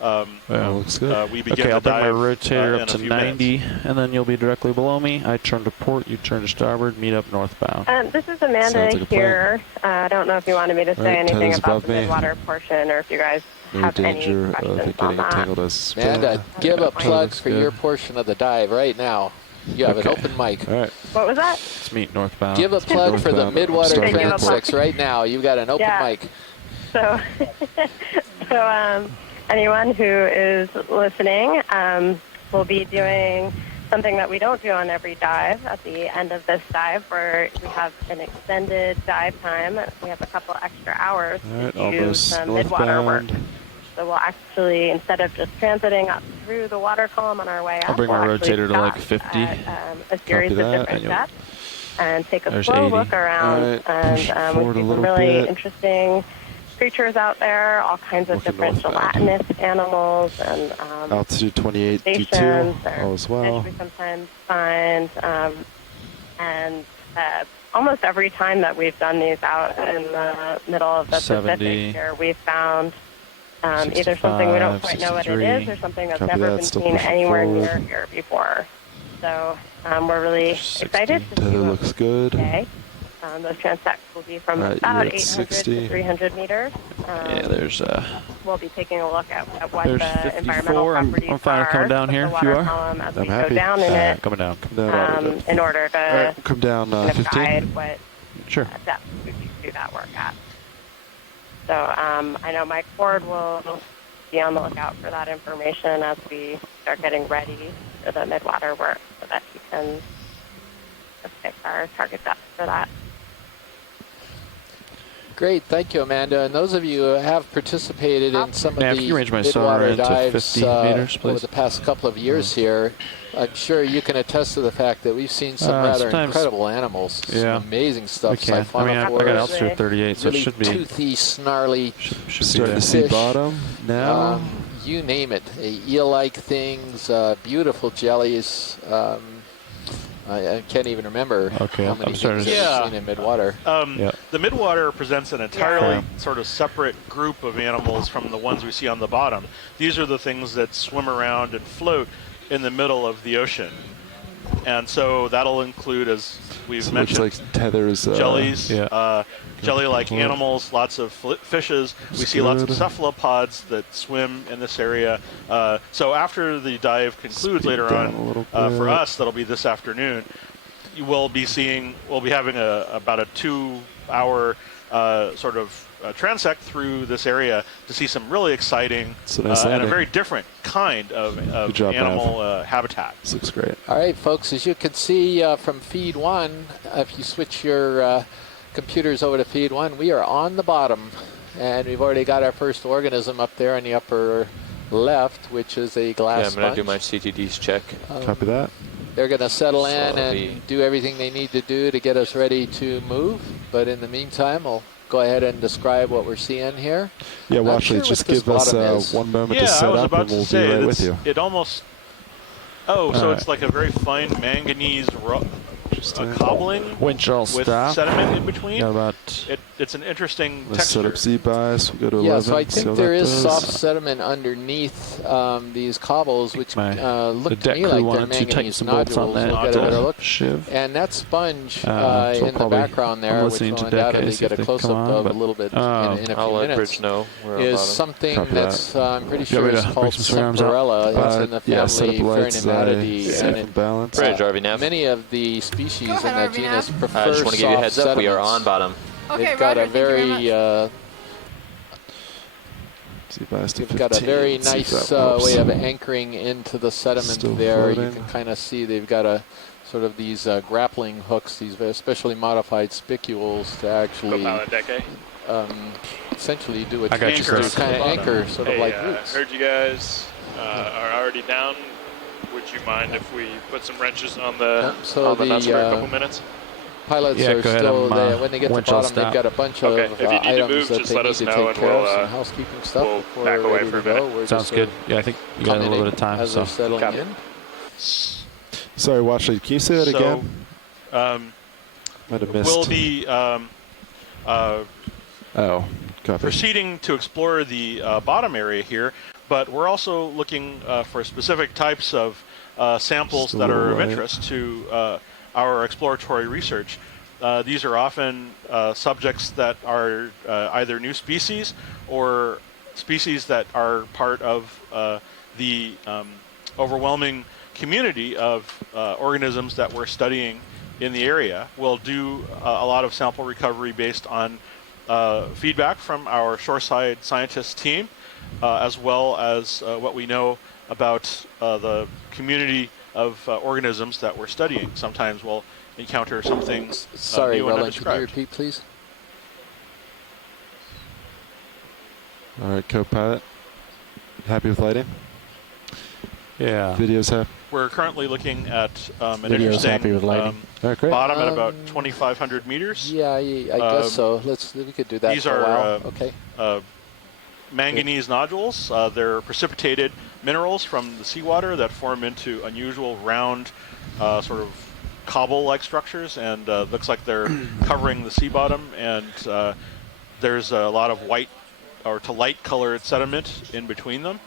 Looks good. We begin Okay, I'll the bring my dive rotator up in a to few 90, minutes. and then you'll be directly below me. I turn to port, you turn to starboard, meet up northbound. This is Amanda Sounds like a here. I don't know if you wanted me to say Right, anything tether's about above the me. midwater portion, or if you guys No have any danger of questions it on getting that. entangled as Amanda, give a plug looks for good. your portion of the dive right now. You have an Okay. open mic. All right. What was that? Let's meet northbound. Give a plug for the Northbound. midwater Starting Give a plug. transects right now. You've got an open Yeah. mic. So, anyone who is listening, we'll be doing something that we don't do on every dive at the end of this dive, where we have an extended dive time. We have a couple extra hours All right, to do almost some midwater work. northbound. So we'll actually, instead of just transiting up through the water column on our way up, I'll bring we'll my actually rotator to like stop 50. at, a series Copy of that, different and you'll- steps and take a There's slow 80. look around. All right, push And forward we a see some little really bit. interesting creatures out there, all kinds of Looking different northbound. gelatinous animals and Altitude 28 stations D2, all or as well. fish we sometimes find. And almost every time that we've done these out in the middle of the 70, Pacific here, we've found either something we don't 65, quite know what it 63. is, or something that's Copy never that, been still seen pushing anywhere forward. near here before. So we're really 60. excited to see Tether what looks good. today. Those transects will be from All right, about you're at 800 60. to 300 meters. Yeah, there's We'll be taking a look at what there's the environmental 54. I'm properties fine are coming down of here the if you water are. column as I'm we go happy. down in it, coming down. Come down. in order to All right, come down kind of 15. guide what Sure. depth we can do that work at. So I know Mike Ford will be on the lookout for that information as we start getting ready for the midwater work, so that he can pick our target depth for that. Great, thank you, Amanda. And those of you who have participated in some Ma'am, of if the you range my sonar midwater into dives 50 meters, over please. the past couple of years here, I'm sure you can attest to the fact that we've seen some rather sometimes- incredible animals, Yeah. some amazing We stuff, can. I mean, I got siphonophores, altitude 38, so really it should be. toothy, snarly, Should be Starting there. to see Fish. bottom now. you name it, eel-like things, beautiful jellies. I can't even remember Okay, how I'm many starting things to- I've Yeah. seen in midwater. Yeah. The midwater presents an entirely Yeah. sort of separate group of animals from the ones we see on the bottom. These are the things that swim around and float in the middle of the ocean. And so that'll include, as we've So it mentioned, looks like tethers. jellies, yeah. jelly-like Good. animals, lots of fishes. We That's see lots of good. cephalopods that swim in this area. So after the dive concludes Speed later down on, a little for bit. us, that'll be this afternoon, we'll be having about a 2-hour sort of transect through this area to see some really exciting It's a nice and a landing. very different kind of Good job, animal habitat. This looks great. All right, folks, as you can see from feed 1, if you switch your computers over to feed 1, we are on the bottom, and we've already got our first organism up there in the upper left, which is a glass Yeah, I'm going to do sponge. my CTDs check. Copy that. They're going to settle in So and do everything they need to do to get us ready to move, but in the meantime, I'll go ahead and describe what we're seeing here. Yeah, Not watch sure it. Just what this give us bottom is. one moment Yeah, to I set was up, about and to we'll say be right with you. it almost. Oh, so Alright. it's like a very fine manganese Interesting. cobbling Winch all with stop. sediment in between. Got about It's an interesting Let's set texture. up Z-bias. We'll go to 11. Yeah, so I see think how there that is does. soft sediment underneath these cobbles, which the look to deck me crew like they're wanted to tighten manganese some bolts on nodules. that We'll get a better look. shiv. And that sponge So in the probably- background there, I'm which listening we'll to undoubtedly decades get if a they close-up come on, of a but- little bit in Oh. a I'll few let minutes, Bridge know we're on is bottom. something Copy that's, I'm pretty You sure want me is to called bring some surrounds out? Septorella. It's in the yeah, set up family lights. Pheronematidae, Safe and and balanced. Bridge, RV nav. many of the species in ahead, that RV genus nav. prefer I just want to give you a heads soft up. We are sediments. on bottom. Okay, They've got Roger, a thank you very very much. Z-bias to You've 15. got a very See if nice that works. way of anchoring into the sediment Still there. You floating. can kind of see they've got a sort of these grappling hooks, these very specially modified spicules to actually essentially do a I got you, transfer, Chris. kind of anchor, sort of like roots. Heard you guys are already down. Would you mind if we put some wrenches on the So nuts for a couple the minutes? pilots Yeah, are go ahead, still, I'm, when they get to winch all bottom, they've stop. got a bunch Okay, of if you need to items move, that just they let need us to know take and care of, we'll, some housekeeping stuff we'll before back we're away ready for to a go. minute. We're Sounds just good. Yeah, I think you got a little bit of time. as So they're settling Copy. in. Sorry, watch it. Can you say that So, again? um, Might have missed. will the Oh. Copy. proceeding to explore the bottom area here, but we're also looking for specific types of samples Just a that are little of right. interest to our exploratory research. These are often subjects that are either new species or species that are part of the overwhelming community of organisms that we're studying in the area. We'll do a lot of sample recovery based on feedback from our shoreside scientist team, as well as what we know about the community of organisms that we're studying. Sometimes we'll encounter some things Sorry, new and Roland, can you undescribed. repeat, please? All right, co-pilot. Happy with lighting? Yeah. Videos happy? We're currently looking at an Video's happy with interesting lighting. All right, great. bottom at about 2,500 meters. Yeah, I guess so. We could do that These for a are while. Okay. Manganese nodules. They're precipitated minerals from the seawater that form into unusual round sort of cobble-like structures, and looks like they're covering the sea bottom, and there's a lot of white or to light colored sediment in between them.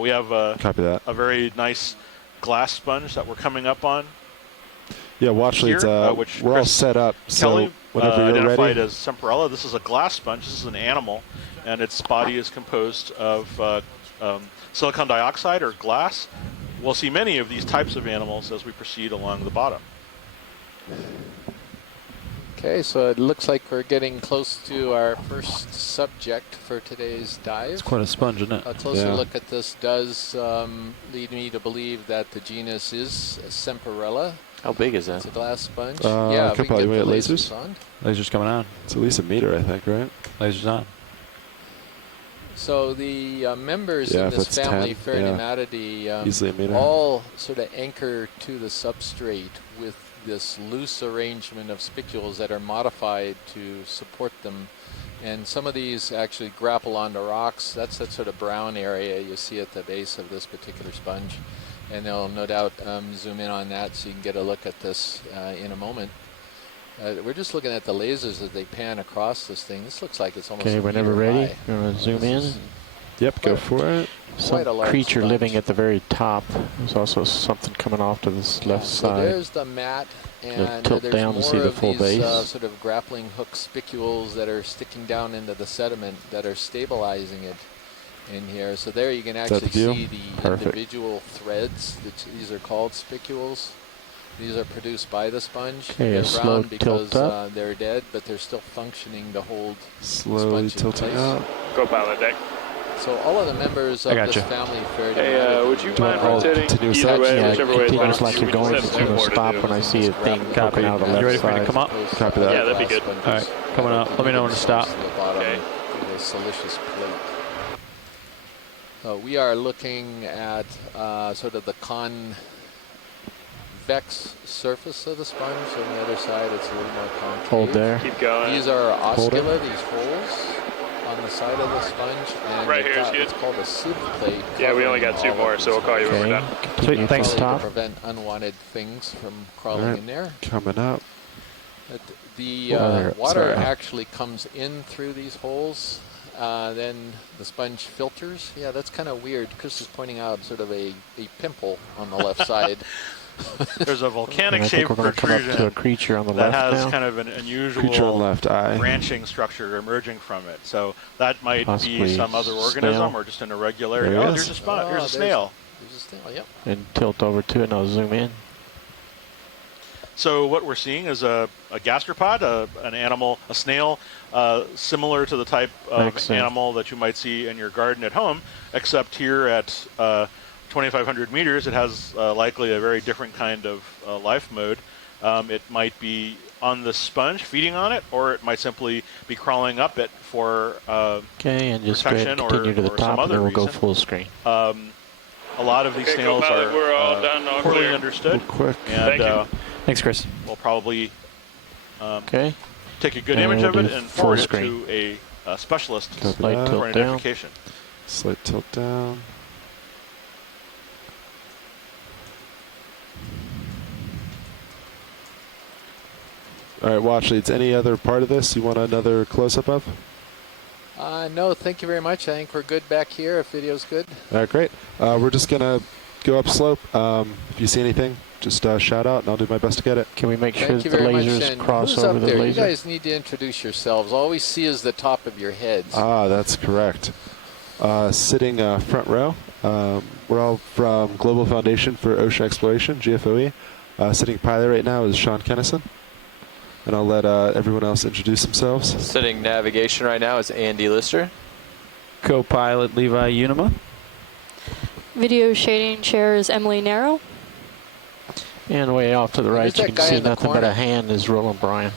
We have Copy that. a very nice glass sponge that we're coming up on. Yeah, watch here, leads. which We're all Chris set up. So Kelly whenever you're identified ready. as Semperella. This is a glass sponge. This is an animal, and its body is composed of silicon dioxide or glass. We'll see many of these types of animals as we proceed along the bottom. Okay, so it looks like we're getting close to our first subject for today's dive. It's quite a sponge, isn't it? A closer Yeah. look at this does lead me to believe that the genus is Semperella. How big is It's that? a glass sponge. Uh, yeah, if could we can probably get the wait, lasers lasers? on. Lasers coming on. It's at least a meter, I think, right? Lasers on. So the members Yeah, in if this it's family, 10, yeah. Pherodimatidae, Easily a meter. all sort of anchor to the substrate with this loose arrangement of spicules that are modified to support them. And some of these actually grapple onto rocks. That's that sort of brown area you see at the base of this particular sponge. And they'll no doubt zoom in on that so you can get a look at this in a moment. We're just looking at the lasers as they pan across this thing. This looks like it's almost Okay, a whenever meter ready, high. you want to zoom This in. is Yep, go for it. quite a Some large creature sponge. living at the very top. There's also something coming off to this left So side. there's the mat, and tilt there's down to more see the of full these base. sort of grappling hook spicules that are sticking down into the sediment that are stabilizing it in here. So there you can that actually the view? see the Perfect. individual threads. These are called spicules. These are produced by the sponge. Okay, a They're slow brown because tilt up. they're dead, but they're still functioning to hold. Slowly sponge in tilting place. up. Go pilot deck. So all of the members I of gotcha. this family, Hey, Pherodimatidae, would you Do mind all rotating continuous either steps? way, Yeah, whichever it way is continues better like for you're you? going. We It's just going have to more stop do. when I see a thing Copy. poking out of the You left ready for me to side. come up? Copy that. Yeah, that'd be good. All right, coming up. Let me know when to stop. To the bottom Okay. with a siliceous plate. We are looking at sort of the convex surface of the sponge. On the other side, it's a little more concave. Hold there. Keep going. These are Hold it. oscula, these holes on the side of the sponge. And Right they've here is got good. what's called a sieve plate. Yeah, we only got covering two all more, of so we'll call you when we're Okay, done. continue thanks. from to top. prevent unwanted things from crawling Alright. in there. Coming up. The Water, water sorry. actually comes in through these holes. Then the sponge filters. Yeah, that's kind of weird. Chris is pointing out sort of a pimple on the left side. There's a And I volcanic think shaped we're going to come up to a protrusion creature on the that left has now. kind of an Creature on unusual left eye. branching structure emerging from it. So that might be Possibly some other organism snail. or just an irregularity. There he Oh, is. there's a spot. Oh, Here's a snail. There's a snail, yep. And tilt over to it and I'll zoom in. So what we're seeing is a gastropod, an animal, a snail, similar to the type of Excellent. animal that you might see in your garden at home, except here at 2,500 meters, it has likely a very different kind of life mode. It might be on the sponge, feeding on it, or it might simply be crawling up it for Okay, and just go ahead and protection continue to the or some top and other then we'll go reason. full screen. a lot of these Okay, snails co-pilot, are we're all done, all poorly clear. understood, Quick. and Thank you. Thanks, Chris. we'll probably Okay, take a good And image we'll of it do and full forward it screen. to a specialist Copy Slight that. tilt for down. identification. Slight tilt down. All right, watch leads. Any other part of this you want another close-up of? No, thank you very much. I think we're good back here if video's good. All right, great. We're just going to go upslope. If you see anything, just shout out, and I'll do my best to get it. Can we make sure Thank that you the very much. lasers And cross who's over up the there? laser? You guys need to introduce yourselves. All we see is the top of your heads. Ah, that's correct. Sitting front row, we're all from Global Foundation for Ocean Exploration, GFOE. Sitting pilot right now is Sean Kennison. And I'll let everyone else introduce themselves. Sitting navigation right now is Andy Lister. Co-pilot Levi Unima. Video shading chair is Emily Narrow. And way off to the right, There's you that can guy see in the nothing but corner. a hand is Roland Bryan.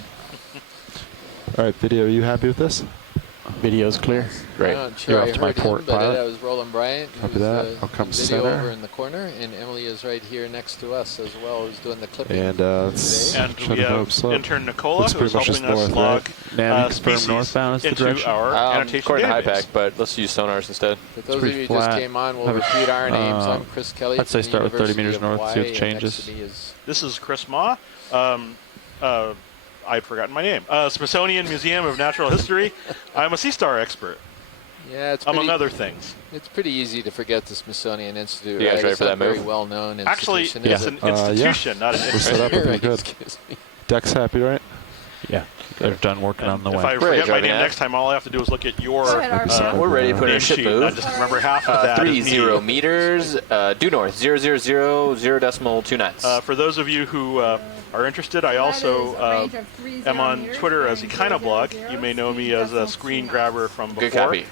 All right, video, are you happy with this? Video's clear. Great. I'm not sure You're I off to my heard port, him, but pilot. that was Roland Bryant. Copy who's, that. I'll come video center. over in the corner, and Emily is right here next to us as well, who's doing the clipping. And let's today. And try we to go have upslope. intern Nicola, Looks who's pretty much helping just us north, log Nav confirm species northbound is the into direction. our annotation According to database. HiPAC, but let's use sonars instead. For those of pretty you who just flat. came on, we'll Have a- repeat our names. uh, I'm Chris Kelly. I'd say from the start with 30 University meters of north, see what Hawaii, and changes. next to me is This is Chris Ma. I'd forgotten my name. Smithsonian Museum of Natural History. I'm a sea star expert, yeah, it's among pretty, other things. it's pretty easy to forget the Smithsonian Institute. You guys right? ready It's for not that move? very well-known Actually, institution. it's is an it? yeah. institution, not an We're set up institution. pretty good. Excuse me. Deck's happy, right? Yeah, they're done working on the If way. I Great, forget my driving name that. next time, all I have to do is look at your Go ahead, Armstrong. We're ready to put in name a ship sheet. move. I just remember half of that. 30 meters, due north, 0.029 knots. For those of you who are interested, I also am on Twitter as Econoblog. You may know me as a screen grabber from before. Good copy.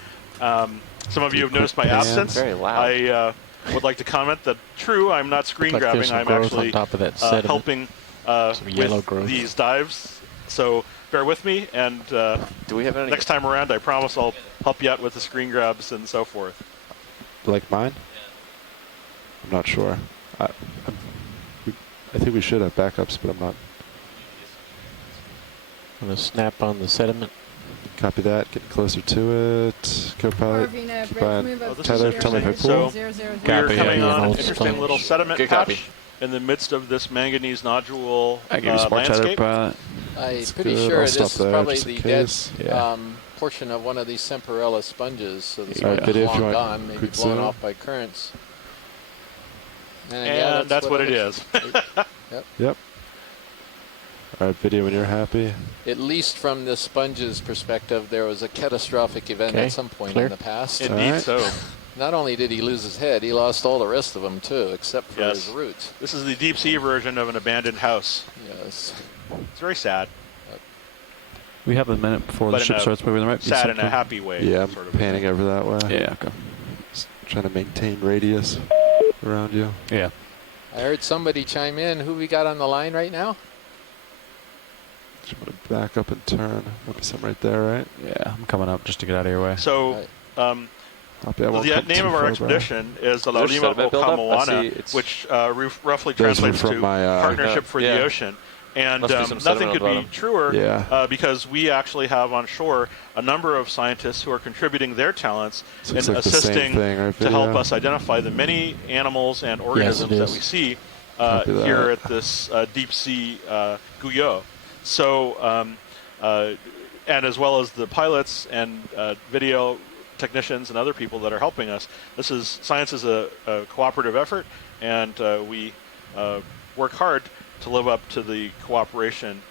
Some of you have noticed my Pan. absence. Very loud. I would like to comment that true, I'm not screen Like there's grabbing. some I'm growth actually on top of that sediment. helping Some yellow with growth. these dives. So bear with me, and Do we have any? next time around, I promise I'll help you out with the screen grabs and so forth. Like mine? I'm not sure. I think we should have backups, but I'm not. I'm going to snap on the sediment. Copy that. Getting closer to it. Co-pilot. Keep on. Oh, this Tyler, is tell me if I interesting. pull. We're Copy, coming yeah, on an old interesting sponge. little sediment Good patch copy. in the midst of this manganese nodule I give you support tether landscape. pilot. I'm That's pretty good. sure I'll this stop is there probably just in the dead case. Yeah. portion of one of these Semperella sponges, so the Yeah. sponge Video is if you long want gone, maybe quick blown zoom. off by currents. And that's what it is. Yep. All right, video when you're happy. At least from the sponge's perspective, there was a catastrophic event Okay, at some point clear. in the past. Indeed Alright. so. Not only did he lose his head, he lost all the rest of them too, except for Yes. his roots. This is the deep sea version of an abandoned house. Yes. It's very sad. We have a minute before But the in ship a starts moving. There might be Sad in something. a happy way. Yeah, I'm sort of. panning over that way. Yeah, okay. Just trying to maintain radius around you. Yeah. I heard somebody chime in. Who we got on the line right now? Just want to back up and turn. Might be something right there, right? Yeah, I'm coming up just to get out of your way. So, Copy. I won't the come name too of our far expedition is the Is there Laulima sediment buildup? I see Okamoana, it's- which roughly Those were translates from to my, Partnership for yeah. the Ocean. And Must be some nothing sediment could on be the bottom. truer Yeah. because we actually have on shore a number of scientists who are contributing their talents in Looks like the same assisting thing, right, to help video? us identify the many animals and organisms that is. we see Copy that. here at this deep sea Guyot. So, and as well as the pilots and video technicians and other people that are helping us. Science is a cooperative effort, and we work hard to live up to the cooperation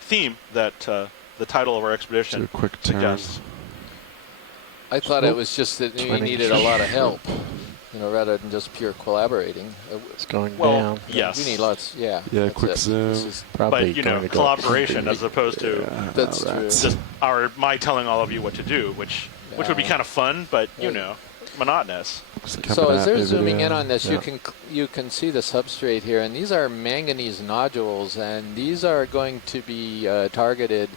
theme that the title of our Do expedition a quick turn. suggests. I thought it was just that we 20. needed a lot of help, rather than just pure collaborating. It's going Well, down. yes. We need lots. Yeah. Yeah, that's quick it. zoom. This is- Probably But, going to go collaboration as opposed to Yeah, That's no, true. just my telling all of you what to do, which would be Yeah. kind of fun, but, monotonous. Just So coming as at they're me, zooming video. in on this, Yeah. you can see the substrate here, and these are manganese nodules, and these are going to be targeted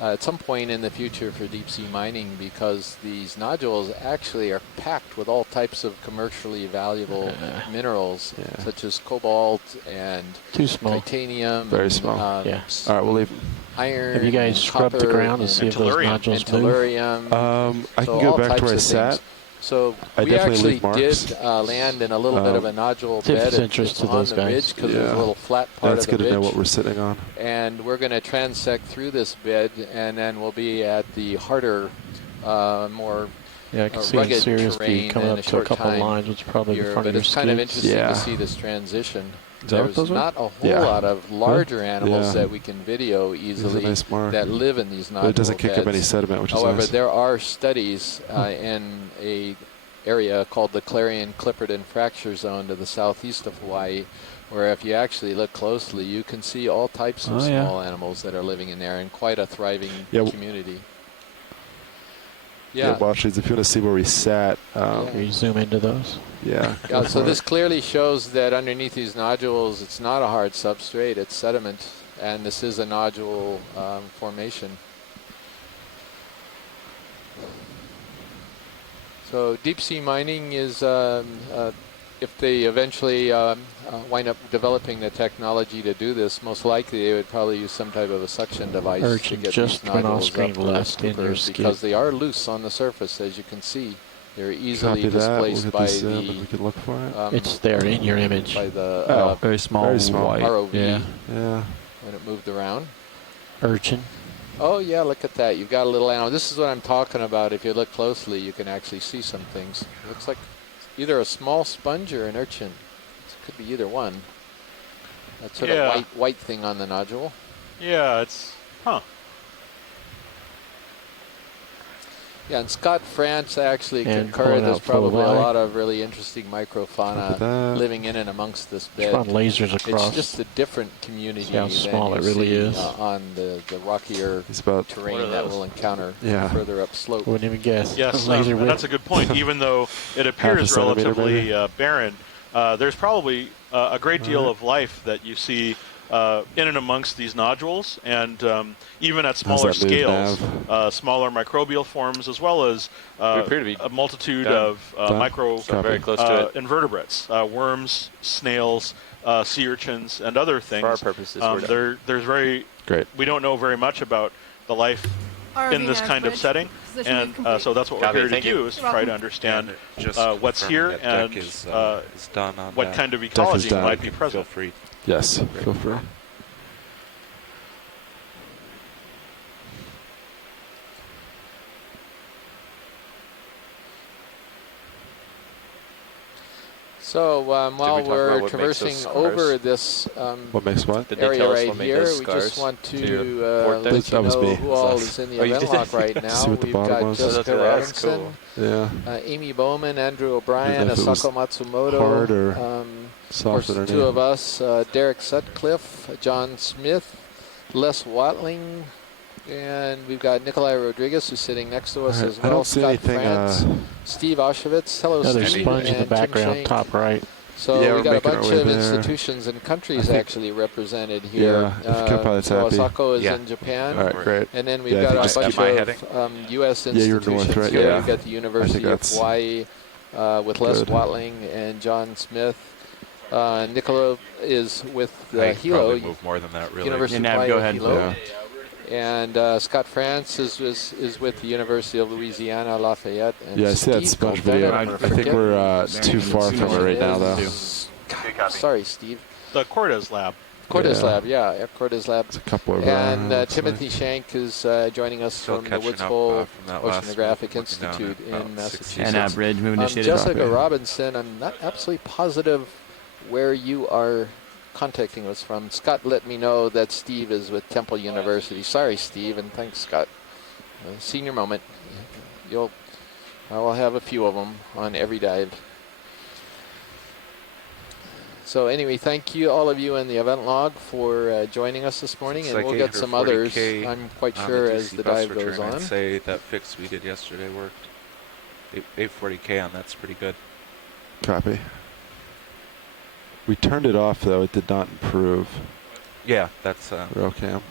at some point in the future for deep sea mining, because these nodules actually are packed with all types of commercially valuable minerals, Yeah. such as cobalt and Too small. titanium, Very small. Yeah. All right, we'll leave. iron. Have you guys scrubbed the copper, ground to and see if those tellurium. nodules and move? tellurium. I So can go all back to types where I of sat. things. So I we definitely actually leave marks. did land in a little bit of a nodule Tips bed interest to on those the guys. ridge because there's a Yeah. little flat part That's of the good to know what ridge. we're sitting on. And we're going to transect through this bed, and then we'll be at the harder, more Yeah, I can see rugged in serious terrain speed coming in up a to a short couple time lines, which is probably the here. front But of your it's kind of skids. interesting Yeah. to see this transition. Is that what There's those are? not a whole Yeah. lot of larger animals Yeah. that we can video There's a easily nice mark. that live in these But nodule it doesn't kick up any beds. sediment, which is However, nice. there are studies in a area called the Clarion-Clipperton Fracture Zone to the southeast of Hawaii, where if you actually look closely, you can see all types of small animals that are living in there, and quite a thriving community. Yeah, watch these. If you want to see where we sat, Can you zoom into those? yeah. Yeah, so this clearly shows that underneath these nodules, it's not a hard substrate, it's sediment, and this is a nodule formation. So deep sea mining is, if they eventually wind up developing the technology to do this, most likely they would probably use some type of a suction device Urchin to get just these went off nodules screen up left in your scoopers, skid. because they are loose on the surface, as you can see. They're easily Copy that. We'll displaced get by this in the and we can look for it. It's there in your image. by the Very small. Very small. White. ROV Yeah. Yeah. when it moved around. Urchin. Oh yeah, look at that. You've got a little animal. This is what I'm talking about. If you look closely, you can actually see some things. Looks like either a small sponge or an urchin. It could be either one. That sort of white thing on the nodule. Yeah, it's Yeah, and Scott France actually And concurred. pulling There's out full probably a light. lot of really interesting Look at microfauna that. living in and amongst this Just run bed. lasers across. It's just a different community See how than small you it really see, is. On the rockier It's about terrain that we'll encounter Yeah. further upslope. Wouldn't even guess. yes. Laser whip. That's a good point. Even though it appears centimeter, relatively maybe? barren, there's probably a great deal of life that you see in and amongst these nodules, and even at smaller that move, scales, Nav? smaller microbial forms, as well as We appear to be a multitude done. of Done. micro So very close to it. invertebrates, worms, snails, sea urchins, and other things. For our purposes, we're done. There's very great. we don't know very much about the life in this kind of setting, and so that's what we're Copy, here to thank you. do, is to try to understand what's here and done on what that. kind of Deck is ecology done. might be Feel present. free. Yes, feel free. So while we talk about we're what makes traversing those scars? over this What makes what? Did they area tell us right what made here, those we scars just want to to report let that you was know me. who all Us. is in the Oh, you event did? log right now. See what the We've bottom got was? Jessica Oh, that's cool. Robinson, Yeah. Amy Bowman, Andrew O'Brien, Didn't know if it was Asako Matsumoto. hard or of soft course, underneath. two of us, Derek Sutcliffe, John Smith, Les Watling, and we've got Nikolai Rodriguez, who's sitting next to us Alright, as I well. don't see Scott anything, France, Steve Auschwitz. Hello, Another Steve. sponge in the and Tim background, Shank. top right. So Yeah, we we're got a making our bunch way of there. institutions and countries I think- actually represented here. Yeah, if you can probably so happy. Osako is Yeah. in Japan. All right, great. And then we've Yeah, I got think a just bunch keep my heading. of U.S. Yeah, you're institutions north, right? here. Yeah. We've got the University of that's Hawaii with Les good. Watling and John Smith. Nicola is with I Hilo, probably move more than that, really. University of Nav, Hawaii go at ahead. Hilo. Yeah. And Scott France is with the University of Louisiana, Lafayette. And Yeah, I see that Steve sponge Goldberg, video. I'm I gonna think forget we're too far from it right now, though. Sorry, Steve. The Cordes Lab. Cordes Yeah. Lab, yeah, Cordes Lab. It's a couple of And looks Timothy like. Shank is joining us Still from the catching Woods up, Hole from that last Oceanographic one, looking down Institute at in about Massachusetts. And bridge moving initiative. Jessica Copy. Robinson, I'm not absolutely positive where you are contacting us from. Scott let me know that Steve is with Temple University. Sorry, Steve, and thanks, Scott. Senior moment. I will have a few of them on every dive. So anyway, thank you, all of you in the event log, for joining us this morning, It's and like we'll get some others, 840K I'm quite on sure, the as DC the bus dive return. goes on. I'd say that fix we did yesterday worked. 840K on that's pretty good. Copy. We turned it off, though. It did not improve. Yeah, that's Real cam.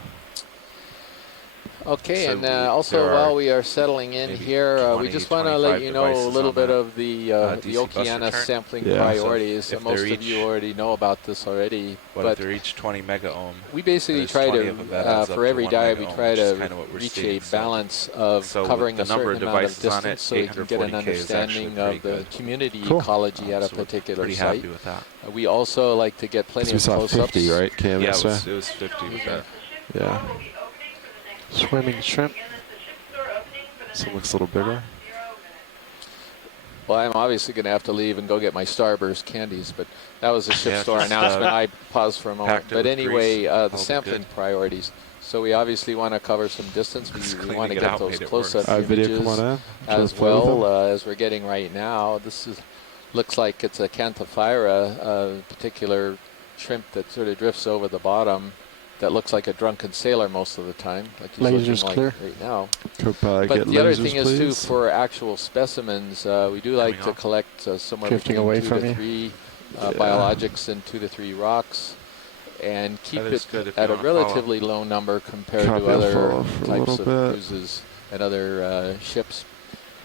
Okay, So and there also are while we are settling in maybe here, we 20, just want to let 25 you know a devices little on bit that, of the DC bus Okeanos return. sampling Yeah. priorities. So if Most they're of you each- already know about this already, But but if they're each 20 mega ohm, we basically there's try 20 of them, that adds to, up for to every 1 dive, mega we ohm, try which is to kind of what we're reach seeing. a balance of So with covering the a number certain of amount of devices on it, distance so we can get an 840K is actually understanding pretty of the good. community Cool. ecology at a So we're particular pretty site. happy with that. We also like to get plenty we of saw close-ups. 50, right? Cam, Yeah, this way? it was 50 with that. Yeah. Swimming shrimp. So it looks a little bigger. Well, I'm obviously going to have to leave and go get my Starburst candies, but that was a ship Yeah, store just, announcement. I paused for a moment. packed it But with anyway, grease, the held it sampling good. priorities. So we obviously want to cover some distance. We Cleaning want to it get out those made it close-up worse. Video, images come on in. Try as to play with well them. as we're getting right now. This looks like it's a Canthophira, a particular shrimp that sort of drifts over the bottom. That looks like a drunken sailor most of the time, like he's Lasers looking clear. like right now. Copilot, But get the other lasers, thing is, too, please. for actual specimens, we do like to off. collect somewhere Drifting between away 2 from to you. 3 Yeah. biologics and 2 to 3 rocks, and keep That is it good if you at a wanna follow. relatively low number compared Copy to and other follow for a types little of bit. cruises and other ships,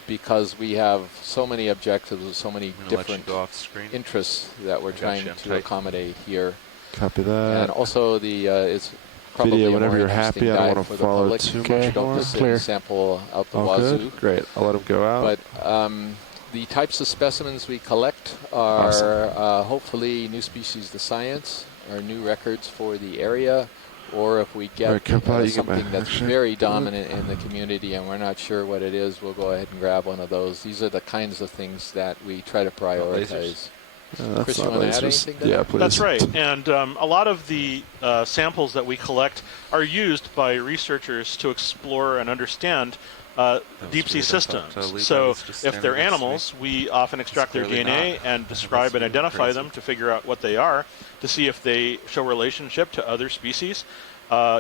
because we have so many objectives and so many I'm going to let you different go off screen. interests that we're I got trying you, I'm to tight. accommodate here. Copy And that. also it's probably Video, a whenever more you're interesting happy. I don't dive want to for the follow public. too Okay. much Don't more. just sit Clear. and sample out the All wazoo. good? Great. I'll let him go out. But the types of specimens we collect are Awesome. hopefully new species to science, or new records for the area, or if we get Alright, Copilot, you get my something that's action. very dominant in the community and we're not sure what it is, we'll go ahead and grab one of those. These are the kinds of things that we try to prioritize. That's Chris, you not wanna add lasers. anything to Yeah, that? please. That's right. And a lot of the samples that we collect are used by researchers to explore and understand deep sea weird. I thought, systems. Levi So was just if they're standing next to me. animals, we often extract their clearly DNA not. and describe and That's identify crazy. them to figure out what they are, to see if they show relationship to other species.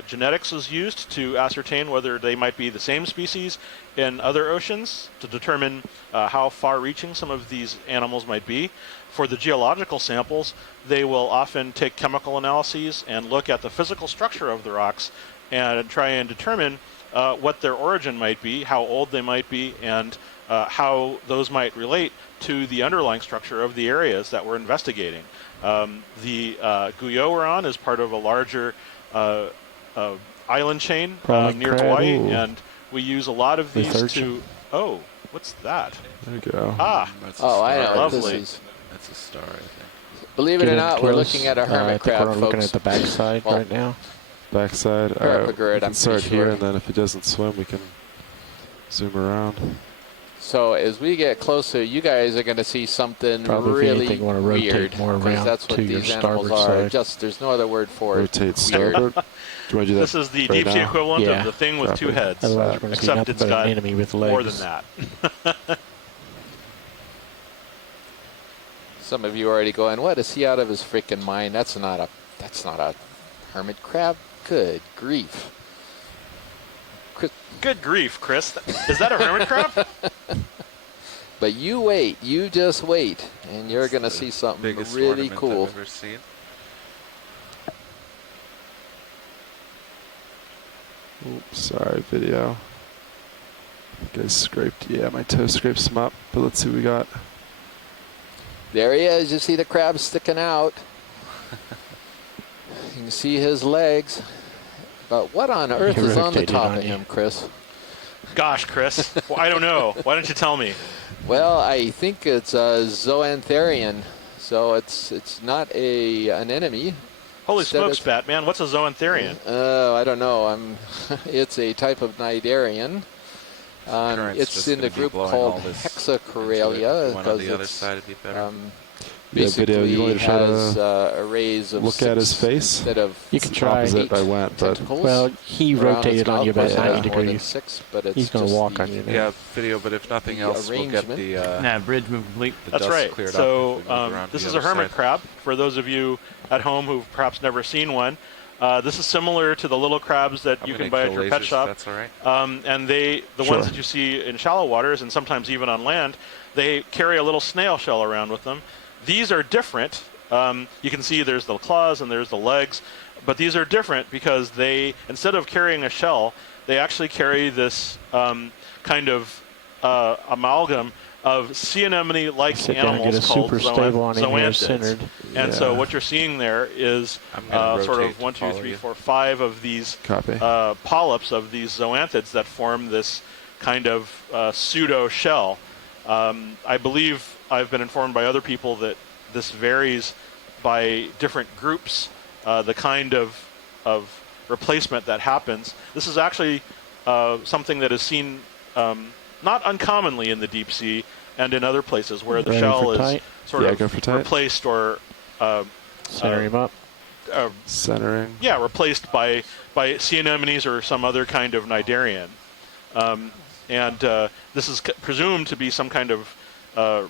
Genetics is used to ascertain whether they might be the same species in other oceans, to determine how far-reaching some of these animals might be. For the geological samples, they will often take chemical analyses and look at the physical structure of the rocks and try and determine what their origin might be, how old they might be, and how those might relate to the underlying structure of the areas that we're investigating. The Guyot we're on is part of a larger island chain Crawling near crab. Hawaii, Ooh. and we use a lot of these Research. to... Oh, what's that? There you go. Ah, That's a Oh, I know star. what this Lovely. is. That's a star, I think. Believe it Get or in not, we're close. looking at a I hermit think crab, we're looking folks. at the backside Well, right now. Backside. All right. Parapagrid, We can I'm start pretty here, sure. and then if he doesn't swim, we can zoom around. So as we get closer, you guys are going to see something Probably if really anything, you wanna rotate weird, more because around that's what to your these animals starboard are. side. Just there's no other word for it. Rotate starboard. Do you want to do that? this is the right deep sea now? equivalent Yeah. of the thing with two Copy. heads, Otherwise, we're going to see except nothing it's but got an enemy with legs. more than that. Some of you are already going, "What is he out of his freaking mind? That's not a hermit crab. Good grief!" Good grief, Chris. Is that a hermit crab? But you wait, you just wait, and you're going to see something Biggest really ornament cool. I've ever seen. Oops, sorry, video. You guys scraped. Yeah, my toe scraped some up, but let's see what we got. There he is. You see the crab sticking out. You can see his legs. But what on earth He is on the rotated top on of you. him, Chris? Gosh, Chris. Well, I don't know. Why don't you tell me? Well, I think it's a zoantherian, so it's not an enemy. Holy Instead smokes, it's- Batman. What's a zoantherian? I don't know. It's a type of cnidarian. Current's It's just in the gonna be group blowing called all this Hexacoralia One on because the other it's side would be better. Yeah, video. You want basically me to try has to arrays of look at his six face? instead of You can try. Opposite I went, but tentacles. Well, he around rotated its on mouth, you about but Yeah. 90 more than degrees. 6, but it's He's going to just walk the- on you now. Yeah, video, but if nothing The else, we'll get arrangement. the Bridge move complete. That's dust right. cleared So up if we move around to this the is a other hermit side. crab. For those of you at home who've perhaps never seen one, this is similar to the little crabs that I'm you gonna can buy at kill your pet lasers, shop. if that's all right. And the Sure. ones that you see in shallow waters and sometimes even on land, they carry a little snail shell around with them. These are different. You can see there's the claws and there's the legs, but these are different because they, instead of carrying a shell, they actually carry this kind of amalgam of sea anemone-like Sit down and get a animals called super stable one in here zoanthids. centered. And so what you're seeing there is I'm gonna sort rotate of to 1, 2, follow 3, you. 4, 5 of these Copy. polyps of these zoanthids that form this kind of pseudo shell. I believe I've been informed by other people that this varies by different groups, the kind of replacement that happens. This is actually something that is seen not uncommonly in the deep sea and in other places where the Ready shell for is tight? sort Yeah, go for of tight. replaced or Center him up. Centering. yeah, replaced by sea anemones or some other kind of cnidarian. And this is presumed to be some kind of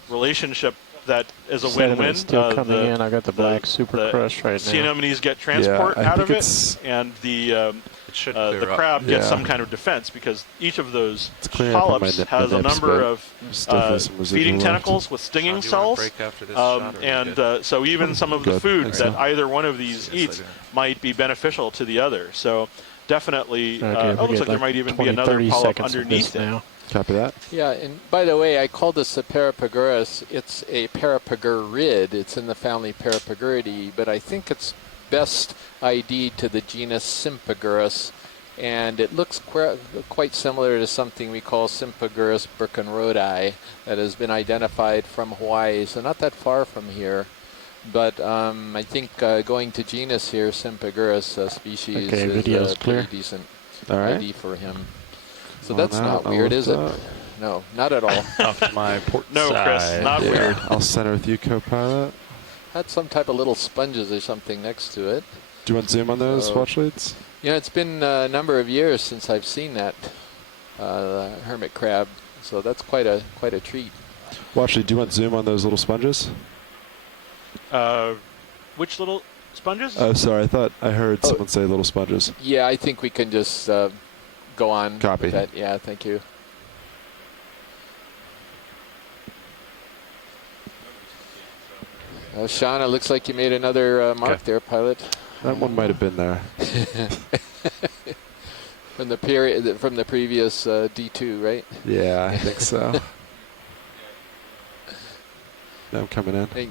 relationship that is a win-win. Sediment's still coming in. I got the black super crush right sea now. anemones get transport I out think of it, it's- and the should clear the up. crab gets Yeah. some kind of defense because each of those It's clearing up on polyps my has a nips, number but of there's definitely some residual feeding left. tentacles with stinging Sean, do you wanna cells. break after this shot, or are we And good? so even some of the Good. food Thanks, that Al. either one of these See you eats later. might be beneficial to the other. So definitely, Okay, it looks we like get there might even be 20, another 30 polyp seconds of underneath this it. now. Copy that. Yeah, and by the way, I call this a Parapagurus. It's a Parapagurid. It's in the family Parapaguridae, but I think it's best ID'd to the genus Sympagurus, and it looks quite similar to something we call Sympagurus burkenrodii that has been identified from Hawaii, so not that far from here. But I think going to genus here, Sympagurus species, Okay, is video's a clear. pretty decent All right. ID for him. So Come that's on not out, I'll weird, is it? lift up. No, not at all. Off to my port No, side. Chris, not Yeah, weird. I'll center with you, co-pilot. Had some type of little sponges or something next to it. Do you want to zoom on those So- watch leads? Yeah, it's been a number of years since I've seen that hermit crab, so that's quite a treat. Watch lead, do you want zoom on those little sponges? Which little sponges? Oh, sorry. I thought I heard someone say little sponges. Yeah, I think we can just go on. Copy. With that. Yeah, thank you. Sean, it looks like you made another mark Okay. there, pilot. That one might have been there. From the period, from the previous D2, right? Yeah, I think so. I'm coming in. Hey,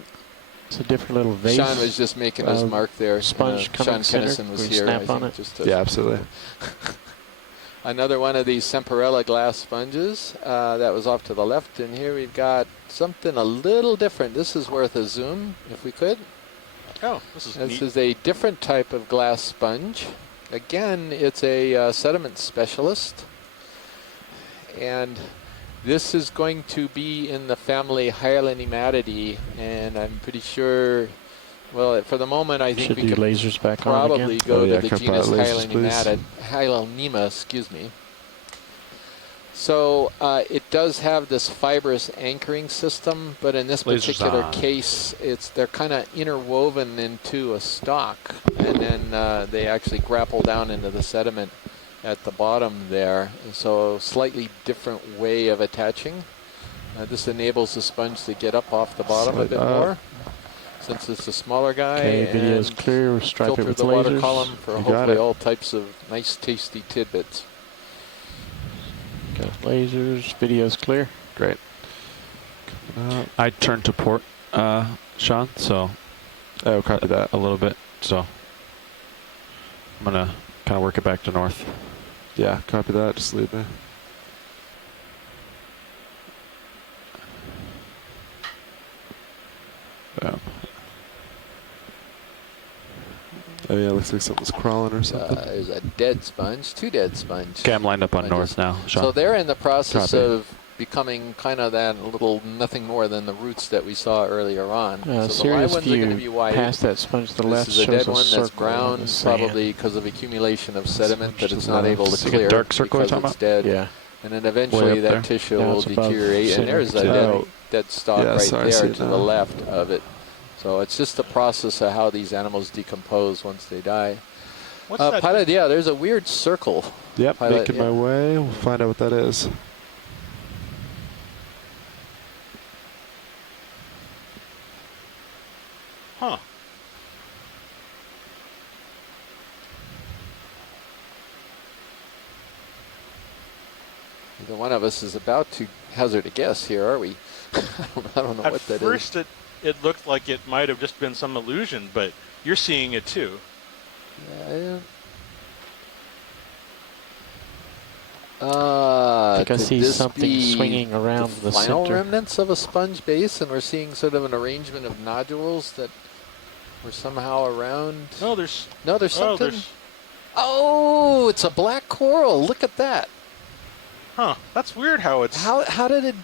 It's a different little vase. Sean was just making his mark there. Sponge coming Sean center. Kennison was Can we here. snap I on think, it? just to Yeah, absolutely. Another one of these Semperella glass sponges that was off to the left, and here we've got something a little different. This is worth a zoom, if we could. Oh, this is This neat. is a different type of glass sponge. Again, it's a sediment specialist, and this is going to be in the family Hyalinimatidae, and I'm pretty sure. Well, for the moment, I think Should we do could lasers back on probably again. go Oh, yeah, to the cut genus by lasers, please. Hyalonema, excuse me. So it does have this fibrous anchoring system, but in this Lasers particular on. case, they're kind of interwoven into a stalk, and then they actually grapple down into the sediment at the bottom there. And so slightly different way of attaching. This enables the sponge to get up off the bottom a Slide bit up. more, since it's a smaller guy. Okay, video's and clear. We'll stripe it filter with the water lasers. column for You got hopefully it. all types of nice, tasty tidbits. Got lasers. Video's clear. Great. I turned to port, Sean, so Oh, copy that. a little bit. So I'm going to kind of work it back to north. Yeah, copy that. Just leave me. Oh yeah, looks like something's crawling or something. There's a dead sponge, two dead sponge. Okay, I'm lined up on Sponges. north now, Sean. So they're in the process Copy. of becoming kind of that little nothing more than the roots that we saw earlier on. So the live Serious ones are going to be view white. past that sponge to the This left is a shows dead one circle that's on brown, the sand. probably because of accumulation of sediment Sponge that it's to not the able to left. Like a clear dark circle you're because talking it's dead. Yeah. And then eventually up that there. tissue Now will it's above deteriorate. And center. there's a Oh. dead stalk Yeah, right sorry, I there see to it the now. left of it. So it's just the process of how these animals decompose once they die. What's that? Pilot, yeah, there's a weird circle. Yep, Pilot, making yeah. my way. We'll find out what that is. Huh. neither one of us is about to hazard a guess here, are we? I don't know At what that is. first, it looked like it might have just been some illusion, but you're seeing it too. Yeah. I think I Could see this something be swinging around the final center. remnants of a sponge base, and we're seeing sort of an arrangement of nodules that were somehow around. No, there's something. Oh, it's a black coral. Look at that. Huh? That's weird. How it's How did it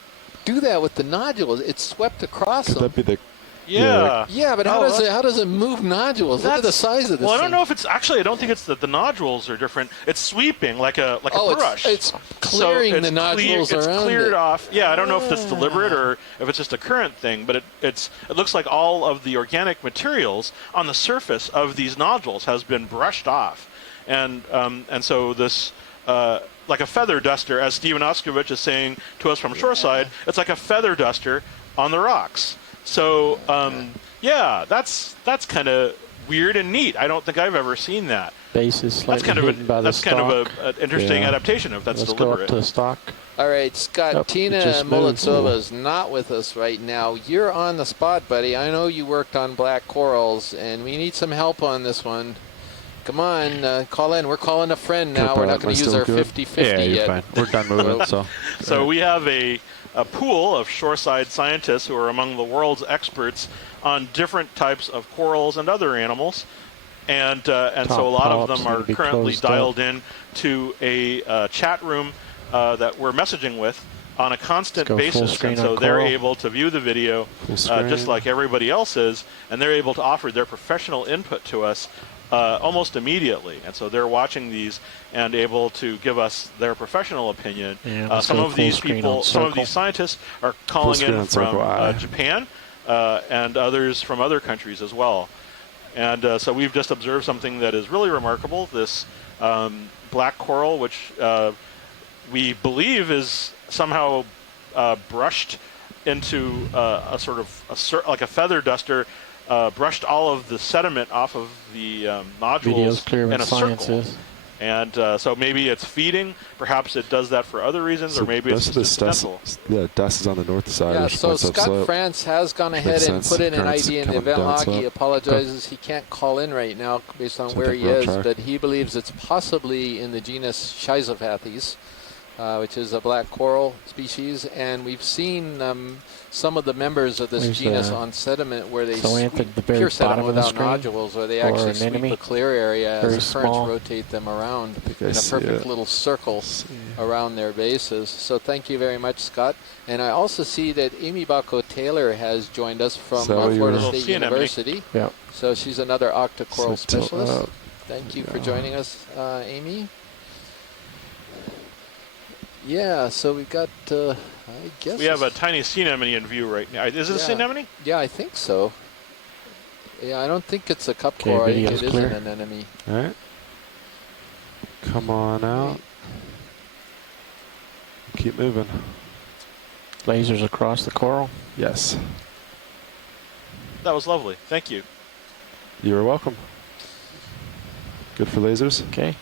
do that with the nodules? It swept across Could them. that be the? yeah. Yeah, but how does it move nodules? Look at the size of this. Well, I don't thing. know if it's actually. I don't think it's that the nodules are different. It's sweeping like a brush. It's clearing the nodules around It's cleared it. off. Yeah, I don't know if that's deliberate or if it's just a current thing, but it looks like all of the organic materials on the surface of these nodules has been brushed off, and so this. Like a feather duster, as Stephen Oskovich is saying to us from shoreside, it's like a feather duster on the rocks. So, yeah, that's kind of weird and neat. I don't think I've ever seen that. Base is slightly hidden by the That's stalk. kind of an interesting adaptation if that's Let's deliberate. go up to the stalk. All right, Scott, Yep, it Tina just moved. Molitsova is not with us right now. You're on the spot, buddy. I know you worked on black corals, and we need some help on this one. Come on, call in. We're calling a friend now. We're not going to use our 50-50 Yeah, you're yet. fine. We're done moving, so. So we have a pool of shoreside scientists who are among the world's experts on different types of corals and other animals. And so a lot of them are currently dialed in to a chat room that we're messaging with on a constant basis. And so they're able to view the video just like everybody else is, and they're able to offer their professional input to us almost immediately. And so they're watching these and able to give us their professional opinion. Yeah, some of these people, some of these scientists are calling in from Japan and others from other countries as well. And so we've just observed something that is really remarkable, this black coral, which we believe is somehow brushed into a sort of like a feather duster, brushed all of the sediment off of the nodules in a circle. And so maybe it's feeding. Perhaps it does that for other reasons, or maybe it's just incidental. The dust is on the north side. Yeah, so Scott France has gone ahead and put in an ID in the event log. He apologizes. He can't call in right now based on where he is, but he believes it's possibly in the genus Schizopathes, which is a black coral species. And we've seen some of the members of this genus on sediment where they sweep pure sediment without nodules, or they actually sweep a clear area as the currents rotate them around in a perfect little circle around their bases. So thank you very much, Scott. And I also see that Amy Bacco-Taylor has joined us from Florida State University. Yep. So she's another octocoral specialist. Thank you for joining us, Amy. Yeah, so we've got, I guess... We have a tiny sea anemone in view right now. Is it a sea anemone? Yeah, I think so. Yeah, I don't think it's a cup coral. I think it is an anemone. All right. Come on out. Keep moving. Lasers across the coral? Yes. That was lovely. Thank you. You're welcome. Good for lasers? Okay.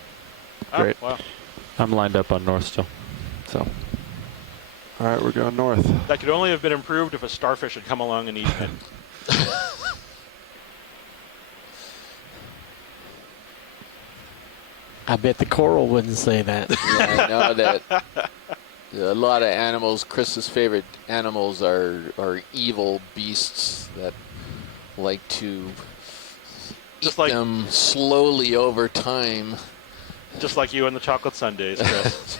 Great. Wow. I'm lined up on north still. So. All right, we're going north. That could only have been improved if a starfish had come along and eaten it. I bet the coral wouldn't say that. Yeah, I know that a lot of animals, Chris's favorite animals are evil beasts that like to eat them slowly over time. Just like you and the chocolate sundaes, Chris.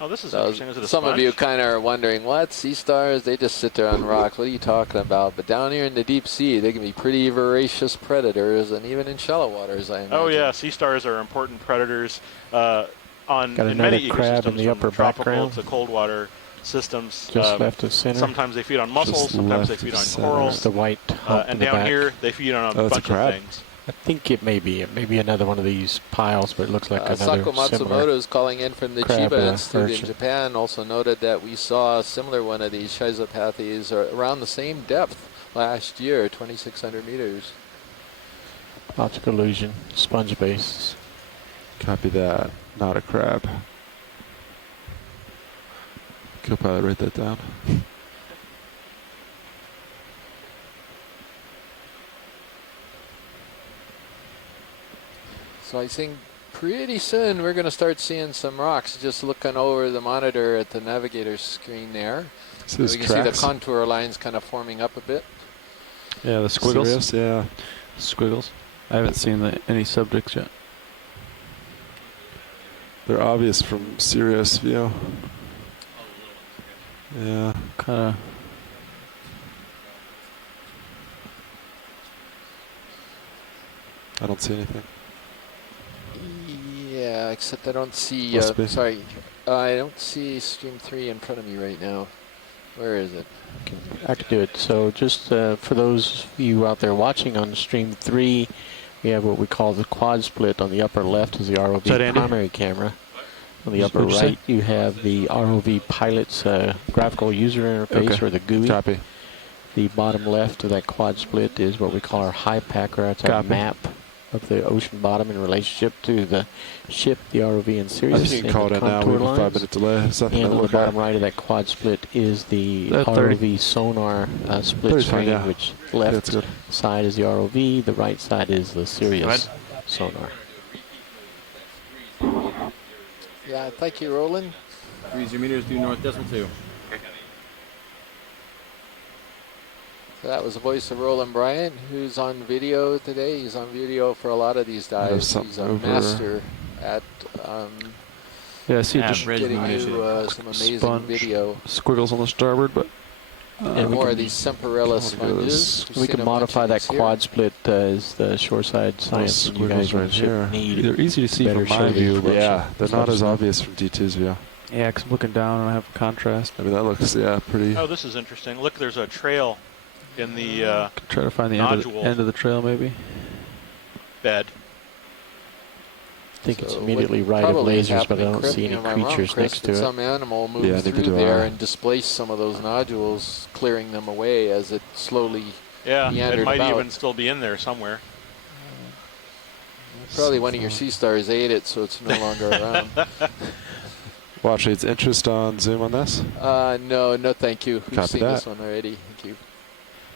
Oh, this is interesting. Is it a some sponge? of you kind of are wondering, what? Sea stars? They just sit there on rocks. What are you talking about? But down here in the deep sea, they can be pretty voracious predators, and even in shallow waters, I imagine. Oh, yeah. Sea stars are important predators in many crab ecosystems, in the upper from tropical background. to cold water systems. Just left of center. Sometimes they feed on mussels. Sometimes they feed on corals. The white and down here, they feed on a bunch of things. I think it may be another one of these piles, but it looks like another Sako Matsumoto is calling in from the Chiba Institute in Japan. Also noted that we saw a similar one of these Schizopathes around the same depth last year, 2,600 meters. Optical illusion, sponge base. Copy that. Not a crab. Co-pilot, write that down. So I think pretty soon we're going to start seeing some rocks. Just looking over the monitor at the navigator's screen there. So we can see the contour lines kind of forming up a bit. Yeah, the squiggles. Sirius, yeah. Squiggles. I haven't seen any subjects yet. They're obvious from Sirius view. Yeah. Kind of. I don't see anything. Yeah, except I don't see. Must be. Sorry, I don't see stream 3 in front of me right now. Where is it? I could do it. So just for those of you out there watching on stream 3, we have what we call the quad split. On the upper left is the ROV primary camera. On the upper right, you have the ROV pilot's graphical user interface, or the GUI. Copy. The bottom left of that quad split is what we call our high packer. It's our map of the ocean bottom in relationship to the ship, the ROV, and Sirius. I think you can call it in now. We have a 5-minute delay. And on the bottom right of that quad split is the ROV sonar split screen, which left side is the ROV, the right side is the Sirius sonar. Yeah, thank you, Roland. Freeze your meters due north decimal 2. So that was the voice of Roland Bryant, who's on video today. He's on video for a lot of these dives. He's a master at yeah, I see just getting you some amazing video. Squiggles on the starboard, but and more of these Semperella sponges. We can modify that quad split as the shoreside science. And you guys right here. Need they're easy to see from my view, but yeah, they're not as obvious from D2's view. Yeah, because I'm looking down and I have contrast. I mean, that looks, pretty. Oh, this is interesting. Look, there's a trail in the try to find the end of the trail, maybe. Bed. I think it's immediately right of lasers, but I don't see any creatures next to it. Some animal moved through there and displaced some of those nodules, clearing them away as it slowly meandered it might about. even still be in there somewhere. Probably one of your sea stars ate it, so it's no longer around. Watch, it's interest on Zoom on this? No, thank you. We've seen that. this one already. Thank you.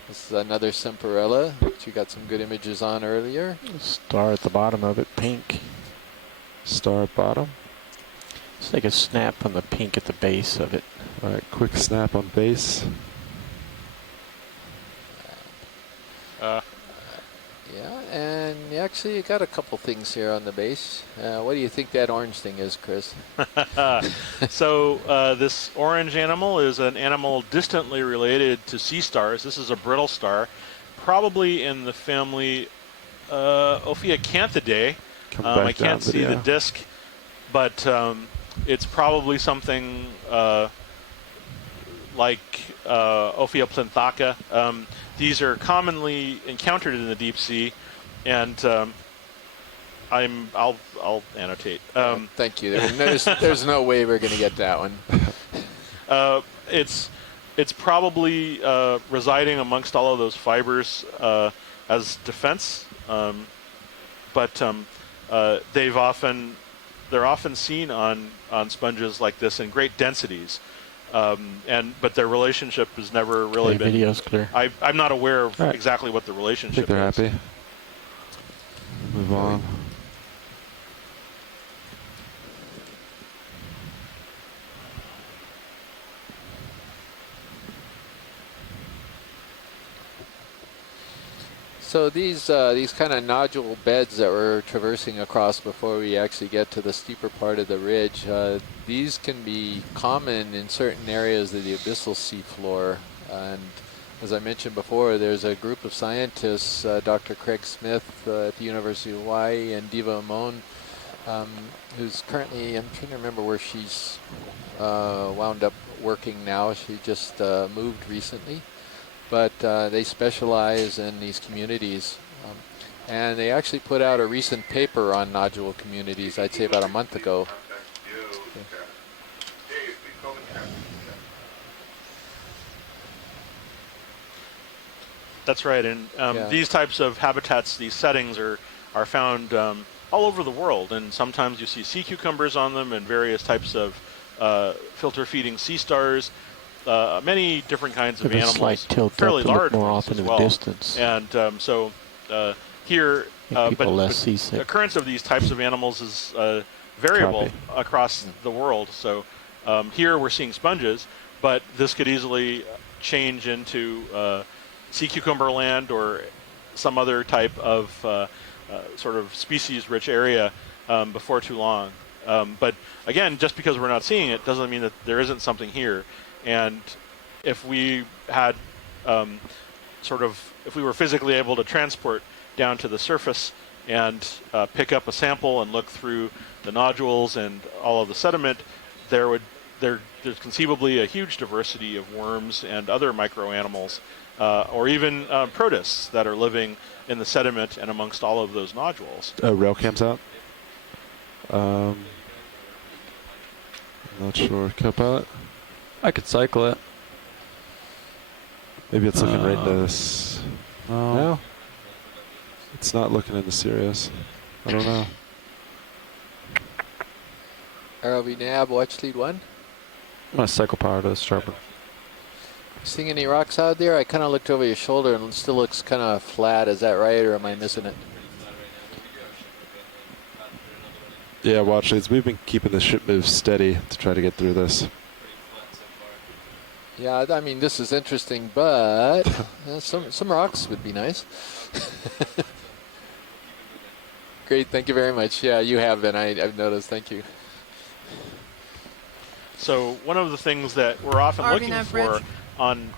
This is another Semperella, which you got some good images on earlier. Star at the bottom of it, pink. Star at bottom. It's like a snap on the pink at the base of it. All right, quick snap on base. Yeah, and actually you got a couple things here on the base. What do you think that orange thing is, Chris? So this orange animal is an animal distantly related to sea stars. This is a brittle star, probably in the family Okeanos. I can't see the disk, but it's probably something like Ophioplanthaca. These are commonly encountered in the deep sea, and I'll annotate. Thank you. There's no way we're going to get that one. It's probably residing amongst all of those fibers as defense, but they're often seen on sponges like this in great densities. But their relationship has never really been. Video's clear. I'm not aware of exactly what the relationship I is. think they're happy. Move on. So these kind of nodule beds that we're traversing across before we actually get to the steeper part of the ridge, these can be common in certain areas of the abyssal seafloor. And as I mentioned before, there's a group of scientists, Dr. Craig Smith at the University of Hawaii and Diva Amon, who's currently, I'm trying to remember where she's wound up working now. She just moved recently. But they specialize in these communities. And they actually put out a recent paper on nodule communities, I'd say about a month ago. That's right, and these types of habitats, these settings are found all over the world, and sometimes you see sea cucumbers on them and various types of filter-feeding sea stars, many different kinds of With a animals, slight tilt fairly up to look large more ones off as in the well. distance. And here, Make people but less seasick. occurrence of these types of animals is variable Copy. across the world. So here we're seeing sponges, but this could easily change into sea cucumber land or some other type of sort of species-rich area before too long. But again, just because we're not seeing it doesn't mean that there isn't something here. And if we had if we were physically able to transport down to the surface and pick up a sample and look through the nodules and all of the sediment, there's conceivably a huge diversity of worms and other microanimals, or even protists that are living in the sediment and amongst all of those nodules. Rail cam's out. I'm not sure. Co-pilot? I could cycle it. Maybe it's looking right into this. No? It's not looking into Sirius. I don't know. ROV nav, watch lead 1. I'm going to cycle power to starboard. Seeing any rocks out there? I kind of looked over your shoulder and it still looks kind of flat. Is that right, or am I missing it? Yeah, watch leads. We've been keeping the ship move steady to try to get through this. Yeah, I mean, this is interesting, but some rocks would be nice. Great, thank you very much. Yeah, you have been. I've noticed. Thank you. So one of the things that we're often looking for on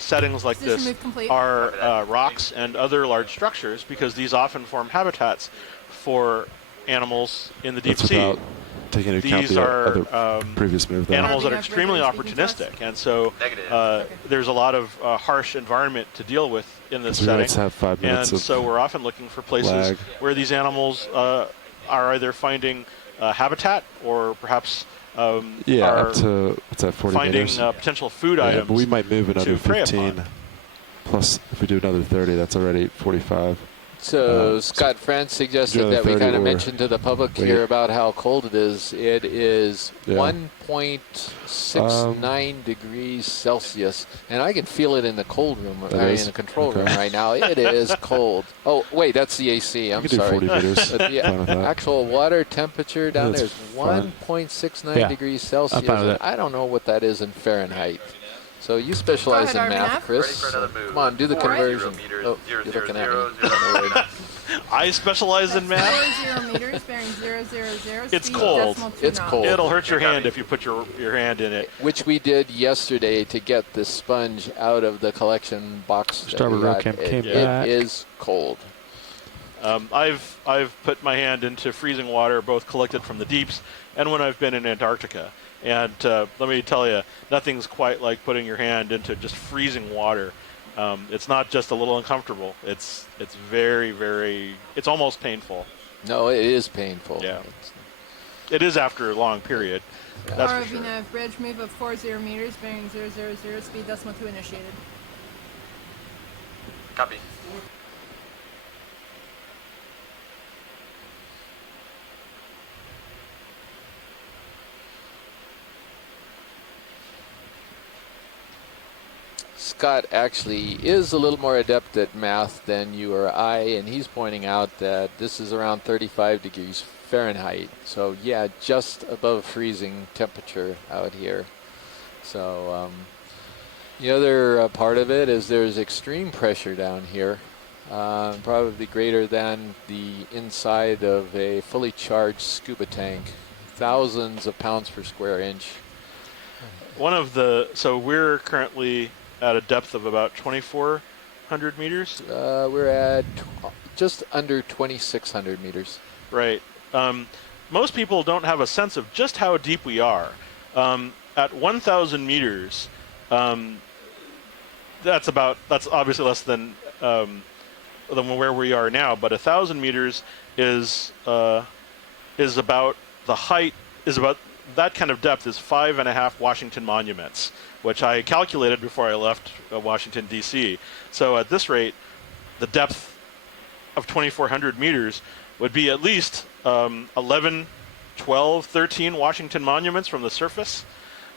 settings like this are rocks and other large structures, because these often form habitats for animals in the deep sea. Taking into account These the are other previous move. animals that are extremely opportunistic, and so there's a lot of harsh environment to deal with in this setting. Let's have 5 minutes and so we're often looking for places lag. where these animals are either finding habitat or perhaps up to, what's that, 40 finding meters? Potential food items. But we might move another to prey 15. upon. Plus, if we do another 30, that's already 45. So Scott France suggested that we kind of mention to the public here about how cold it is. It is 1.69 degrees Celsius, and I can feel it in the cold room, in the control room right now. It is cold. Oh, wait, that's the AC. I'm sorry. Do 40 meters. But the actual water temperature down there is 1.69 degrees Celsius. I don't know what that is in Fahrenheit. So you specialize in math, Chris. Come on, do the conversion. Oh, you're looking at me. I specialize in math. 0 meters, bearing 000. It's cold. It's cold. It'll hurt your hand if you put your hand in it. Which we did yesterday to get the sponge out of the collection box. Starboard row cam came back. It is cold. I've put my hand into freezing water, both collected from the deeps and when I've been in Antarctica. And let me tell you, nothing's quite like putting your hand into just freezing water. It's not just a little uncomfortable. It's very, very, it's almost painful. No, it is painful. Yeah. It is after a long period. That's for sure. ROV bridge move of 40 meters, bearing 000, speed decimal 2 initiated. Copy. Scott actually is a little more adept at math than you or I, and he's pointing out that this is around 35 degrees Fahrenheit. So yeah, just above freezing temperature out here. So the other part of it is there's extreme pressure down here, probably greater than the inside of a fully charged scuba tank, thousands of pounds per square inch. So we're currently at a depth of about 2,400 meters? We're at just under 2,600 meters. Right. Most people don't have a sense of just how deep we are. At 1,000 meters, that's obviously less than where we are now, but 1,000 meters is about the height, is about that kind of depth is 5.5 Washington monuments, which I calculated before I left Washington, D.C. So at this rate, the depth of 2,400 meters would be at least 11, 12, 13 Washington monuments from the surface.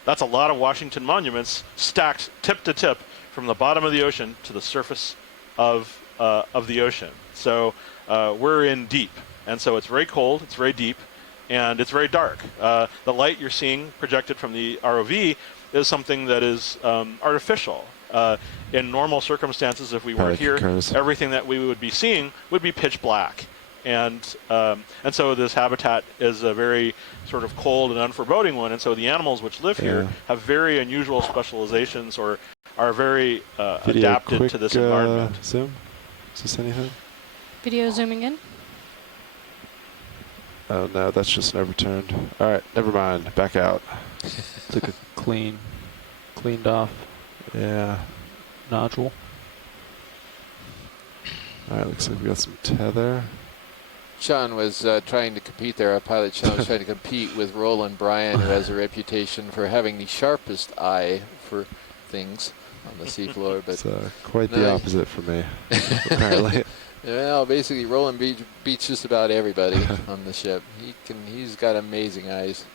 That's a lot of Washington monuments stacked tip to tip from the bottom of the ocean to the surface of the ocean. So we're in deep, and so it's very cold, it's very deep, and it's very dark. The light you're seeing projected from the ROV is something that is artificial. In normal circumstances, if we weren't here, everything that we would be seeing would be pitch black. And so this habitat is a very sort of cold and unforeboding one. And so the animals which live here have very unusual specializations or are very adapted to this environment. Zoom? Is this anything? Video zooming in. Oh no, that's just an overturned. All right, never mind. Back out. It's like a cleaned off Yeah. nodule. All right, looks like we got some tether. Sean was trying to compete there. Our pilot Sean was trying to compete with Roland Bryan, who has a reputation for having the sharpest eye for things on the seafloor. But It's quite the opposite for me, apparently. well, basically, Roland beats just about everybody on the ship. He's got amazing eyes.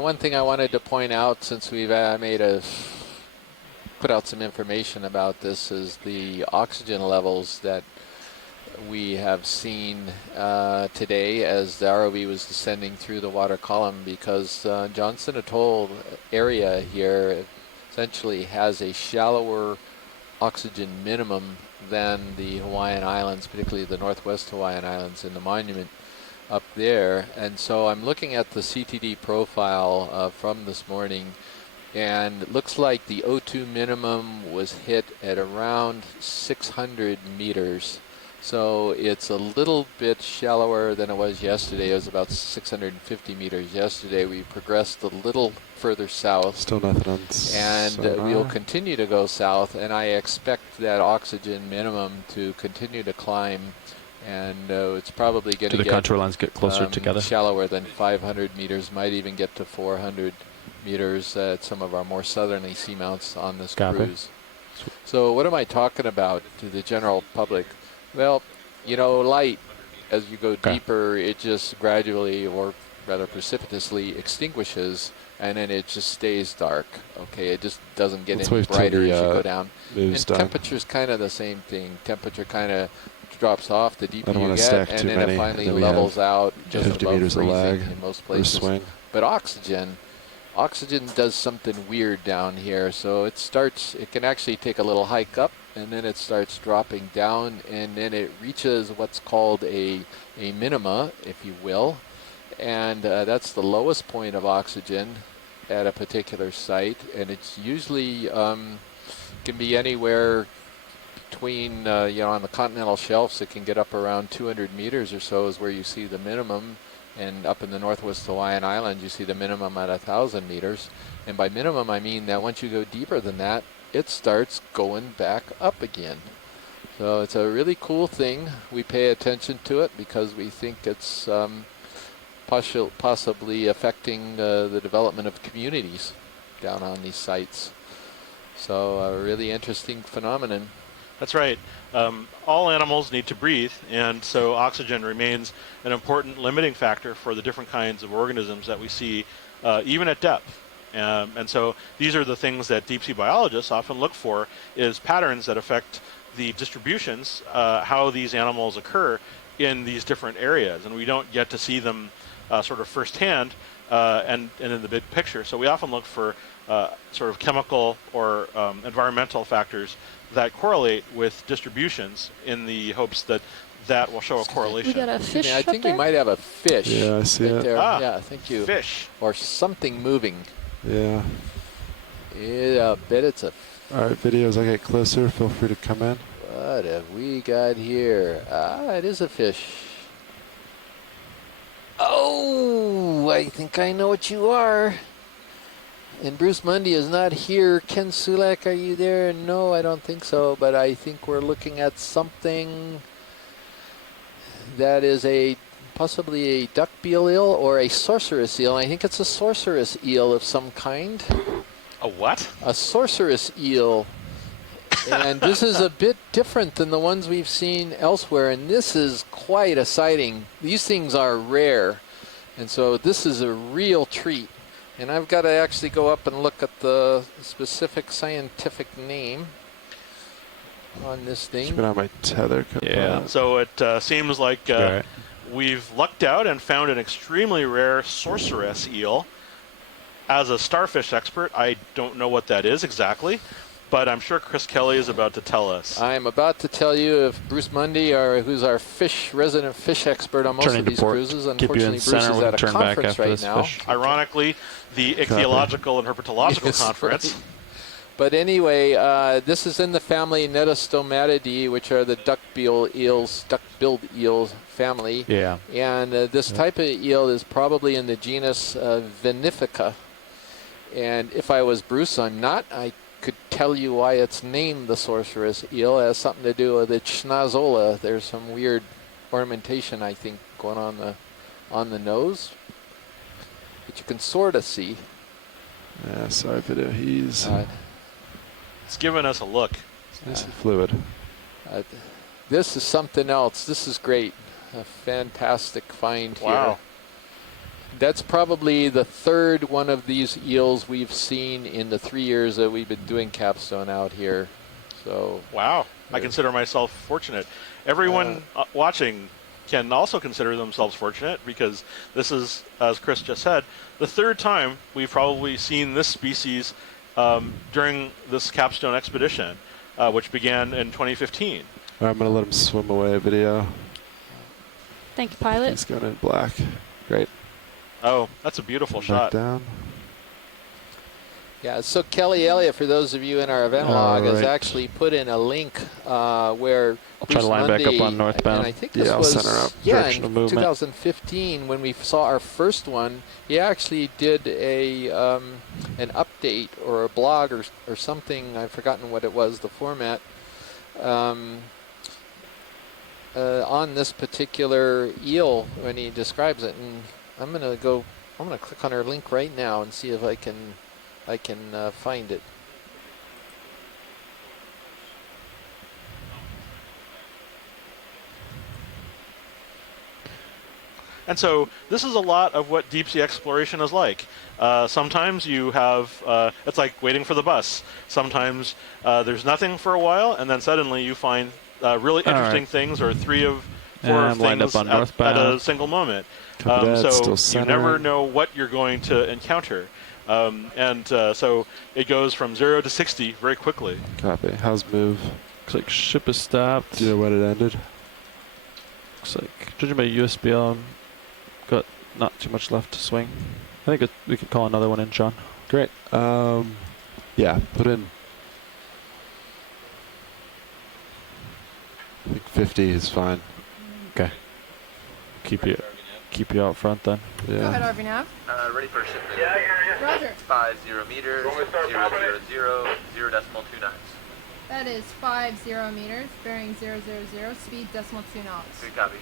One thing I wanted to point out, since we've put out some information about this, is the oxygen levels that we have seen today as the ROV was descending through the water column, because Johnston Atoll area here essentially has a shallower oxygen minimum than the Hawaiian Islands, particularly the Northwest Hawaiian Islands in the monument up there. And so I'm looking at the CTD profile from this morning, and it looks like the O2 minimum was hit at around 600 meters. So it's a little bit shallower than it was yesterday. It was about 650 meters yesterday. We progressed a little further south. Still nothing on And we'll continue to go south, and I expect that oxygen minimum to continue to climb. And it's probably going to get... Do the contour lines get closer together? Shallower than 500 meters, might even get to 400 meters at some of our more southerly seamounts on this cruise. So what am I talking about to the general public? Well, you know, light, as you go deeper, it just gradually, or rather precipitously, extinguishes, and then it just stays dark. Okay, it just doesn't get any brighter as you go down. And temperature's kind of the same thing. Temperature kind of drops off the deeper you get, and then it finally levels out just above freezing in most places. But oxygen does something weird down here. So it can actually take a little hike up, and then it starts dropping down, and then it reaches what's called a minima, if you will. And that's the lowest point of oxygen at a particular site, and it's usually can be anywhere between, on the continental shelves, it can get up around 200 meters or so is where you see the minimum. And up in the Northwest Hawaiian Islands, you see the minimum at 1,000 meters. And by minimum, I mean that once you go deeper than that, it starts going back up again. So it's a really cool thing. We pay attention to it because we think it's possibly affecting the development of communities down on these sites. So a really interesting phenomenon. That's right. All animals need to breathe, and so oxygen remains an important limiting factor for the different kinds of organisms that we see, even at depth. And so these are the things that deep sea biologists often look for, is patterns that affect the distributions, how these animals occur in these different areas. And we don't get to see them sort of firsthand and in the big picture. So we often look for sort of chemical or environmental factors that correlate with distributions in the hopes that that will show a correlation. We got a fish I think we might have a fish. Yeah, I see it. There. Yeah, thank you. Fish. Or something moving. Yeah. Yeah, I bet it's a... All right, video, as I get closer, feel free to come in. What have we got here? It is a fish. Oh, I think I know what you are. And Bruce Mundy is not here. Ken Sulak, are you there? No, I don't think so, but I think we're looking at something that is possibly a duckbill eel or a sorceress eel. I think it's a sorceress eel of some kind. A what? A sorceress eel. And this is a bit different than the ones we've seen elsewhere, and this is quite a sighting. These things are rare, and so this is a real treat. And I've got to actually go up and look at the specific scientific name on this thing. Keeping on my tether. Yeah. So it seems like we've lucked out and found an extremely rare sorceress eel. As a starfish expert, I don't know what that is exactly, but I'm sure Chris Kelly is about to tell us. I'm about to tell you if Bruce Mundy, who's our resident fish expert on most of these cruises, unfortunately Bruce is at a conference right now. Ironically, the ichthyological and herpetological conference. Right. But anyway, this is in the family Netostomatidae, which are the duck-billed eels family. Yeah. And this type of eel is probably in the genus Vinifica. And if I was Bruce, I could tell you why it's named the sorceress eel. It has something to do with its schnozola. There's some weird ornamentation, I think, going on the nose, which you can sort of see. Yeah, sorry, video. He's giving us a look. It's nice and fluid. This is something else. This is great. A fantastic find here. Wow. That's probably the third one of these eels we've seen in the 3 years that we've been doing capstone out here. So wow, I consider myself fortunate. Everyone watching can also consider themselves fortunate, because this is, as Chris just said, the third time we've probably seen this species during this capstone expedition, which began in 2015. I'm going to let him swim away, video. Thank you, pilot. He's going in black. Great. Oh, that's a beautiful shot. Down. Yeah, so Kelly Elliott, for those of you in our event log, has actually put in a link where I'll try to line back up on northbound. And I think this was center up. in 2015 when we saw our first one. He actually did an update or a blog or something. I've forgotten what it was, the format, on this particular eel when he describes it. And I'm going to click on our link right now and see if I can find it. And so this is a lot of what deep sea exploration is like. Sometimes you have, it's like waiting for the bus. Sometimes there's nothing for a while, and then suddenly you find really interesting things, or 3 of 4 of things at a single moment. So you never know what you're going to encounter. So it goes from 0 to 60 very quickly. Copy. How's move? Looks like ship is stopped. Do you know when it ended? Looks like, judging by USBL, got not too much left to swing. I think we could call another one in, Sean. Great. Yeah, put in. I think 50 is fine. Okay. Keep you out front then. Go ahead, RV Nav. Ready for shipment. Roger. 50 meters, 000, 0.29. That is 50 meters, bearing 000, speed decimal 2 knots. Good copy.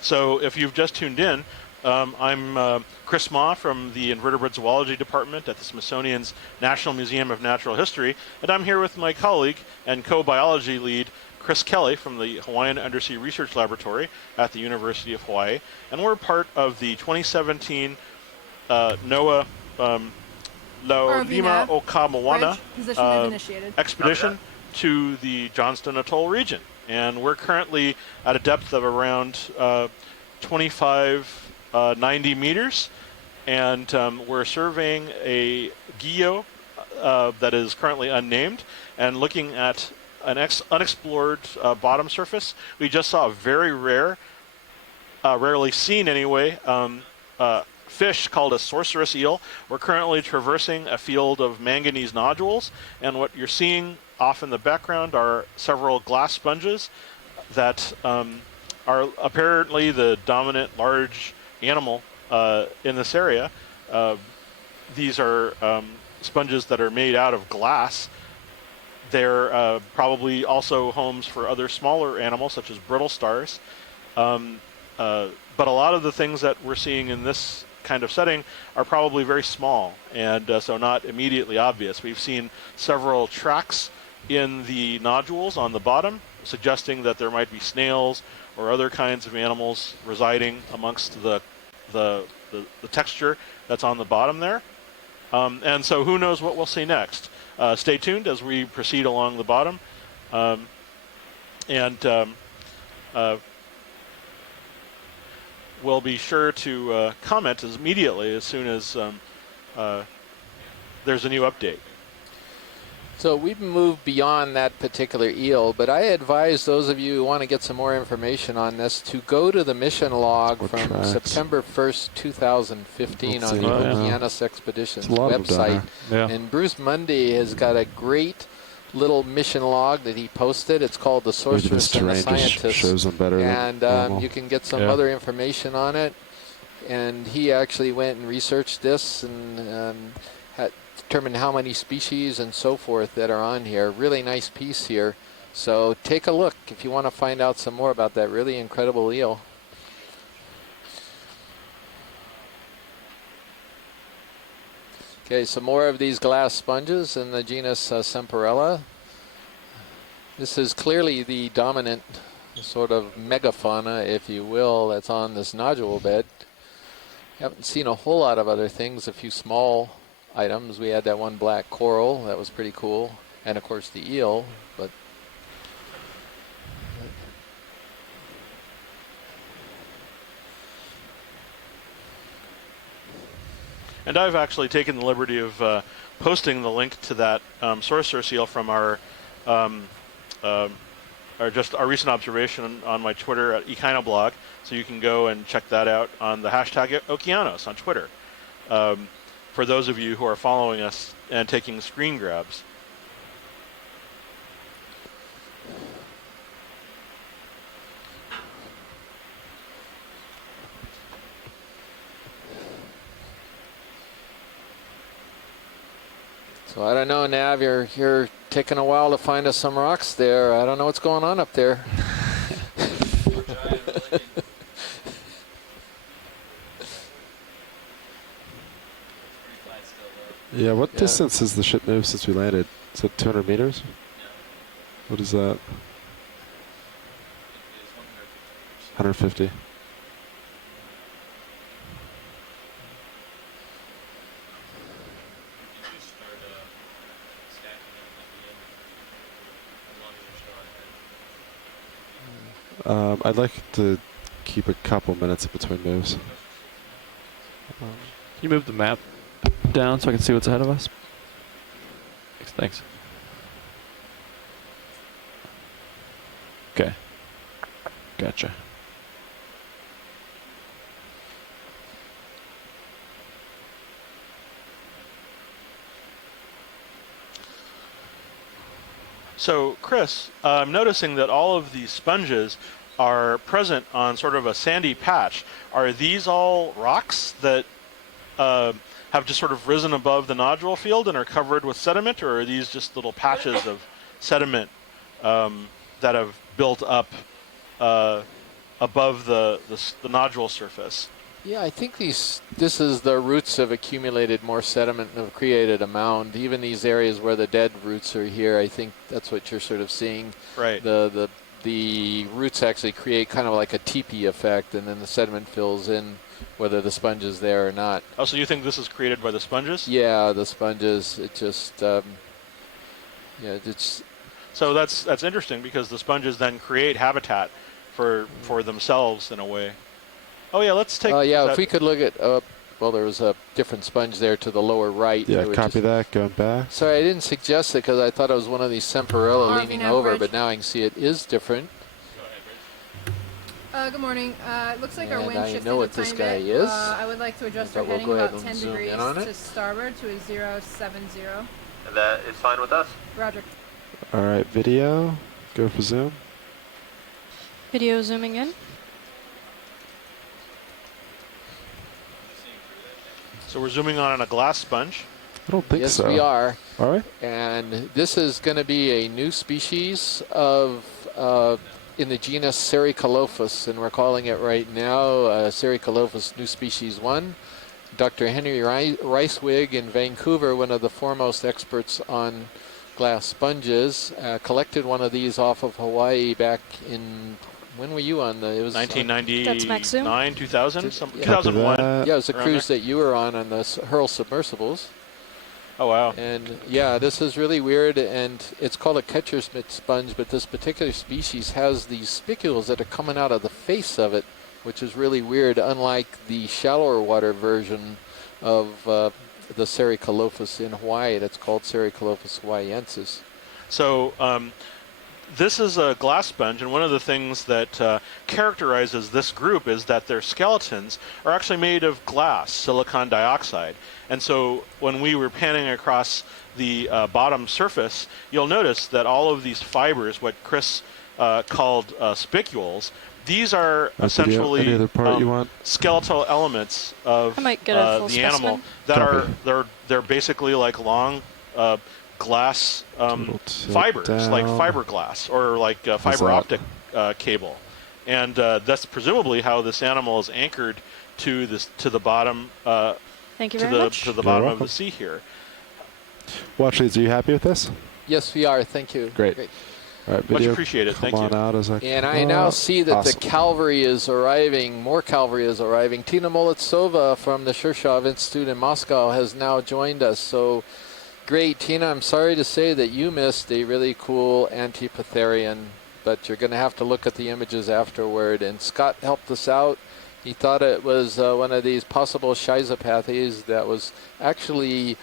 So if you've just tuned in, I'm Chris Ma from the Invertebrate Zoology Department at the Smithsonian's National Museum of Natural History, and I'm here with my colleague and co-biology lead, Chris Kelly from the Hawaiian Undersea Research Laboratory at the University of Hawaii, and we're part of the 2017 NOAA Lima Okamoana expedition to the Johnston Atoll region. And we're currently at a depth of around 90 meters, and we're surveying a guyot that is currently unnamed and looking at an unexplored bottom surface. We just saw a very rare, rarely seen anyway, fish called a sorceress eel. We're currently traversing a field of manganese nodules, and what you're seeing off in the background are several glass sponges that are apparently the dominant large animal in this area. These are sponges that are made out of glass. They're probably also homes for other smaller animals, such as brittle stars. But a lot of the things that we're seeing in this kind of setting are probably very small, and so not immediately obvious. We've seen several tracks in the nodules on the bottom, suggesting that there might be snails or other kinds of animals residing amongst the texture that's on the bottom there. And so who knows what we'll see next. Stay tuned as we proceed along the bottom. We'll be sure to comment immediately as soon as there's a new update. So we've moved beyond that particular eel, but I advise those of you who want to get some more information on this to go to the mission log from September 1st, 2015 on the Okeanos Expeditions website. Yeah. And Bruce Mundy has got a great little mission log that he posted. It's called The Sorceress and the Scientist. Shows them better and you can get some other information on it. And he actually went and researched this and determined how many species and so forth that are on here. Really nice piece here. So take a look if you want to find out some more about that really incredible eel. Okay, some more of these glass sponges in the genus Semperella. This is clearly the dominant sort of megafauna, if you will, that's on this nodule bed. Haven't seen a whole lot of other things, a few small items. We had that one black coral, that was pretty cool. And of course the eel, but And I've actually taken the liberty of posting the link to that sorcerer seal from our recent observation on my Twitter at Echinoblog, so you can go and check that out on the hashtag Okeanos on Twitter. For those of you who are following us and taking screen grabs. so I don't know, Nav, you're taking a while to find us some rocks there. I don't know what's going on up there. Yeah, what distance has the ship moved since we landed? Is it 200 meters? What is that? 150. I'd like to keep a couple minutes in between moves. Can you move the map down so I can see what's ahead of us? Thanks. Okay. Gotcha. So, Chris, I'm noticing that all of these sponges are present on sort of a sandy patch. Are these all rocks that have just sort of risen above the nodule field and are covered with sediment, or are these just little patches of sediment that have built up above the nodule surface? Yeah, I think this is the roots have accumulated more sediment and have created a mound. Even these areas where the dead roots are here, I think that's what you're sort of seeing. Right. The roots actually create kind of like a teepee effect, and then the sediment fills in whether the sponge is there or not. Oh, so you think this is created by the sponges? Yeah, the sponges. It just, it's. So that's interesting, because the sponges then create habitat for themselves in a way. Oh yeah, let's take. If we could look at. Well, there was a different sponge there to the lower right. Yeah, copy that. Going back. Sorry, I didn't suggest it because I thought it was one of these Semperella leaning over, but now I can see it is different. Good morning. It looks like our wind shifted know what this guy is. I would like to adjust our heading about 10 degrees to starboard to a 070. And that is fine with us. Roger. All right, video. Go for zoom. Video zooming in. So we're zooming on a glass sponge. I don't think yes, so. we are. All right. And this is going to be a new species of in the genus Cericolophus, and we're calling it right now Cericolophus new species 1. Dr. Henry Ricewig in Vancouver, one of the foremost experts on glass sponges, collected one of these off of Hawaii back in, when were you on the, it was 1999, 2000, 2001. Yeah, it was a cruise there. that you were on the Hurl submersibles. Oh, wow. And yeah, this is really weird, and it's called a catcher's mitt sponge, but this particular species has these spicules that are coming out of the face of it, which is really weird, unlike the shallower water version of the Cericolophus in Hawaii that's called Cericolophus hawaiiensis. So this is a glass sponge, and one of the things that characterizes this group is that their skeletons are actually made of glass, silicon dioxide. And so when we were panning across the bottom surface, you'll notice that all of these fibers, what Chris called spicules, these are essentially any other part you want? skeletal elements of I might get a full the animal specimen. that Copy. are they're basically like long glass fibers, like fiberglass or like fiber optic cable, and that's presumably how this animal is anchored to the bottom. Thank you very much. To the bottom of the sea here. Watch these. Are you happy with this? Yes, we are. Thank you. Great. All right, video. Much appreciated. Thank Come you. on out as I And I now see that awesome. the cavalry is arriving, more cavalry is arriving. Tina Molitsova from the Shirshov Institute in Moscow has now joined us. So great, Tina. I'm sorry to say that you missed a really cool Antipitherian, but you're going to have to look at the images afterward. And Scott helped us out. He thought it was one of these possible schizopathies that was actually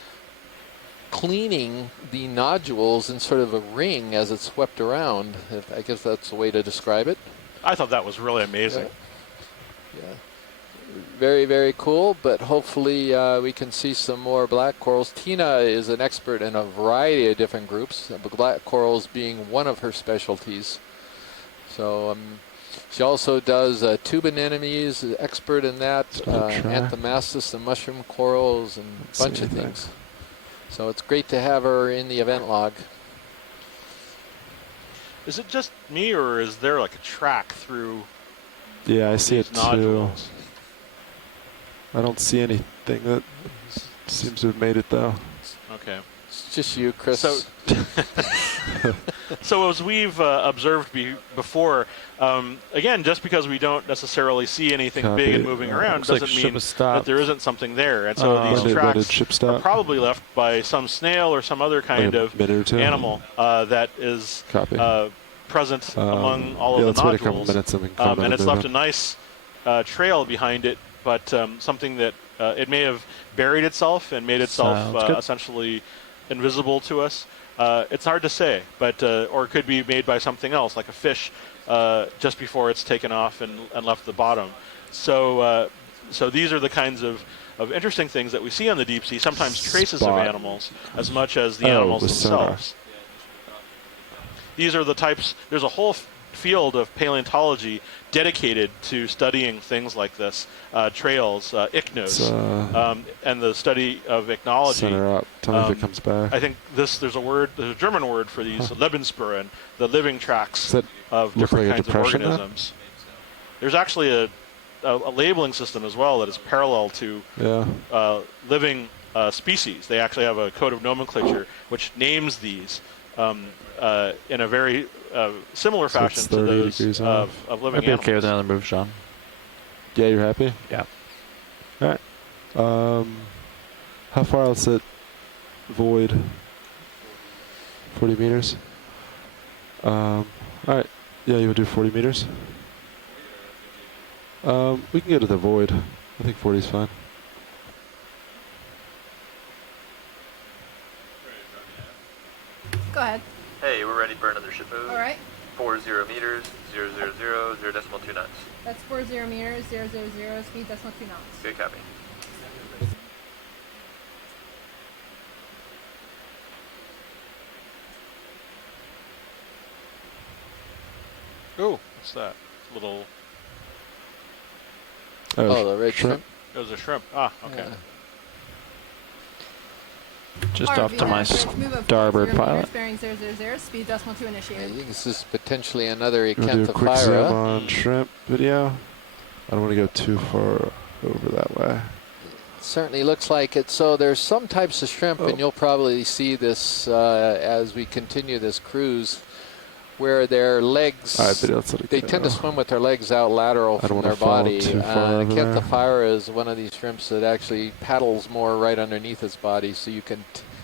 cleaning the nodules in sort of a ring as it swept around. I guess that's the way to describe it. I thought that was really amazing. Yeah. Very, very cool, but hopefully we can see some more black corals. Tina is an expert in a variety of different groups, black corals being one of her specialties. So she also does tube anemones, expert in that, anthomastus and mushroom corals, and a bunch of things. So it's great to have her in the event log. Is it just me, or is there like a track through? Yeah, I see it nodules? too. I don't see anything that seems to have made it though. Okay. It's just you, Chris. So, so as we've observed before, again, just because we don't necessarily see anything big and moving around doesn't mean that there isn't something there. And so these tracks are probably left by some snail or some other kind of animal that is present among all of the nodules. And it's left a nice trail behind it, but something that it may have buried itself and made itself essentially invisible to us. It's hard to say, but or it could be made by something else, like a fish, just before it's taken off and left the bottom. So, so these are the kinds of interesting things that we see on the deep sea. Sometimes traces of animals, as much as the animals themselves. These are the types. There's a whole field of paleontology dedicated to studying things like this, trails, ichnos, and the study of ichnology. Send her up. Tell me if it comes back. I think there's a German word for these, Lebensspuren, the living tracks of different kinds of organisms. There's actually a labeling system as well that is parallel to living species. They actually have a code of nomenclature which names these in a very similar fashion to those of living I'd be animals. okay with another move, Sean. Yeah, you're happy? Yeah. All right. How far else it void? 40 meters. All right. Yeah, you would do 40 meters. We can go to the void. I think 40 is fine. Go ahead. Hey, we're ready for another ship move. All right. 40 meters, 000, 0.2 knots. That's 40 meters, 000, speed decimal 2 knots. Good copy. Ooh, what's that? Little. Oh, the red shrimp. It was a shrimp. Ah, okay. Yeah. Just RV off to my Bridge, move up starboard 0 meters, pilot. bearing 000, speed decimal 2 initiated. I think this is potentially another We'll do a quick zoom Ecanthophira. on shrimp video. I don't want to go too far over that way. Certainly looks like it. So there's some types of shrimp, and you'll probably see this as we continue this cruise, where their legs, All right, video, let's let it they go. tend to swim with their legs out lateral I don't from wanna their fall body. too far over there. Ecanthophira is one of these shrimps that actually paddles more right underneath its body, so you can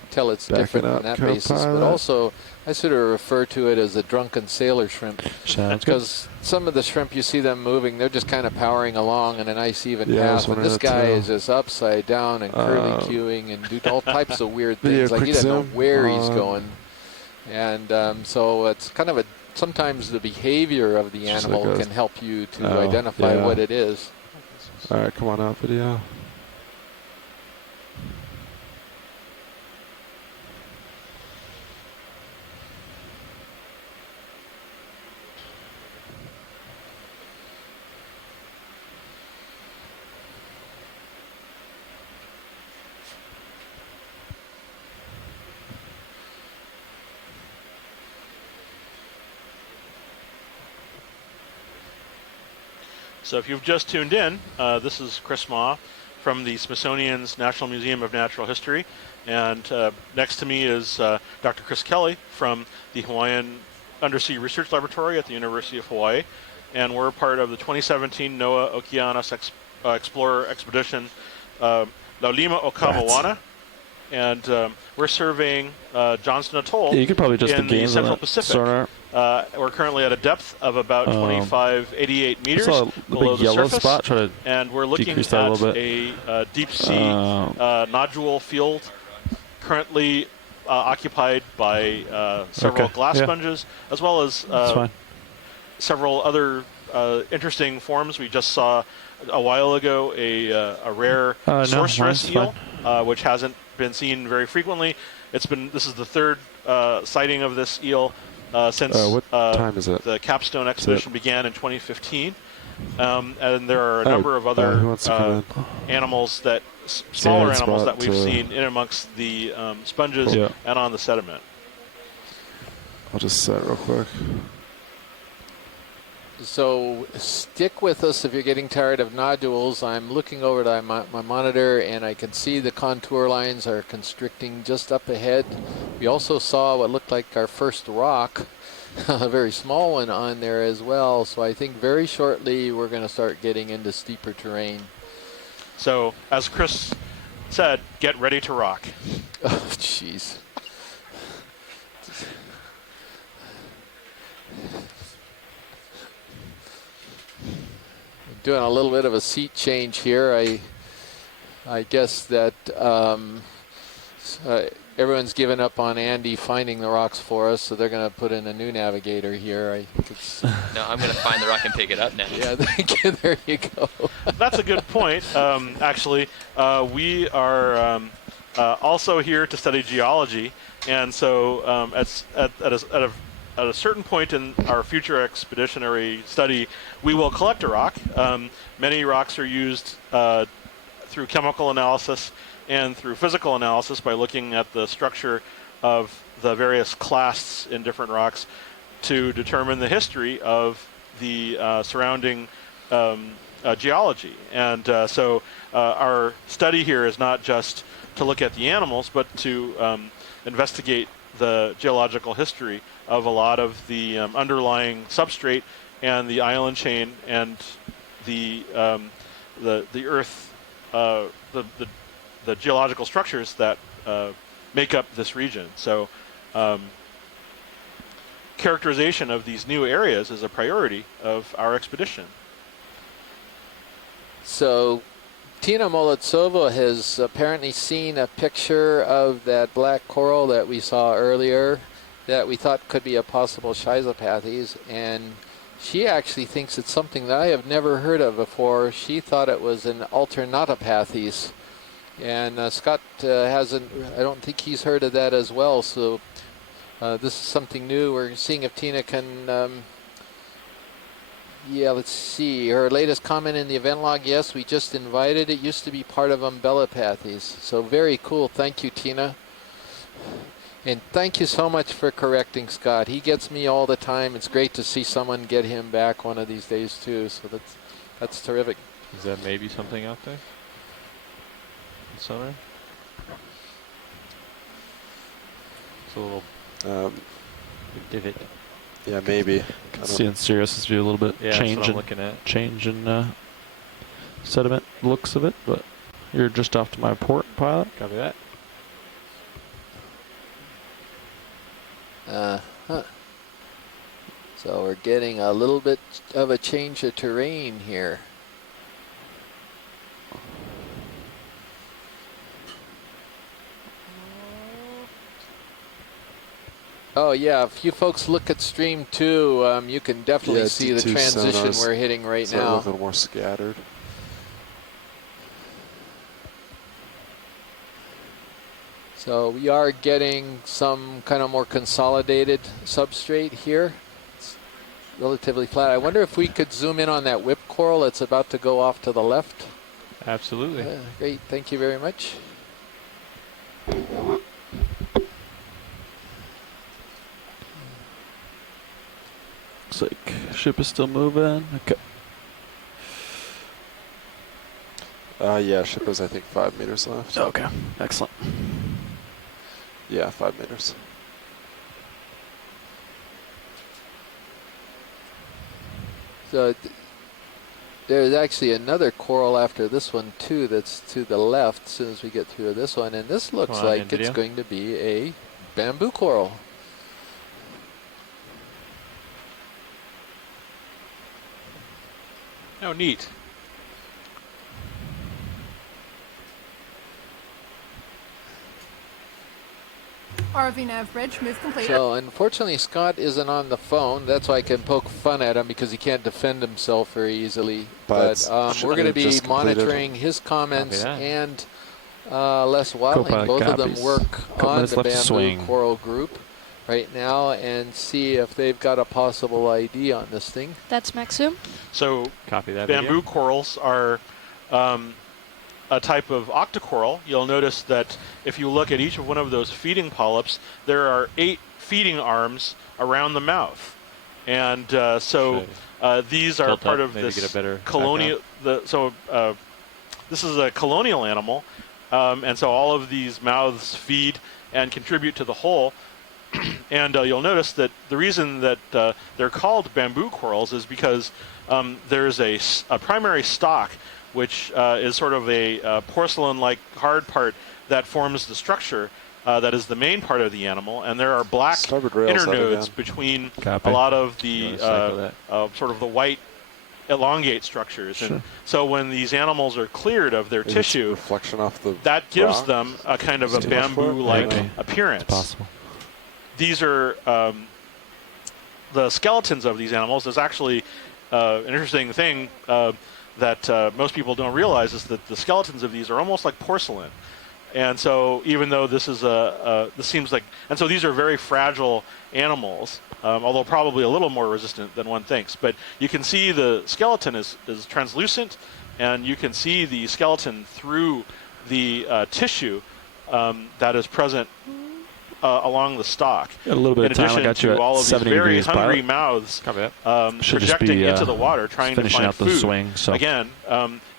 tell it's Backing different up, on that basis. But co-pilot. also, I sort of refer to it as a drunken sailor shrimp. Sounds good. Because some of the shrimp, you see them moving, they're just kind of powering along in a nice even Yeah, I was path. And wondering this that guy too. is just upside down and curly cueing and do all types of weird Video, things. Like he quick doesn't know zoom where he's on- going. And so it's kind of sometimes the behavior of the Just animal like a- can help you to Oh, identify yeah. what it is. All right, come on out, video. So if you've just tuned in, this is Chris Ma from the Smithsonian's National Museum of Natural History. And next to me is Dr. Chris Kelly from the Hawaiian Undersea Research Laboratory at the University of Hawaii. And we're part of the 2017 NOAA Okeanos Explorer Expedition Laulima Okamawana. And we're surveying Johnston Atoll Yeah, you could probably just in the the games Central on that Pacific. sonar. We're currently at a depth of about 2588 I meters saw the below big the yellow surface, spot. Try to and we're looking decrease that a at little bit. a deep sea nodule field currently occupied by several Okay, glass yeah. sponges, as well as That's fine. several other interesting forms. We just saw a while ago a rare No, sorceress mine's eel, which hasn't been seen very frequently. This is the third sighting of this eel since what time is it? the Capstone expedition began in 2015. And there are a number of who other wants to come animals smaller Sand animals that spot we've to- seen in amongst the sponges Yeah. and on the sediment. I'll just set real quick. So stick with us if you're getting tired of nodules. I'm looking over to my monitor and I can see the contour lines are constricting just up ahead. We also saw what looked like our first rock, a very small one on there as well. So I think very shortly we're going to start getting into steeper terrain. So, as Chris said, get ready to rock. Oh, jeez. Doing a little bit of a seat change here. I guess that everyone's given up on Andy finding the rocks for us, so they're going to put in a new navigator here. I think it's No, I'm going to find the rock and pick it up now. yeah. There you go. That's a good point. Actually, we are also here to study geology, and so at a certain point in our future expeditionary study, we will collect a rock. Many rocks are used through chemical analysis and through physical analysis by looking at the structure of the various clasts in different rocks to determine the history of the surrounding geology. And so our study here is not just to look at the animals, but to investigate the geological history of a lot of the underlying substrate and the island chain and the earth, the geological structures that make up this region. So characterization of these new areas is a priority of our expedition. So Tina Molodtsova has apparently seen a picture of that black coral that we saw earlier that we thought could be a possible Schizopathes, and she actually thinks it's something that I have never heard of before. She thought it was an Alternatopathes, and Scott hasn't, I don't think he's heard of that as well, so this is something new. We're seeing if Tina can Yeah, let's see. Her latest comment in the event log, yes, we just invited. It used to be part of Umbellapathes. So very cool. Thank you, Tina. And thank you so much for correcting Scott. He gets me all the time. It's great to see someone get him back one of these days too. So that's terrific. Is that maybe something out there? Somewhere? It's a little divot. Yeah, maybe. I can see in Sirius's view a little bit change in sediment looks of it, but you're just off to my port, pilot. Copy that. So we're getting a little bit of a change of terrain here. Oh yeah, if you folks look at stream 2, you can definitely see the transition we're hitting right now. A little more scattered. So we are getting some kind of more consolidated substrate here. It's relatively flat. I wonder if we could zoom in on that whip coral that's about to go off to the left. Absolutely. Great, thank you very much. Looks like ship is still moving. Okay. Yeah, ship is I think 5 meters left. Okay, excellent. Yeah, 5 meters. So there's actually another coral after this one too that's to the left as soon as we get through this one, and this looks like it's going to be a bamboo coral. Oh, neat. RV nav bridge, move completed. So unfortunately Scott isn't on the phone. That's why I can poke fun at him, because he can't defend himself very easily. But we're going to be monitoring his comments and Les Watling. Both of them work on the bamboo coral group right now, and see if they've got a possible ID on this thing. That's Maxum. So copy that. Bamboo corals are a type of octocoral. You'll notice that if you look at each of one of those feeding polyps, there are 8 feeding arms around the mouth, and these are part of this colonial. This is a colonial animal, and so all of these mouths feed and contribute to the whole. And you'll notice that the reason that they're called bamboo corals is because there's a primary stalk, which is sort of a porcelain-like hard part that forms the structure that is the main part of the animal, and there are black internodes between a lot of the sort of the white elongate structures. And so when these animals are cleared of their tissue, reflection off the that gives them a kind of a bamboo-like appearance. It's possible. These are the skeletons of these animals. There's actually an interesting thing that most people don't realize, is that the skeletons of these are almost like porcelain. And so even though this is this seems like, and so these are very fragile animals, although probably a little more resistant than one thinks. But you can see the skeleton is translucent, and you can see the skeleton through the tissue that is present along the stalk. A little bit in of time. addition I got you to at all of 70 these very degrees hungry pilot. mouths Should just projecting be, into the water, trying to finishing find out food. the swing. So Again,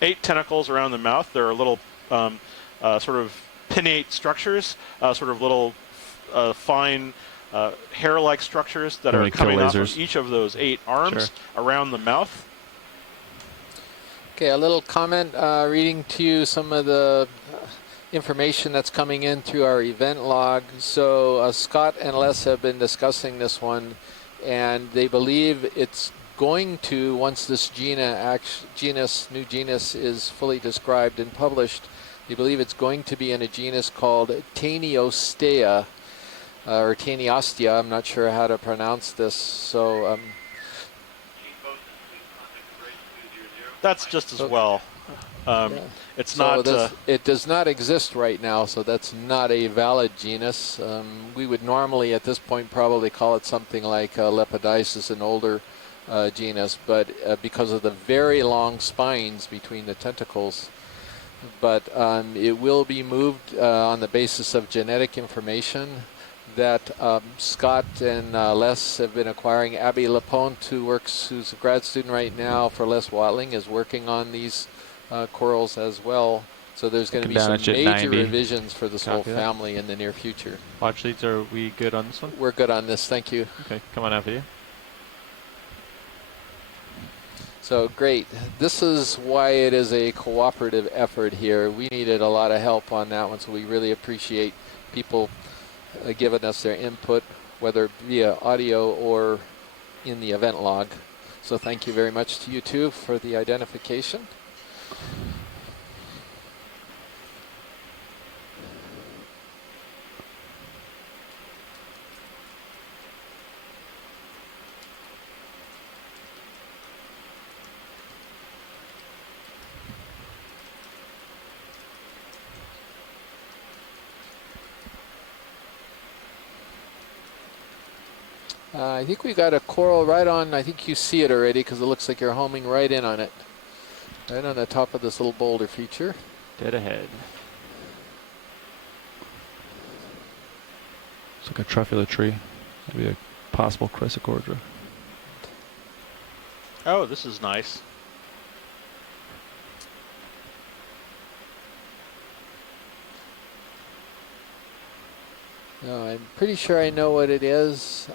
8 tentacles around the mouth. There are little sort of pinnate structures, sort of little fine hair-like structures that are coming off of each of those 8 arms around the mouth. Okay, a little comment reading to you some of the information that's coming in through our event log. So Scott and Les have been discussing this one, and they believe it's going to, once this new genus is fully described and published, they believe it's going to be in a genus called Taniostea, or Taniostea. I'm not sure how to pronounce this. So that's just as well. It's so not. It does not exist right now, so that's not a valid genus. We would normally, at this point, probably call it something like Lepidopsis, an older genus, but because of the very long spines between the tentacles. But it will be moved on the basis of genetic information that Scott and Les have been acquiring. Abby Laponte, who's a grad student right now for Les Watling, is working on these corals as well. So there's going to be some major revisions for this whole family in the near future. Watch leads, are we good on this one? We're good on this, thank you. Okay, come on out, you. So great. This is why it is a cooperative effort here. We needed a lot of help on that one, so we really appreciate people giving us their input, whether via audio or in the event log. So thank you very much to you two for the identification. I think we got a coral right on, I think you see it already because it looks like you're homing right in on it. Right on the top of this little boulder feature. Dead ahead. It's like a truffula tree. Maybe a possible Chrysogorgia. Oh, this is nice. No, I'm pretty sure I know what it is,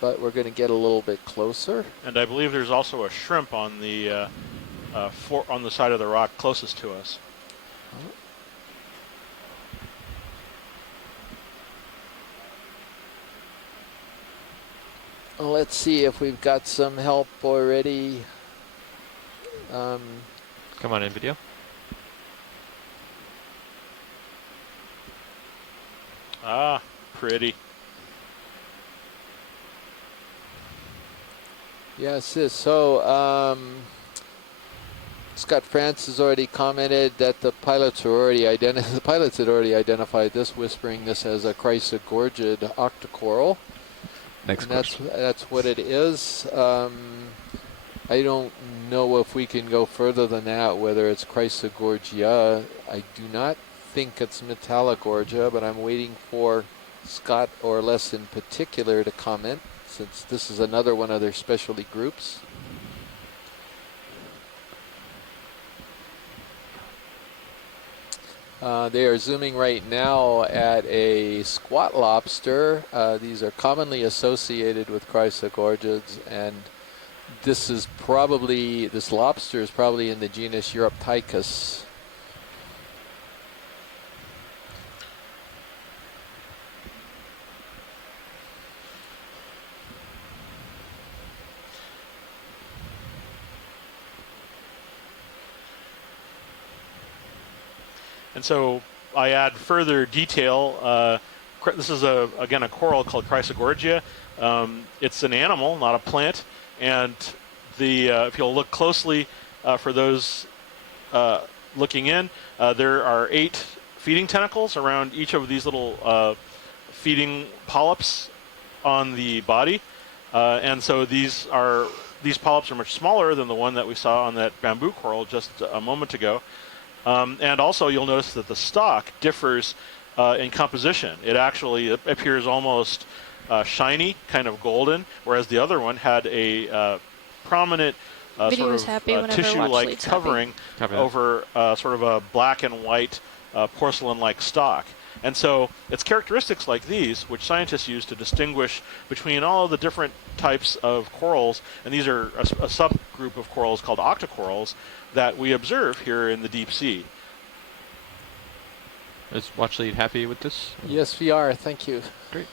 but we're going to get a little bit closer. And I believe there's also a shrimp on the on the side of the rock closest to us. Well, let's see if we've got some help already. Come on in, video. Ah, pretty. Yes, it is. So Scott France has already commented that the pilots had already identified this, whispering this as a Chrysogorgid octocoral. Next question. That's what it is. I don't know if we can go further than that, whether it's Chrysogorgia. I do not think it's Metallogorgia, but I'm waiting for Scott or Les in particular to comment, since this is another one of their specialty groups. They are zooming right now at a squat lobster. These are commonly associated with Chrysogorgids, and this lobster is probably in the genus Europtychus. And so I add further detail. This is, again, a coral called Chrysogorgia. It's an animal, not a plant. And if you'll look closely for those looking in, there are 8 feeding tentacles around each of these little feeding polyps on the body. And so these polyps are much smaller than the one that we saw on that bamboo coral just a moment ago. And also you'll notice that the stalk differs in composition. It actually appears almost shiny, kind of golden, whereas the other one had a prominent sort of tissue-like covering over sort of a black and white porcelain-like stalk. And so it's characteristics like these which scientists use to distinguish between all of the different types of corals, and these are a subgroup of corals called octocorals that we observe here in the deep sea. Is Watchlead happy with this? Yes, we are. Thank you. Great.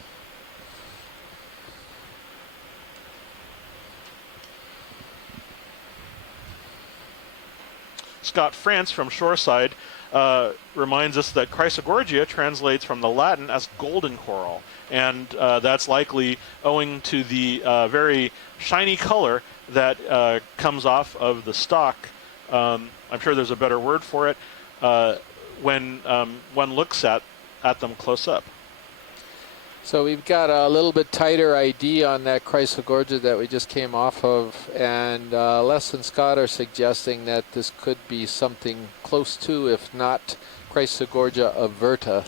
Scott France from Shoreside reminds us that Chrysogorgia translates from the Latin as golden coral, and that's likely owing to the very shiny color that comes off of the stalk. I'm sure there's a better word for it when one looks at them close up. So we've got a little bit tighter ID on that Chrysogorgia that we just came off of, and Les and Scott are suggesting that this could be something close to, if not Chrysogorgia averta.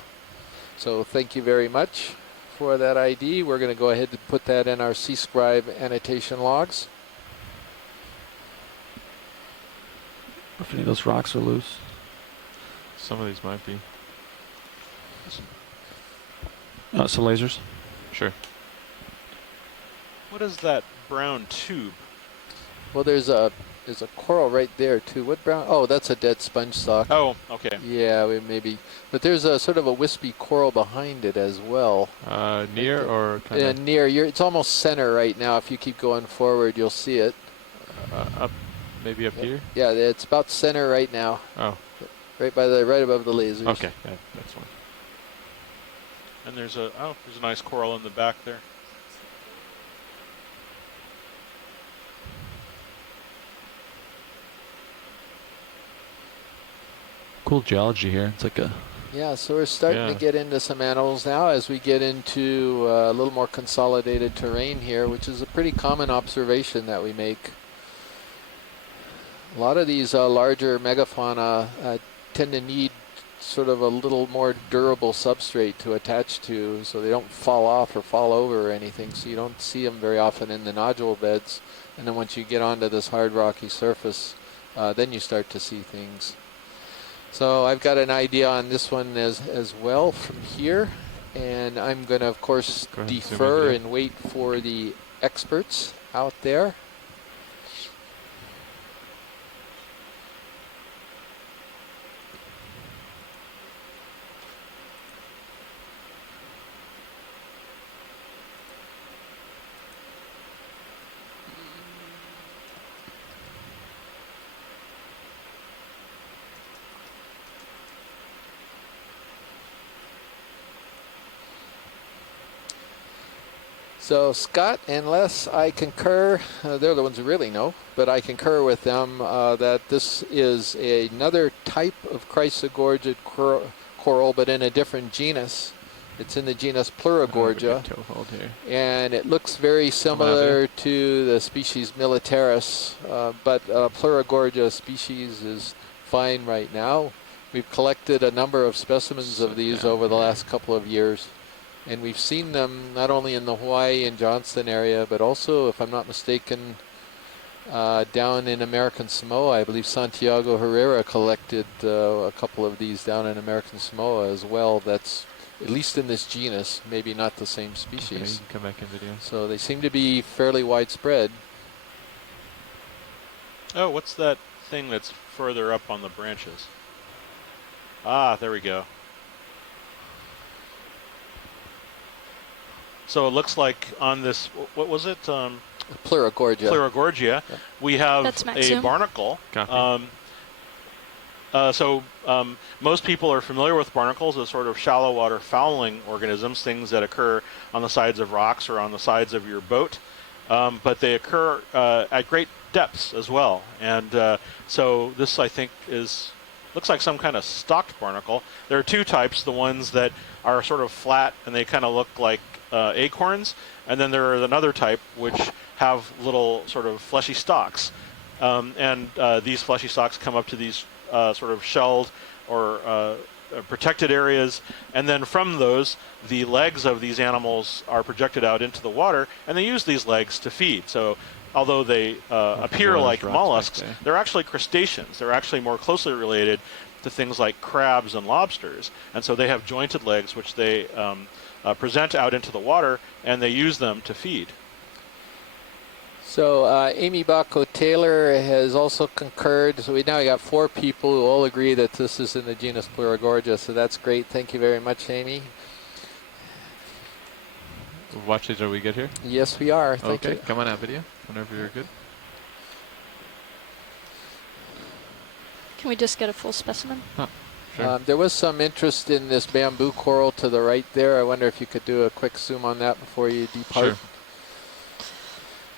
So thank you very much for that ID. We're going to go ahead and put that in our C-Scribe annotation logs. If any of those rocks are loose. Some of these might be. Some lasers. Sure. What is that brown tube? Well, there's a coral right there too. What brown? Oh, that's a dead sponge stock. Oh, okay. Yeah, we maybe. But there's a sort of a wispy coral behind it as well. Near or kind of? Near. It's almost center right now. If you keep going forward, you'll see it. Up, maybe up here. Yeah, it's about center right now. Oh. Right above the lasers. Okay, yeah, that's one. And there's a nice coral in the back there. Cool geology here. It's like a... Yeah, so we're starting to get into some animals now as we get into a little more consolidated terrain here, which is a pretty common observation that we make. A lot of these larger megafauna tend to need sort of a little more durable substrate to attach to, so they don't fall off or fall over or anything, so you don't see them very often in the nodule beds. And then once you get onto this hard rocky surface, then you start to see things. So I've got an idea on this one as well from here, and I'm going to, of course, defer and wait for the experts out there. So Scott and Les, I concur, they're the ones who really know, but I concur with them that this is another type of Chrysogorgia coral, but in a different genus. It's in the genus Pleurogorgia, and it looks very similar to the species Militaris, but Pleurogorgia species is fine right now. We've collected a number of specimens of these over the last couple of years. And we've seen them not only in the Hawaii and Johnston area, but also, if I'm not mistaken, down in American Samoa. I believe Santiago Herrera collected a couple of these down in American Samoa as well. That's at least in this genus, maybe not the same species. Okay, you can come back in video. So they seem to be fairly widespread. Oh, what's that thing that's further up on the branches? Ah, there we go. So it looks like on this, what was it? Pleurogorgia. Pleurogorgia. Yeah. We have a barnacle. Most people are familiar with barnacles as sort of shallow water fouling organisms, things that occur on the sides of rocks or on the sides of your boat. But they occur at great depths as well. And so this, I think, looks like some kind of stalked barnacle. There are two types, the ones that are sort of flat and they kind of look like acorns, and then there is another type which have little sort of fleshy stalks, and these fleshy stalks come up to these sort of shelled or protected areas, and then from those the legs of these animals are projected out into the water, and they use these legs to feed. So although they appear like mollusks, they're actually crustaceans. They're actually more closely related to things like crabs and lobsters, and so they have jointed legs which they present out into the water, and they use them to feed. So Amy Bacco-Taylor has also concurred. So we now got 4 people who all agree that this is in the genus Pleurogorgia, so that's great. Thank you very much, Amy. Watch these, are we good here? Yes, we are. Thank you. Okay, come on out video whenever you're good. Can we just get a full specimen? Oh, sure. There was some interest in this bamboo coral to the right there. I wonder if you could do a quick zoom on that before you depart. Sure.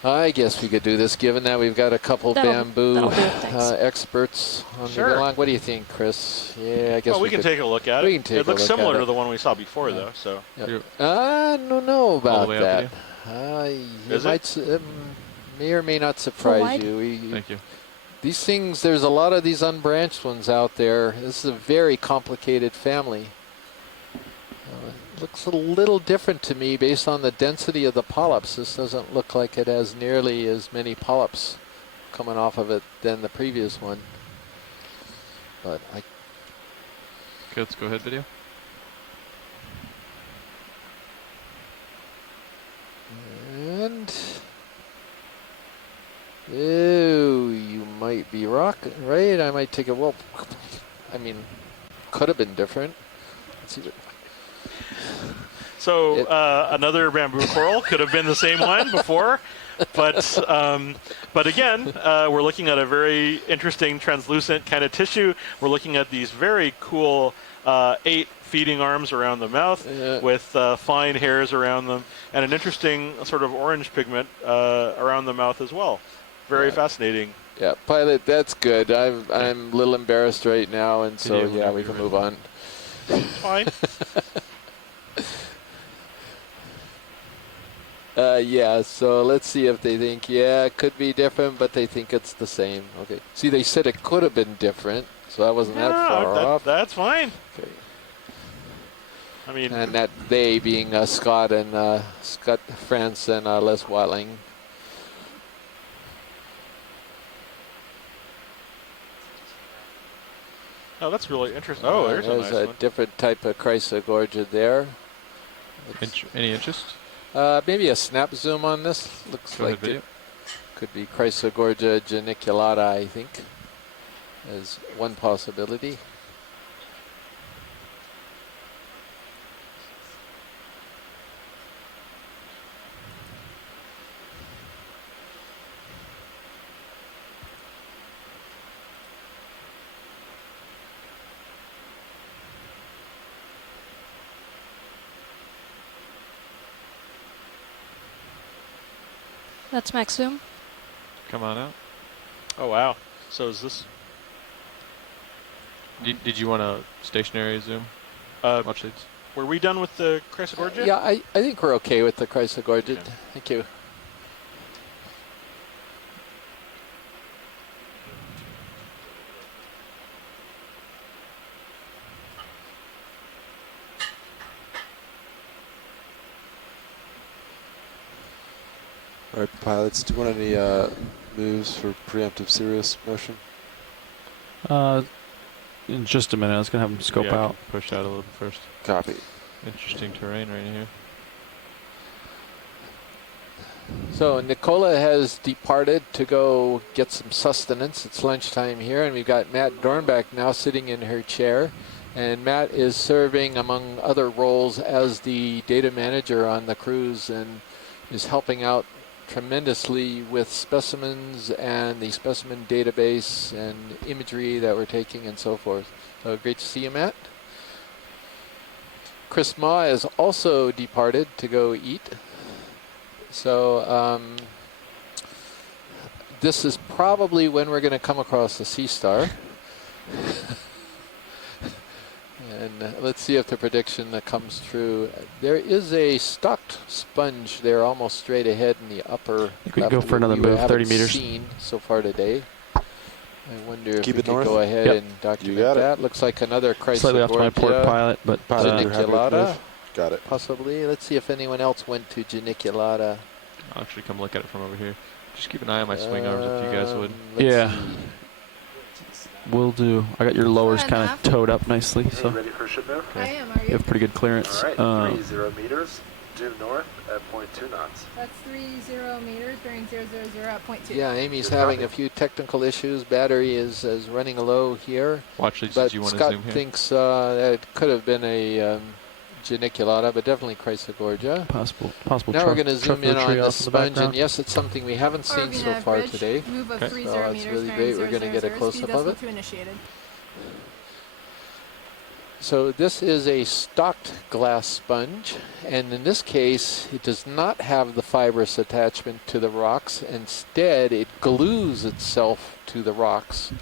I guess we could do this, given that we've got a couple bamboo experts on the line. What do you think, Chris? Yeah, I guess we can take a look at it. It looks similar to the one we saw before, though. So I don't know about that. It may or may not surprise you. Thank you. These things, there's a lot of these unbranched ones out there. This is a very complicated family. Looks a little different to me based on the density of the polyps. This doesn't look like it has nearly as many polyps coming off of it than the previous one. But Okay, let's go ahead, video. And you might be right. I might take a I mean, could have been different. Let's see what. So another bamboo coral could have been the same one before, but again, we're looking at a very interesting translucent kind of tissue. We're looking at these very cool 8 feeding arms around the mouth with fine hairs around them, and an interesting sort of orange pigment around the mouth as well. Very fascinating. Yeah, Pilot, that's good. I'm a little embarrassed right now, and so we can move on. Fine. So let's see if they think, it could be different, but they think it's the same. Okay. See, they said it could have been different, so I wasn't that far off. That's fine. Okay. I mean, and that they being Scott, France, and Les Watling. Oh, that's really interesting. Oh, there's a nice different type of Chrysogorgia there. Any interest? Maybe a snap zoom on this. Looks like it could be Chrysogorgia geniculata, I think, as one possibility. That's max zoom. Come on out. Oh, wow. So is this... Did you want a stationary zoom? Watch leads. Were we done with the Chrysogorgia? Yeah, I think we're okay with the Chrysogorgia. Okay. Thank you. All right, pilots, do you want any moves for preemptive Sirius motion? In just a minute. I was going to have them scope out. Push out a little bit first. Copy. Interesting terrain right here. So Nicola has departed to go get some sustenance. It's lunchtime here, and we've got Matt Dornbeck now sitting in her chair. And Matt is serving, among other roles, as the data manager on the cruise and is helping out tremendously with specimens and the specimen database and imagery that we're taking and so forth. So great to see you, Matt. Chris Ma has also departed to go eat. So this is probably when we're going to come across the Sea Star. And let's see if the prediction that comes true. There is a stocked sponge there almost straight ahead in the upper. I think we can go for another move, 30 meters. Seen so far today. I wonder if we it can north. go ahead and document that. Looks like another Chrysogorgia. Slightly off to my port pilot, but geniculata. Got it. Possibly. Let's see if anyone else went to geniculata. I'll actually come look at it from over here. Just keep an eye on my swing arms if you guys would. Yeah. Will do. I got your lowers kind of towed up nicely, so ready for ship move? I am. Are you? you have pretty good clearance. All right, 30 meters, due north at 0.2 knots. That's 30 meters, bearing 000 at 0.2. Yeah, Amy's having a few technical issues. Battery is running low here. Watch leads. But Did you want to Scott zoom here? thinks that it could have been a geniculata, but definitely Chrysogorgia. Possible. Now we're going to zoom in on the sponge, and background. yes, it's something we haven't seen so far today. Move of Okay. 30 So it's meters, really bearing great. We're going to get a 000, close-up speed of decimal it. 2 initiated. So this is a stocked glass sponge, and in this case it does not have the fibrous attachment to the rocks. Instead, it glues itself to the rocks.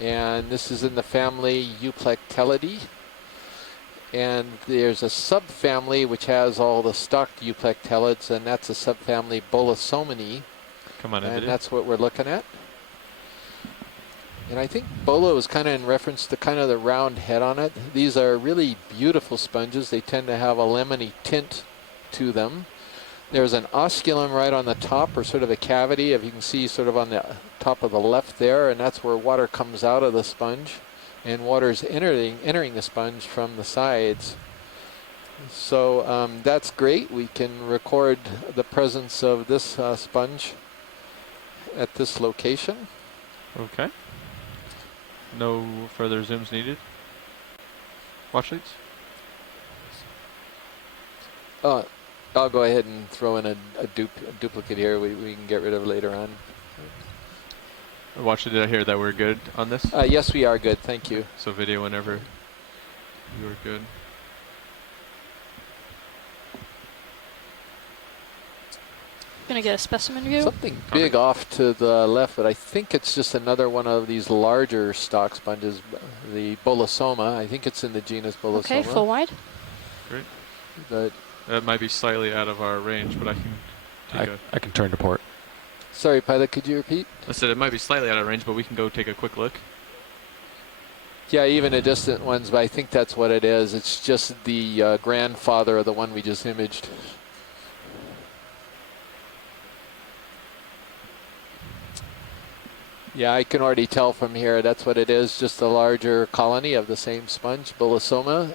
And this is in the family Euplectellidae. And there's a subfamily which has all the stocked euplectellids, and that's a subfamily Bolosomini. Come on, and that's what we're looking at. And I think bolo is kind of in reference to kind of the round head on it. These are really beautiful sponges. They tend to have a lemony tint to them. There's an osculum right on the top, or sort of a cavity, if you can see sort of on the top of the left there, and that's where water comes out of the sponge, and water is entering the sponge from the sides. So that's great. We can record the presence of this sponge at this location. Okay. No further zooms needed. Watch leads. I'll go ahead and throw in a duplicate here. We can get rid of later on. Watch, did I hear that we're good on this? Yes, we are good. Thank you. So video whenever you're good. Gonna get a specimen view. Something big off to the left, but I think it's just another one of these larger stock sponges, the Bolosoma. I think it's in the genus Bolosoma. Okay, full wide. Great. But that might be slightly out of our range, but I can take I can turn to port. Sorry, pilot, could you repeat? I said it might be slightly out of range, but we can go take a quick look. Yeah, even the distant ones, but I think that's what it is. It's just the grandfather of the one we just imaged. Yeah, I can already tell from here that's what it is, just a larger colony of the same sponge, Bolosoma.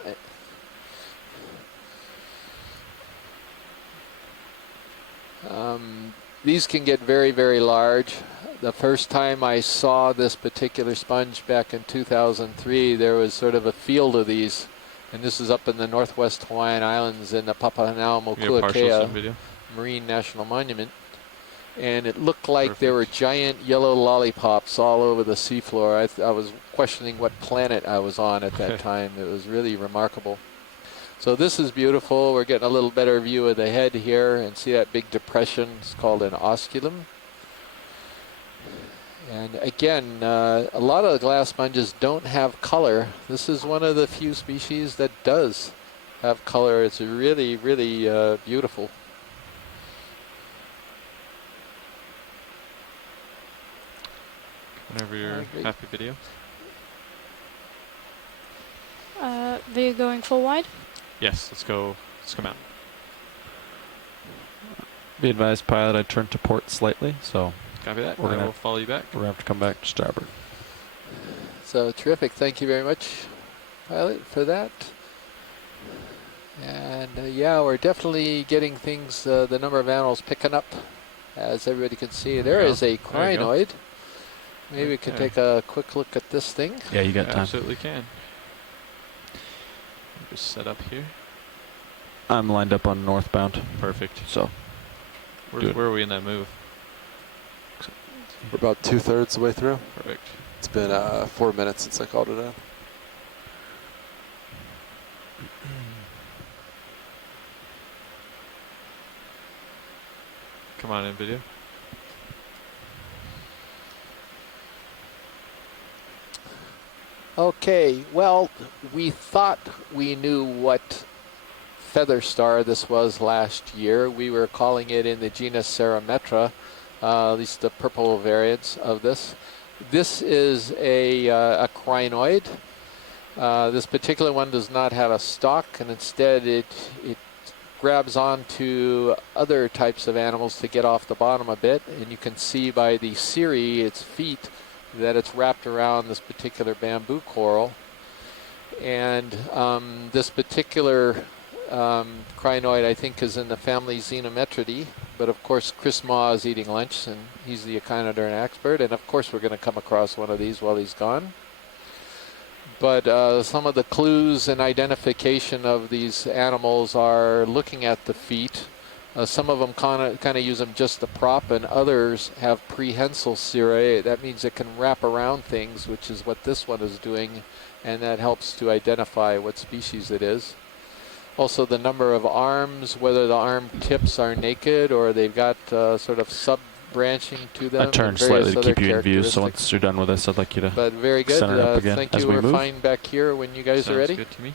These can get very, very large. The first time I saw this particular sponge back in 2003, there was sort of a field of these, and this is up in the northwest Hawaiian Islands in the Papahanaumokuakea Marine National Monument. And it looked like there were giant yellow lollipops all over the seafloor. I was questioning what planet I was on at that time. It was really remarkable. So this is beautiful. We're getting a little better view of the head here, and see that big depression. It's called an osculum. And again, a lot of the glass sponges don't have color. This is one of the few species that does have color. It's really, really beautiful. Whenever you're happy, video. Video going full wide? Yes, let's go. Let's come out. Be advised, pilot, I turned to port slightly, so copy that. We're gonna follow you back. We're gonna have to come back to starboard. So terrific. Thank you very much, pilot, for that. And yeah, we're definitely getting things, the number of animals picking up, as everybody can see. There is a crinoid. Maybe we could take a quick look at this thing. Yeah, you got time. Absolutely can. Just set up here. I'm lined up on northbound. Perfect. So, where are we in that move? We're about 2/3 the way through. Perfect. It's been 4 minutes since I called it in. Come on in, video. Okay, well, we thought we knew what feather star this was last year. We were calling it in the genus Cerametra, at least the purple variants of this. This is a crinoid. This particular one does not have a stalk, and instead it grabs onto other types of animals to get off the bottom a bit, and you can see by the cirri, its feet, that it's wrapped around this particular bamboo coral. And this particular crinoid, I think, is in the family Xenometridae, but of course Chris Maw is eating lunch, and he's the echinoderm expert, and of course we're going to come across one of these while he's gone. But some of the clues and identification of these animals are looking at the feet. Some of them kind of use them just to prop, and others have prehensile cirri. That means it can wrap around things, which is what this one is doing, and that helps to identify what species it is. Also, the number of arms, whether the arm tips are naked or they've got sort of sub-branching to them. I turned slightly to keep you in view, so once you're done with this, I'd like you to But very good. center up again Thank as you. we We're move. fine back here when you guys are ready. Sounds good to me.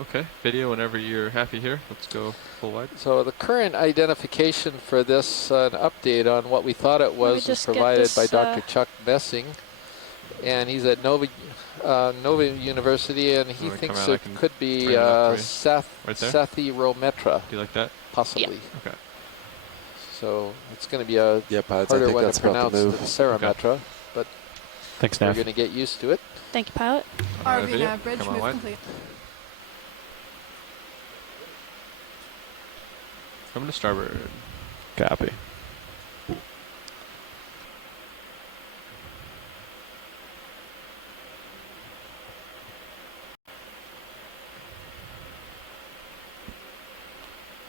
Okay, video whenever you're happy here. Let's go full wide. So the current identification for this, an update on what we thought it was provided by Dr. Chuck Messing. And he's at Nova University, and he thinks it could be Sethirometra. Do you like that? Possibly. Yeah. Okay. So it's going to be a I harder think one that's to about pronounce the than move. Cerimetra, but thanks, we're Nav. going to get used to it. Thank you, pilot. RV nav bridge Come on, move wide. complete. Coming to starboard. Copy.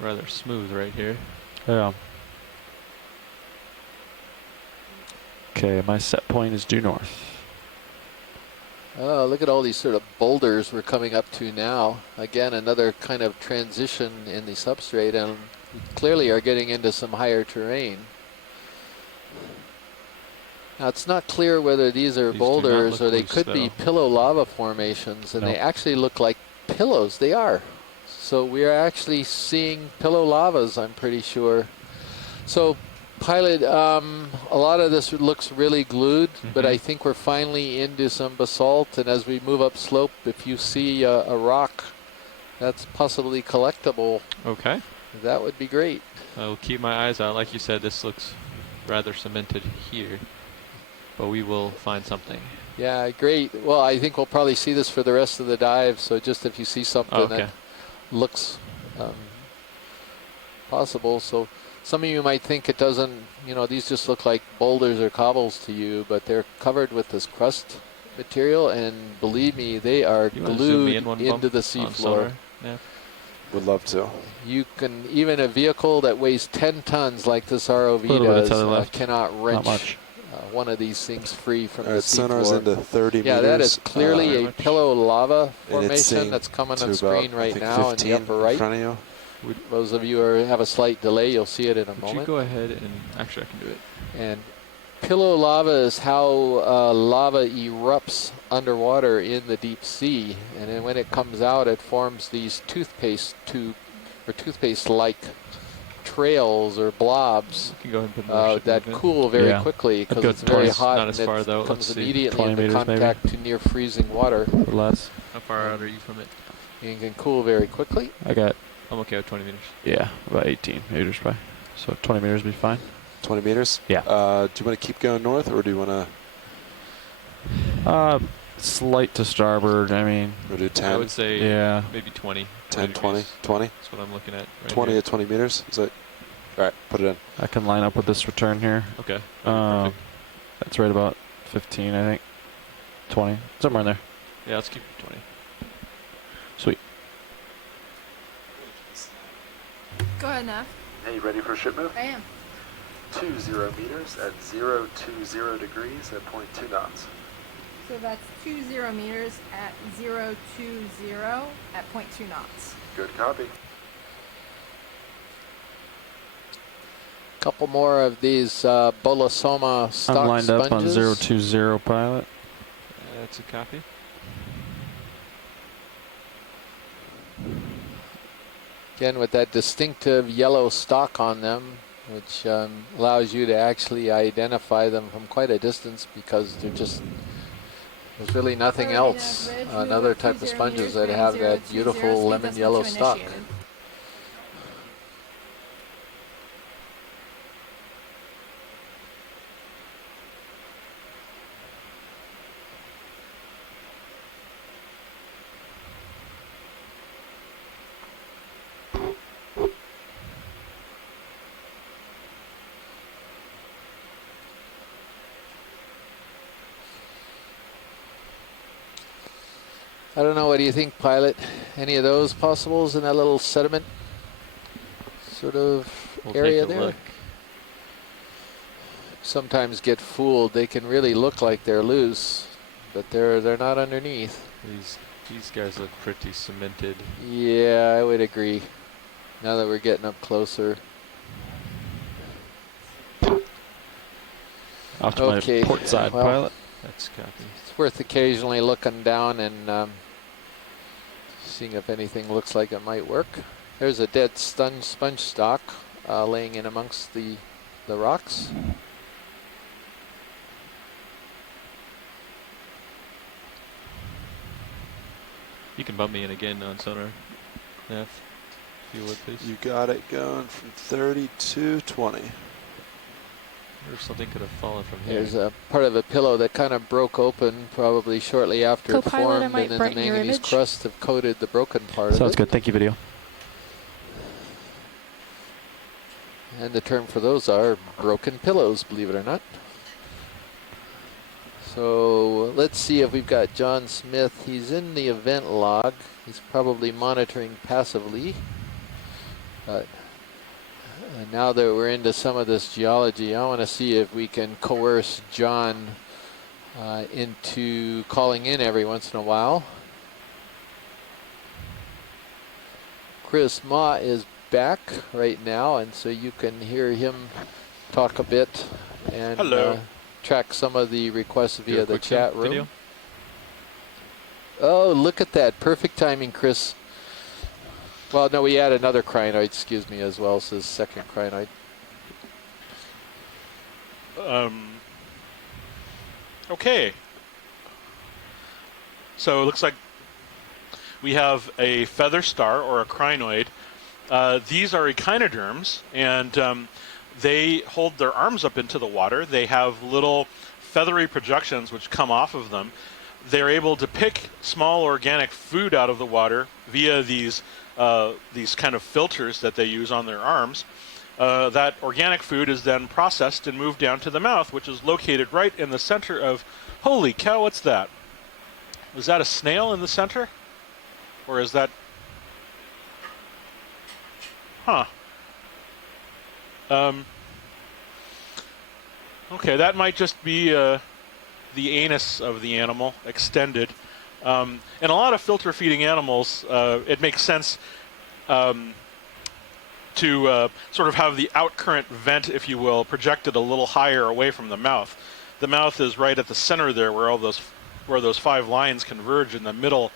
Rather smooth right here. Yeah. Okay, my set point is due north. Oh, look at all these sort of boulders we're coming up to now. Again, another kind of transition in the substrate, and we clearly are getting into some higher terrain. Now, it's not clear whether these are boulders or they could be pillow lava formations, and they actually look like pillows. They are. So we are actually seeing pillow lavas, I'm pretty sure. So, pilot, a lot of this looks really glued, but I think we're finally into some basalt, and as we move up slope, if you see a rock that's possibly collectible, okay, that would be great. I'll keep my eyes out. Like you said, this looks rather cemented here, but we will find something. Yeah, great. Well, I think we'll probably see this for the rest of the dive, so just if you see something that looks possible. So some of you might think it doesn't, you know, these just look like boulders or cobbles to you, but they're covered with this crust material, and believe me, they are glued into the seafloor. Yeah. Would love to. You can, even a vehicle that weighs 10 tons like this ROV does cannot wrench one of these things free from the seafloor. Sonar's into 30 meters. Yeah, that is clearly a pillow lava formation that's coming on screen right now in the upper right. In front of you. Those of you who have a slight delay, you'll see it in a moment. Would you go ahead and, actually I can do it. And pillow lava is how lava erupts underwater in the deep sea, and then when it comes out, it forms these toothpaste tube or toothpaste-like trails or blobs that cool very quickly because it's very hot and it comes immediately into contact to near freezing water. Less. How far out are you from it? You can cool very quickly. I'm okay with 20 meters. Yeah, about 18 meters probably. So 20 meters would be fine. 20 meters? Yeah. Do you want to keep going north, or do you want to? Slight to starboard. I mean, we'll do 10. I would say maybe 20. 10, 20, 20. That's what I'm looking at. Right 20 here. at 20 meters. Is that all right? Put it in. I can line up with this return here. Okay. That's right about 15, I think. 20, somewhere in there. Yeah, let's keep it 20. Sweet. Go ahead, Nav. Hey, you ready for a ship move? I am. 20 meters at 020 degrees at 0.2 knots. So that's 20 meters at 020 at 0.2 knots. Good copy. Couple more of these Bolosoma stock I'm lined sponges. up on 020 pilot. That's a copy. Again, with that distinctive yellow stock on them, which allows you to actually identify them from quite a distance because they're just, there's really nothing else on other type of sponges that have that beautiful lemon yellow stock. I don't know, what do you think, pilot? Any of those possibles in that little sediment sort of We'll area take a there. look. Sometimes get fooled. They can really look like they're loose, but they're not underneath. These guys look pretty cemented. Yeah, I would agree. Now that we're getting up closer. Off to my port side pilot. That's copy. It's worth occasionally looking down and seeing if anything looks like it might work. There's a dead sponge stock laying in amongst the rocks. You can bump me in again on sonar, F, if you would, please. You got it going from 30 to 20. Or something could have fallen from here. There's a part of a pillow that kind of broke open probably shortly after it Co-pilot, formed, and then the manganese crust have coated the broken part of it. Sounds good. Thank you, video. And the term for those are broken pillows, believe it or not. So let's see if we've got John Smith. He's in the event log. He's probably monitoring passively. But now that we're into some of this geology, I want to see if we can coerce John into calling in every once in a while. Chris Ma is back right now, and so you can hear him talk a bit and track some of the requests via the chat room. Video. Oh, look at that. Perfect timing, Chris. Well, no, we had another crinoid, excuse me, as well, so second crinoid. Okay. So it looks like we have a feather star or a crinoid. These are echinoderms, and they hold their arms up into the water. They have little feathery projections which come off of them. They're able to pick small organic food out of the water via these kind of filters that they use on their arms. That organic food is then processed and moved down to the mouth, which is located right in the center of... Holy cow, what's that? Was that a snail in the center? Or is that... Huh. Okay, that might just be the anus of the animal extended. And a lot of filter feeding animals, it makes sense to sort of have the outcurrent vent, if you will, projected a little higher away from the mouth. The mouth is right at the center there, where those 5 lines converge in the middle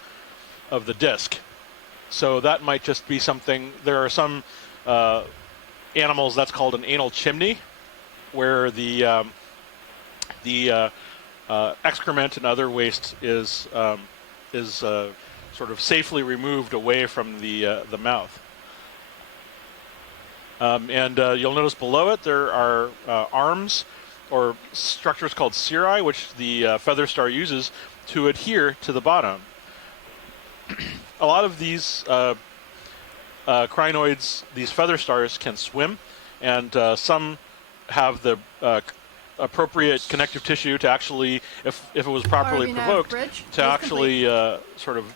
of the disc. So that might just be something. There are some animals that's called an anal chimney, where the excrement and other waste is sort of safely removed away from the mouth. And you'll notice below it there are arms or structures called cirri, which the feather star uses to adhere to the bottom. A lot of these crinoids, these feather stars, can swim, and some have the appropriate connective tissue to actually, if it was properly provoked, to actually sort of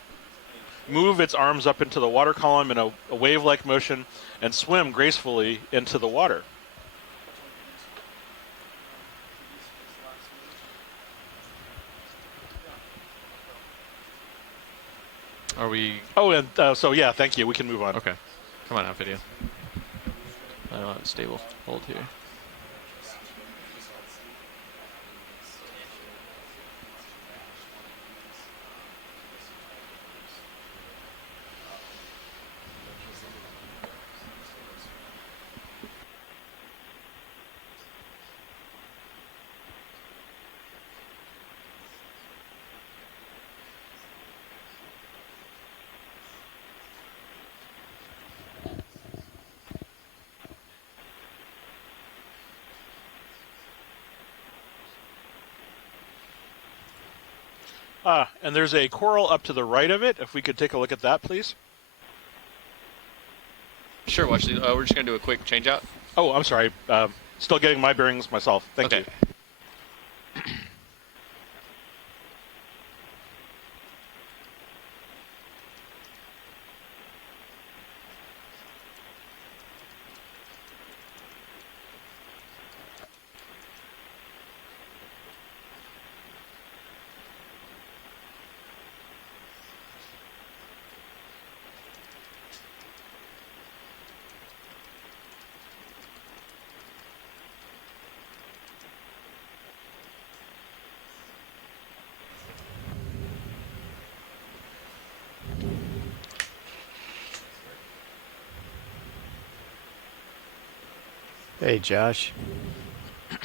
move its arms up into the water column in a wave-like motion and swim gracefully into the water. Are we... Oh, and so yeah, thank you. We can move on. Okay. Come on out, video. I don't have a stable hold here. And there's a coral up to the right of it. If we could take a look at that, please. Sure, watch. We're just going to do a quick change out. Oh, I'm sorry. Still getting my bearings myself. Thank you. Hey, Josh. Hey,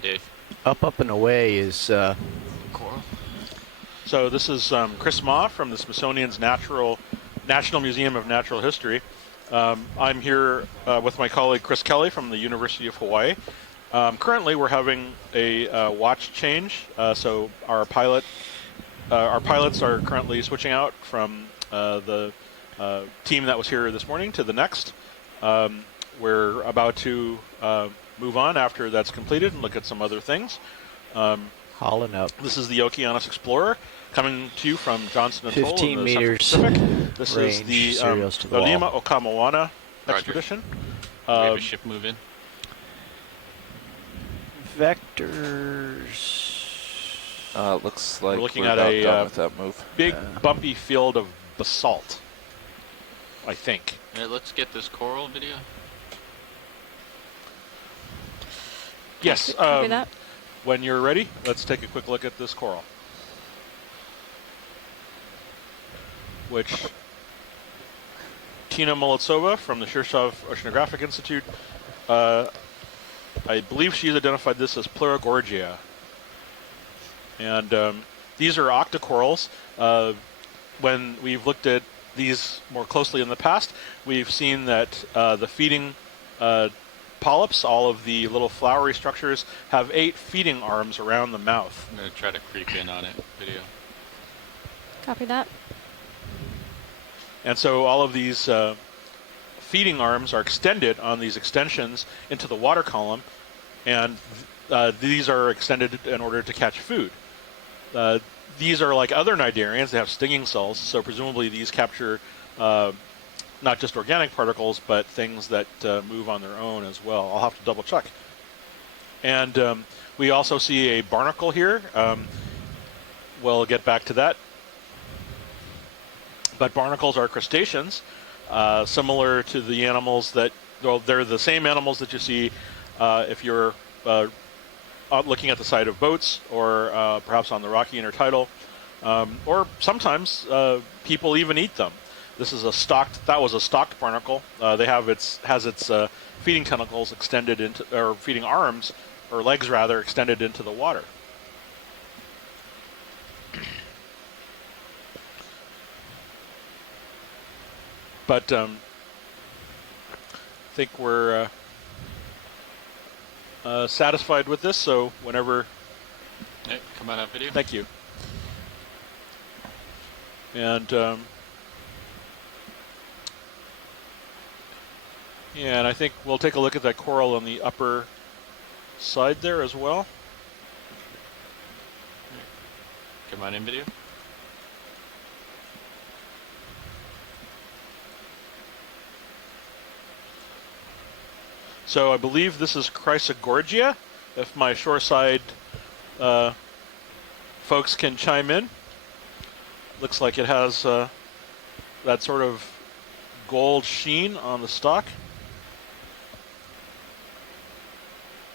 Dave. Up and away is Coral. So this is Chris Ma from the Smithsonian's National Museum of Natural History. I'm here with my colleague Chris Kelly from the University of Hawaii. Currently, we're having a watch change. So our pilots are currently switching out from the team that was here this morning to the next. We're about to move on after that's completed and look at some other things. hauling up. This is the Okeanos Explorer coming to you from Johnston Atoll 15 in the meters Central Pacific. This range, is the serials to the Olima wall. Okamawana expedition. We have a ship moving. Vectors. Looks like we're looking we're at about a done with that move. big bumpy field of basalt, I think. Let's get this coral video. Yes. Copy that. When you're ready, let's take a quick look at this coral, which Tina Molitsova from the Shirshov Oceanographic Institute, I believe she's identified this as Pleurogorgia. And these are octocorals. When we've looked at these more closely in the past, we've seen that the feeding polyps, all of the little flowery structures, have 8 feeding arms around the mouth. I'm going to try to creep in on it. Video. Copy that. And so all of these feeding arms are extended on these extensions into the water column, and these are extended in order to catch food. These are like other cnidarians. They have stinging cells, so presumably these capture not just organic particles, but things that move on their own as well. I'll have to double check. And we also see a barnacle here. We'll get back to that. But barnacles are crustaceans, similar to the animals that, well, they're the same animals that you see if you're looking at the side of boats, or perhaps on the rocky intertidal, or sometimes people even eat them. This is that was a stocked barnacle. Has its feeding tentacles extended into, or feeding arms, or legs rather, extended into the water. But I think we're satisfied with this, so whenever... Hey, come on out video. Thank you. And yeah, and I think we'll take a look at that coral on the upper side there as well. Come on in video. So I believe this is Chrysogorgia, if my shoreside folks can chime in. Looks like it has that sort of gold sheen on the stalk.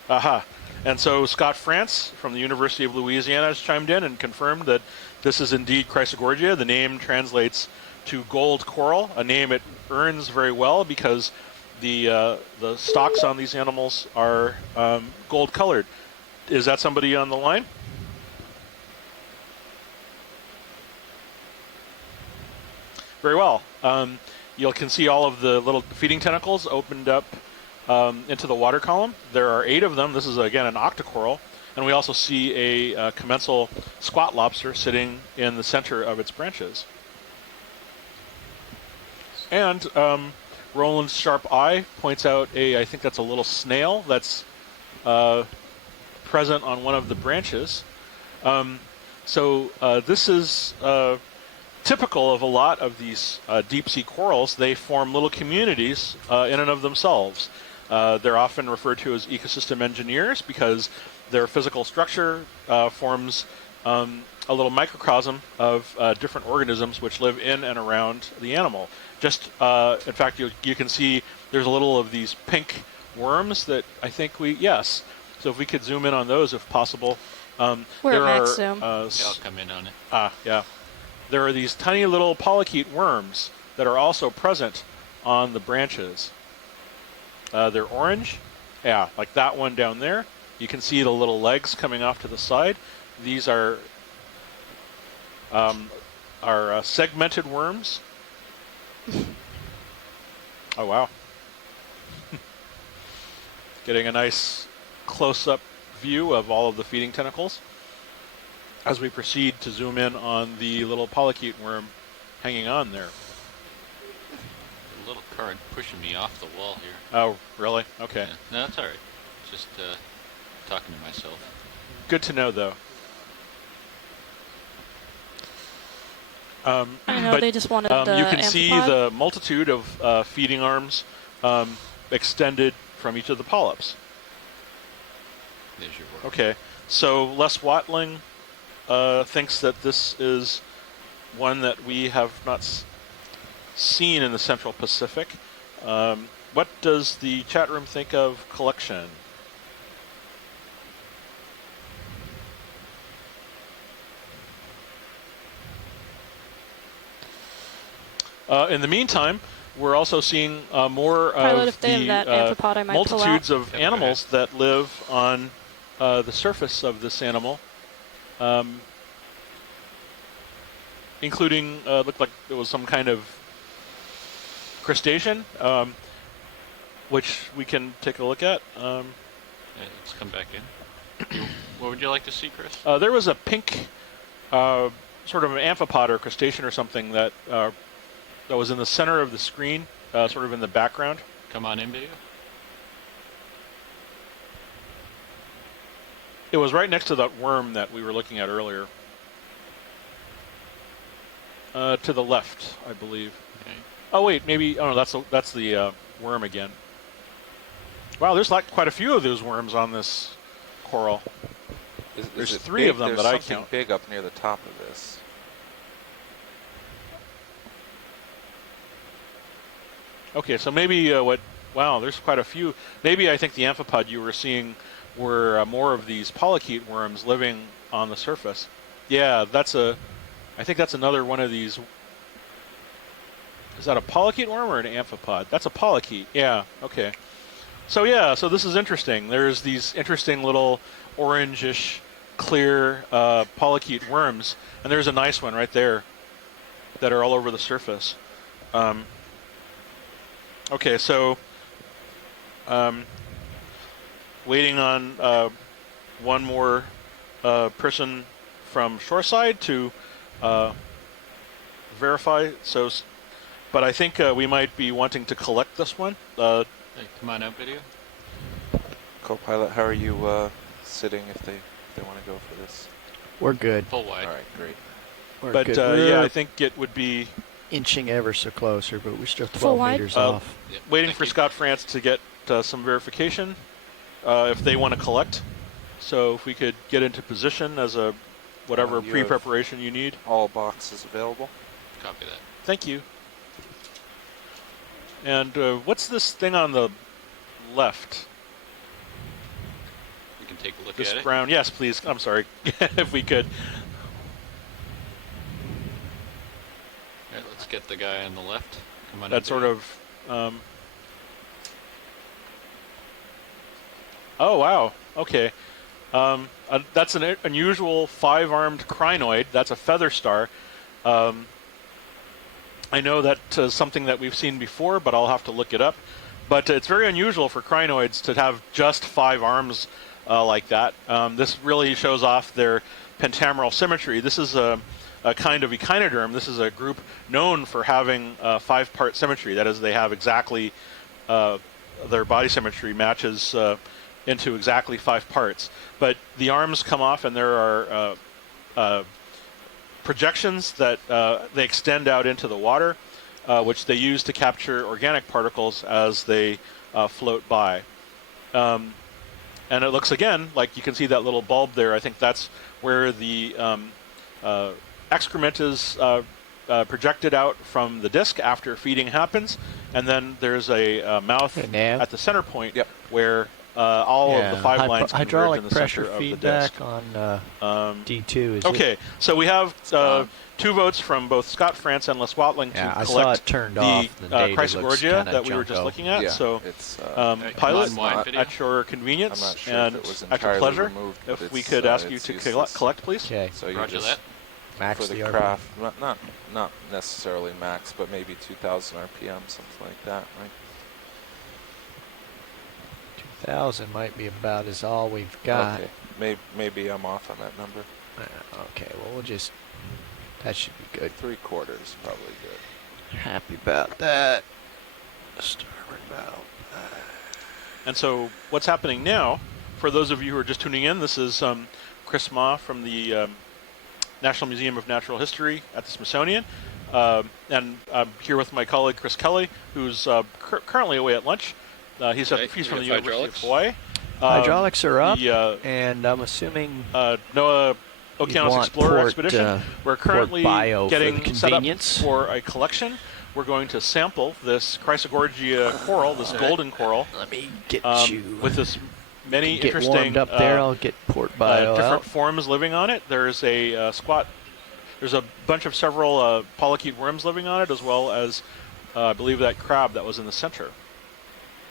Aha. And so Scott France from the University of Louisiana has chimed in and confirmed that this is indeed Chrysogorgia. The name translates to gold coral, a name it earns very well because the stalks on these animals are gold colored. Is that somebody on the line? Very well. You can see all of the little feeding tentacles opened up into the water column. There are 8 of them. This is, again, an octocoral. And we also see a commensal squat lobster sitting in the center of its branches. And Roland's sharp eye points out I think that's a little snail that's present on one of the branches. So this is typical of a lot of these deep sea corals. They form little communities in and of themselves. They're often referred to as ecosystem engineers because their physical structure forms a little microcosm of different organisms which live in and around the animal. Just, in fact, you can see there's a little of these pink worms that I think yes. So if we could zoom in on those if possible. We're at max zoom. Yeah, I'll come in on it. Yeah. There are these tiny little polychaete worms that are also present on the branches. They're orange, Yeah, like that one down there. You can see the little legs coming off to the side. These are segmented worms. Oh, wow. Getting a nice close-up view of all of the feeding tentacles as we proceed to zoom in on the little polychaete worm hanging on there. A little current pushing me off the wall here. Oh, really? Okay. Yeah. No, that's all right. Just talking to myself. Good to know, though. I know they just wanted the you can amphipod. see the multitude of feeding arms extended from each of the polyps. There's your work. Okay, so Les Watling thinks that this is one that we have not seen in the Central Pacific. What does the chat room think of collection? In the meantime, we're also seeing more Pilot, of if they have that the amphipod, I might pull multitudes out. of animals that live on the surface of this animal, including looked like it was some kind of crustacean, which we can take a look at. Yeah, let's come back in. What would you like to see, Chris? There was a pink sort of an amphipod or crustacean or something that was in the center of the screen, sort of in the background. Come on in, video. It was right next to that worm that we were looking at earlier. To the left, I believe. Okay. Oh wait, maybe. Oh no, that's the worm again. Wow, there's like quite a few of those worms on this coral. There's three of them that I count. There's something big up near the top of this. Okay, so maybe wow, there's quite a few. Maybe I think the amphipod you were seeing were more of these polychaete worms living on the surface. Yeah, I think that's another one of these. Is that a polychaete worm or an amphipod? That's a polychaete. Yeah, okay. So yeah, so this is interesting. There's these interesting little orangish, clear polychaete worms, and there's a nice one right there that are all over the surface. Okay, so waiting on one more person from shoreside to verify. So, but I think we might be wanting to collect this one. Hey, come on out, video. Co-pilot, how are you sitting if they want to go for this? We're good. Full wide. All right, great. We're good. Yeah, I think it would be inching ever so closer, but we're still 12 Full wide? meters off. Yep, waiting thank for you. Scott France to get some verification if they want to collect. So if we could get into position as a whatever You pre-preparation you need. All boxes available. Copy that. Thank you. And what's this thing on the left? We can take a look This at it. brown. Yes, please. I'm sorry. If we could. All right, let's get the guy on the left. Come on. That in, sort video. of. Oh wow. Okay. That's an unusual 5-armed crinoid. That's a feather star. I know that something that we've seen before, but I'll have to look it up. But it's very unusual for crinoids to have just 5 arms like that. This really shows off their pentameral symmetry. This is a kind of echinoderm. This is a group known for having 5-part symmetry. That is, they have exactly their body symmetry matches into exactly 5 parts. But the arms come off, and there are projections that they extend out into the water, which they use to capture organic particles as they float by. And it looks, again, like you can see that little bulb there. I think that's where the excrement is projected out from the disc after feeding happens. And then there's a mouth at the center point where all of the 5 lines converge hydraulic in the pressure center of the feedback disc. on D2. Is okay, so we have 2 votes from both Scott France and Les Watling Yeah, to I saw collect it turned the off. The data looks Chrysogorgia kinda that we were just junko. looking at. Yeah, So, it's, pilot, video? at your convenience I'm not sure and if it was at your entirely pleasure, removed, but if we it's, could ask you it's to useless. collect, please. Okay. So you Roger just that. Max for the RPM. craft, not necessarily max, but maybe 2,000 RPM, something like that, right? 2,000 might be about as all we've got. Okay, maybe I'm off on that number. Okay, well, we'll just, that should be good. 3/4 is probably good. Happy about that. Starboard valve. And so what's happening now, for those of you who are just tuning in, this is Chris Ma from the National Museum of Natural History at the Smithsonian. And I'm here with my colleague Chris Kelly, who's currently away at lunch. He's from the University of Hawaii. Hydraulics are up, and I'm assuming NOAA Okeanos Explorer Expedition. We're currently getting set up for a collection. We're going to sample this Chrysogorgia coral, this golden coral. Let me get you. With this many get interesting warmed up there. I'll get port bio different out. forms living on it. There's a there's a bunch of several polychaete worms living on it, as well as I believe that crab that was in the center,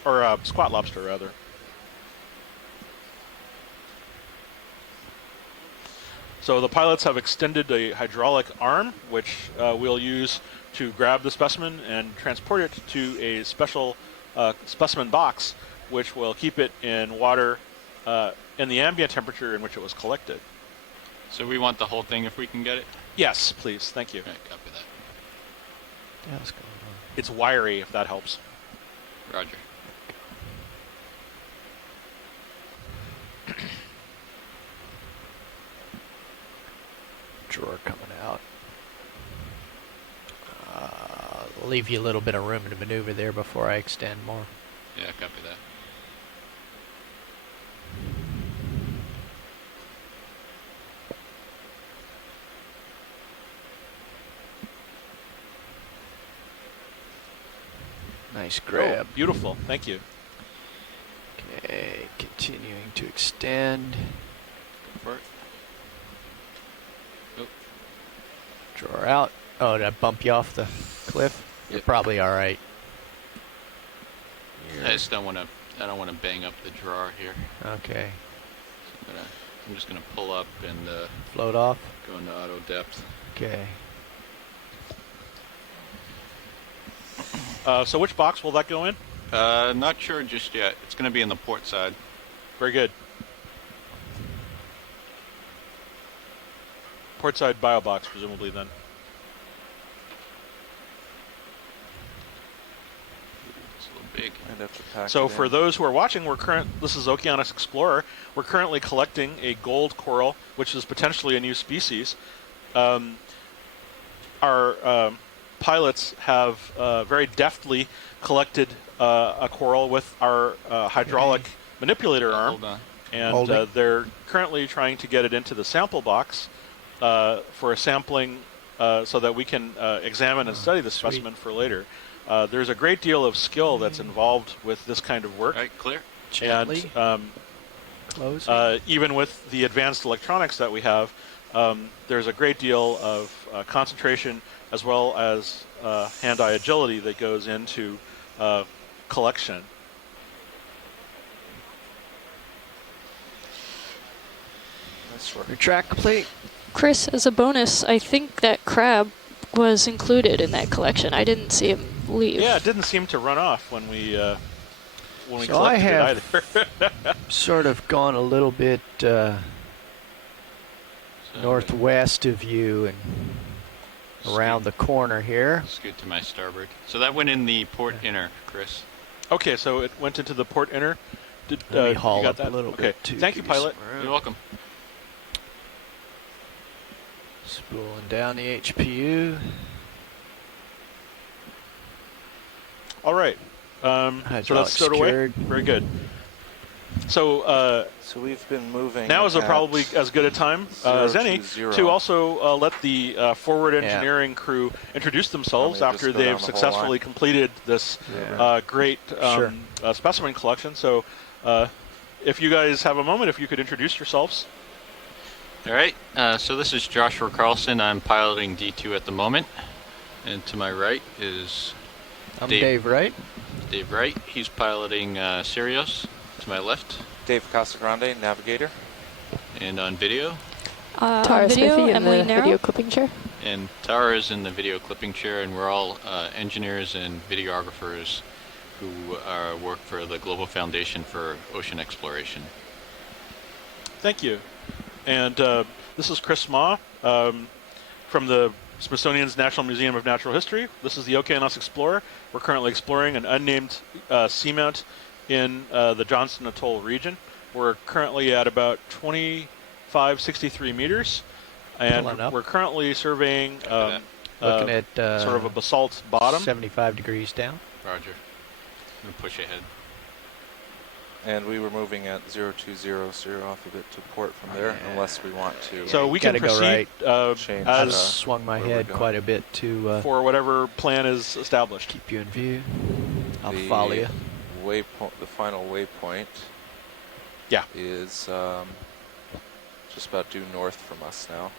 or squat lobster rather. So the pilots have extended a hydraulic arm, which we'll use to grab the specimen and transport it to a special specimen box, which will keep it in water in the ambient temperature in which it was collected. So we want the whole thing if we can get it? Yes, please. Thank you. Okay, copy that. Yeah, what's going on? It's wiry, if that helps. Roger. Drawer coming out. I'll leave you a little bit of room to maneuver there before I extend more. Yeah, copy that. Nice grab. Oh, beautiful. Thank you. Okay, continuing to extend. Go for it. Oh. Drawer out. Oh, did I bump you off the cliff? You're probably all right. I just don't want to. I don't want to bang up the drawer here. Okay. So I'm just gonna pull up and float off. Go into auto depth. Okay. So which box will that go in? Not sure just yet. It's gonna be in the port side. Very good. Port side bio box, presumably then. It's a little big. I'd have to pack So it for in. those who are watching, this is Okeanos Explorer. We're currently collecting a gold coral, which is potentially a new species. Our pilots have very deftly collected a coral with our hydraulic manipulator arm, and they're currently trying to get it into the sample box for a sampling so that we can examine and study the specimen for later. There's a great deal of skill that's involved with this kind of work. All right, clear. Gently. And even with the advanced electronics that we have, there's a great deal of concentration as well as hand-eye agility that goes into collection. Your track complete. Chris, as a bonus, I think that crab was included in that collection. I didn't see him leave. Yeah, it didn't seem to run off when we So I collected have it either. sort of gone a little bit northwest of you and around the corner here. Scoot to my starboard. So that went in the port inner, Chris. Okay, so it went into the port inner. Let me haul you got up that? a little okay. bit too. Thank you, pilot. You're welcome. Spooling down the HPU. All right. So that's stowed away. Very good. So so we've been moving. now is probably as good a time as any to also let the forward engineering crew introduce themselves after they've successfully completed this great specimen collection. So if you guys have a moment, if you could introduce yourselves. All right, so this is Joshua Carlson. I'm piloting D2 at the moment. And to my right is I'm Dave Wright. Dave Wright. He's piloting Sirius. To my left, Dave Casagrande, navigator. And on video, Tara video, Emily in the video clipping chair. And Tara is in the video clipping chair, and we're all engineers and videographers who work for the Global Foundation for Ocean Exploration. Thank you. And this is Chris Ma from the Smithsonian's National Museum of Natural History. This is the Okeanos Explorer. We're currently exploring an unnamed seamount in the Johnston Atoll region. We're currently at about 2563 meters, and we're currently surveying looking at sort of a basalt bottom. 75 degrees down. Roger. I'm going to push ahead. And we were moving at 0200, steer off a bit to port from there, unless we want to. So we can proceed as swung my head quite a bit to for whatever plan is established. Keep you in view. I'll follow you. The final waypoint. Yeah. Is just about due north from us now.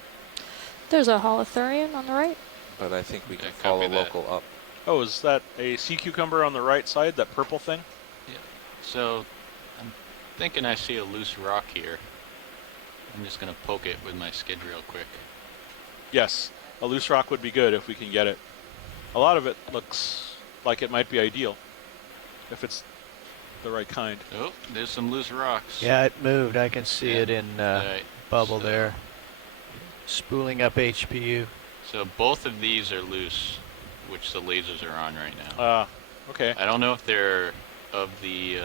There's a holothurian on the right. But I think we can follow local up. Oh, is that a sea cucumber on the right side? That purple thing? Yeah. So I'm thinking I see a loose rock here. I'm just going to poke it with my skid real quick. Yes, a loose rock would be good if we can get it. A lot of it looks like it might be ideal if it's the right kind. Oh, there's some loose rocks. Yeah, it moved. I can see it in bubble there. Spooling up HPU. So both of these are loose, which the lasers are on right now. Okay. I don't know if they're of the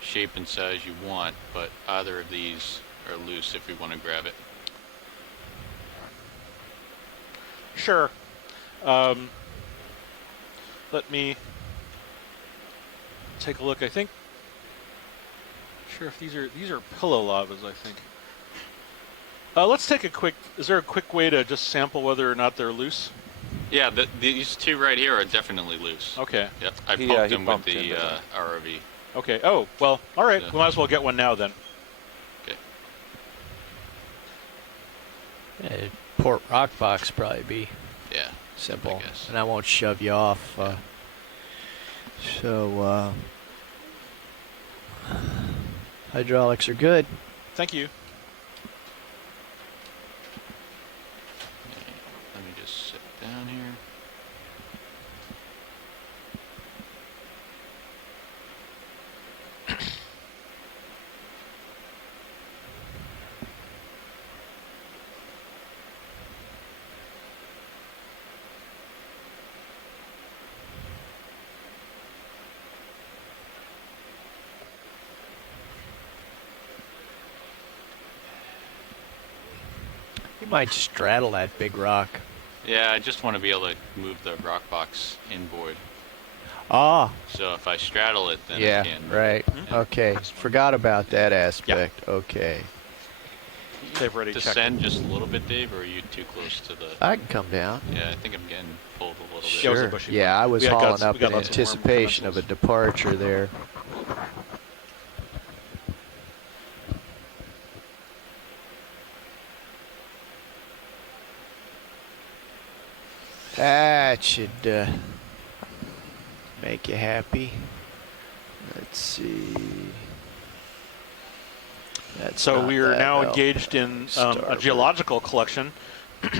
shape and size you want, but either of these are loose if we want to grab it. Sure. Let me take a look. I think. Sure, if these are pillow lavas, I think. Let's take a quick. Is there a quick way to just sample whether or not they're loose? Yeah, these two right here are definitely loose. Okay. Yep, I poked them with the ROV. Okay. Oh, well, all right. We might as well get one now then. Okay. Port rock box probably be simple, I guess. and I won't shove you off. So hydraulics are good. Thank you. Let me just sit down here. You might straddle that big rock. Yeah, I just want to be able to move the rock box inboard. Ah. So if I straddle it, then yeah, I can. right. Okay. Forgot about that aspect. Yeah. Okay. They've already descend just a little bit, Dave, or are you too close to the... I can come down. Yeah, I think I'm getting pulled a little bit. Sure. Yeah, I was hauling up in anticipation of a departure there. That should make you happy. Let's see. So we are now engaged in a geological collection.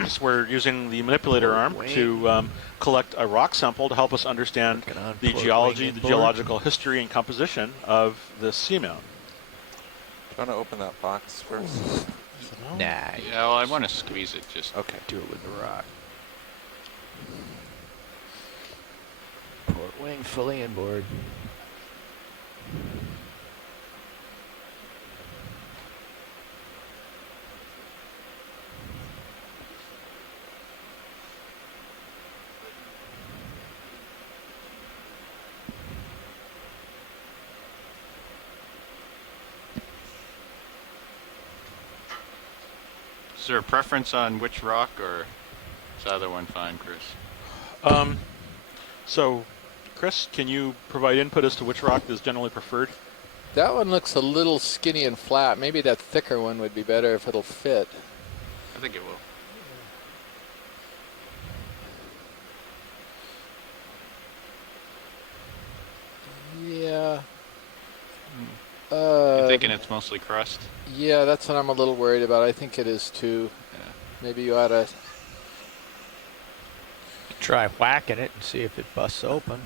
So we're using the manipulator arm to collect a rock sample to help us understand the geology, the geological history, and composition of this seamount. Do you want to open that box first? Nah. Yeah, well, I want to squeeze it just. Okay. Do it with the rock. Port wing fully inboard. Is there a preference on which rock, or is either one fine, Chris? So, Chris, can you provide input as to which rock is generally preferred? That one looks a little skinny and flat. Maybe that thicker one would be better if it'll fit. I think it will. Yeah. You thinking it's mostly crust? Yeah, that's what I'm a little worried about. I think it is too. Yeah. Maybe you ought to try whacking it and see if it busts open.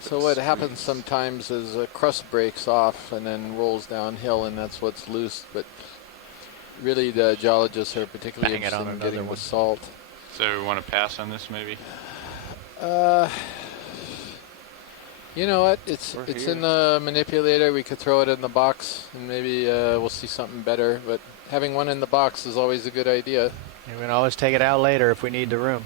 So what happens sometimes is a crust breaks off and then rolls downhill, and that's what's loose. But really, the geologists are particularly Bang it interested on in another getting one. the salt. So we want to pass on this, maybe? You know what? It's in the manipulator. We could throw it in the box, and maybe we'll see something better. But having one in the box is always a good idea. And we can always take it out later if we need the room.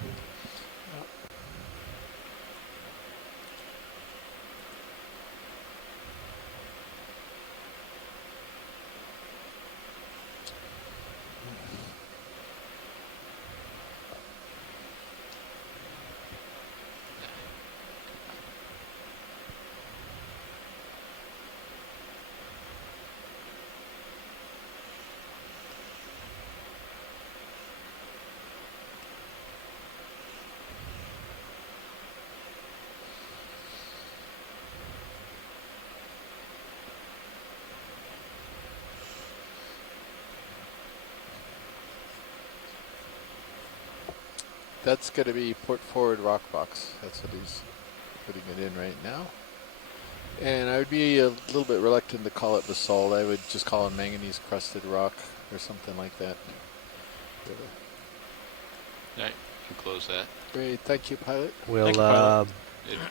That's going to be port forward rock box. That's what he's putting it in right now. And I would be a little bit reluctant to call it basalt. I would just call it manganese crusted rock or something like that. All right, you can close that. Great, thank you, pilot. We'll, The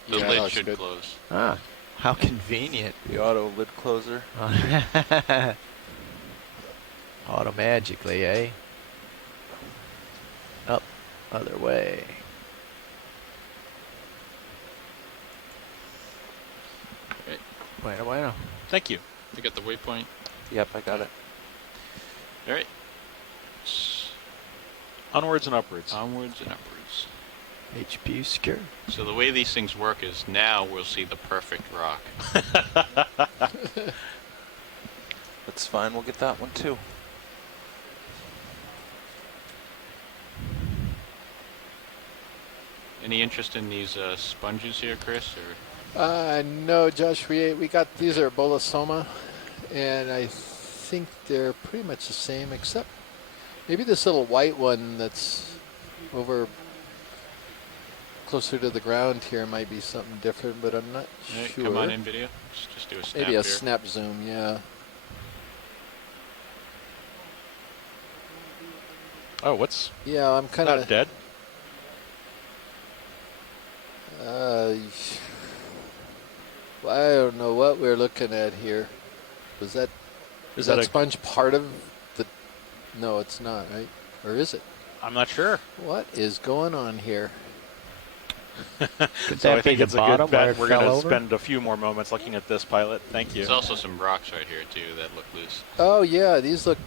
Yeah, lid looks should good. close. Ah, how convenient. The auto lid closer. Automagically, eh? Up, other way. Right. Bueno, bueno. Thank you. You got the waypoint? Yep, I got it. All right. Onwards and upwards. Onwards and upwards. HP secure. So the way these things work is now we'll see the perfect rock. That's fine, we'll get that one too. Any interest in these sponges here, Chris? Or No, Josh, we got, these are bolosoma, and I think they're pretty much the same, except maybe this little white one that's over closer to the ground here might be something different, but I'm not All right, sure. come on in video. Just do a snap Maybe a here. snap zoom, yeah. Oh, what's? Yeah, I'm kind Not of dead. I don't know what we're looking at here. Was that Is that that a- sponge part of the? No, it's not, right? Or is it? I'm not sure. What is going on here? Could So that I be think the it's a bottom good where bet. it We're fell going to over? spend a few more moments looking at this, pilot. Thank you. There's also some rocks right here too that look loose. Oh yeah, these look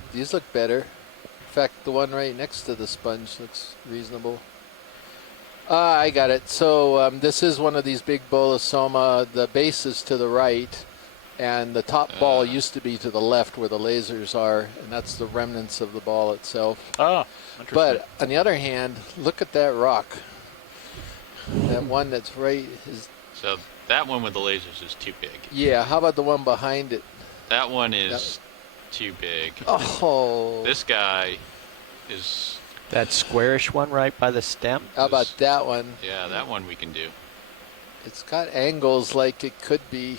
better. In fact, the one right next to the sponge looks reasonable. I got it. So this is one of these big bolosoma. The base is to the right, and the top ball used to be to the left where the lasers are, and that's the remnants of the ball itself. Oh, interesting. But on the other hand, look at that rock. That one that's right is. So that one with the lasers is too big. Yeah. How about the one behind it? That one is too big. Oh. This guy is. That squarish one right by the stem? How about that one? Yeah, that one we can do. It's got angles like it could be.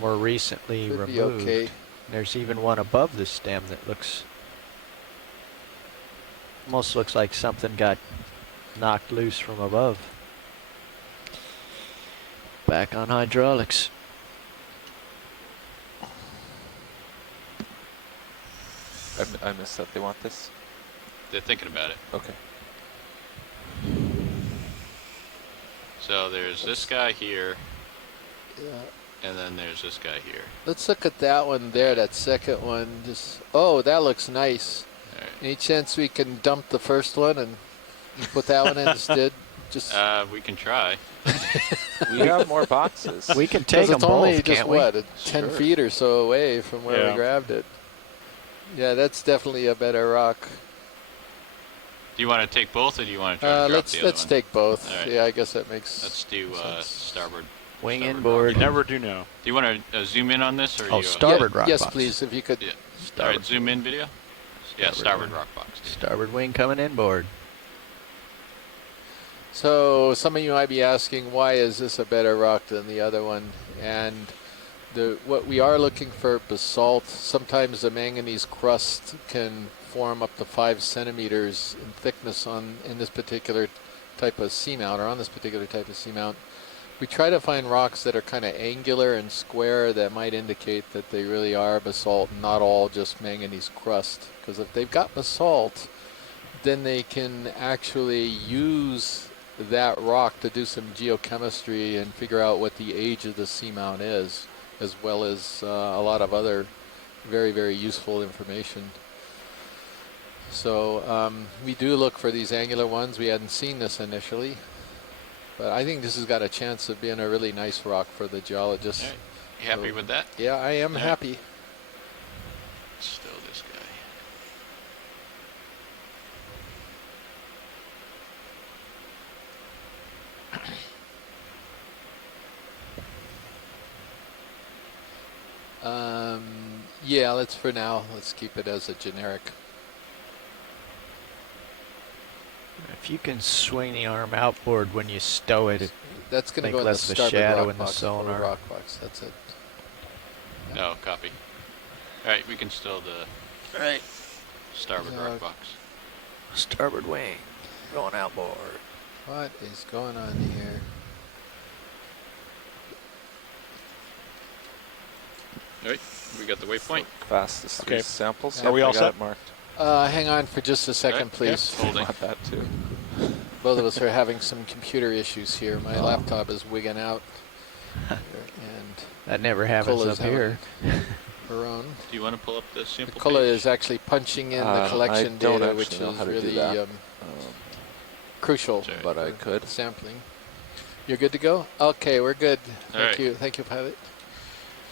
More recently Could be removed. okay. There's even one above the stem that looks almost looks like something got knocked loose from above. Back on hydraulics. I missed that. They want this? They're thinking about it. Okay. So there's this guy here, Yeah. and then there's this guy here. Let's look at that one there, that second one. Just that looks nice. All right. Any chance we can dump the first one and put that one in instead? Just we can try. We have more boxes. We can take them it's only both, just can't we? what, 10 feet or so away from where we grabbed it. Yeah, that's definitely a better rock. Do you want to take both, or do you want to try to drop the other let's one? take both. All right. Yeah, I guess that makes. Let's do starboard. Wing starboard inboard. You never do know. Do you want to zoom in on this, or Oh, you? starboard rock Yes, box. please, if you could. Yeah. All right, zoom in video. Yeah, starboard rock box. Starboard wing coming inboard. So some of you might be asking, why is this a better rock than the other one? And what we are looking for basalt. Sometimes the manganese crust can form up to 5 centimeters in thickness in this particular type of seamount, or on this particular type of seamount. We try to find rocks that are kind of angular and square that might indicate that they really are basalt, not all just manganese crust. Because if they've got basalt, then they can actually use that rock to do some geochemistry and figure out what the age of the seamount is, as well as a lot of other very, very useful information. So we do look for these angular ones. We hadn't seen this initially, but I think this has got a chance of being a really nice rock for the geologist. All right. You happy with that? Yeah, I am happy. Still this guy. Yeah, for now, let's keep it as a generic. If you can swing the arm outboard when you stow it, That's going to make go in the less of a starboard shadow rock in the box, or sonar. rock box. That's it. No, copy. All right, we can still the starboard rock box. Starboard wing going outboard. What is going on here? All right, we got the waypoint. Fastest Okay. samples. Are we all I got set? it marked. Hang on for just a second, Right, please. yeah, holding. Want that too. Both of us are having some computer issues here. My laptop is wigging out, and That never happens Nicola's up here. her own. Do you want to pull up the sample Nicola page? is actually punching in the collection I don't data, actually which know is how to do really that. crucial. Sorry. But I for could. sampling. You're good to go? Okay, we're good. All Thank right. you. Thank you, pilot.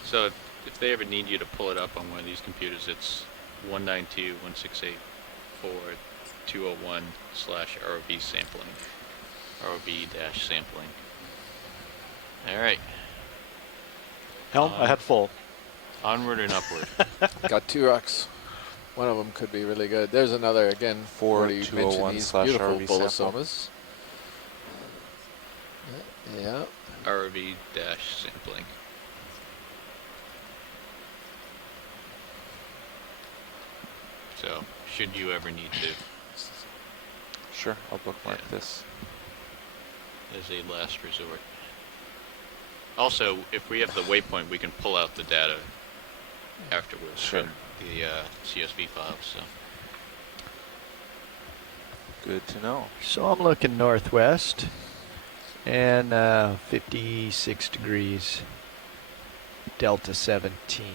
So if they ever need you to pull it up on one of these computers, it's 192.168.4.201/ROV sampling. ROV-sampling. All right. Helm ahead full. Onward and upward. Got 2 rocks. One of them could be really good. There's another, again, 4201 these / beautiful ROV sample. bolosomas. Yeah. ROV-sampling. So, should you ever need to, Sure, I'll bookmark this. as a last resort. Also, if we have the waypoint, we can pull out the data afterwards Sure. from the CSV files. So, Good to know. So I'm looking northwest and 56 degrees, delta 17.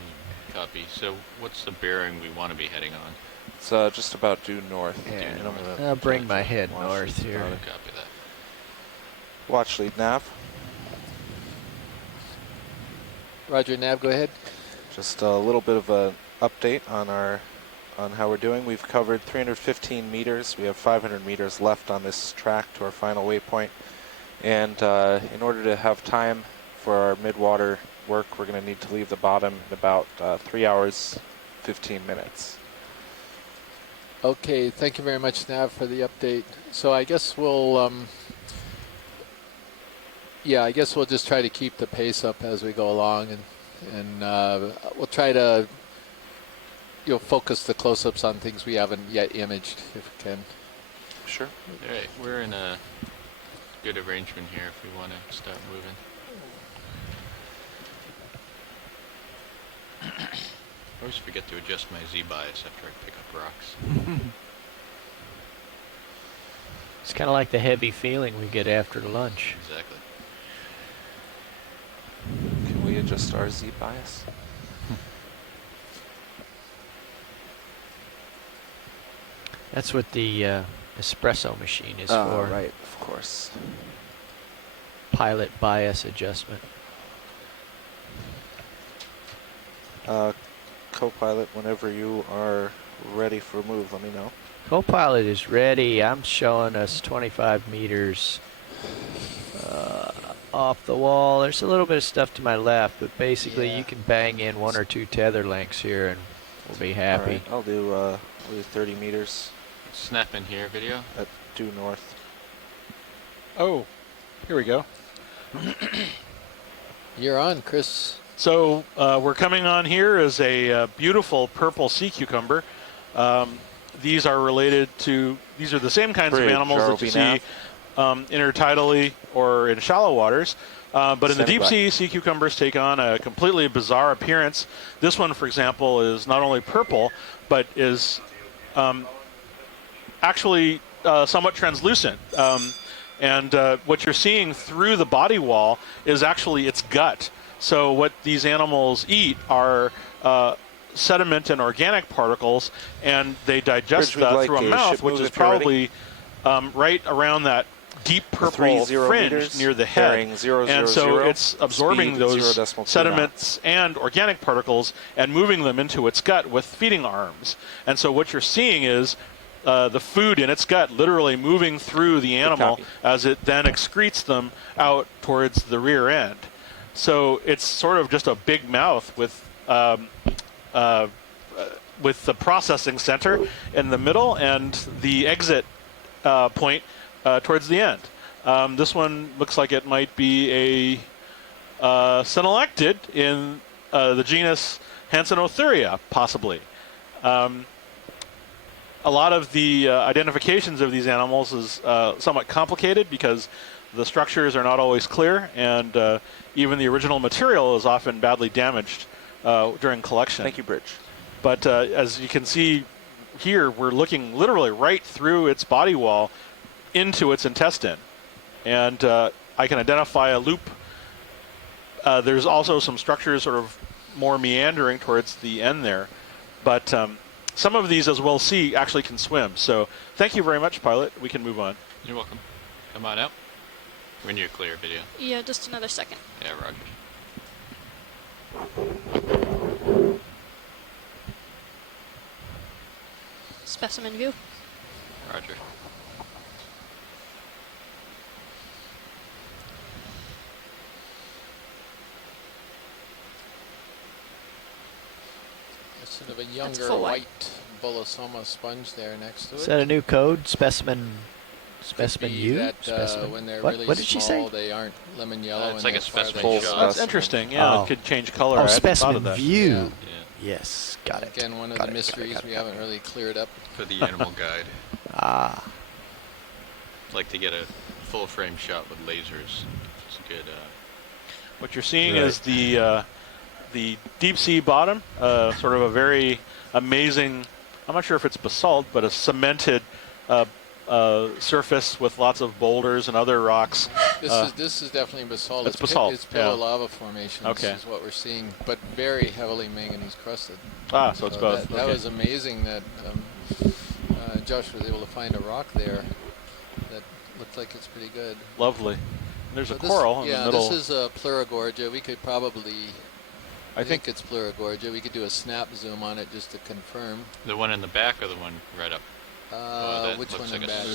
copy. So, what's the bearing we want to be heading on? It's just about due north. Yeah. And I'm gonna I'll bring my head watch north lead here. nav. Copy that. Watch lead nav. Roger, Nav, go ahead. Just a little bit of an update on how we're doing. We've covered 315 meters. We have 500 meters left on this track to our final waypoint. And in order to have time for our mid-water work, we're going to need to leave the bottom in about 3 hours, 15 minutes. Okay, thank you very much, Nav, for the update. So I guess we'll, I guess we'll just try to keep the pace up as we go along, and we'll try to, focus the close-ups on things we haven't yet imaged, if we can. Sure. All right, we're in a good arrangement here if we want to start moving. I always forget to adjust my Z-bias after I pick up rocks. It's kind of like the heavy feeling we get after lunch. Exactly. Can we adjust our Z bias? That's what the espresso machine is Oh, for. right, of course. Pilot bias adjustment. Co-pilot, whenever you are ready for move, let me know. Co-pilot is ready. I'm showing us 25 meters off the wall. There's a little bit of stuff to my left, but basically you can bang in 1 or 2 tether lengths here and we'll be happy. All right, I'll do 30 meters. Snap in here video. At due north. Oh, here we go. You're on, Chris. So we're coming on here as a beautiful purple sea cucumber. These are related to, these are the same kinds of animals that you see intertidally or in shallow waters. But in the deep sea cucumbers take on a completely bizarre appearance. This one, for example, is not only purple, but is actually somewhat translucent. And what you're seeing through the body wall is actually its gut. So what these animals eat are sediment and organic particles, and they digest that through a mouth, which is probably right around that deep purple fringe near the head. And so it's absorbing those sediments and organic particles and moving them into its gut with feeding arms. And so what you're seeing is the food in its gut literally moving through the animal as it then excretes them out towards the rear end. So it's sort of just a big mouth with the processing center in the middle and the exit point towards the end. This one looks like it might be a Senelectid in the genus Hansenothuria, possibly. A lot of the identifications of these animals is somewhat complicated because the structures are not always clear, and even the original material is often badly damaged during collection. Thank you, Bridge. But as you can see here, we're looking literally right through its body wall into its intestine. And I can identify a loop. There's also some structures sort of more meandering towards the end there. But some of these, as we'll see, actually can swim. So thank you very much, pilot. We can move on. You're welcome. Come on out. When you're clear, video. Yeah, just another second. Yeah, roger. Specimen view. Roger. Sort of a younger white Bolosoma sponge there next to it. Is that a new code? Specimen U? That, when they're really what did she say? They aren't lemon yellow. It's like a specimen shot. That's interesting. Yeah, it could change color. Oh, I specimen thought of that. view. Yeah. Yes, got it. Again, one of the mysteries we haven't really cleared up. For the animal guide. Ah. I'd like to get a full frame shot with lasers. It's good. What you're seeing is the deep sea bottom, sort of a very amazing, I'm not sure if it's basalt, but a cemented surface with lots of boulders and other rocks. This is definitely basalt. It's basalt. It's pillow lava formations is what we're seeing, but very heavily manganese crusted. Ah, so it's both. That was amazing that Josh was able to find a rock there that looked like it's pretty good. Lovely. There's a coral in the middle. Yeah, this is a Pleurogorgia. We could probably... I think it's Pleurogorgia. We could do a snap zoom on it just to confirm. The one in the back or the one right up? Which one in the back?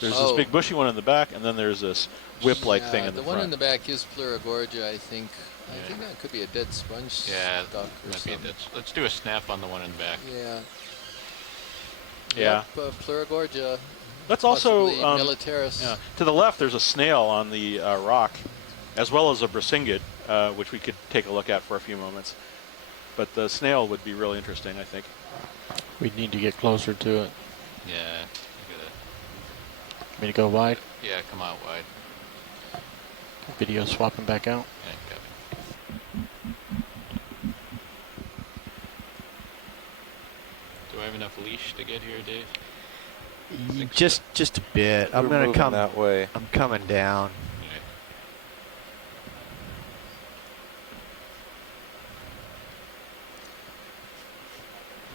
There's this big bushy one in the back, and then there's this whip-like thing in the front. The one in the back is Pleurogorgia, I think. I think that could be a dead sponge stock or something. Let's do a snap on the one in the back. Yeah. Yeah. Yep, Pleurogorgia. That's also militaris. Yeah. To the left, there's a snail on the rock, as well as a brasingid, which we could take a look at for a few moments. But the snail would be really interesting, I think. We'd need to get closer to it. Yeah. Want me to go wide? Yeah, come out wide. Video swapping back out. Yeah, got it. Do I have enough leash to get here, Dave? Just a bit. I'm gonna come that way. I'm coming down. Yeah.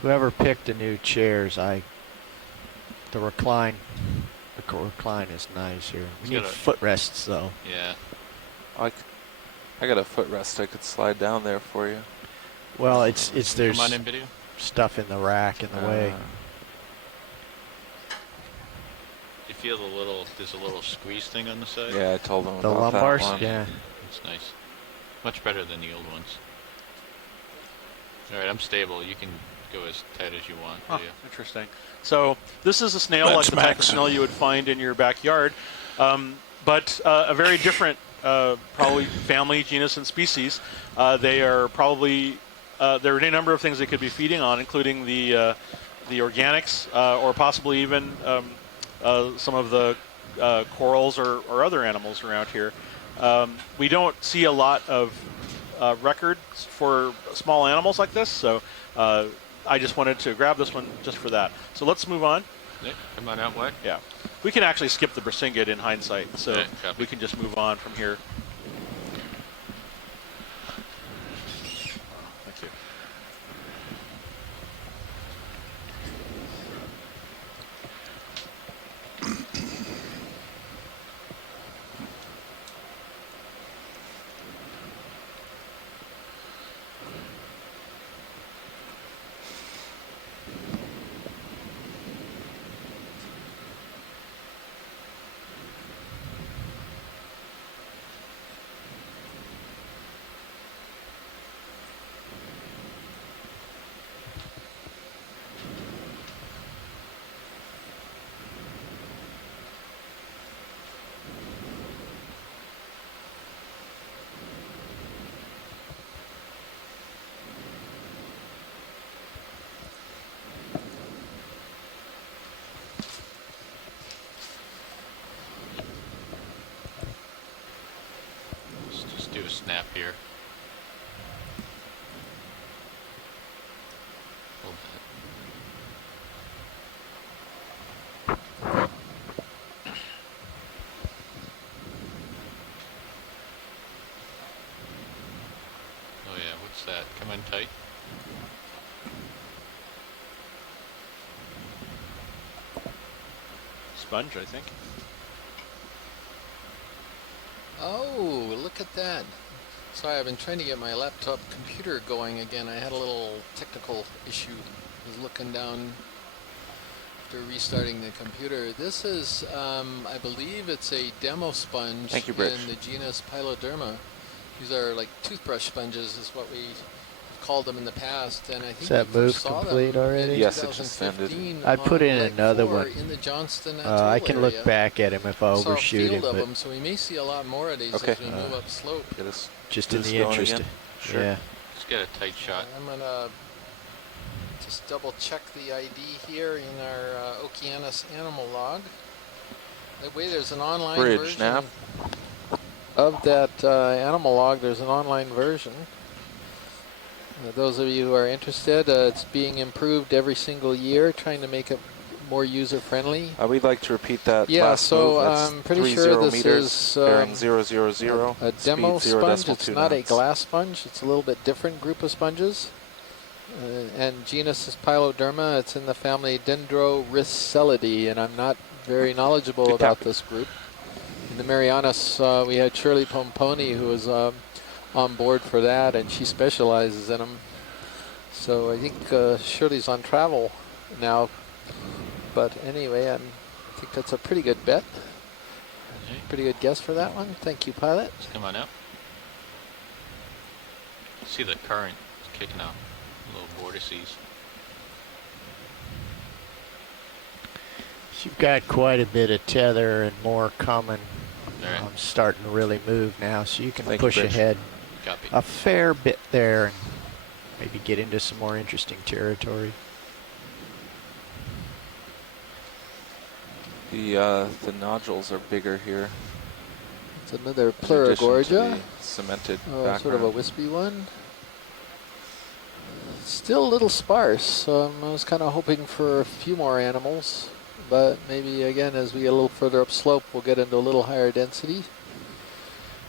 Whoever picked the new chairs, the recline The recline is nice here. We It's need got a- footrests though. Yeah. I got a footrest I could slide down there for you. Well, it's there's Come on in, video. stuff in the rack in the way. You feel there's a little squeeze thing on the side? Yeah, I told them The about lumbars, that one. yeah. It's nice. Much better than the old ones. All right, I'm stable. You can go as tight as you want. Huh, Video. interesting. So this is a snail like the type of snail you would find in your backyard, but a very different, probably family, genus, and species. They are probably there are any number of things they could be feeding on, including the organics, or possibly even some of the corals or other animals around here. We don't see a lot of records for small animals like this, so I just wanted to grab this one just for that. So let's move on. Yeah, come on out, Mike. Yeah. We can actually skip the Brisingid in hindsight, so Yeah, copy. we can just move on from here. Thank you. Let's just do a snap here. Hold that. Oh yeah, what's that? Come in tight. Sponge, I think. Oh, look at that. Sorry, I've been trying to get my laptop computer going again. I had a little technical issue. I was looking down after restarting the computer. This is, I believe it's a demo sponge. Thank you, Rich. In the genus Piloderma. These are like toothbrush sponges is what we called them in the past, and I think Is that we move first saw complete them already? in Yes, it just 2015 I put in on another Lake 4 one. in the Johnston I Atoll can area. look back at him if I Saw a overshoot him, field of but them, so we may see a lot more of these Okay. as we move up slope. Get us just get in us the going interest. again. Sure. Yeah. Let's get a tight shot. I'm gonna just double check the ID here in our Okeanos animal log. That way, there's an online Bridge, version nav. of that animal log. There's an online version. Those of you who are interested, it's being improved every single year, trying to make it more user-friendly. We'd like to repeat that Yeah, last so move. That's I'm pretty 30 sure this meters, is bearing 000, a demo speed 0 sponge. decimal It's 2 not a knots. glass sponge. It's a little bit different group of sponges. And genus is Piloderma. It's in the family Dendrorhizelidae, and I'm not very knowledgeable Good about copy. this group. In the Marianas, we had Shirley Pomponi, who was on board for that, and she specializes in them. So I think Shirley's on travel now. But anyway, I think that's a pretty good bet. Okay. Pretty good guess for that one. Thank you, pilot. Come on out. See the current is kicking out little vortices. You've got quite a bit of tether and more coming. All right. Starting to really move now, so you can Thank you, push Rich. ahead Copy. a fair bit there and maybe get into some more interesting territory. The nodules are bigger here. It's another in addition to Pleurogorgia. the cemented Sort of a background. wispy one. Still a little sparse. I was kind of hoping for a few more animals, but maybe again as we get a little further up slope, we'll get into a little higher density.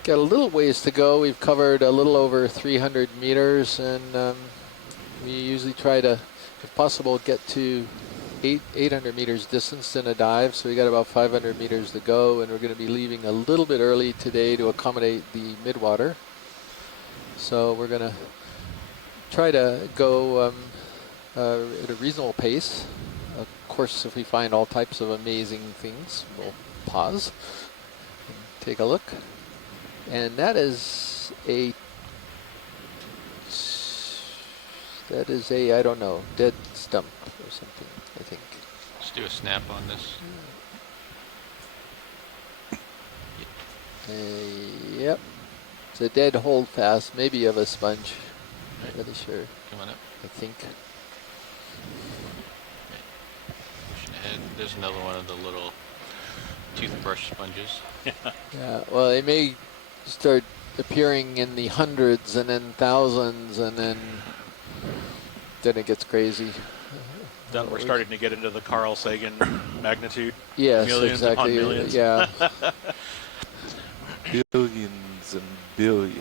Got a little ways to go. We've covered a little over 300 meters, and we usually try to, if possible, get to 800 meters distance in a dive, so we got about 500 meters to go, and we're going to be leaving a little bit early today to accommodate the midwater. So we're going to try to go at a reasonable pace. Of course, if we find all types of amazing things, we'll pause and take a look. And that is a I don't know, dead stump or something, I think. Let's do a snap on this. Yep. It's a dead holdfast, maybe of a sponge. Not really sure. Come on up. I think. Pushing ahead. There's another one of the little toothbrush sponges. Yeah, well, they may start appearing in the hundreds and then thousands, and then it gets crazy. Then we're starting to get into the Carl Sagan magnitude. Yes, millions exactly. Upon millions. Yeah. Billions and billions.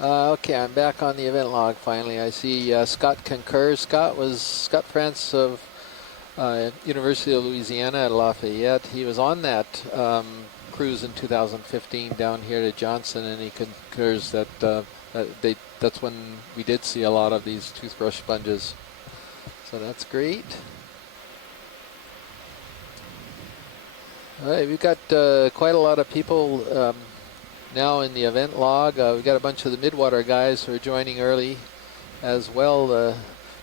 Okay, I'm back on the event log finally. I see Scott concurs. Scott France of University of Louisiana at Lafayette. He was on that cruise in 2015 down here to Johnston, and he concurs that that's when we did see a lot of these toothbrush sponges. So that's great. All right, we've got quite a lot of people now in the event log. We've got a bunch of the midwater guys who are joining early as well.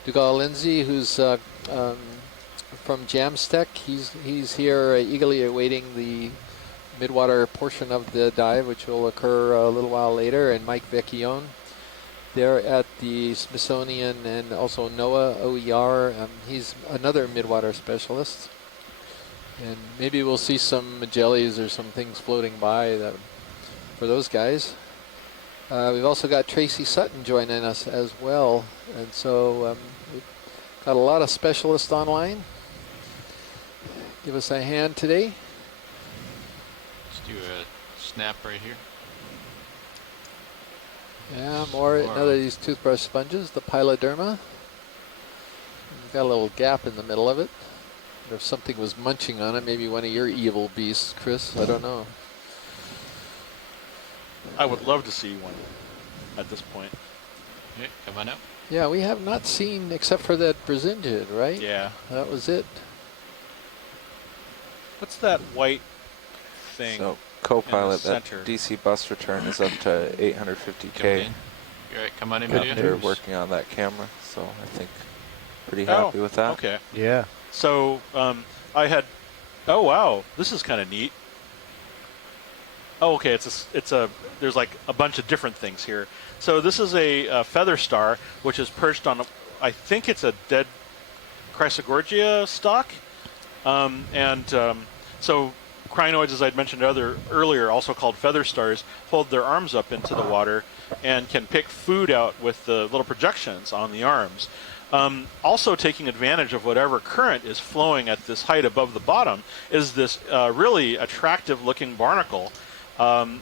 Dougal Lindsay, who's from Jamstec, he's here eagerly awaiting the midwater portion of the dive, which will occur a little while later. And Mike Vecchione, they're at the Smithsonian and also NOAA OER. He's another midwater specialist. And maybe we'll see some jellies or some things floating by for those guys. We've also got Tracy Sutton joining us as well. And so we've got a lot of specialists online. Give us a hand today. Let's do a snap right here. Yeah, another of these toothbrush sponges, the Piloderma. We've got a little gap in the middle of it. If something was munching on it, maybe one of your evil beasts, Chris. I don't know. I would love to see one at this point. Yeah, come on up. Yeah, we have not seen, except for that Brazingid, right? Yeah. That was it. What's that white thing? So, co-pilot, that center? DC bus return is up to 850K. All right, come on in, They're working on that camera, so I think pretty happy with that. Okay. Yeah. So I had, oh wow, this is kind of neat. Oh, okay, there's like a bunch of different things here. So this is a feather star, which is perched on, I think it's a dead Chrysogorgia stalk. So crinoids, as I'd mentioned earlier, also called feather stars, hold their arms up into the water and can pick food out with the little projections on the arms. Also taking advantage of whatever current is flowing at this height above the bottom is this really attractive looking barnacle.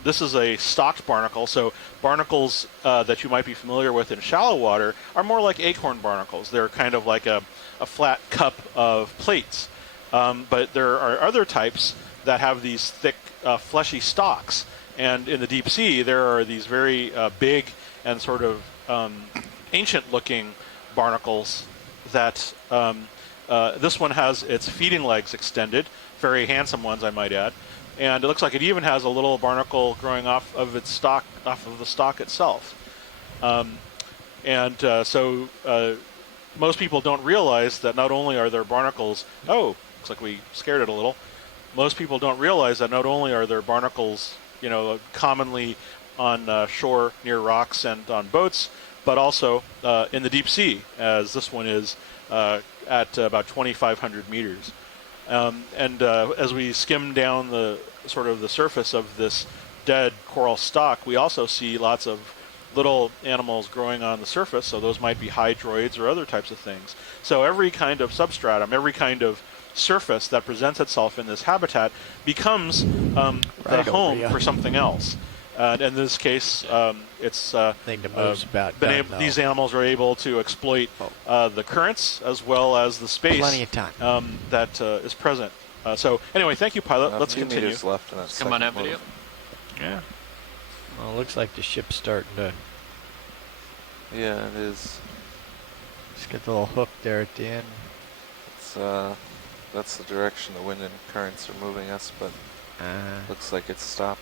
This is a stocked barnacle, so barnacles that you might be familiar with in shallow water are more like acorn barnacles. They're kind of like a flat cup of plates. But there are other types that have these thick, fleshy stalks. And in the deep sea, there are these very big and sort of ancient-looking barnacles that this one has its feeding legs extended, very handsome ones, I might add. And it looks like it even has a little barnacle growing off of its stalk, off of the stalk itself. So most people don't realize that not only are there barnacles, looks like we scared it a little. Most people don't realize that not only are there barnacles, commonly on shore near rocks and on boats, but also in the deep sea, as this one is at about 2,500 meters. As we skim down the surface of this dead coral stalk, we also see lots of little animals growing on the surface, so those might be hydroids or other types of things. So every kind of substratum, every kind of surface that presents itself in this habitat becomes the home for something else. In this case, it's these animals are able to exploit the currents as well as the space. Plenty of time. That is present. So anyway, thank you, pilot. Let's continue. Left in that Come on that video. Yeah. Well, it looks like the ship's starting to. Yeah, it is. Just get the little hook there at the end. It's that's the direction the wind and currents are moving us, but looks like it's stopped.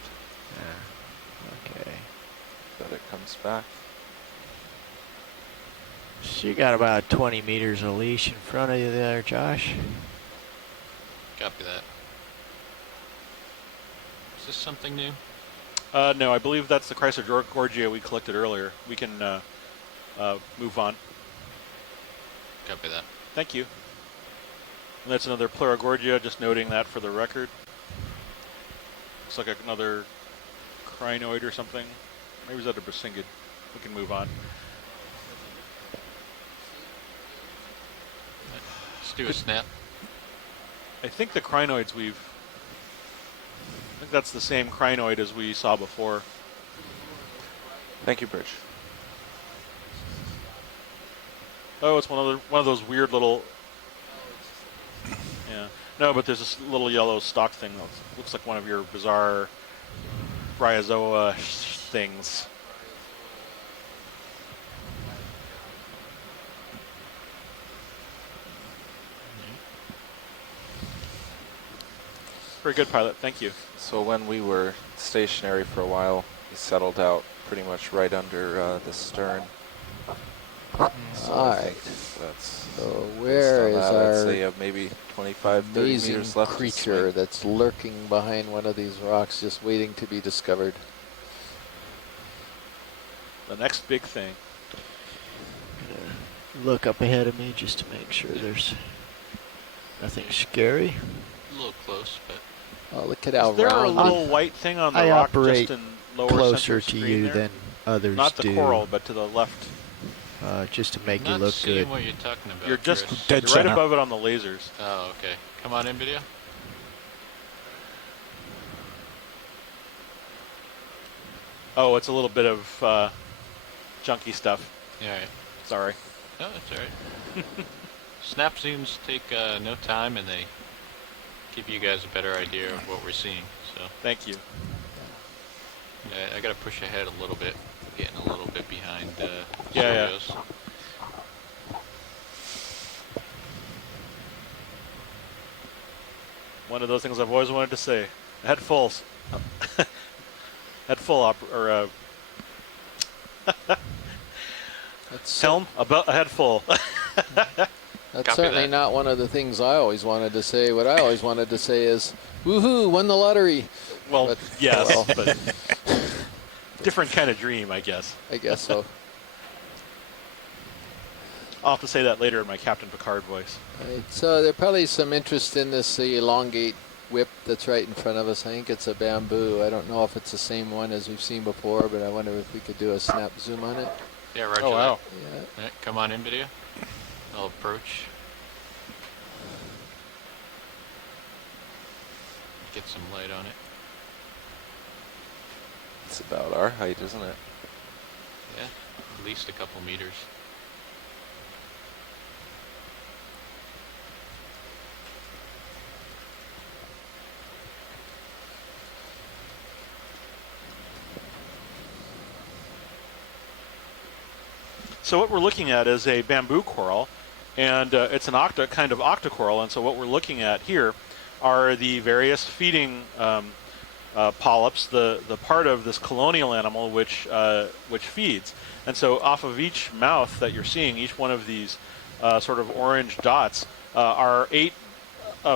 Okay. But it comes back. So you got about 20 meters of leash in front of you there, Josh. Copy that. Is this something new? No, I believe that's the Chrysogorgia we collected earlier. We can move on. Copy that. Thank you. And that's another Pleurogorgia, just noting that for the record. Looks like another crinoid or something. Maybe is that a Brisingid? We can move on. Let's do a snap. I think the crinoids I think that's the same crinoid as we saw before. Thank you, Bridge. Oh, it's one of those weird little. Yeah. No, but there's this little yellow stalk thing that looks like one of your bizarre bryozoa things. Very good, pilot. Thank you. So when we were stationary for a while, we settled out pretty much right under the stern. So All I right. think that's So where is I'd our say maybe 25, 30 amazing meters left to creature swing. that's lurking behind one of these rocks, just waiting to be discovered? The next big thing. Look up ahead of me just to make sure there's nothing scary. A little close, but. Oh, look at how Is there a round. little white thing on the I rock operate just in lower closer center to screen you there? than others Not the do. coral, but to the left. Just to make you Not look seeing good. what you're talking about. You're just Chris. right above it on the lasers. Oh, okay. Come on in, video. Oh, it's a little bit of junky stuff. Yeah. Right. Sorry. No, that's all right. Snap zooms take no time, and they give you guys a better idea of what we're seeing. So thank you. I got to push ahead a little bit, getting a little bit behind yeah. Cerios. One of those things I've always wanted to say. Head full. Head full helm about a head full. That's certainly not one of the things I always wanted to say. What I always wanted to say is, woohoo, won the lottery. Well, but, yes, well. but different kind of dream, I guess. I guess so. I'll have to say that later in my Captain Picard voice. Right, so there's probably some interest in this elongate whip that's right in front of us. I think it's a bamboo. I don't know if it's the same one as we've seen before, but I wonder if we could do a snap zoom on it. Yeah, roger oh, wow. that. Yeah. Right, come on in, video. I'll approach. Get some light on it. It's about our height, isn't it? Yeah, at least a couple meters. So what we're looking at is a bamboo coral, and it's an kind of octocoral. And so what we're looking at here are the various feeding polyps, the part of this colonial animal which feeds. And so off of each mouth that you're seeing, each one of these sort of orange dots are 8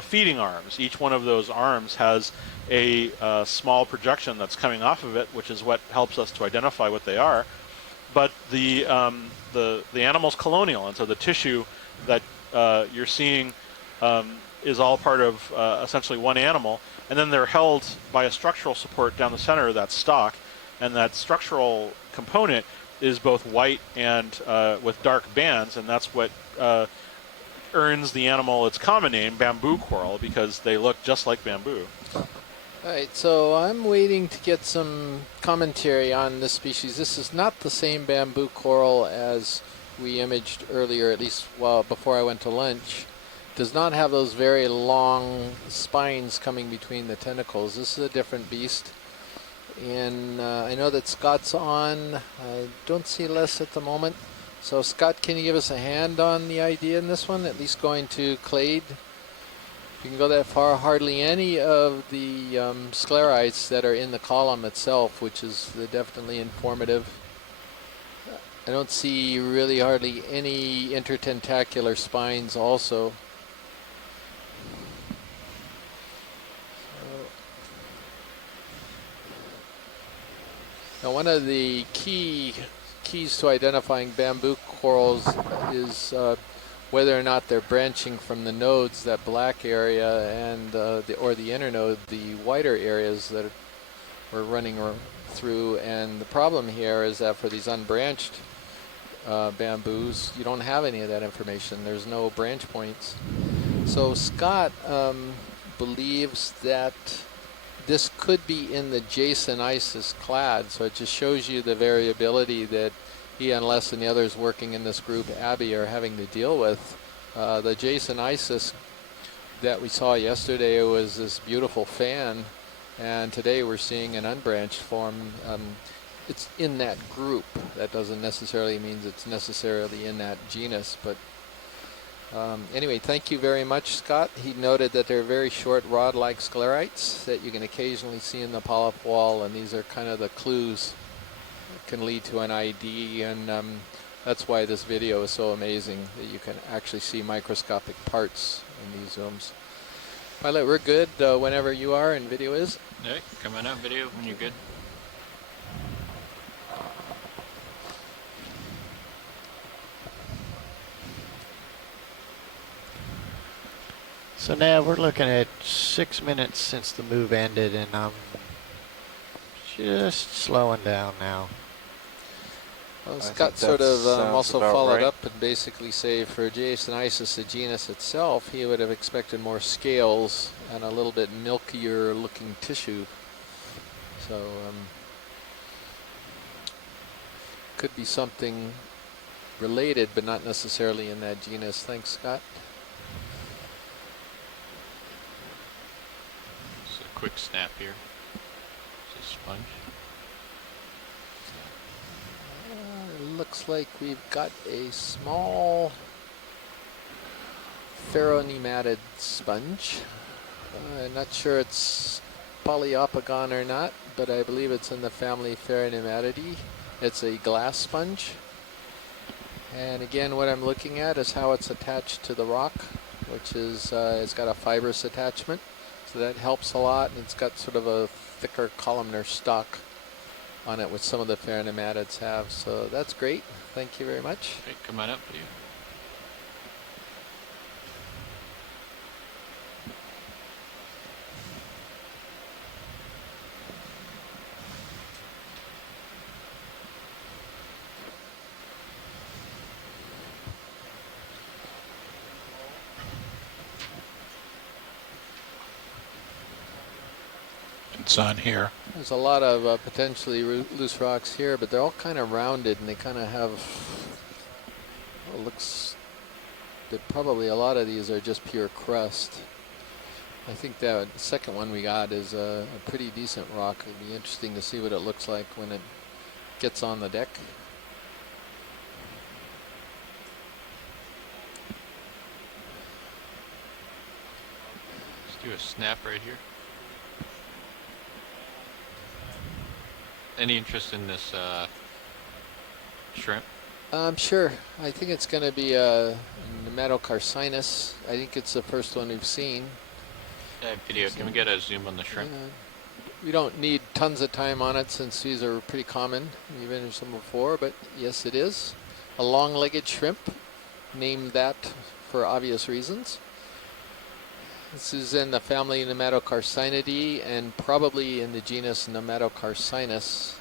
feeding arms. Each one of those arms has a small projection that's coming off of it, which is what helps us to identify what they are. But the animal's colonial, and so the tissue that you're seeing is all part of essentially one animal, and then they're held by a structural support down the center of that stalk, and that structural component is both white and with dark bands, and that's what earns the animal its common name, bamboo coral, because they look just like bamboo. All right, so I'm waiting to get some commentary on this species. This is not the same bamboo coral as we imaged earlier, at least before I went to lunch. Does not have those very long spines coming between the tentacles. This is a different beast. And I know that Scott's on. I don't see Les at the moment. So Scott, can you give us a hand on the idea in this one? At least going to clade. If you can go that far, hardly any of the sclerites that are in the column itself, which is definitely informative. I don't see really hardly any intertentacular spines also. Now, one of the keys to identifying bamboo corals is whether or not they're branching from the nodes, that black area, and or the internode, the whiter areas that we're running through. And the problem here is that for these unbranched bamboos, you don't have any of that information. There's no branch points. So Scott believes that this could be in the Jasonisis clade, so it just shows you the variability that he and Les and the others working in this group, Abby, are having to deal with. The Jasonisis that we saw yesterday was this beautiful fan, and today we're seeing an unbranched form. It's in that group. That doesn't necessarily mean it's necessarily in that genus, but anyway, thank you very much, Scott. He noted that they're very short rod-like sclerites that you can occasionally see in the polyp wall, and these are kind of the clues that can lead to an ID, and that's why this video is so amazing, that you can actually see microscopic parts in these zooms. Pilot, we're good whenever you are and video is. Hey, come on out, video, when you're good. So now we're looking at 6 minutes since the move ended, and I'm just slowing down now. Well, Scott sort of also followed up and basically say for Jasonisis, the genus itself, he would have expected more scales and a little bit milkier looking tissue. So could be something related, but not necessarily in that genus. Thanks, Scott. Quick snap here. It's a sponge. Looks like we've got a small ferronematid sponge. I'm not sure it's Poliopogon or not, but I believe it's in the family Ferronematidae. It's a glass sponge. And again, what I'm looking at is how it's attached to the rock, which is it's got a fibrous attachment. So that helps a lot, and it's got sort of a thicker columnar stalk on it, which some of the ferronematids have. So that's great. Thank you very much. Okay, come on up, video. It's on here. There's a lot of potentially loose rocks here, but they're all kind of rounded, and they kind of have, well, looks that probably a lot of these are just pure crust. I think that second one we got is a pretty decent rock. It'd be interesting to see what it looks like when it gets on the deck. Let's do a snap right here. Any interest in this shrimp? Sure. I think it's going to be a nematocarcinus. I think it's the first one we've seen. Video, can we get a zoom on the shrimp? We don't need tons of time on it since these are pretty common. We've imaged them before, but yes, it is. A long-legged shrimp, named that for obvious reasons. This is in the family Nematocarcinidae and probably in the genus Nematocarcinus.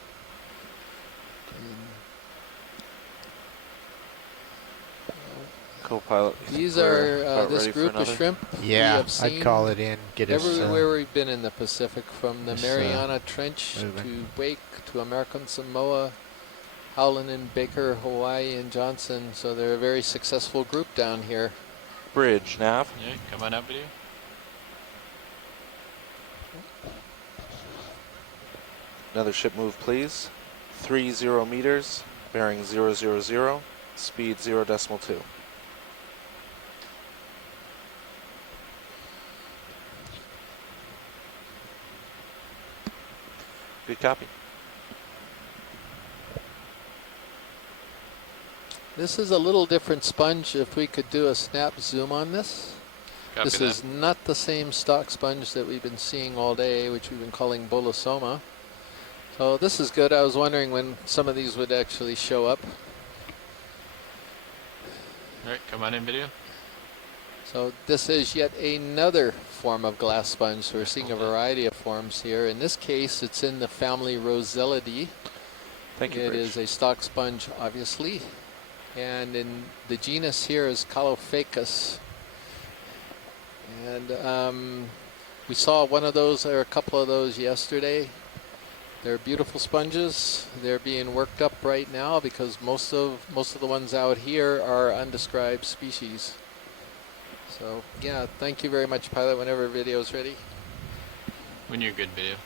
Co-pilot. These are this group of shrimp. Yeah, we have I'd call it in. Get us everywhere we've been in the Pacific, from the Mariana Trench to Wake to American Samoa, Howland and Baker, Hawaii, and Johnston. So they're a very successful group down here. Bridge, nav. Yeah, come on up, video. Another ship move, please. 30 meters, bearing 000, speed 0.2. Good copy. This is a little different sponge. If we could do a snap zoom on this. Copy this that. is not the same stock sponge that we've been seeing all day, which we've been calling bolosoma. So this is good. I was wondering when some of these would actually show up. All right, come on in, video. So this is yet another form of glass sponge. So we're seeing a variety of forms here. In this case, it's in the family Rosellidae. Thank you, It Bridge. is a stock sponge, obviously. And in the genus here is Calophacus. And we saw one of those, or a couple of those yesterday. They're beautiful sponges. They're being worked up right now because most of the ones out here are undescribed species. So yeah, thank you very much, pilot. Whenever video's ready. When you're good, video.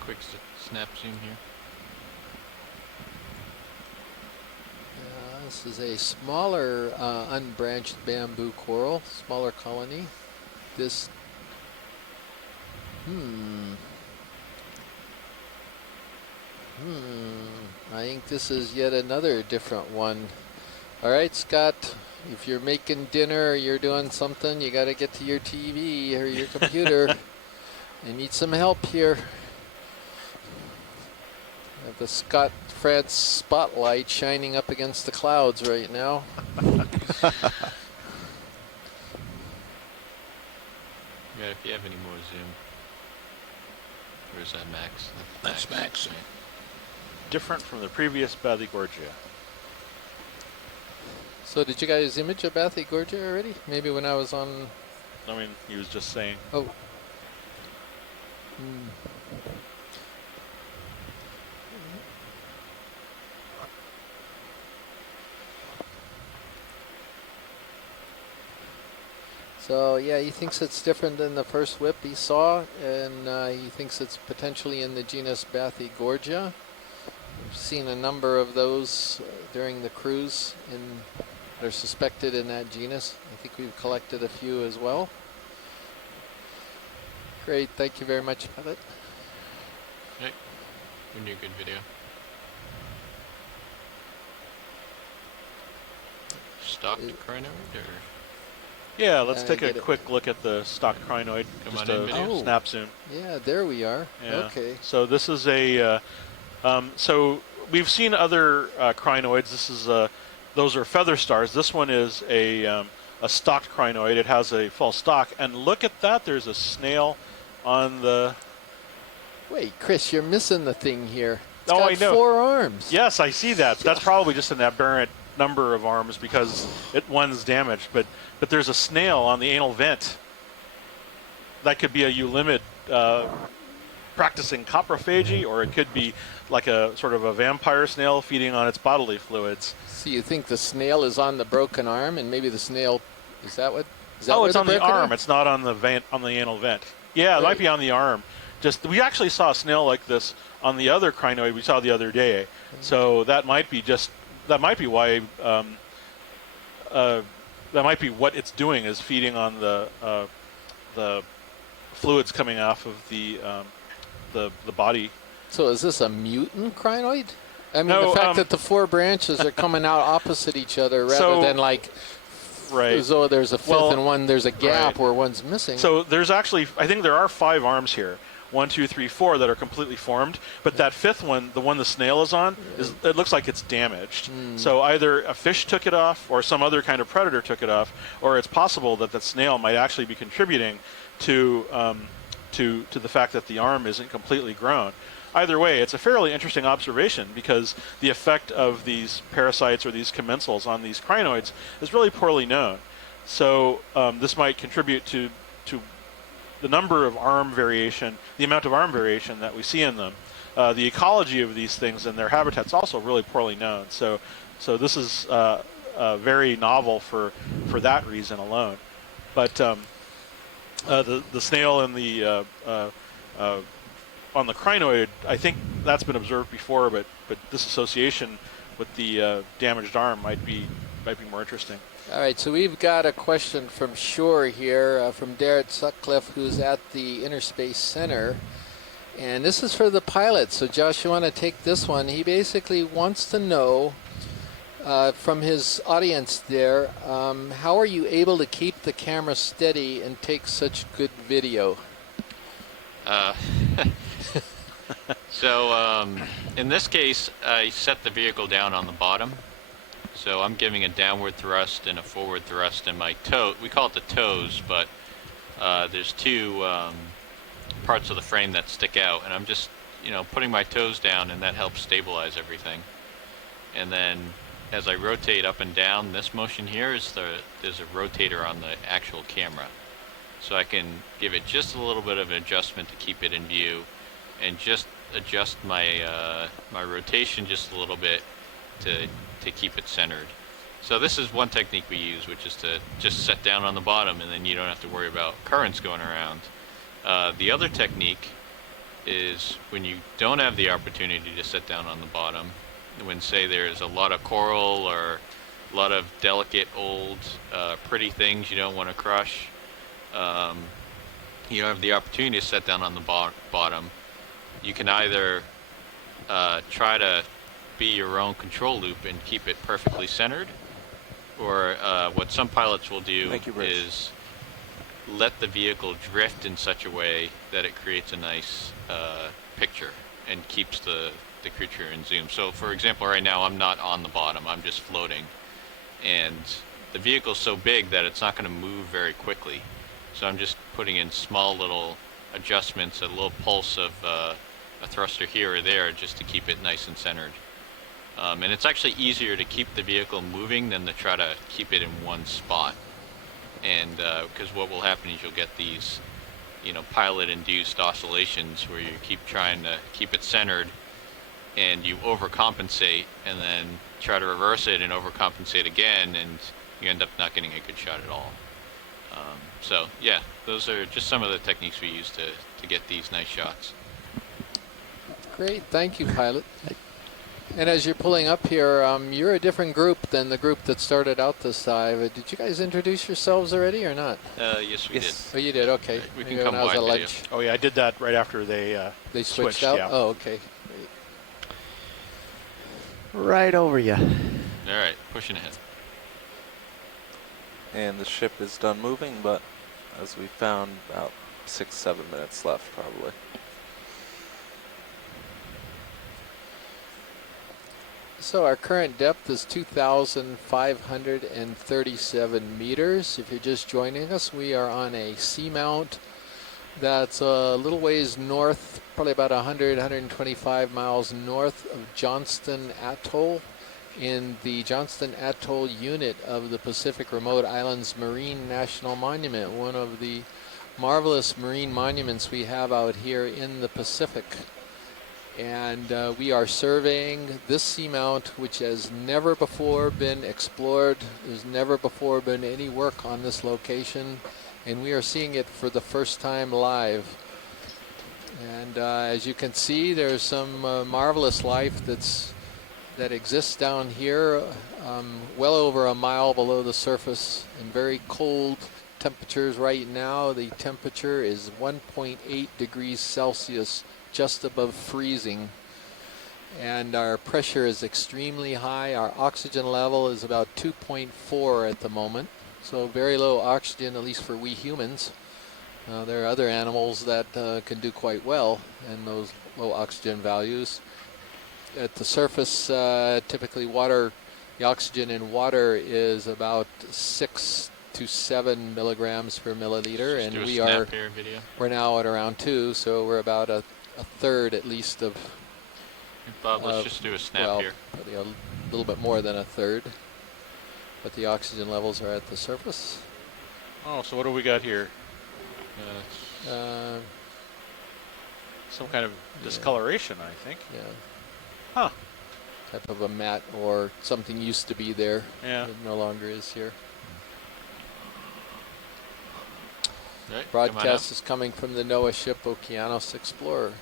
Quick snap zoom here. This is a smaller unbranched bamboo coral, smaller colony. This, I think this is yet another different one. All right, Scott, if you're making dinner or you're doing something, you got to get to your TV or your computer and need some help here. The Scott France spotlight shining up against the clouds right now. Yeah, if you have any more zoom. Where's that max? That's max. Right. Different from the previous Bathygorgia. So did you guys image a Bathygorgia already? Maybe when I was on... I mean, he was just saying. Oh. So yeah, he thinks it's different than the first whip he saw, and he thinks it's potentially in the genus Bathygorgia. We've seen a number of those during the cruise that are suspected in that genus. I think we've collected a few as well. Great, thank you very much, pilot. Hey, when you're good, video. Stocked crinoid or? Yeah, let's take a quick look at the stock crinoid. Come just on in, video. Snap zoom. Yeah, there we are. Yeah. Okay. So this is a. So we've seen other crinoids. This is those are feather stars. This one is a stocked crinoid. It has a full stock, and look at that. There's a snail on the. Wait, Chris, you're missing the thing here. It's got I know. 4 arms. Yes, I see that. That's probably just an aberrant number of arms because one's damaged, but there's a snail on the anal vent. That could be a eulimid practicing coprophagy, or it could be like a sort of a vampire snail feeding on its bodily fluids. So you think the snail is on the broken arm, and maybe the snail, is that what? Is that oh, where it's on the broken arm. It's not on the vent, on the anal vent. Yeah, it might be on the arm. We actually saw a snail like this on the other crinoid we saw the other day. So that might be why that might be what it's doing, is feeding on the fluids coming off of the body. So is this a mutant crinoid? I mean, No, the fact that the 4 branches are coming out opposite each other rather than like, as though there's a fifth and one, there's a gap where one's missing. So there's actually, I think there are 5 arms here. 1, 2, 3, 4 that are completely formed, but that fifth one, the one the snail is on, it looks like it's damaged. So either a fish took it off, or some other kind of predator took it off, or it's possible that the snail might actually be contributing to the fact that the arm isn't completely grown. Either way, it's a fairly interesting observation, because the effect of these parasites or these commensals on these crinoids is really poorly known. So this might contribute to the number of arm variation, the amount of arm variation that we see in them. The ecology of these things and their habitats also really poorly known. So this is very novel for that reason alone. But the snail and the on the crinoid, I think that's been observed before, but this association with the damaged arm might be more interesting. All right, so we've got a question from shore here from Darrett Sutcliffe, who's at the Interspace Center. And this is for the pilot. So Josh, you want to take this one? He basically wants to know from his audience there, how are you able to keep the camera steady and take such good video? So in this case, I set the vehicle down on the bottom. So I'm giving a downward thrust and a forward thrust in my toe. We call it the toes, but there's 2 parts of the frame that stick out, and I'm just, putting my toes down, and that helps stabilize everything. And then as I rotate up and down, this motion here there's a rotator on the actual camera. So I can give it just a little bit of an adjustment to keep it in view, and just adjust my my rotation just a little bit to keep it centered. So this is one technique we use, which is to just set down on the bottom, and then you don't have to worry about currents going around. The other technique is when you don't have the opportunity to set down on the bottom, when say there's a lot of coral or a lot of delicate old pretty things you don't want to crush, you have the opportunity to set down on the bottom. You can either try to be your own control loop and keep it perfectly centered, or what some pilots will do is let the vehicle drift in such a way that it creates a nice picture and keeps the creature in zoom. So for example, right now I'm not on the bottom, I'm just floating, and the vehicle's so big that it's not going to move very quickly. So I'm just putting in small little adjustments, a little pulse of a thruster here or there, just to keep it nice and centered. And it's actually easier to keep the vehicle moving than to try to keep it in one spot. And because what will happen is you'll get these, pilot-induced oscillations where you keep trying to keep it centered, and you overcompensate, and then try to reverse it and overcompensate again, and you end up not getting a good shot at all. So yeah, those are just some of the techniques we use to get these nice shots. Great, thank you, pilot. And as you're pulling up here, you're a different group than the group that started out this dive. Did you guys introduce yourselves already or not? Yes, we did. Oh, you did? Okay. We can come by lunch. Oh yeah, I did that right after they switched out? Yeah. Oh, okay. Great. Right over you. All right, pushing ahead. And the ship is done moving, but as we found, about 6-7 minutes left probably. So our current depth is 2,537 meters. If you're just joining us, we are on a seamount that's a little ways north, probably about 125 miles north of Johnston Atoll, in the Johnston Atoll unit of the Pacific Remote Islands Marine National Monument, one of the marvelous marine monuments we have out here in the Pacific. And we are surveying this seamount, which has never before been explored. There's never before been any work on this location. and we are seeing it for the first time live. And as you can see, there's some marvelous life that exists down here, well over a mile below the surface, in very cold temperatures right now. The temperature is 1.8 degrees Celsius, just above freezing. And our pressure is extremely high. Our oxygen level is about 2.4 at the moment. So very low oxygen, at least for we humans. There are other animals that can do quite well in those low oxygen values. At the surface, typically the oxygen in water is about 6 to 7 milligrams per milliliter, and we're now at around 2, so we're about a third at least of. Bob, let's just do a snap here. Probably a little bit more than a third, but the oxygen levels are at the surface. Oh, so what do we got here? Some kind of discoloration, I think. Yeah. Huh. Type of a mat or something used to be there. Yeah. It no longer is here. Right, Broadcast is coming from the NOAA ship Okeanos Explorer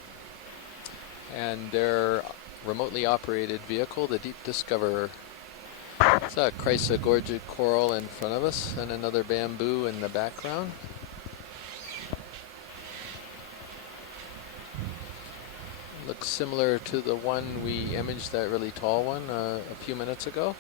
and their remotely operated vehicle, the Deep Discoverer. It's a chrysogorgid coral in front of us and another bamboo in the background. Looks similar to the one we imaged, that really tall one, a few minutes ago.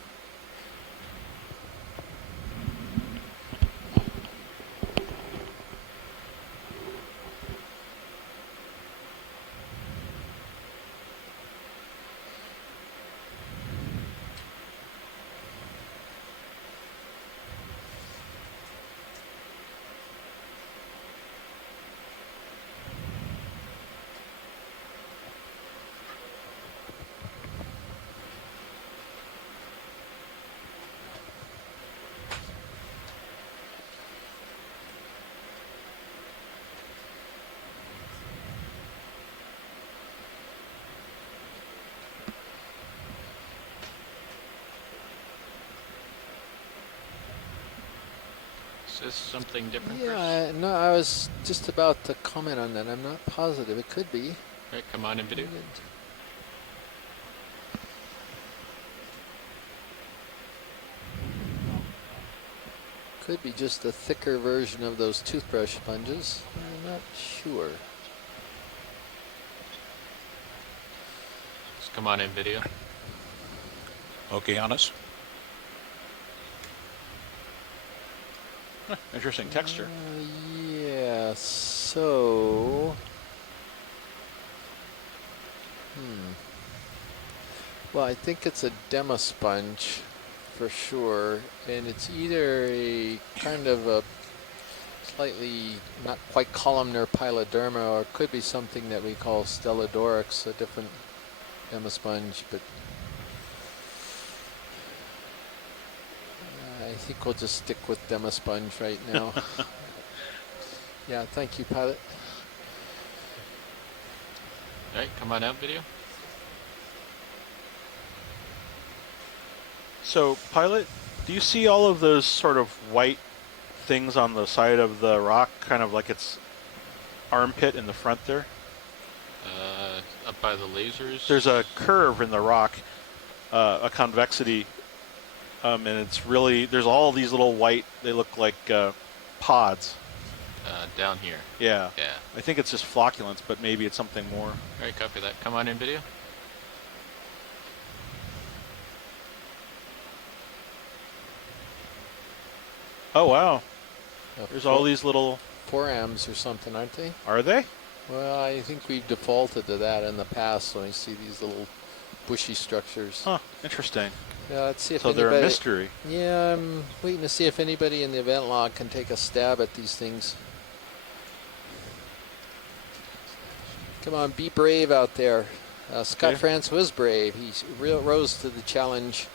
Is this something different? Yeah, no, I was just about to comment on that. I'm not positive. It could be. Right, come on in video. Could be just a thicker version of those toothbrush sponges. I'm not sure. Just come on in video. Okeanos. Interesting texture. Yeah, so. Well, I think it's a demosponge for sure, and it's either a kind of a slightly not quite columnar piloderma, or it could be something that we call Stellodorix, a different demosponge, but I think we'll just stick with demosponge right now. Yeah, thank you, pilot. All right, come on out, video. So, pilot, do you see all of those sort of white things on the side of the rock, kind of like its armpit in the front there? Up by the lasers? There's a curve in the rock, a convexity, and it's really, there's all these little white, they look like pods. Down here. Yeah. Yeah. I think it's just flocculence, but maybe it's something more. All right, copy that. Come on in video. Oh, wow. There's all these little forams or something, aren't they? Are they? Well, I think we've defaulted to that in the past when we see these little bushy structures. Huh, interesting. Yeah, let's see if so anybody, they're a mystery. Yeah, I'm waiting to see if anybody in the event log can take a stab at these things. Come on, be brave out there. Scott France was brave. He rose to the challenge.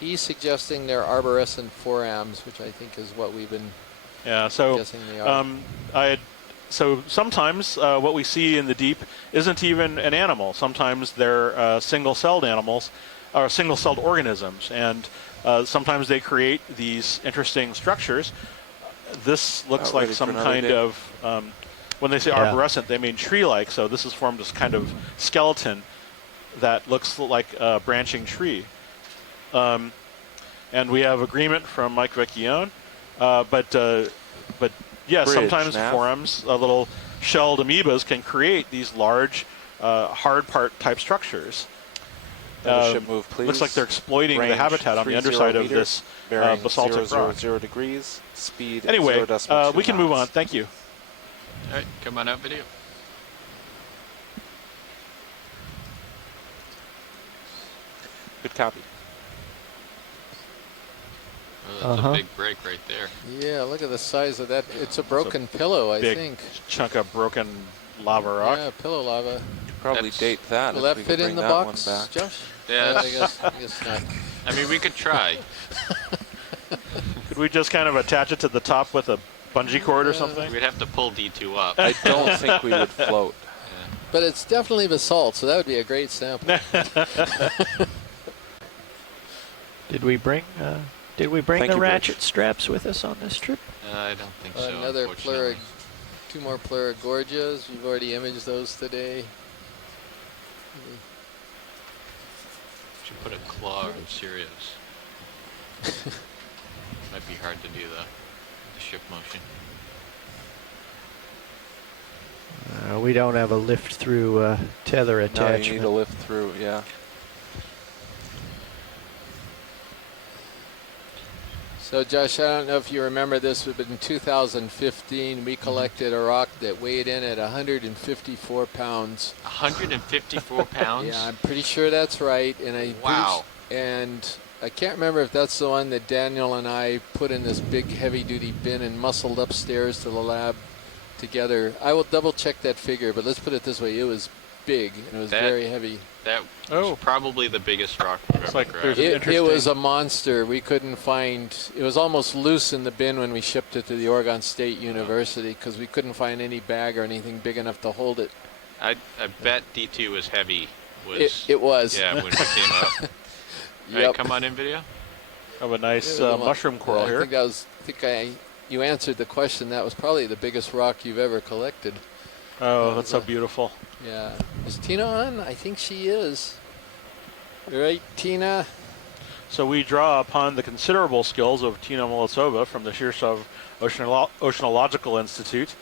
He's suggesting they're arborescent forams, which I think is what we've been guessing they are. So sometimes what we see in the deep isn't even an animal. Sometimes they're single-celled animals or single-celled organisms, and sometimes they create these interesting structures. this looks like ready for some another kind day? of, when they say arborescent, they mean tree-like, so this has formed this kind of skeleton that looks like a branching tree. And we have agreement from Mike Vecchione, but yeah, Bridge, sometimes Nav. forams, little shelled amoebas can create these large hard part type structures. Mothership move, please. Looks like they're exploiting the Range habitat on the 30 underside of meters, this bearing basaltic 000 rock. degrees, speed Anyway, 0.2 we can move on. knots. Thank you. All right, come on out, video. Good copy. Oh, that's a big break right there. Yeah, look at the size of that. It's a broken pillow, I big think. Chunk of broken lava rock. Yeah, pillow lava. You could probably date that. Will if that we fit could in bring the that box, one back. Josh? Yeah. I guess not. I mean, we could try. Could we just kind of attach it to the top with a bungee cord or something? We'd have to pull D2 up. I don't think we would float. Yeah. But it's definitely basalt, so that would be a great sample. Did we bring Thank the you, ratchet Rich. straps with us on this trip? I don't think so. Another unfortunately. two more Pleurogorgias. We've already imaged those today. Should put a claw on Sirius. Might be hard to do the ship motion. We don't have a lift through tether No, attachment. you need to lift through, yeah. So, Josh, I don't know if you remember this, but in 2015, we collected a rock that weighed in at 154 pounds. 154 pounds? Yeah, I'm pretty sure that's right. And Wow. And I can't remember if that's the one that Daniel and I put in this big heavy-duty bin and muscled upstairs to the lab together. I will double-check that figure, but let's put it this way. It was big, and it was very heavy. That was probably the biggest rock we've ever grabbed. It was a monster. We couldn't find, it was almost loose in the bin when we shipped it to the Oregon State University because we couldn't find any bag or anything big enough to hold it. I bet D2 was heavy. It was. Yeah, when it came up. All right, come on in, video. Have a nice mushroom coral here. You answered the question. That was probably the biggest rock you've ever collected. Oh, that's so beautiful. Yeah. Is Tina on? I think she is. Right, Tina? So we draw upon the considerable skills of Tina Molosova from the Shirshov Oceanological Institute.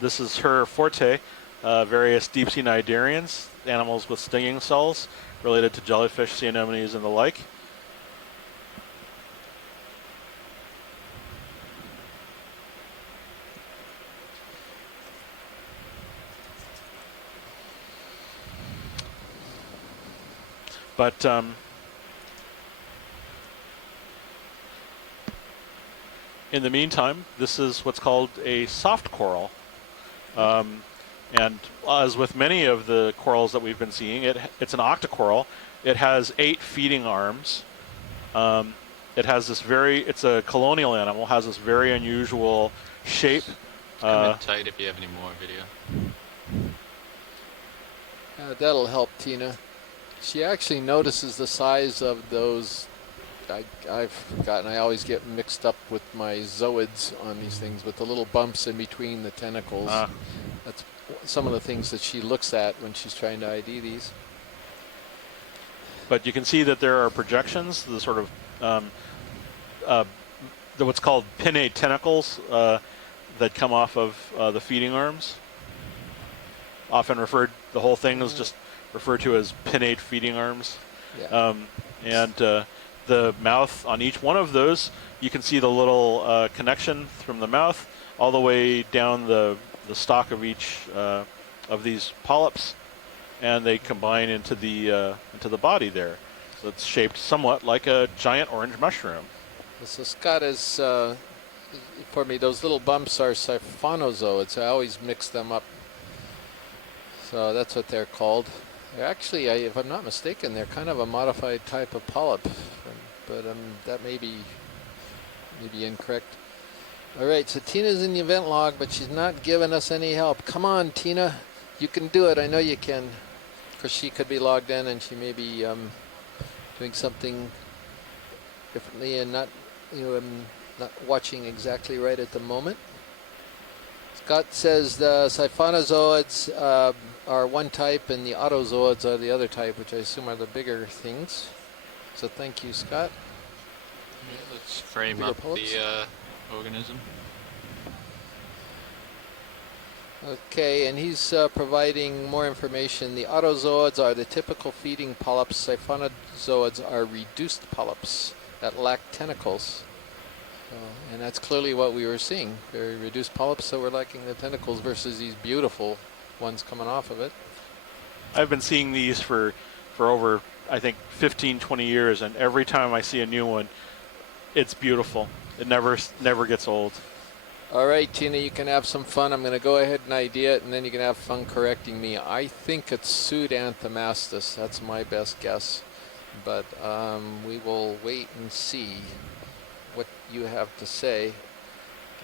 This is her forte, various deep-sea cnidarians, animals with stinging cells related to jellyfish, sea anemones, and the like. But in the meantime, this is what's called a soft coral. And as with many of the corals that we've been seeing, it's an octocoral. It has 8 feeding arms. It has this it's a colonial animal, has this very unusual shape. Come in tight if you have any more video. That'll help, Tina. She actually notices the size of those. I've forgotten. I always get mixed up with my zooids on these things, with the little bumps in between the tentacles. That's some of the things that she looks at when she's trying to ID these. But you can see that there are projections, the sort of what's called pinnate tentacles that come off of the feeding arms. Often the whole thing is just referred to as pinnate feeding arms. Yeah. And the mouth on each one of those, you can see the little connection from the mouth all the way down the stalk of each of these polyps, and they combine into the body there. So it's shaped somewhat like a giant orange mushroom. So Scott is, for me, those little bumps are siphonozoids. I always mix them up. So that's what they're called. They're actually, if I'm not mistaken, they're kind of a modified type of polyp, but that may be incorrect. All right, so Tina's in the event log, but she's not giving us any help. Come on, Tina. You can do it. I know you can. Because she could be logged in and she may be doing something differently and not, not watching exactly right at the moment. Scott says the siphonozoids are one type and the autozoids are the other type, which I assume are the bigger things. So thank you, Scott. Yeah, let's frame Bigger up polyps. the organism. Okay, and he's providing more information. The autozoids are the typical feeding polyps. Siphonozoids are reduced polyps that lack tentacles. And that's clearly what we were seeing. Very reduced polyps that were lacking the tentacles versus these beautiful ones coming off of it. I've been seeing these for over, I think, 15, 20 years, and every time I see a new one, it's beautiful. It never gets old. All right, Tina, you can have some fun. I'm going to go ahead and ID it, and then you can have fun correcting me. I think it's Pseudanthomastus. That's my best guess. But we will wait and see what you have to say.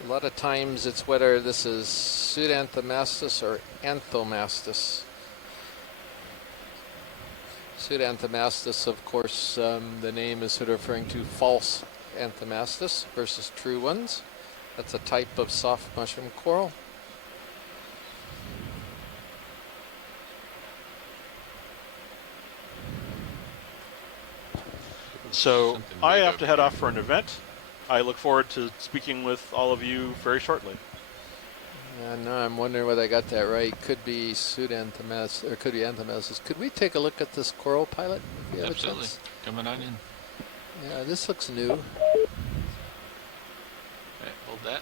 A lot of times it's whether this is Pseudanthomastus or Anthomastus. Pseudanthomastus, of course, the name is sort of referring to false Anthomastus versus true ones. That's a type of soft mushroom coral. So I have to head off for an event. I look forward to speaking with all of you very shortly. No, I'm wondering whether I got that right. Could be Pseudanthomastus, or could be Anthomastus. Could we take a look at this coral, Pilot? If we have Absolutely. A chance? Coming on in. Yeah, this looks new. Okay, hold that.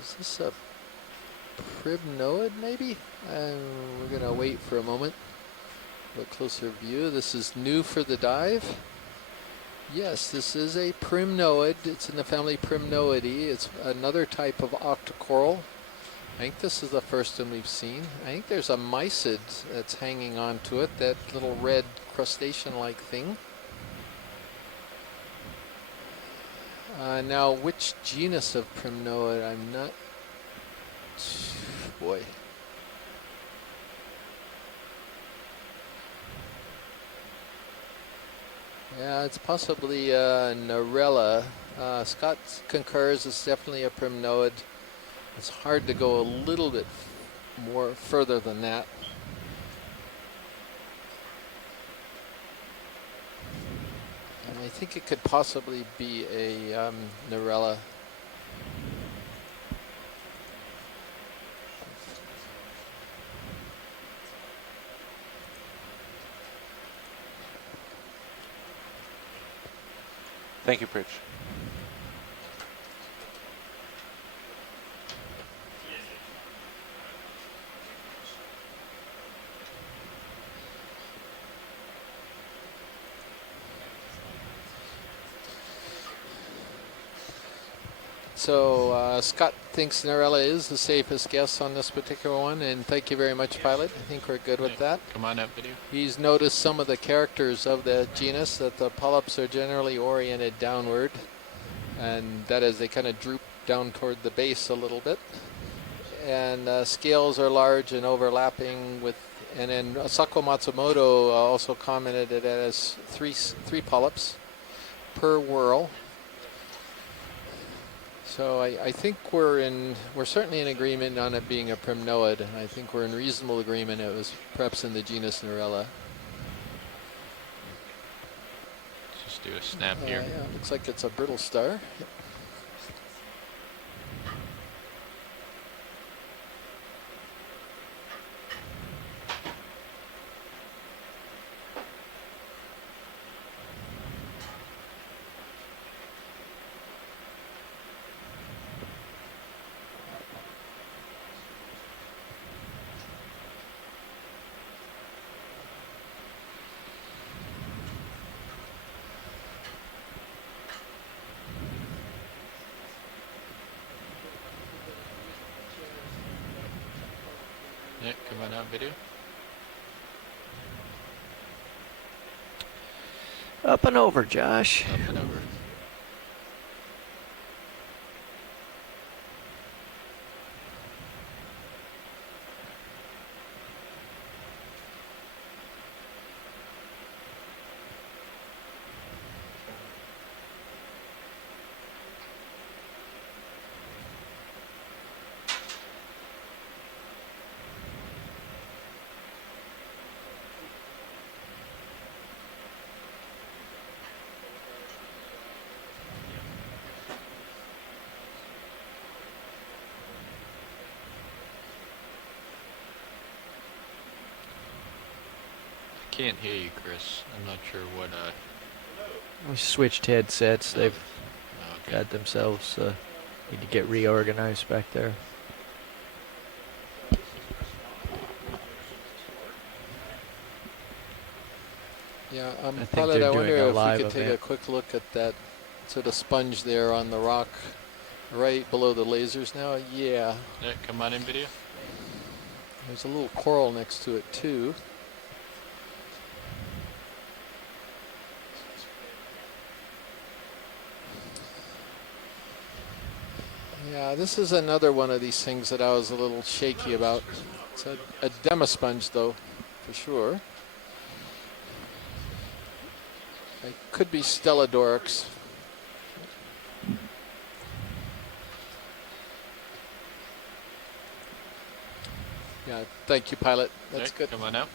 Is this a primnoid, maybe? We're going to wait for a moment. A closer view. This is new for the dive. Yes, this is a primnoid. It's in the family Primnoidae. It's another type of octocoral. I think this is the first one we've seen. I think there's a mysid that's hanging on to it, that little red crustacean-like thing. Now, which genus of primnoid? I'm not... Boy. Yeah, it's possibly Narella. Scott concurs it's definitely a primnoid. It's hard to go a little bit more further than that. And I think it could possibly be a Narella. Thank you, Pritch. So Scott thinks Narella is the safest guess on this particular one, and thank you very much, Pilot. I think we're good with that. Come on up, video. He's noticed some of the characters of the genus, that the polyps are generally oriented downward, and that is they kind of droop down toward the base a little bit. And scales are large and overlapping with, and then Asako Matsumoto also commented it as three polyps per whorl. So I think we're certainly in agreement on it being a primnoid, and I think we're in reasonable agreement it was perhaps in the genus Narella. Just do a snap here. Yeah, looks like it's a brittle star. Yep. Yeah, come on out, video. Up and over, Josh. Up and over. can't hear you, Chris. I'm not sure what. We switched headsets. They've okay. got themselves need to get reorganized back there. Yeah, I think Pilot, they're I doing wonder a if we live could take event. a quick look at that sort of sponge there on the rock right below the lasers now. Yeah. Yeah, come on in video. There's a little coral next to it too. Yeah, this is another one of these things that I was a little shaky about. It's a demasponge though, for sure. It could be Stellodorix. Yeah, thank you, Pilot. That's Okay, good. come on out.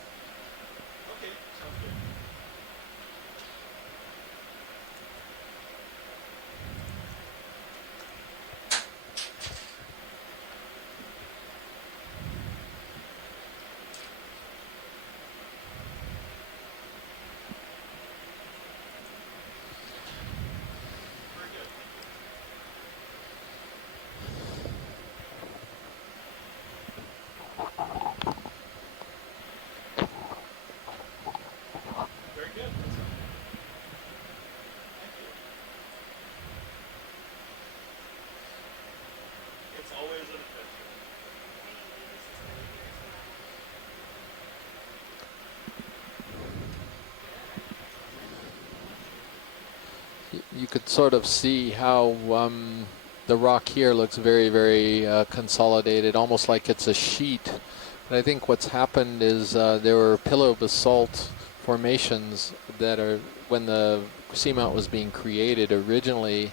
You could sort of see how the rock here looks very, very consolidated, almost like it's a sheet. But I think what's happened is there were pillow basalt formations that are when the seamount was being created originally,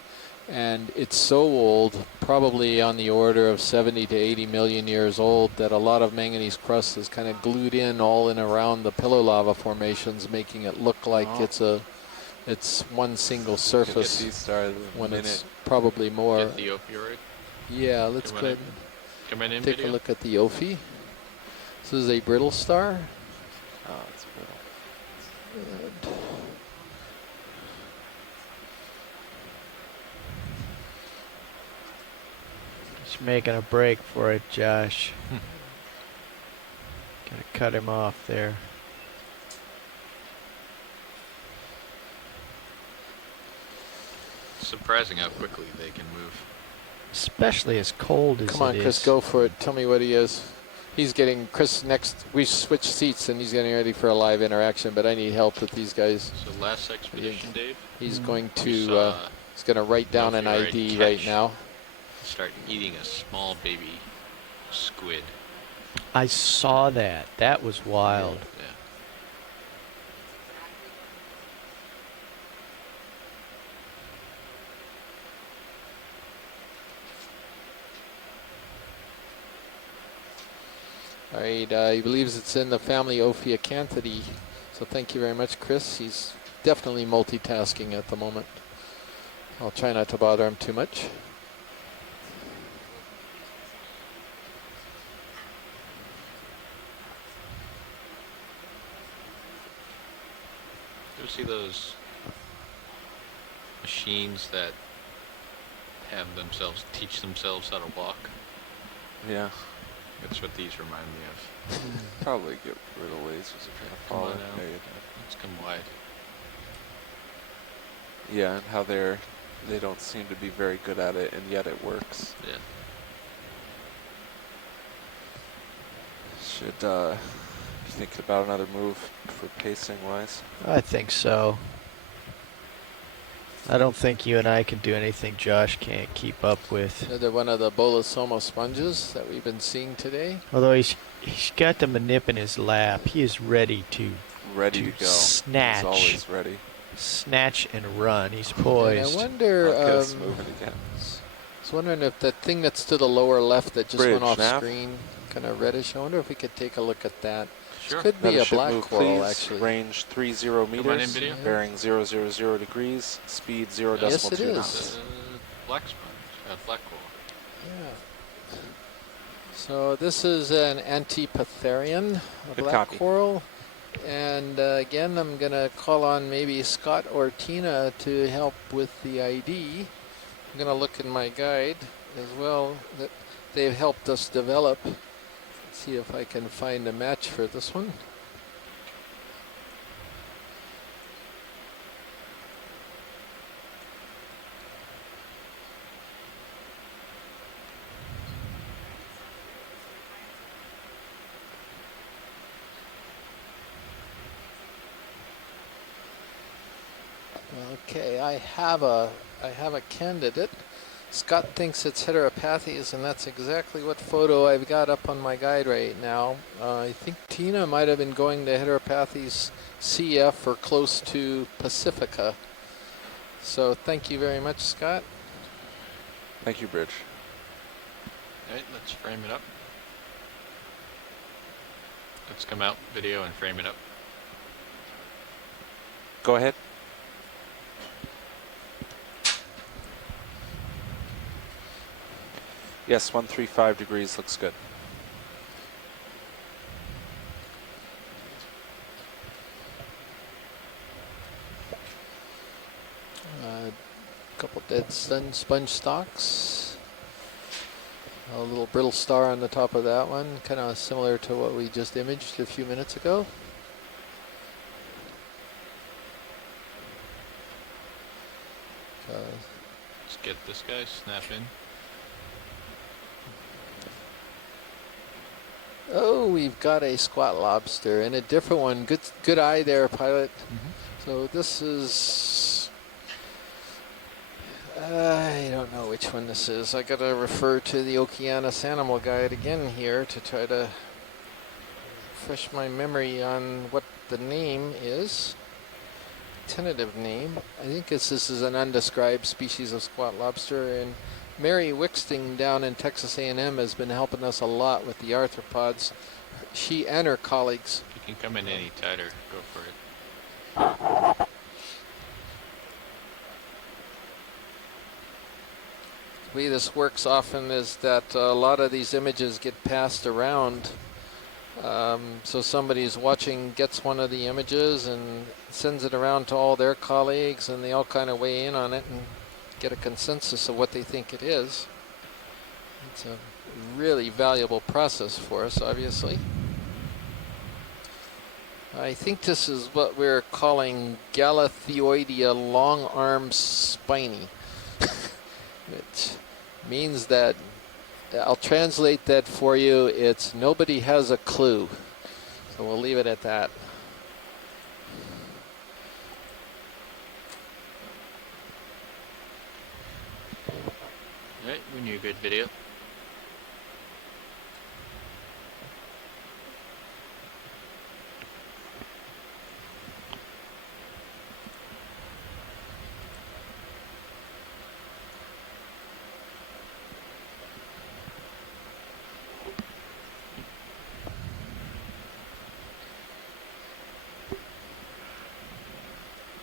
and it's so old, probably on the order of 70 to 80 million years old, that a lot of manganese crust is kind of glued in all in around the pillow lava formations, making it look like it's one single surface when it's probably more. Get the opioid. Yeah, let's Come go on ahead in. and Come on in take video. a look at the Ophi. This is a brittle star. Oh, it's brittle. And Just making a break for it, Josh. Gotta cut him off there. Surprising how quickly they can move. Especially as cold as come on, it Chris, is. go for it. Tell me what he is. He's getting, Chris, next, we switched seats and he's getting ready for a live interaction, but I need help with these guys. So last expedition, Dave. He's going we to, saw he's going to write down an opioid ID catch right now. Start eating a small baby squid. I saw that. That was wild. Yeah. All right, he believes it's in the family Okeanos. So thank you very much, Chris. He's definitely multitasking at the moment. I'll try not to bother him too much. You ever see those machines that have themselves teach themselves how to walk? Yeah. That's what these remind me of. Probably get rid of lasers if you're Come gonna on follow. now. There you go. Let's come wide. Yeah, and how they don't seem to be very good at it, and yet it works. Yeah. Should be thinking about another move for pacing wise. I think so. I don't think you and I can do anything Josh can't keep up with. Another one of the Bolosoma sponges that we've been seeing today. Although he's got the manip in his lap, he is ready to go. Snatch. He's always ready. Snatch and run. He's poised. And I wonder. Let's move it again. I was wondering if that thing that's to the lower left that just went off nav. screen, kind of reddish. I wonder if we could take a look at that. Sure. Could be a Should black move, coral, please. actually. Range 30 on in meters, video. bearing 000 degrees, speed 0.29 Yes, it is. knots. Black sponge. Black coral. Yeah. So this is an Antipatherian, a Good black copy. coral. And again, I'm going to call on maybe Scott or Tina to help with the ID. I'm going to look in my guide as well that they've helped us develop. See if I can find a match for this one. Okay, I have a candidate. Scott thinks it's heteropathes, and that's exactly what photo I've got up on my guide right now. I think Tina might have been going to heteropathes CF or close to Pacifica. So thank you very much, Scott. Thank you, Bridge. All right, let's frame it up. Let's come out video and frame it up. Go ahead. Yes, 135 degrees looks good. Couple dead sponge stalks. A little brittle star on the top of that one, kind of similar to what we just imaged a few minutes ago. Let's get this guy, snap in. Oh, we've got a squat lobster and a different one. Good eye there, pilot. So this is, I don't know which one this is. I gotta refer to the Okeanos animal guide again here to try to refresh my memory on what the name is. Tentative name. I think this is an undescribed species of squat lobster, and Mary Wixting down in Texas A&M has been helping us a lot with the arthropods. She and her colleagues. You can come in any tighter. Go for it. The way this works often is that a lot of these images get passed around. So somebody's watching, gets one of the images and sends it around to all their colleagues, and they all kind of weigh in on it and get a consensus of what they think it is. It's a really valuable process for us, obviously. I think this is what we're calling Galathioidea long-arm spiny, which means that, I'll translate that for you, it's nobody has a clue. So we'll leave it at that. Alright, we need a good video.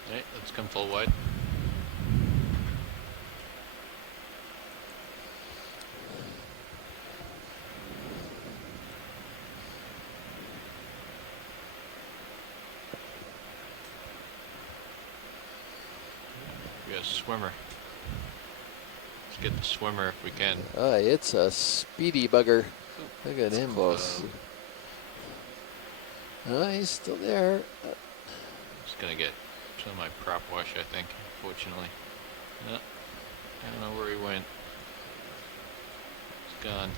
Alright, let's come full wide. We got a swimmer. Let's get the swimmer if we can. It's a speedy bugger. Look at him. Close. He's still there. Just gonna get some of my prop wash, I think, unfortunately. No, I don't know where he went. He's gone.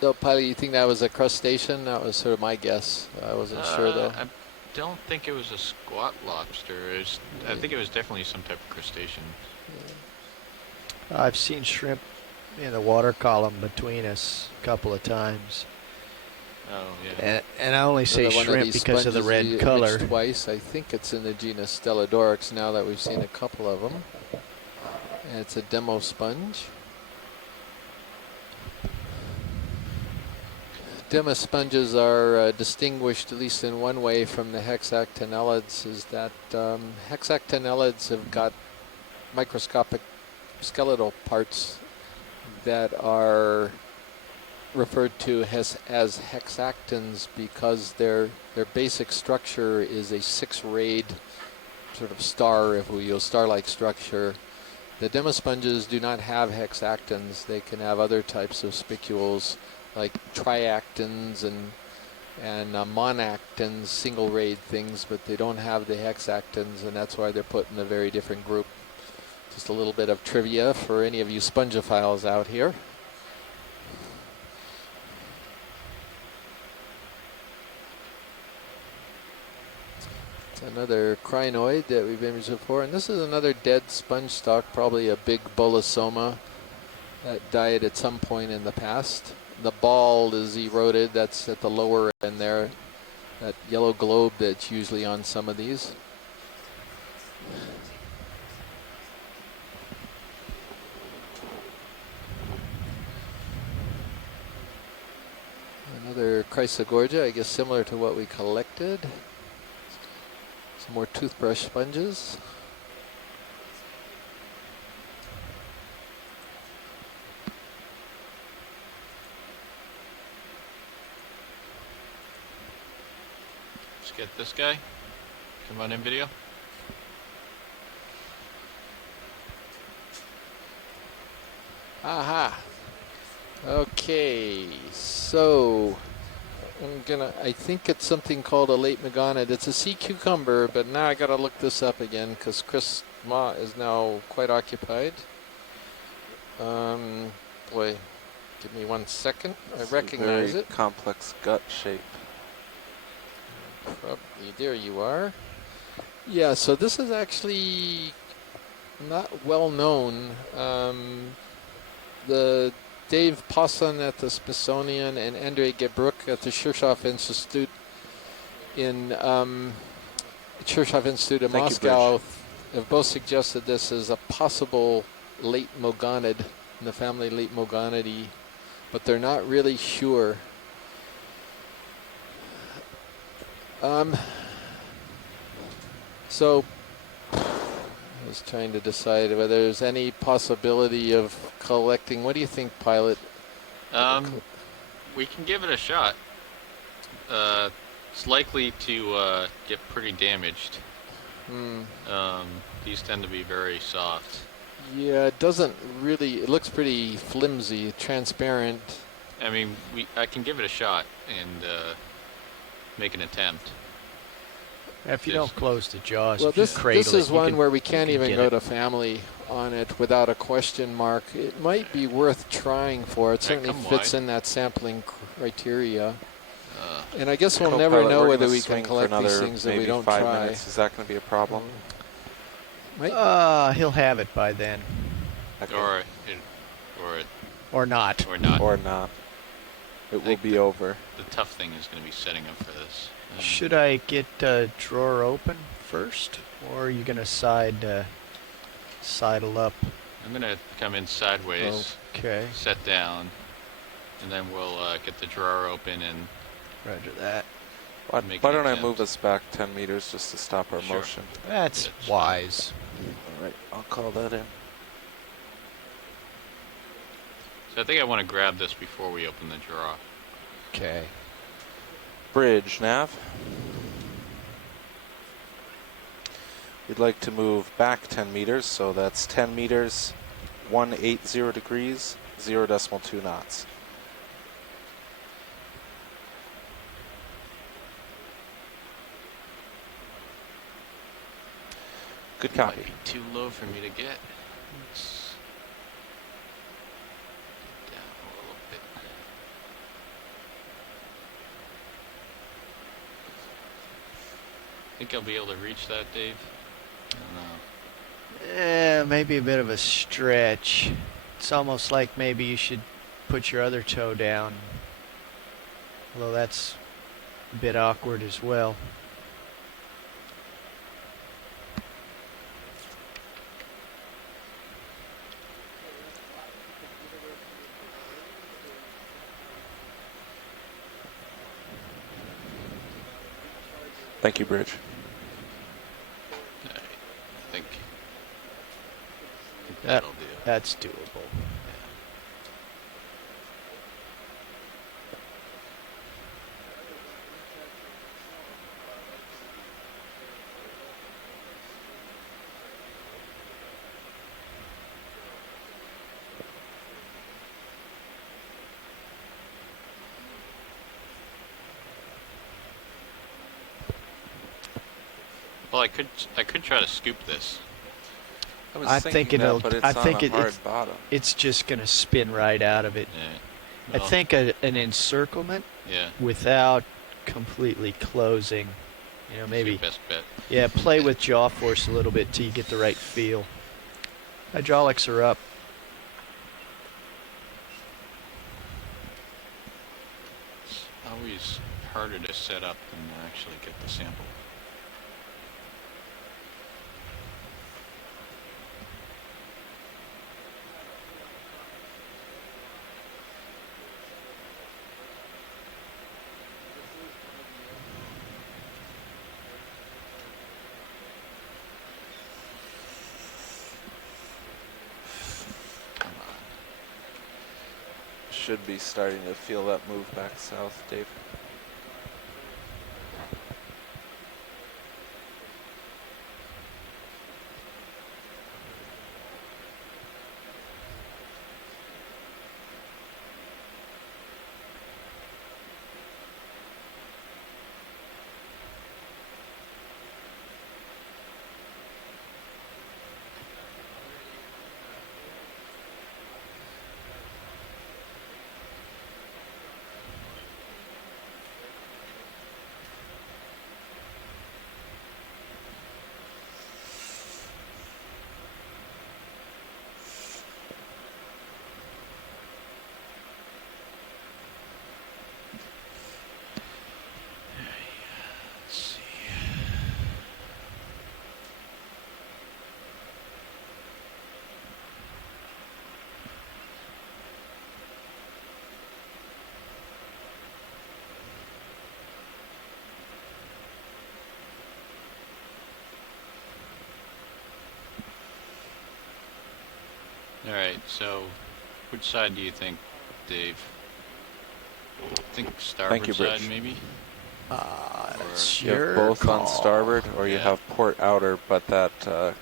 So, pilot, you think that was a crustacean? That was sort of my guess. I wasn't sure, though. I don't think it was a squat lobster. I think it was definitely some type of crustacean. I've seen shrimp in the water column between us a couple of times. Oh, yeah. And I only say shrimp because of the red color. Twice. I think it's in the genus Stellodorix now that we've seen a couple of them. And it's a demo sponge. Demo sponges are distinguished, at least in one way, from the hexactinellids, is that hexactinellids have got microscopic skeletal parts that are referred to as hexactins because their basic structure is a 6-rayed sort of star, if we use star-like structure. The demosponges do not have hexactins. They can have other types of spicules like triactins and monactins, single-rayed things, but they don't have the hexactins, and that's why they're put in a very different group. Just a little bit of trivia for any of you spongophiles out here. It's another crinoid that we've imaged before, and this is another dead sponge stock, probably a big bolosoma that died at some point in the past. The ball is eroded, that's at the lower end there, that yellow globe that's usually on some of these. Another Chrysogorgia, I guess similar to what we collected. Some more toothbrush sponges. Let's get this guy. Come on in, video. Aha. Okay, so I think it's something called a late megonid. It's a sea cucumber, but now I gotta look this up again because Chris Ma is now quite occupied. Boy, give me 1 second. I recognize very it. Complex gut shape. Probably, there you are. Yeah, so this is actually not well known. The Dave Posson at the Smithsonian and Andre Gebruck at the Kirchhoff Institute in Moscow have both suggested this is a possible late mogonid in the family late mogonidae, but they're not really sure. So I was trying to decide whether there's any possibility of collecting. What do you think, Pilot? We can give it a shot. It's likely to get pretty damaged. These tend to be very soft. Yeah, it doesn't really, it looks pretty flimsy, transparent. I mean, I can give it a shot and make an attempt. If you don't close the jaws, well, if you cradle this is it, one where we can't even go to family on it without a question mark. It might be worth trying for. It certainly fits in that sampling criteria. And I guess we'll never know whether we can collect these things if we don't try. 5 minutes. Is that going to be a problem? He'll have it by then. Okay. Or not. Or not. It will be over. The tough thing is going to be setting up for this. Should I get a drawer open first, or are you going to sidle up? I'm going to come in sideways, set down, and then we'll get the drawer open and roger that. Why don't I move us back 10 meters just to stop our motion? That's wise. All right, I'll call that in. So I think I want to grab this before we open the drawer. Okay. Bridge, nav. We'd like to move back 10 meters, so that's 10 meters, 180 degrees, 0.2 knots. Good copy. Might be too low for me to get. Let's get down a little bit. Think I'll be able to reach that, Dave? I don't know. Maybe a bit of a stretch. It's almost like maybe you should put your other toe down. Although that's a bit awkward as well. Thank you, Bridge. I think that'll do. That's doable. Well, I could try to scoop this. I think it'll. But it's I on think a hard bottom. it's just going to spin right out of it. Yeah. I Well, think an encirclement. Yeah. Without completely closing. You know, maybe. Your best bet. Yeah, play with jaw force a little bit till you get the right feel. Hydraulics are up. It's always harder to set up than to actually get the sample. Should be starting to feel that move back south, Dave. All right, so which side do you think, Dave? I think starboard side, maybe? That's You have your both call. on starboard, or you have port outer, but that the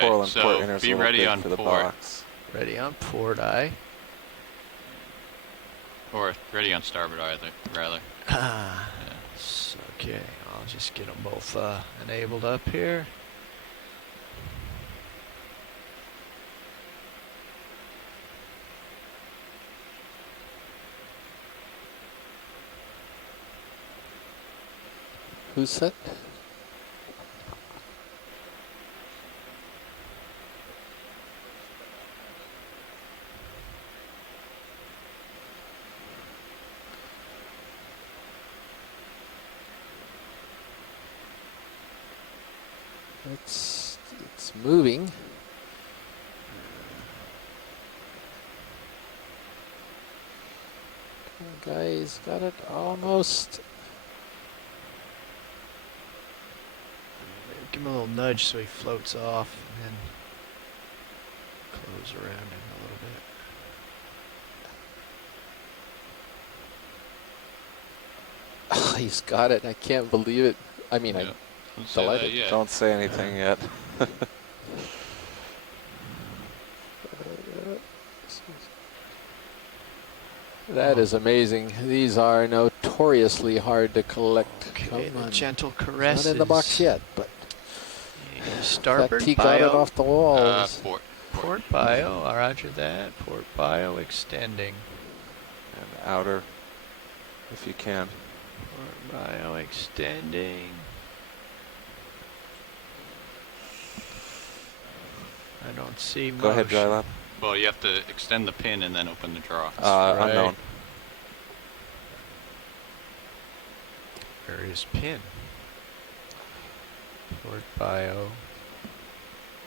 coral and so port inner is a be little ready big on for the port. box. Ready on port eye. Or ready on starboard, rather. Okay, I'll just get them both enabled up here. Who's set? It's moving. Guys, got it almost. Give him a little nudge so he floats off, and then close around him a little bit. Oh, he's got it. I can't believe it. I mean, I'm delighted. Don't say anything yet. That is amazing. These are notoriously hard to collect. Okay, Come the on. gentle It's caresses. not in the box yet, but Starboard that peak got it bio. off the walls. Port bio, roger that. Port bio extending. And outer, if you can. Port bio extending. I don't see motion. Go ahead, dry lap. Well, you have to extend the pin and then open the draw. Right. Unknown. Where is pin? Port bio.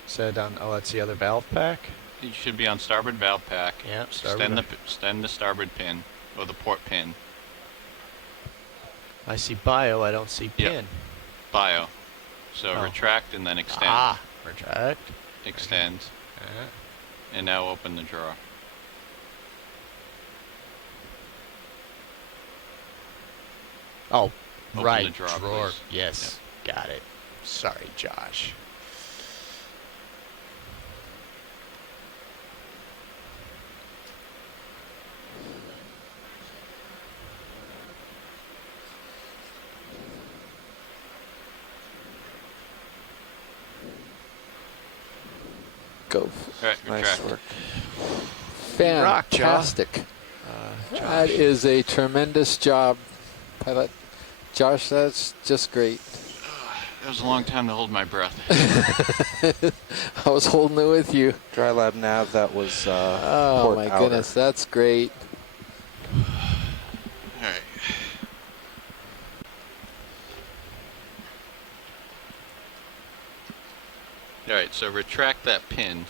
Said on. Oh, that's the other valve pack. You should be on starboard valve pack. Yeah, starboard. Extend the starboard pin, or the port pin. I see bio. I don't see pin. Yep. Bio. So Oh. retract and then extend. Ah, retract. Extend. Yeah. And now open the drawer. Oh, Open right. the drawer, drawer. please. Yes. Got it. Sorry, Josh. Go. All right, Nice retract. work. Fantastic. That is a tremendous job, pilot. Josh, that's just great. That was a long time to hold my breath. I was holding it with you. Dry lab nav, that was oh port my outer. goodness, that's great. All right. All right, so retract that pin.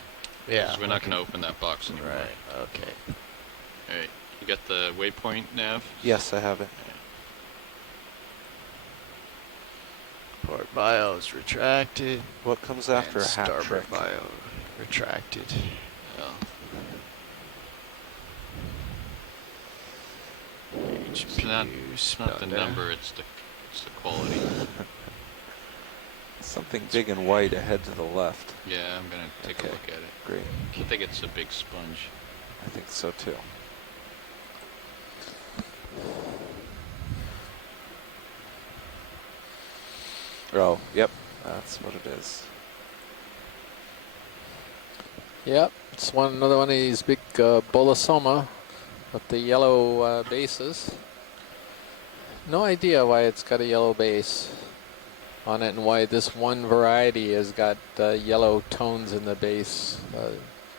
Yeah. 'Cause we're not going to open that box anymore. Right. Okay. All right. You got the waypoint nav? Yes, I have it. Port bio is retracted. What comes after a hat Starboard trick? bio retracted. Oh. It's not the number, it's the quality. Something big and white ahead to the left. Yeah, I'm going to take a look at it. Great. I think it's a big sponge. I think so too. Oh, yep, that's what it is. Yep, it's another one of these big bolosoma with the yellow bases. No idea why it's got a yellow base on it and why this one variety has got yellow tones in the base.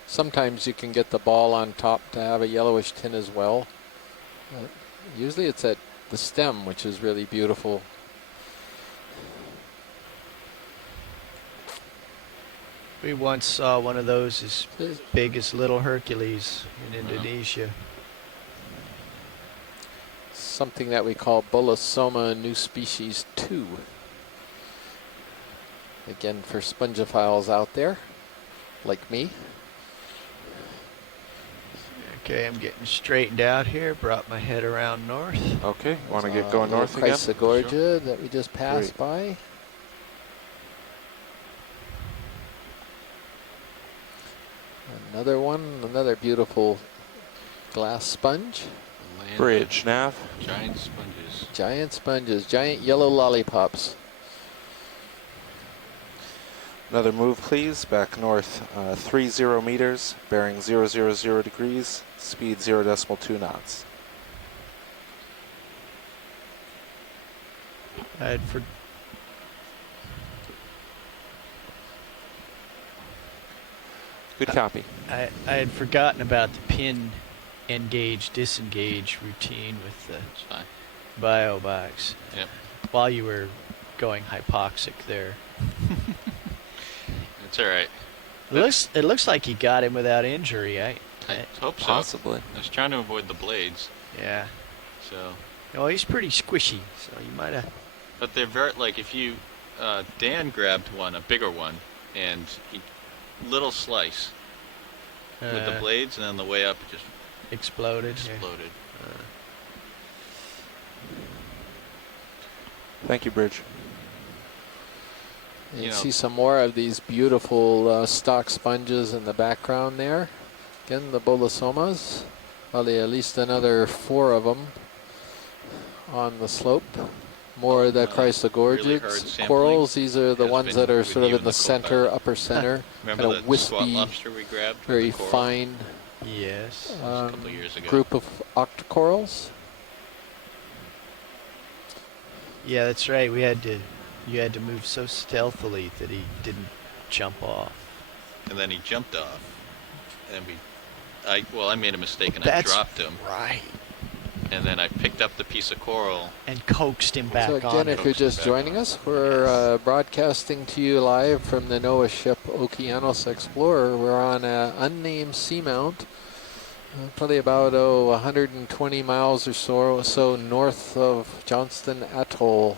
Sometimes you can get the ball on top to have a yellowish tint as well. Usually it's at the stem, which is really beautiful. We once saw one of those as big as Little Hercules in Indonesia. Something that we call Bolosoma new species 2. Again, for spongophiles out there, like me. Okay, I'm getting straightened out here. Brought my head around north. Okay, want to get going north again? Chrysogorgia that we just passed by. Another one, another beautiful glass sponge. Bridge nav. Giant sponges. Giant sponges, giant yellow lollipops. Another move, please. Back north, 30 meters, bearing 000 degrees, speed 0.2 knots. Good copy. I had forgotten about the pin engage, disengage routine with the bio box. Yep. While you were going hypoxic there. It's all right. It looks like you got him without injury. I hope so. Possibly. I was trying to avoid the blades. Yeah. So. Oh, he's pretty squishy, so you might have. But they're very, like, if you, Dan grabbed one, a bigger one, and little slice with the blades, and on the way up it just exploded. Exploded. Thank you, Bridge. You see some more of these beautiful stock sponges in the background there. Again, the bolosomas. Probably at least another 4 of them on the slope. More of the chrysogorgids corals. These are the ones that are sort of in the center, upper center. Remember kind of the wispy, squat lobster we grabbed? very fine yes. A couple years ago. group of octocorals. Yeah, that's right. You had to move so stealthily that he didn't jump off. And then he jumped off. And I made a mistake and I dropped him. Right. And then I picked up the piece of coral. And coaxed him back on. So again, if you're just joining us, we're broadcasting to you live from the NOAA ship Okeanos Explorer. We're on an unnamed seamount, probably about 120 miles or so north of Johnston Atoll.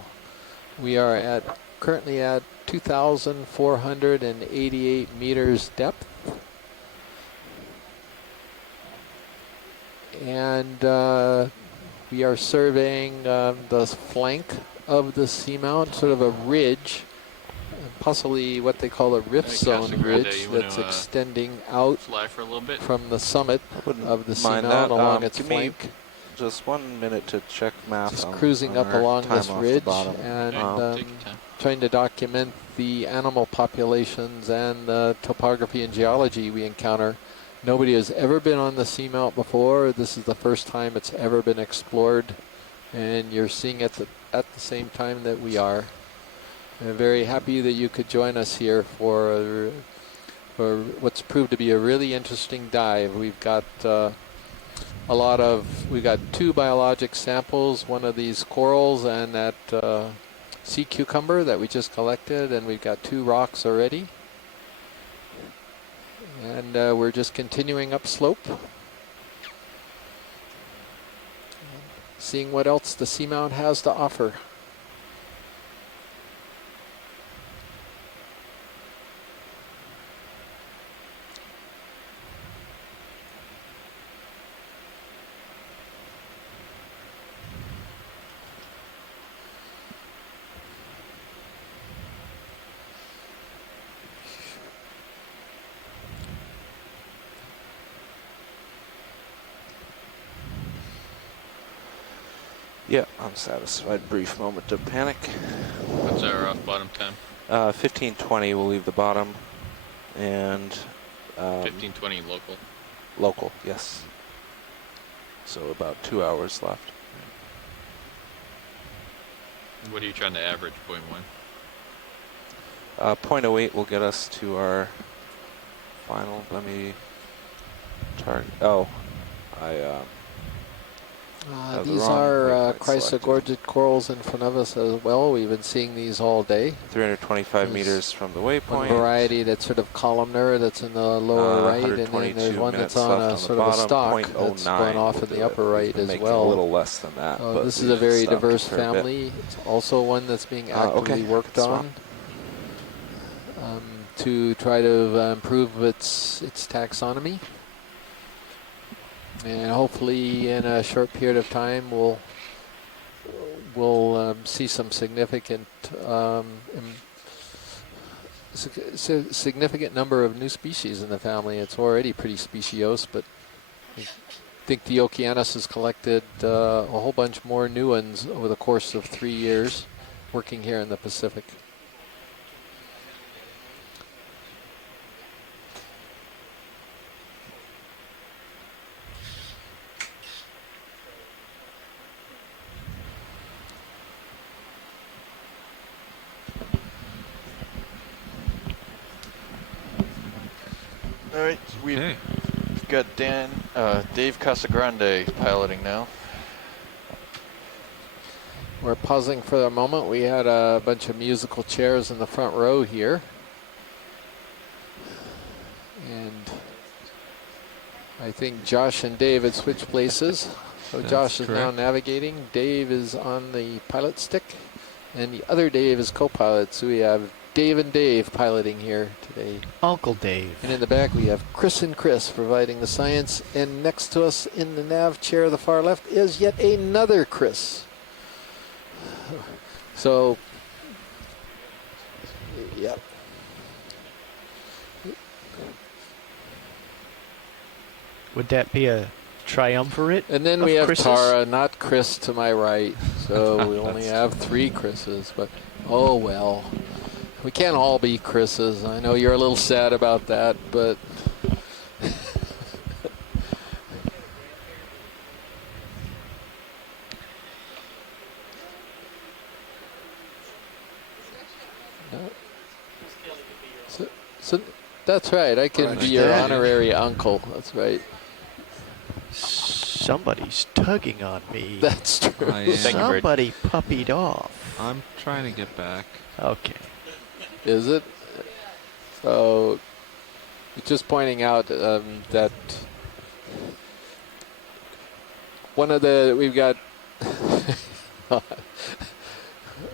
We are currently at 2,488 meters depth. And we are surveying the flank of the seamount, sort of a ridge, possibly what they call a rift zone ridge that's extending out fly for a little bit from the summit of the Mind seamount that. along its Give flank. me just 1 minute to check math. Just on, cruising on up our along time this off the ridge bottom. and trying to document the animal populations and the topography and geology we encounter. Nobody has ever been on the Seamount before. This is the first time it's ever been explored, and you're seeing it at the same time that we are. I'm very happy that you could join us here for what's proved to be a really interesting dive. We've got we've got 2 biologic samples, one of these corals and that sea cucumber that we just collected, and we've got 2 rocks already. And we're just continuing upslope, seeing what else the Seamount has to offer. Yeah, I'm satisfied. Brief moment of panic. What's our off bottom time? 15:20 we'll leave the bottom, and 15:20 local. Local, yes. So about 2 hours left. What are you trying to average? 0.1? 0.08 will get us to our final. Let me target. Oh, these are chrysogorgid corals in front of us as well. We've been seeing these all day. 325 meters from the waypoint. One variety that's sort of columnar that's in the lower right, and then there's one that's on a sort of a stalk that's going off in the upper right as well. A little less than that. This is a very diverse family. It's also one that's being actively worked on to try to improve its taxonomy. And hopefully in a short period of time we'll see some significant significant number of new species in the family. It's already pretty speciose, but I think the Okeanos has collected a whole bunch more new ones over the course of 3 years working here in the Pacific. All right, we've got Dave Casagrande piloting now. We're pausing for a moment. We had a bunch of musical chairs in the front row here. And I think Josh and Dave had switched places. So Josh is now navigating. Dave is on the pilot stick. And the other Dave is co-pilot. So we have Dave and Dave piloting here today. Uncle Dave. And in the back we have Chris and Chris providing the science. And next to us in the nav chair, the far left, is yet another Chris. So, yep. Would that be a triumvirate? And then we have Chris's? Tara, not Chris to my right. So we only have 3 Chris's, but oh well. We can't all be Chris's. I know you're a little sad about that, but so that's right. I can be your honorary uncle. That's right. Somebody's tugging on me. That's true. Somebody puppied off. I'm trying to get back. Okay. Is it? So, just pointing out that one of the, we've got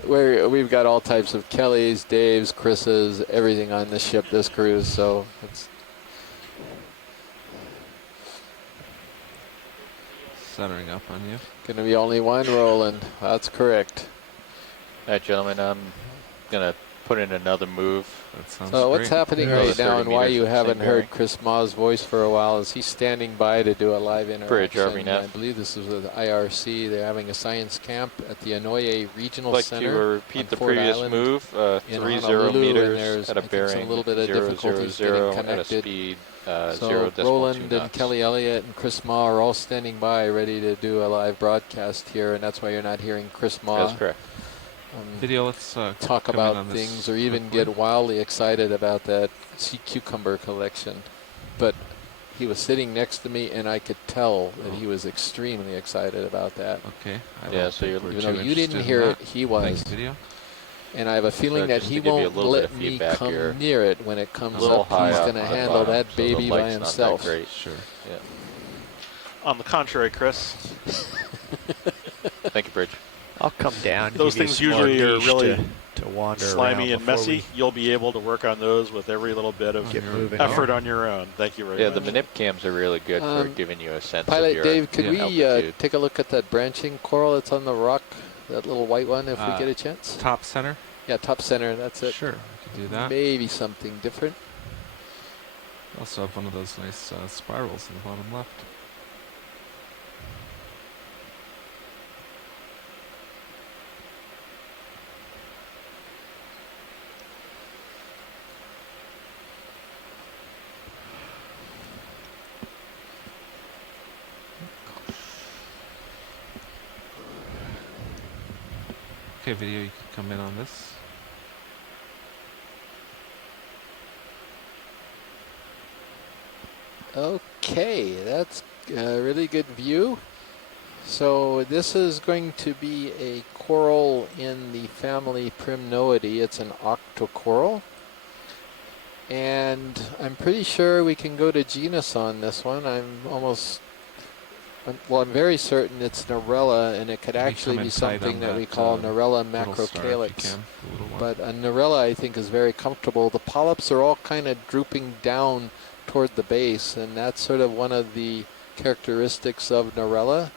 where we've got all types of Kellys, Daves, Chris's, everything on this ship, this cruise. So it's centering up on you. Gonna be only one Roland. That's correct. All right, gentlemen. I'm gonna put in another move. That sounds So what's happening right now, and why you haven't heard bearing. Chris Ma's voice for a while, is he's standing by to do a live Bridge, interaction. RVNF. I believe this is with IRC. They're having a science camp at the Anoye Regional I'd like Center. to repeat the Ford previous Island move, 30 Honolulu, meters at a I think bearing some little bit of 000 difficulties getting at a connected. speed So 0.2 Roland and knots. Kelly Elliott and Chris Ma are all standing by, ready to do a live broadcast here, and that's why you're not hearing Chris Ma. That's correct. Video, let's talk come in about on this things or even quickly. get wildly excited about that sea cucumber collection. But he was sitting next to me, and I could tell that he was extremely excited about that. Okay. Yeah, so you're Even though you didn't hear it, he was. Thanks, video. And I have a feeling that just he to give you a won't little bit let of me feedback come here. near it when it comes A little up. high He's off going to on the handle bottom, that so the baby by light's not that himself. great. Sure. Yeah. On the contrary, Chris, Thank you, Bridge. I'll come down. those give you things some more usually are niche really to wander slimy around and before messy. we You'll be able to work on those with every little bit of get moving. effort on your own. Thank you very Yeah, much. the manip cams are really good for giving you a sense of Pilot your Dave, could we altitude. take a look at that branching coral that's on the rock, that little white one, if we get a chance? Top center? Yeah, top center, that's it. Sure, we could do that. Maybe something different. Also have one of those nice spirals in the bottom left. Okay, video, you can come in on this. Okay, that's a really good view. So this is going to be a coral in the family Primnoidae. It's an octocoral. And I'm pretty sure we can go to genus on this one. I'm very certain it's Narella, and it could actually be something that we call Narella macrocalyx. But a Narella, I think, is very comfortable. The polyps are all kind of drooping down toward the base, and that's sort of one of the characteristics of Narella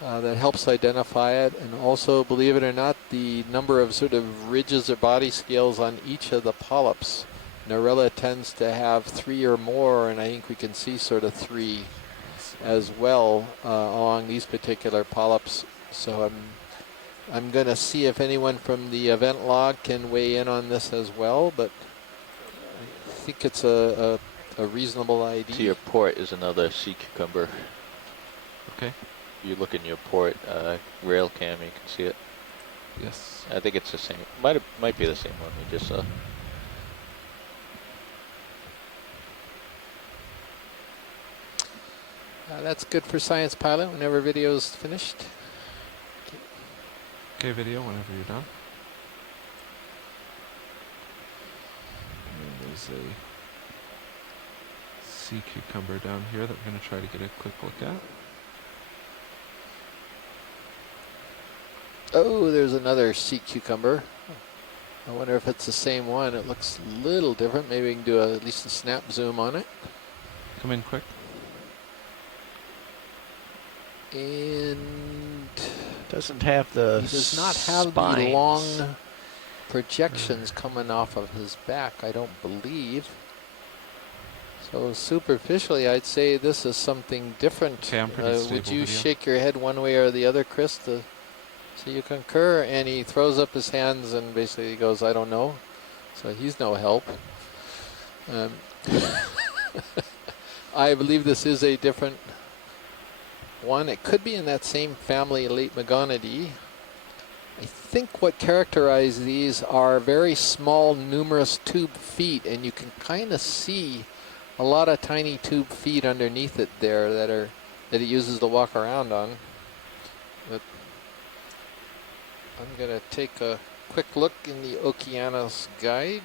that helps identify it. And also, believe it or not, the number of sort of ridges or body scales on each of the polyps. Narella tends to have 3 or more, and I think we can see sort of 3 as well along these particular polyps. So I'm going to see if anyone from the event log can weigh in on this as well, but I think it's a reasonable idea. To your port is another sea cucumber. Okay. You look in your port rail cam, you can see it. Yes. I think it's the same. Might be the same one we just saw. That's good for Science Pilot whenever video's finished. Okay, video, whenever you're done. And there's a sea cucumber down here that we're going to try to get a quick look at. Oh, there's another sea cucumber. I wonder if it's the same one. It looks a little different. Maybe we can do at least a snap zoom on it. Come in quick. And doesn't have the he does not have spines. the long projections coming off of his back, I don't believe. So superficially, I'd say this is something different. Okay, I'm pretty stable would you video. shake your head one way or the other, Chris, so you concur? And he throws up his hands and basically goes, I don't know. So he's no help. I believe this is a different one. It could be in that same family, Late Megonidae. I think what characterize these are very small, numerous tube feet, and you can kind of see a lot of tiny tube feet underneath it there that it uses to walk around on. But I'm going to take a quick look in the Okeanos guide.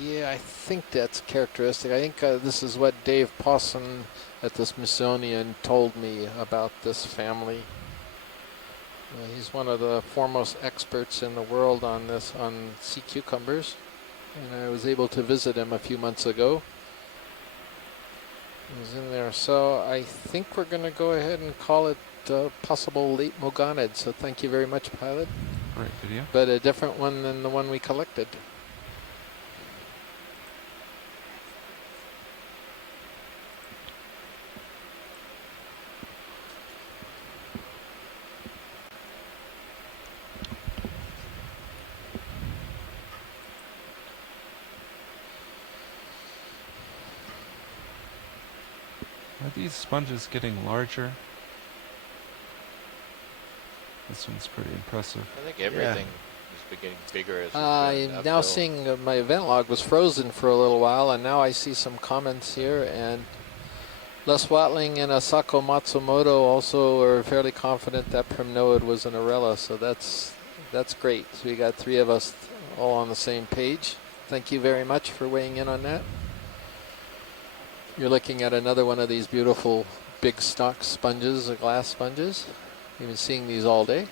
Yeah, I think that's characteristic. I think this is what Dave Pawson at the Smithsonian told me about this family. He's one of the foremost experts in the world on this, on sea cucumbers. And I was able to visit him a few months ago. He was in there. So I think we're going to go ahead and call it possible late mogonid. So thank you very much, pilot. Great video. But a different one than the one we collected. Are these sponges getting larger? This one's pretty impressive. I think everything is getting bigger as I'm now seeing my event log was frozen for a little while, and now I see some comments here. And Les Watling and Asako Matsumoto also are fairly confident that Primnoid was an Arella, so that's great. So we got 3 of us all on the same page. Thank you very much for weighing in on that. You're looking at another one of these beautiful big stock sponges, glass sponges. You've been seeing these all day.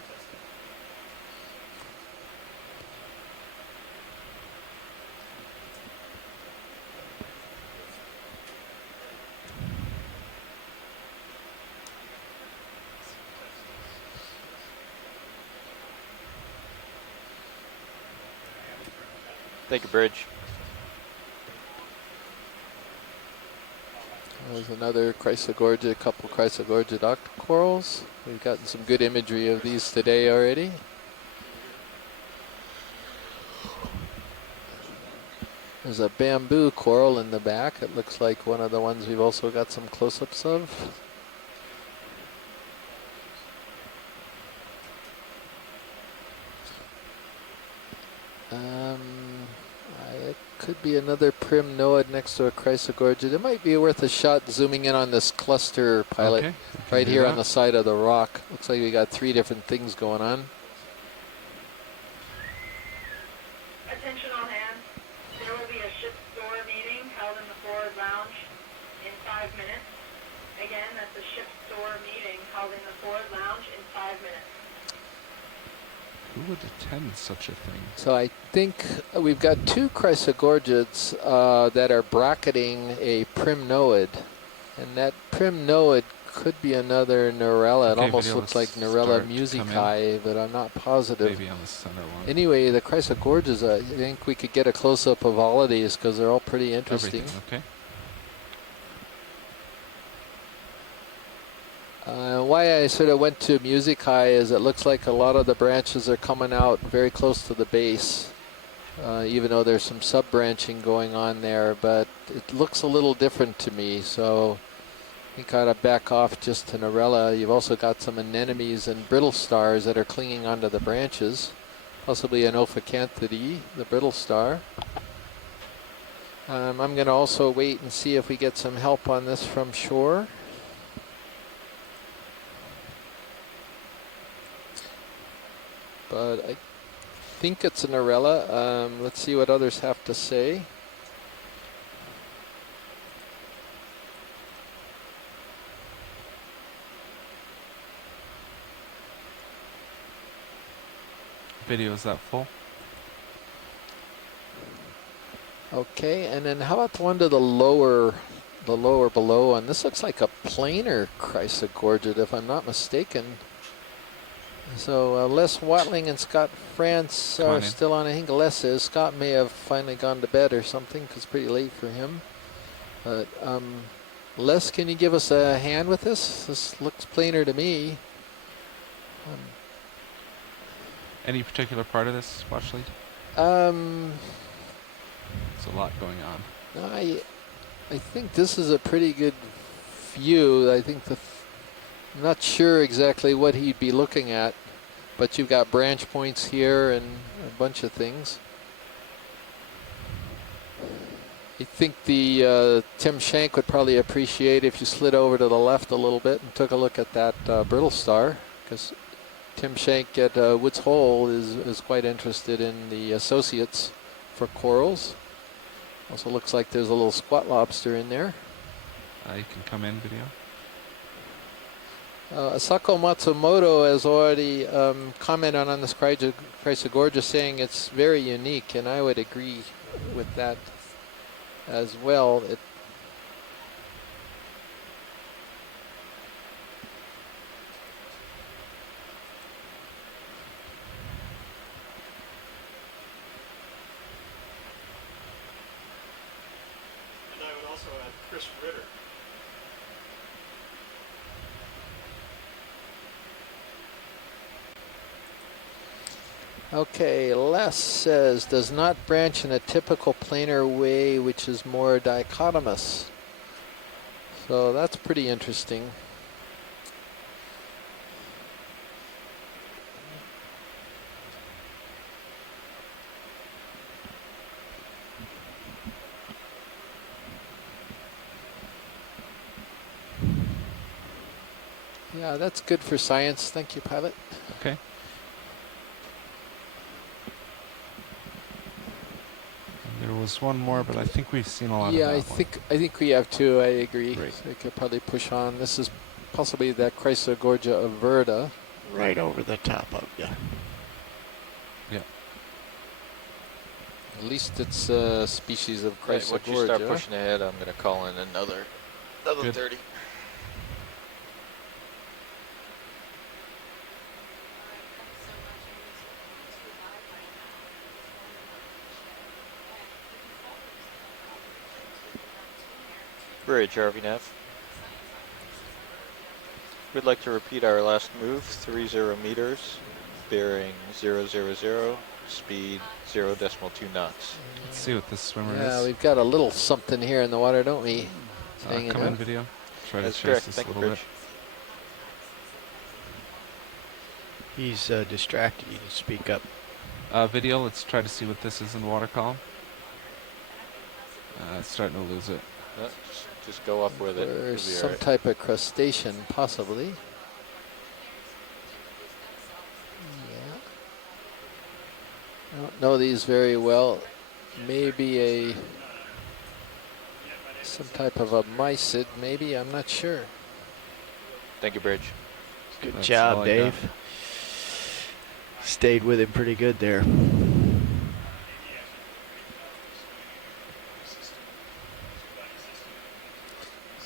Thank you, Bridge. There's another Chrysogorgia, a couple Chrysogorgia octocorals. We've gotten some good imagery of these today already. There's a bamboo coral in the back. It looks like one of the ones we've also got some close-ups of. It could be another Primnoid next to a Chrysogorgia. It might be worth a shot zooming in on this cluster, pilot, okay, right here on the side of the rock. Looks like we got 3 different things going on. Attention all hands. There will be a ship store meeting held in the forward lounge in 5 minutes. Again, that's a ship store meeting held in the forward lounge in 5 minutes. Who would attend such a thing? So I think we've got 2 Chrysogorgids that are bracketing a Primnoid. And that Primnoid could be another Narella. It almost looks like Narella musicae, but I'm not positive. Maybe on the center one. Anyway, the Chrysogorgids, I think we could get a close-up of all of these because they're all pretty interesting. Everything, okay. Why I sort of went to musicae is it looks like a lot of the branches are coming out very close to the base, even though there's some sub-branching going on there, but it looks a little different to me, so you gotta back off just to Narella. You've also got some anemones and brittle stars that are clinging onto the branches, possibly an Ophicanthidae, the brittle star. I'm going to also wait and see if we get some help on this from shore. But I think it's an Arella. Let's see what others have to say. Video is that full? Okay, and then how about the one to the lower below? And this looks like a planar Chrysogorgid, if I'm not mistaken. So Les Watling and Scott France are still on. I think Les is. Scott may have finally gone to bed or something because it's pretty late for him. But Les, can you give us a hand with this? This looks planar to me. Any particular part of this watch lead? There's a lot going on. I think this is a pretty good view. I think I'm not sure exactly what he'd be looking at, but you've got branch points here and a bunch of things. I think the Tim Shank would probably appreciate if you slid over to the left a little bit and took a look at that brittle star, because Tim Shank at Woods Hole is quite interested in the associates for corals. Also looks like there's a little squat lobster in there. You can come in, video. Asako Matsumoto has already commented on this Chrysogorgia, saying it's very unique, and I would agree with that as well. And I would also add Chris Ritter. Okay, Les says, does not branch in a typical planar way, which is more dichotomous. So that's pretty interesting. Yeah, that's good for science. Thank you, pilot. Okay. There was one more, but I think we've seen a lot of that one. I think we have two. I agree. Great. So we could probably push on. This is possibly that Chrysogorgia averta. Right over the top of you. Yeah. At least it's a species of Chrysogorgia. Once you start pushing ahead, I'm going to call in another Good. 30. Bridge, RVNAV. We'd like to repeat our last move, 30 meters, bearing 000, speed 0.2 knots. Let's see what this swimmer is. Yeah, we've got a little something here in the water, don't we? Come in, video. Try That's to correct. chase this Thank a you, little Bridge. bit. He's distracted. You can speak up. Video, let's try to see what this is in the water column. It's starting to lose it. Just go up with it. Or some type of crustacean, possibly. Yeah. I don't know these very well. Maybe some type of a mysid, maybe, I'm not sure. Thank you, Bridge. Good job, Dave. Stayed with him pretty good there.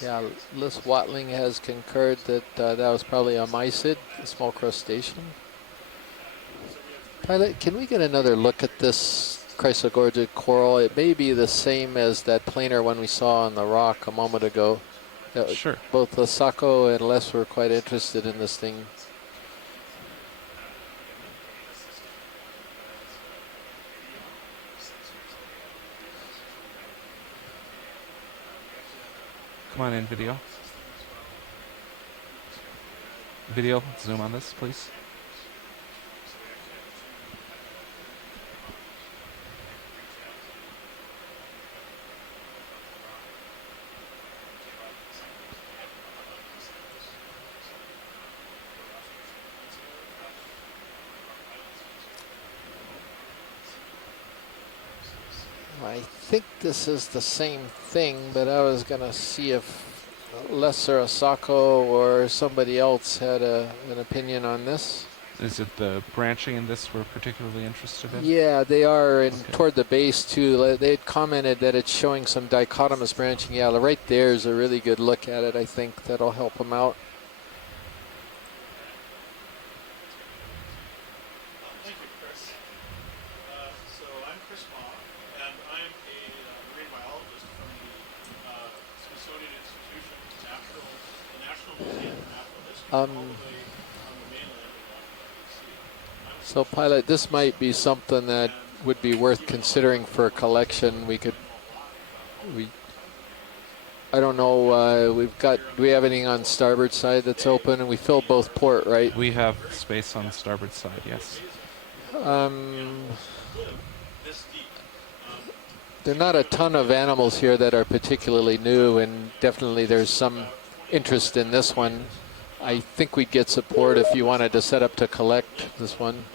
Yeah, Liz Watling has concurred that that was probably a mysid, a small crustacean. Pilot, can we get another look at this Chrysogorgia coral? It may be the same as that planar one we saw on the rock a moment ago. Sure. Both Asako and Les were quite interested in this thing. Come on in, video. Video, zoom on this, please. I think this is the same thing, but I was going to see if Lesser Asako or somebody else had an opinion on this. Is it the branching in this we're particularly interested in? Yeah, they are, and toward the base too. They had commented that it's showing some dichotomous branching. Yeah, right there is a really good look at it. I think that'll help them out. Thank you, Chris. So I'm Chris Ma, and I'm a marine biologist from the Smithsonian Institution of the National Museum of Natural History, all the way on the mainland of Washington, D.C. So, pilot, this might be something that would be worth considering for a collection. I don't know, do we have anything on starboard side that's open? And we filled both port, right? We have space on the starboard side, yes. There are not a ton of animals here that are particularly new, and definitely there's some interest in this one. I think we'd get support if you wanted to set up to collect this one.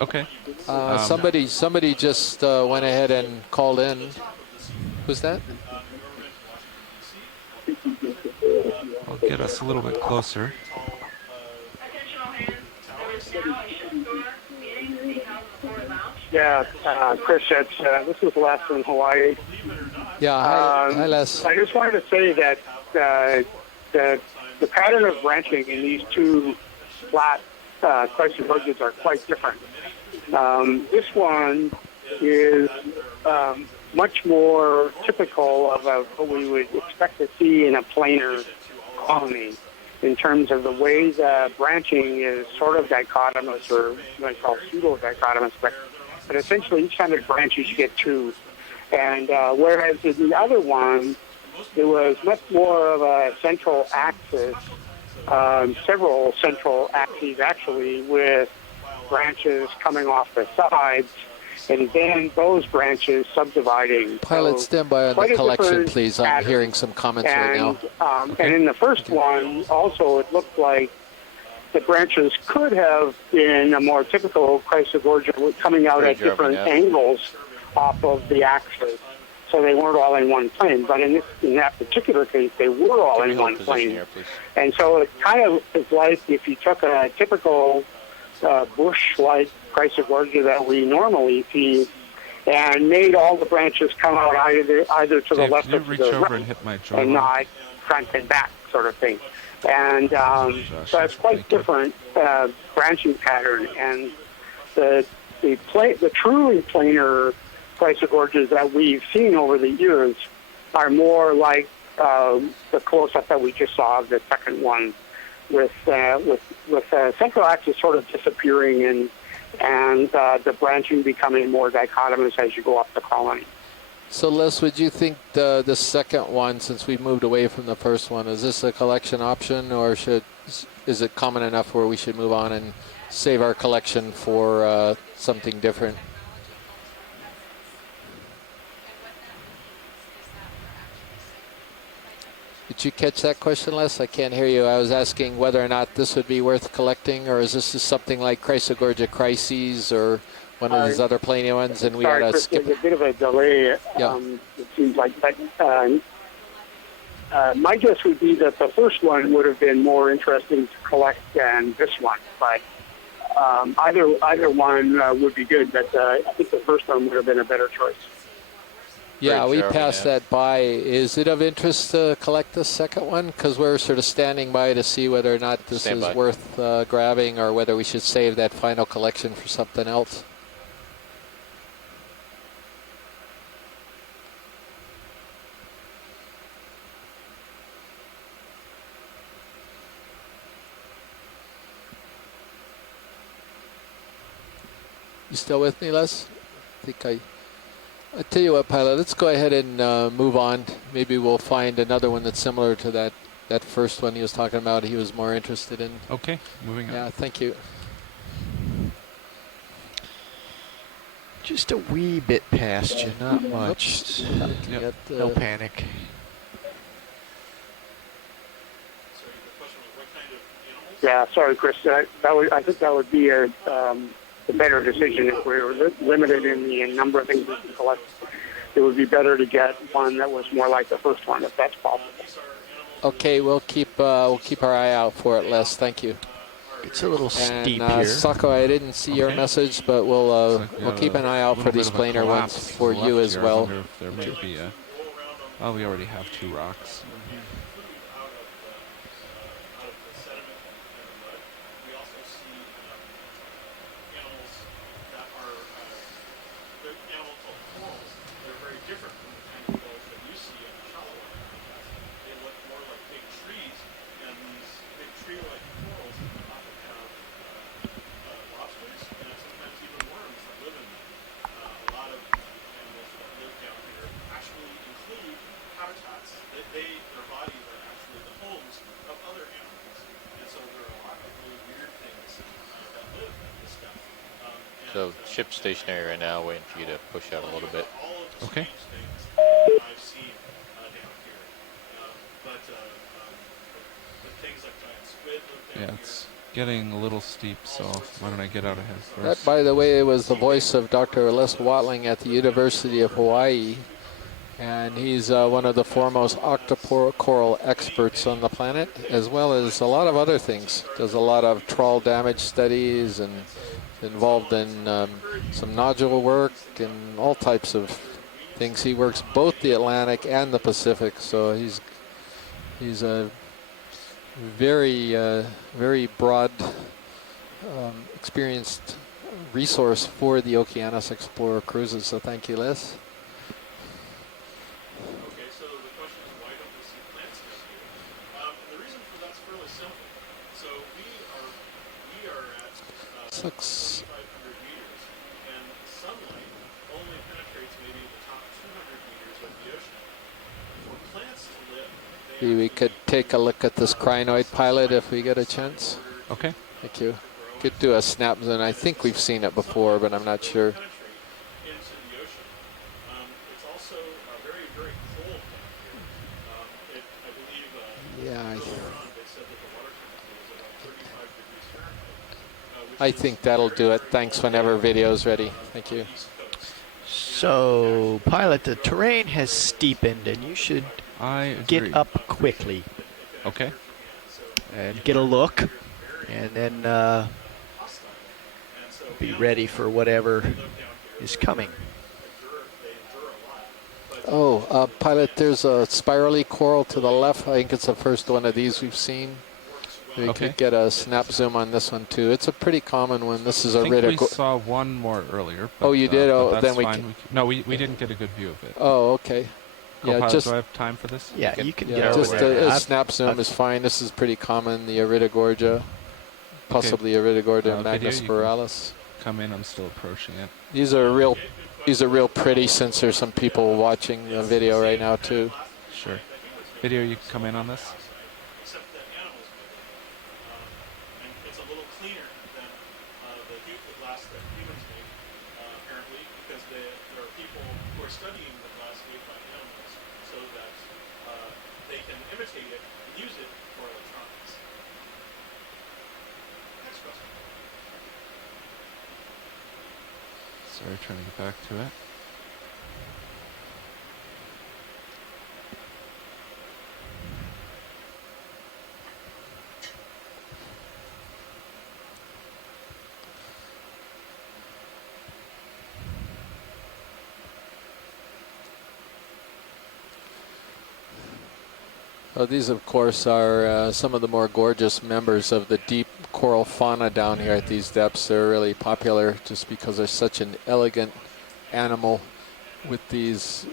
Okay. Somebody just went ahead and called in. Who's that? I'll get us a little bit closer. Yeah, Chris, this was Les in Hawaii. Yeah, hi Les. I just wanted to say that the pattern of branching in these two flat crescent gorges are quite different. This one is much more typical of what we would expect to see in a planar colony in terms of the way the branching is sort of dichotomous, or what I call pseudo-dichotomous, but essentially each time it branches you get two. And whereas in the other one, it was much more of a central axis, several central axes actually, with branches coming off the sides, and then those branches subdividing. Pilot, stand by on the collection, please. I'm hearing some comments right now. And in the first one, also, it looked like the branches could have been a more typical chrysogorgia, coming out at different angles off of the axis, so they weren't all in one plane. But in that particular case, they were all in one plane. And so it kind of is like if you took a typical bush-like chrysogorgia that we normally see and made all the branches come out either to the left or to the right, and not front and back sort of thing. And so it's quite different branching pattern. And the truly planar chrysogorgias that we've seen over the years are more like the close-up that we just saw of the second one, with central axis sort of disappearing and the branching becoming more dichotomous as you go up the colony. So Les, would you think the second one, since we've moved away from the first one, is this a collection option, or is it common enough where we should move on and save our collection for something different? Did you catch that question, Les? I can't hear you. I was asking whether or not this would be worth collecting, or is this just something like Chrysogorgia crises or one of these other planar ones, and we ought to skip it? There's a bit of a delay, yeah. It seems like. But my guess would be that the first one would have been more interesting to collect than this one. But either one would be good, but I think the first one would have been a better choice. Yeah, we passed that by. Is it of interest to collect the second one? Because we're sort of standing by to see whether or not this is worth grabbing, or whether we should save that final collection for something else. You still with me, Les? I tell you what, Pilot, let's go ahead and move on. Maybe we'll find another one that's similar to that first one he was talking about. He was more interested in. Okay, moving on. Yeah, thank you. Just a wee bit past you, not much. Yep. No panic. Yeah, sorry, Chris. I think that would be a better decision if we were limited in the number of things we can collect. It would be better to get one that was more like the first one, if that's possible. Okay, we'll keep our eye out for it, Les. Thank you. It's a little steep here. Sako, I didn't see your message, but we'll keep an eye out for these planar ones for you as well. I wonder if there might be a. Oh, we already have two rocks. So ship stationary right now, waiting for you to push out a little bit. Okay. Yeah, it's getting a little steep, so why don't I get out ahead first? That, by the way, was the voice of Dr. Les Watling at the University of Hawaii. And he's one of the foremost octocoral experts on the planet, as well as a lot of other things. Does a lot of trawl damage studies and involved in some nodule work and all types of things. He works both the Atlantic and the Pacific, so he's a very broad, experienced resource for the Okeanos Explorer cruises. So thank you, Les. Okay, so the question is, why don't we see plants down here? The reason for that's fairly simple. So we are at 2,500 meters, and sunlight only penetrates maybe the top 200 meters of the ocean. For plants to live, Maybe we could take a look at this crinoid pilot if we get a chance. Okay. Thank you. Could do a snap zoom. I think we've seen it before, but I'm not sure. into the ocean. It's also very, very cold down here. I believe Yeah. earlier on they said that the water temperature was about 35 degrees Fahrenheit. I think that'll do it. Thanks whenever video's ready. Thank you. So, pilot, the terrain has steepened, and you should get up quickly. Okay. And get a look, and then be ready for whatever is coming. Oh, pilot, there's a spirally coral to the left. I think it's the first one of these we've seen. We could get a snap zoom on this one too. It's a pretty common one. This is a I think we saw one more earlier. But, oh, you did? Oh, then we can. No, we didn't get a good view of it. Oh, okay. Yeah, just. Do I have time for this? Yeah, you can yeah, get just over a snap zoom is fine. This is pretty common. The Iridogorgia, possibly Iridogorgia magnispiralis. Come in. I'm still approaching it. These are real pretty, since there's some people watching the video right now too. Sure. Video, you can come in on this. Except that animals make it. And it's a little cleaner than the glass that humans make, apparently, because there are people who are studying the glass made by animals so that they can imitate it and use it for electronics. Next question. Sorry, trying to get back to it. Well, these, of course, are some of the more gorgeous members of the deep coral fauna down here at these depths. They're really popular just because they're such an elegant animal with these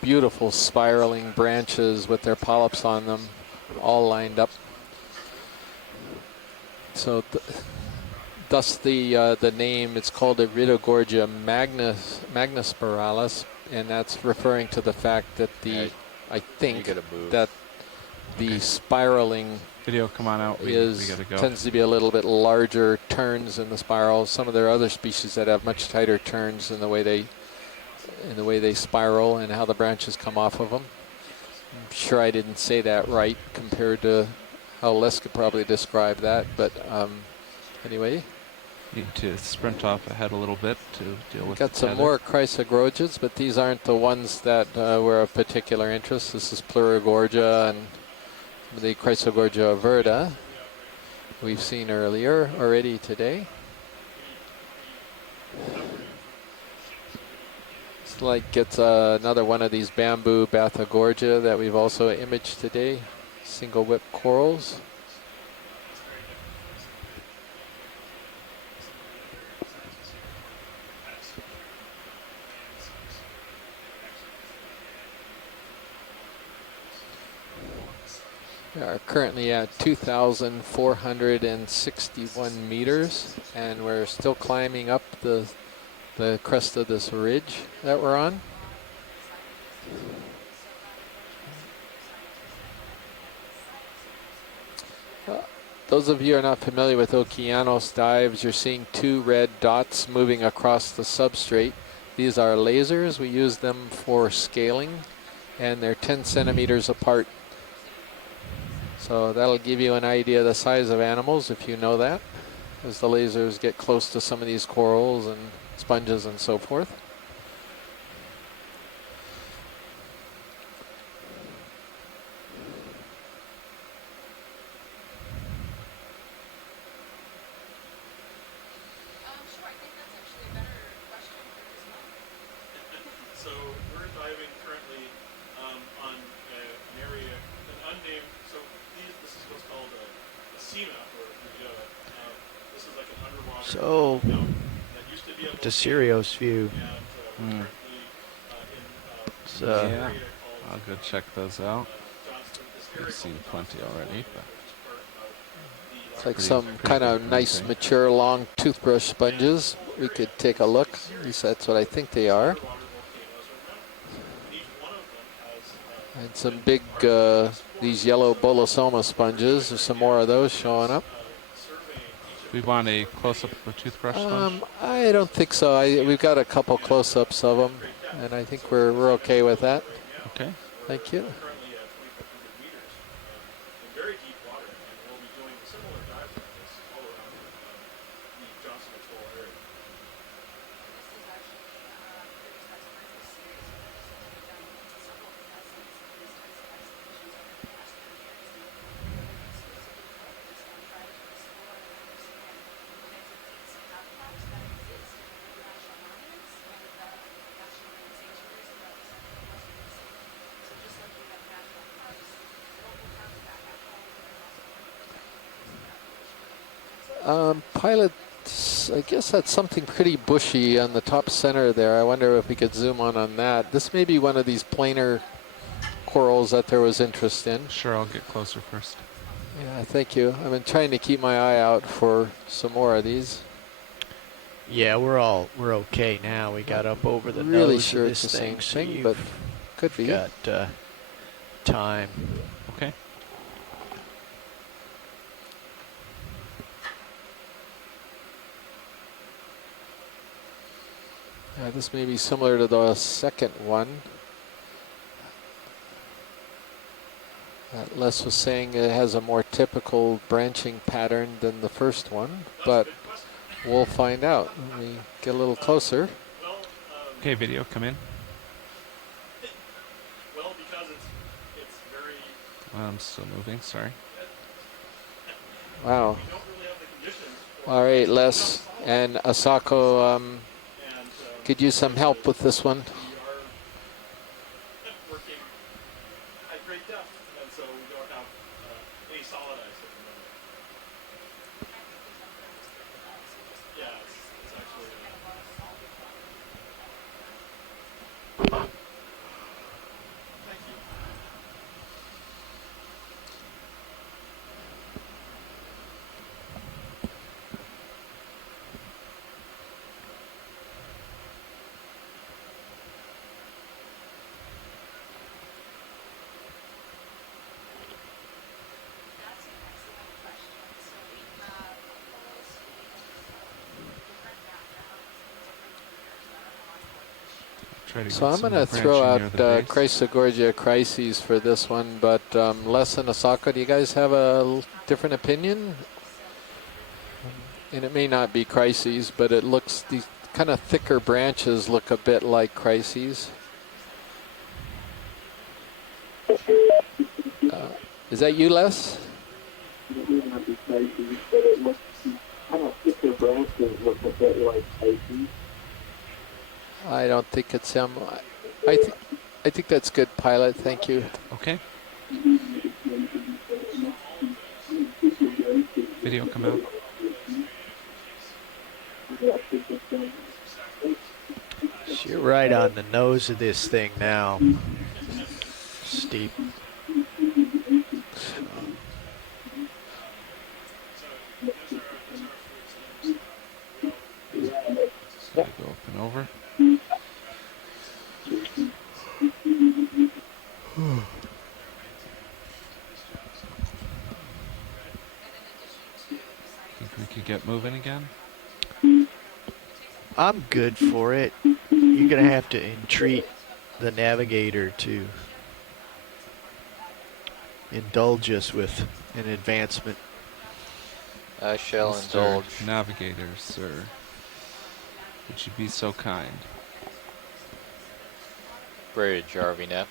beautiful spiraling branches with their polyps on them, all lined up. So thus the name, it's called Iridogorgia magnispiralis, and that's referring to the fact that I think that the spiraling video, come on out. We gotta go. Tends to be a little bit larger turns in the spiral. Some of there are other species that have much tighter turns in the way they spiral and how the branches come off of them. I'm sure I didn't say that right compared to how Les could probably describe that, but anyway. Need to sprint off ahead a little bit to deal with. Got some more Chrysogrogids, but these aren't the ones that were of particular interest. This is Plurigorgia and the Chrysogorgia averta we've seen earlier already today. It's like it's another one of these bamboo Bathogorgia that we've also imaged today. Single whip corals. We are currently at 2,461 meters, and we're still climbing up the crest of this ridge that we're on. Those of you who are not familiar with Okeanos dives, you're seeing two red dots moving across the substrate. These are lasers. We use them for scaling, and they're 10 centimeters apart. So that'll give you an idea of the size of animals if you know that, as the lasers get close to some of these corals and sponges and so forth. So we're diving currently on an area, an unnamed. So this is what's called a seamount, or this is like an underwater. So, That used to be to Sirios view. And Yeah, I'll go check those out. We've seen plenty already, but It's like some kind of nice, mature, long toothbrush sponges. We could take a look. At least that's what I think they are. And some big, these yellow bolosoma sponges. There's some more of those showing up. we want a close-up of a toothbrush sponge. I don't think so. We've got a couple close-ups of them, and I think we're okay with that. Okay. Thank you. Very deep water, and we'll be doing similar dives like this all around the Johnston Atoll area. Pilot, I guess that's something pretty bushy on the top center there. I wonder if we could zoom on that. This may be one of these planar corals that there was interest in. Sure, I'll get closer first. Yeah, thank you. I've been trying to keep my eye out for some more of these. Yeah, we're okay now. We got up over the Really nose sure of it's this the same thing, thing, so but could be. got time. Okay. This may be similar to the second one. Les was saying it has a more typical branching pattern than the first one, but we'll find out when we get a little closer. Okay, video, come in. Well, because it's very. I'm still moving, sorry. Wow. All right, Les and Asako, could use some help with this one. Working at great depth, and so we don't have any solid ice at the moment. Yeah, it's actually. Thank you. So I'm going to throw out Chrysogorgia crises for this one, but Les and Asako, do you guys have a different opinion? And it may not be crises, but it looks, these kind of thicker branches look a bit like crises. Is that you, Les? It may not be crises, but it looks, kind of thicker branches look a bit like crises. I don't think it's him. I think that's good, pilot. Thank you. Okay. Video come out. So you're right on the nose of this thing now. Steep. Go up and over. Think we could get moving again? I'm good for it. You're going to have to entreat the navigator to indulge us with an advancement. I shall Mr. indulge. Navigator, sir. Would you be so kind? Bridge, RVNet.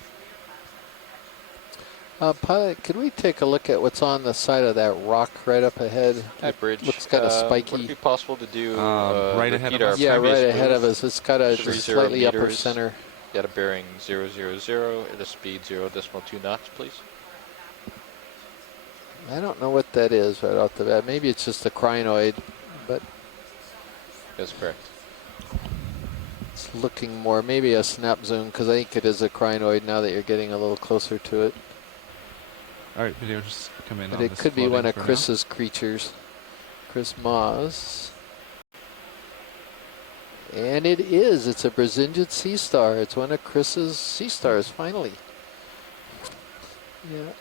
Pilot, could we take a look at what's on the side of that rock right up ahead? That bridge. Looks kind of spiky. Would it be possible to do right ahead of us? Yeah, right ahead of us. It's got a slightly upper center. At a bearing 000 at a speed 0.2 knots, please. I don't know what that is right off the bat. Maybe it's just a crinoid, but that's correct. It's looking more maybe a snap zoom because I think it is a crinoid now that you're getting a little closer to it. All right, video, just come in. But on it this could be one of for Chris's creatures, Chris Moss. And it is. It's a Brazingid sea star. It's one of Chris's sea stars, finally. Yeah.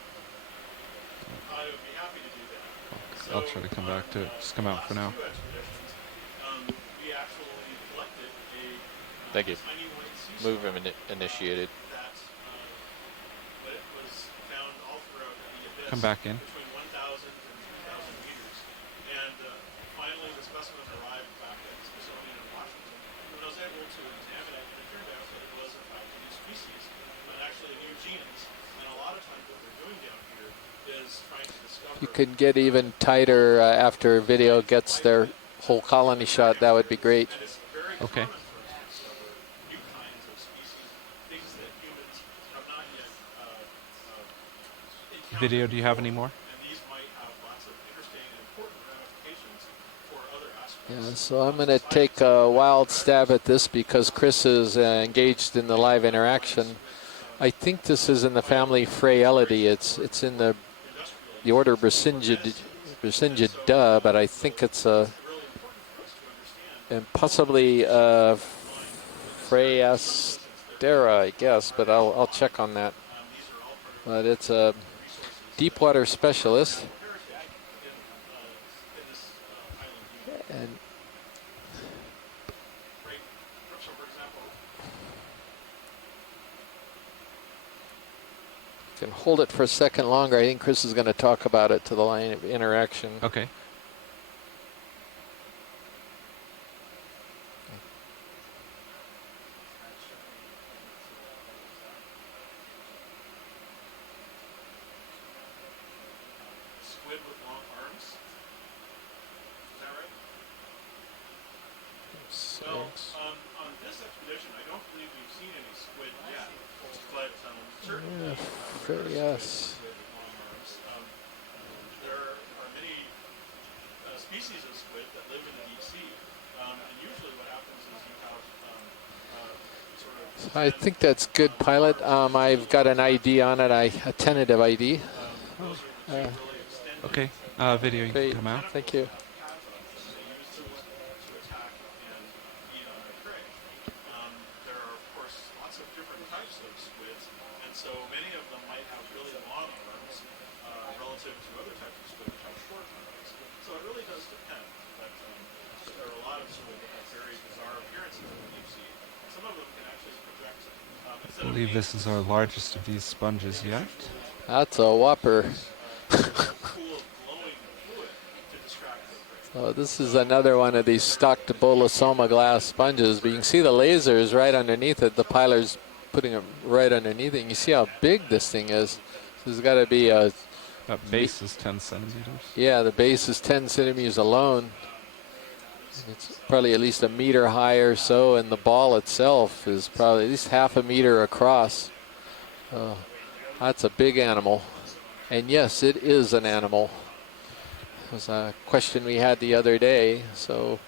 now. I'll try to come back to it. Just come out for now. Thank you. Move initiated. Come back in. You could get even tighter after video gets their whole colony shot. That would be great. Okay. Video, do you have any more? Yeah, so I'm going to take a wild stab at this because Chris is engaged in the live interaction. I think this is in the family Freyelidae. It's in the order Brazingid, but I think it's and possibly Freyastera, I guess, but I'll check on that. But it's a deep water specialist. And can hold it for a second longer. I think Chris is going to talk about it to the line of interaction. Okay. Squid with long arms. Is that right? Well, on this expedition, I don't believe we've seen any squid yet, but certainly. Yes. There are many species of squid that live in the deep sea, and usually what happens is you have sort of. I think that's good, pilot. I've got an ID on it, a tentative ID. Okay, video, you can come out. Thank you. There are, of course, lots of different types of squids, and so many of them might have really long arms relative to other types of squid which have short arms. So it really does depend. But there are a lot of squid that have very bizarre appearances in the deep sea. Some of them can actually project. I believe this is our largest of these sponges yet. That's a whopper. So this is another one of these stocked bolosoma glass sponges, but you can see the lasers right underneath it. The pilar's putting it right underneath it. And you see how big this thing is. This has got to be a... That base is 10 centimeters. Yeah, the base is 10 centimeters alone. It's probably at least a meter high or so, and the ball itself is probably at least half a meter across. That's a big animal. And yes, it is an animal. It was a question we had the other day, so.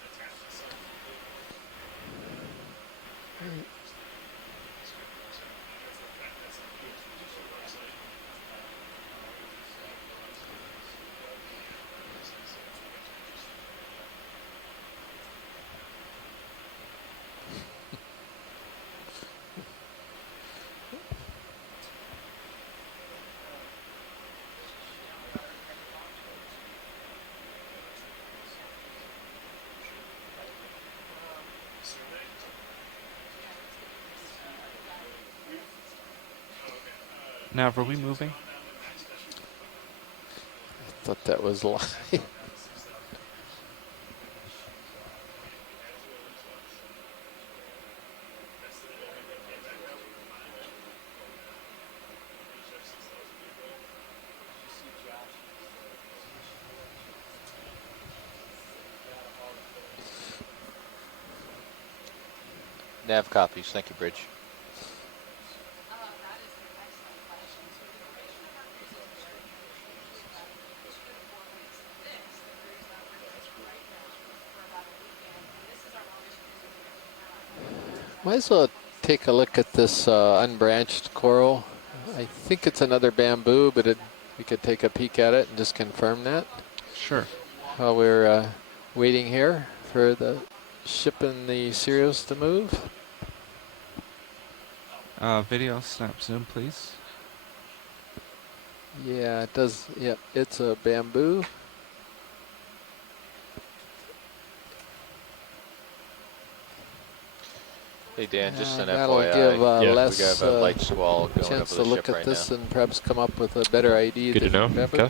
Nav, are we moving? I thought that was live. Nav copies. Thank you, Bridge. Might as well take a look at this unbranched coral. I think it's another bamboo, but we could take a peek at it and just confirm that. Sure. While we're waiting here for the ship and the cereals to move. Video snap zoom, please. Yeah, it does. Yep, it's a bamboo. Hey Dan, just an that'll FYI. give Les we have a light squall going chance over to the look ship at right this now. and perhaps come up with a better idea. Good to know. Okay.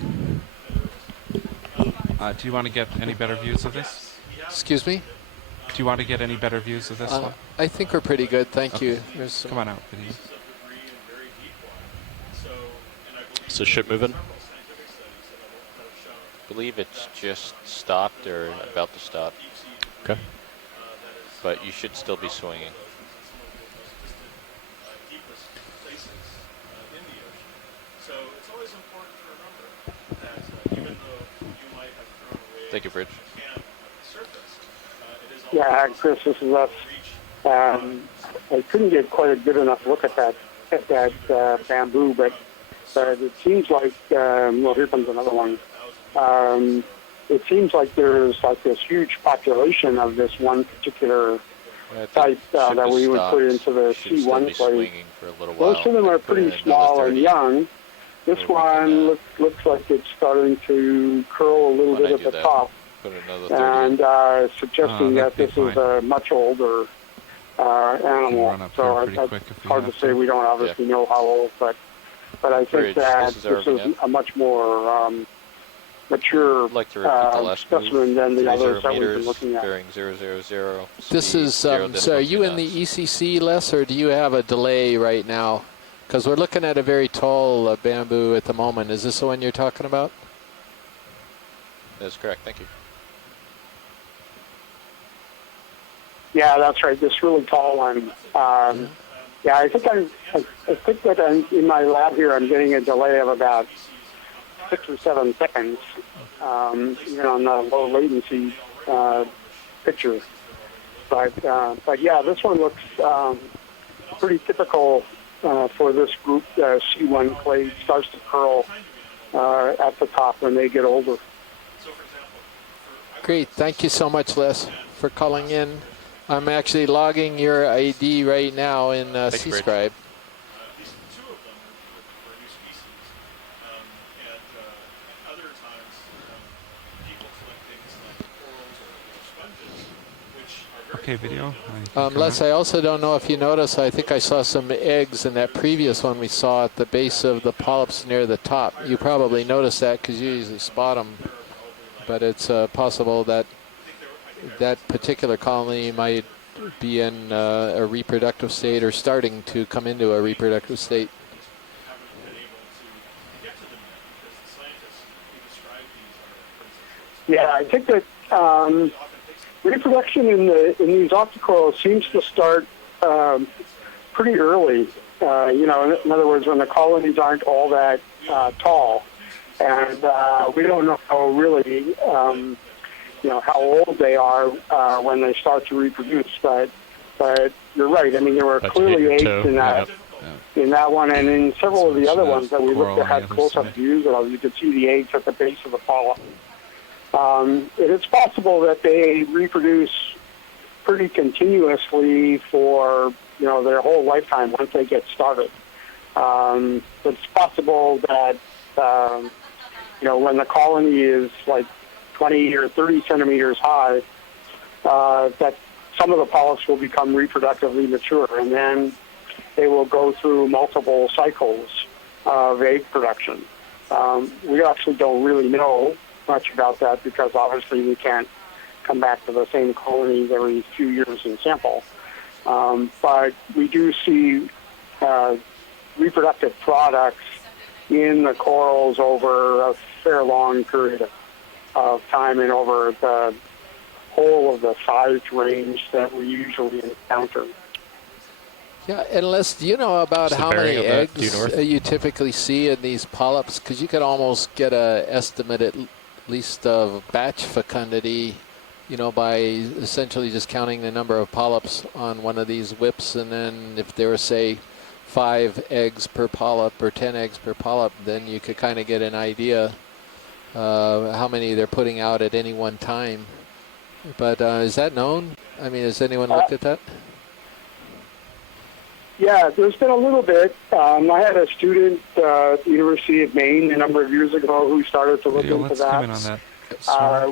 Do you want to get any better views of this? Excuse me? Do you want to get any better views of this one? I think we're pretty good, thank you. There's Come on out, video. So ship moving? I believe it's just stopped or about to stop. Okay. But you should still be swinging. Thank you, Bridge. Yeah, Chris, this is us. I couldn't get quite a good enough look at that bamboo, but it seems like, well, here comes another one. It seems like there's like this huge population of this one particular type that we would put into the C1 plate. Most of them are pretty small and young. This one looks like it's starting to curl a little bit at the top, and suggesting that this is a much older animal. So it's hard to say. We don't obviously know how old, but I think that this is a much more mature specimen than the others that we've been looking at. Bearing 000. This is, so are you in the ECC, Les, or do you have a delay right now? Because we're looking at a very tall bamboo at the moment. Is this the one you're talking about? That's correct, thank you. Yeah, that's right. This really tall one. Yeah, I think that in my lab here, I'm getting a delay of about 6 or 7 seconds, even on the low latency picture. But yeah, this one looks pretty typical for this group. C1 clade starts to curl at the top when they get older. Great. Thank you so much, Les, for calling in. I'm actually logging your ID right now in C-Scribe. Okay, video. Les, I also don't know if you noticed, I think I saw some eggs in that previous one we saw at the base of the polyps near the top. You probably noticed that because you usually spot them. But it's possible that that particular colony might be in a reproductive state or starting to come into a reproductive state. Yeah, I think that reproduction in these octocorals seems to start pretty early. In other words, when the colonies aren't all that tall, and we don't know really, how old they are when they start to reproduce. But you're right. I mean, there were clearly eggs in that one, and in several of the other ones that we looked at had close-up views of. You could see the eggs at the base of the polyp. It is possible that they reproduce pretty continuously for their whole lifetime once they get started. It's possible that when the colony is like 20 or 30 centimeters high, that some of the polyps will become reproductively mature, and then they will go through multiple cycles of egg production. We actually don't really know much about that because obviously we can't come back to the same colonies every few years and sample. But we do see reproductive products in the corals over a fair long period of time and over the whole of the size range that we usually encounter. Yeah, and Les, do you know about how many eggs you typically see in these polyps? Because you could almost get an estimate at least of batch fecundity you know, by essentially just counting the number of polyps on one of these whips, and then if there were, say, 5 eggs per polyp or 10 eggs per polyp, then you could kind of get an idea how many they're putting out at any one time. But is that known? I mean, has anyone looked at that? Yeah, there's been a little bit. I had a student at the University of Maine a number of years ago who started to look into that.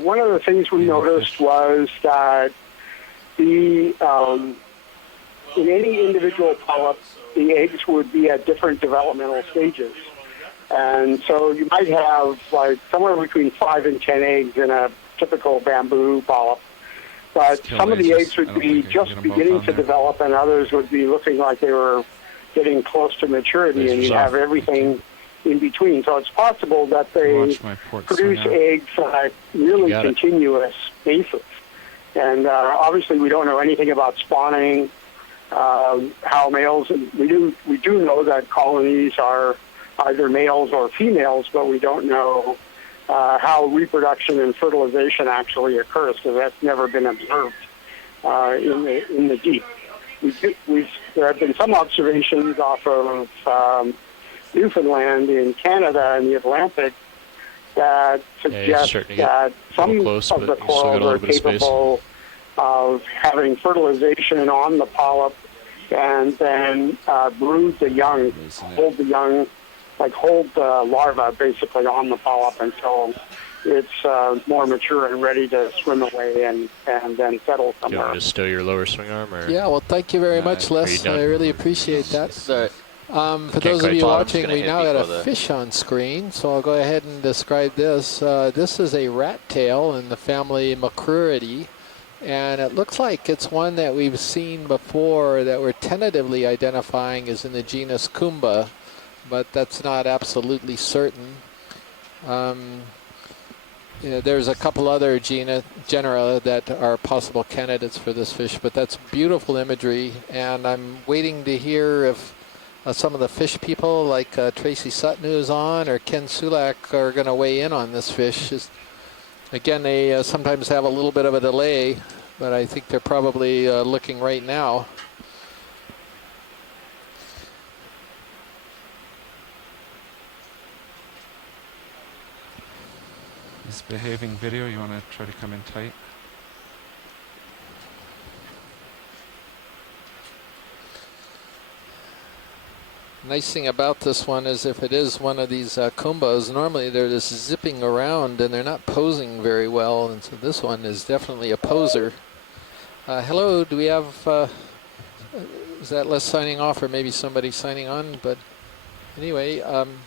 One of the things we noticed was that in any individual polyp, the eggs would be at different developmental stages. And so you might have like somewhere between 5 and 10 eggs in a typical bamboo polyp. But some of the eggs would be just beginning to develop, and others would be looking like they were getting close to maturity, and you have everything in between. So it's possible that they produce eggs on a really continuous basis. And obviously we don't know anything about spawning, how males, we do know that colonies are either males or females, but we don't know how reproduction and fertilization actually occurs, because that's never been observed in the deep. There have been some observations off of Newfoundland in Canada and the Atlantic that suggest that some of the corals are capable of having fertilization on the polyp and then brood the young, hold the young, like hold the larva basically on the polyp until it's more mature and ready to swim away and then settle somewhere. Do you want me to stow your lower swing arm? Or? Yeah, well, thank you very much, Les. I really appreciate that. For those of you watching, we now got a fish on screen, so I'll go ahead and describe this. This is a rat tail in the family Macruridae, and it looks like it's one that we've seen before that we're tentatively identifying as in the genus Kumba, but that's not absolutely certain. There's a couple other genera that are possible candidates for this fish, but that's beautiful imagery, and I'm waiting to hear if some of the fish people like Tracy Sutton, who's on, or Ken Sulak are going to weigh in on this fish. Again, they sometimes have a little bit of a delay, but I think they're probably looking right now. Misbehaving video, you want to try to come in tight? Nice thing about this one is if it is one of these Kumbas, normally they're just zipping around and they're not posing very well, and so this one is definitely a poser. Hello, do we have, is that Les signing off or maybe somebody signing on? But anyway, I'm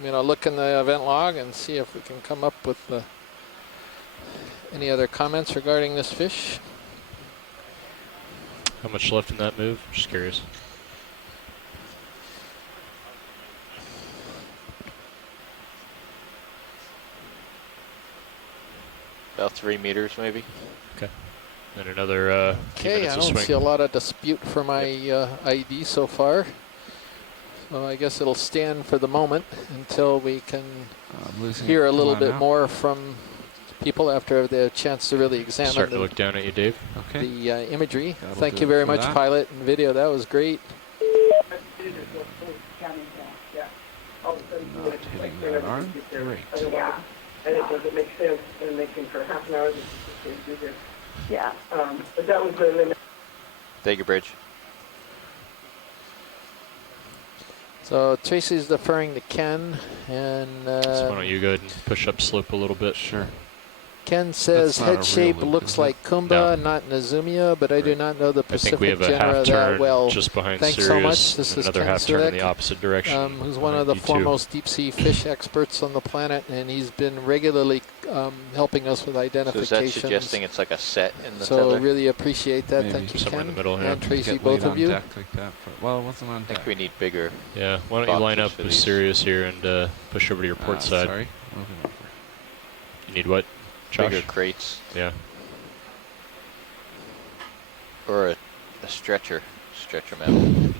going to look in the event log and see if we can come up with any other comments regarding this fish. How much left in that move? Just curious. About 3 meters, maybe. Okay. And another okay, I don't see a lot of dispute for my ID so far. So I guess it'll stand for the moment until we can hear a little bit more from people after they have a chance to really examine Starting to look down at you, Dave. Okay. The imagery. Thank you very much, pilot and video. That was great. Not hitting that arm. Great. Yeah. And it doesn't make sense in making for half an hour. Yeah. But that was the limit. Thank you, Bridge. So Tracy's deferring to Ken, and so why don't you go ahead and push up slope a little bit? Sure. Ken says head shape looks like Kumba, not Nazumia, but I do not know the Pacific genera that well. Just behind Thanks Sirius, so much. This is another Ken half turn in Sulak, the opposite direction. Who's one of the foremost deep sea fish experts on the planet, and he's been regularly helping us with identifications. So is that suggesting it's like a set in the So tether? really appreciate that. Thank you, somewhere Ken in the middle, and Tracy, both of you. Like that well, it wasn't on deck. I think we need bigger. Yeah, why don't you line up with Sirius here and push over to your port side. Sorry, moving over. You need what? Josh? Bigger crates. Yeah. Or a stretcher mount.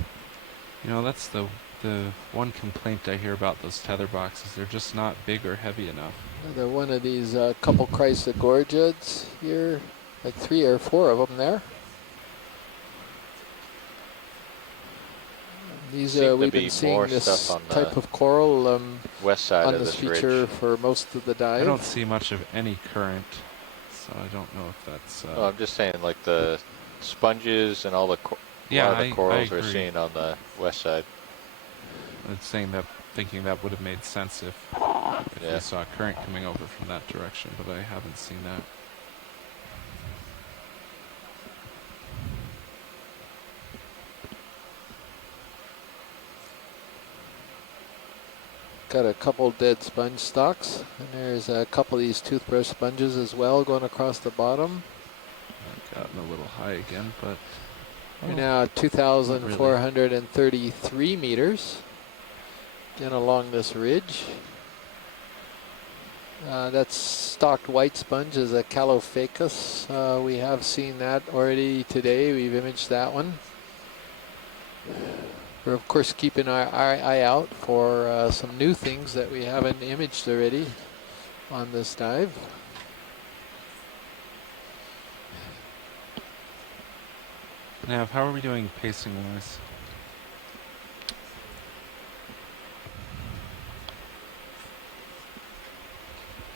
You know, that's the The one complaint I hear about those tether boxes, they're just not big or heavy enough. They're one of these couple Chrysogorgiids here, like 3 or 4 of them there. These we've been seeing this type of coral west side on of this this feature ridge. for most of the dive. I don't see much of any current, so I don't know if that's. Oh, I'm just saying, like the sponges and all the the corals we're seeing on the west side. I'm saying that, thinking that would have made sense if we saw current coming over from that direction, but I haven't seen that. Got a couple dead sponge stalks, and there's a couple of these toothbrush sponges as well going across the bottom. I've gotten a little high again, but we're now at 2,433 meters. Again along this ridge. That's stalked white sponge is a Calophacus. We have seen that already today. We've imaged that one. We're of course keeping our eye out for some new things that we haven't imaged already on this dive. Nav, how are we doing pacing wise?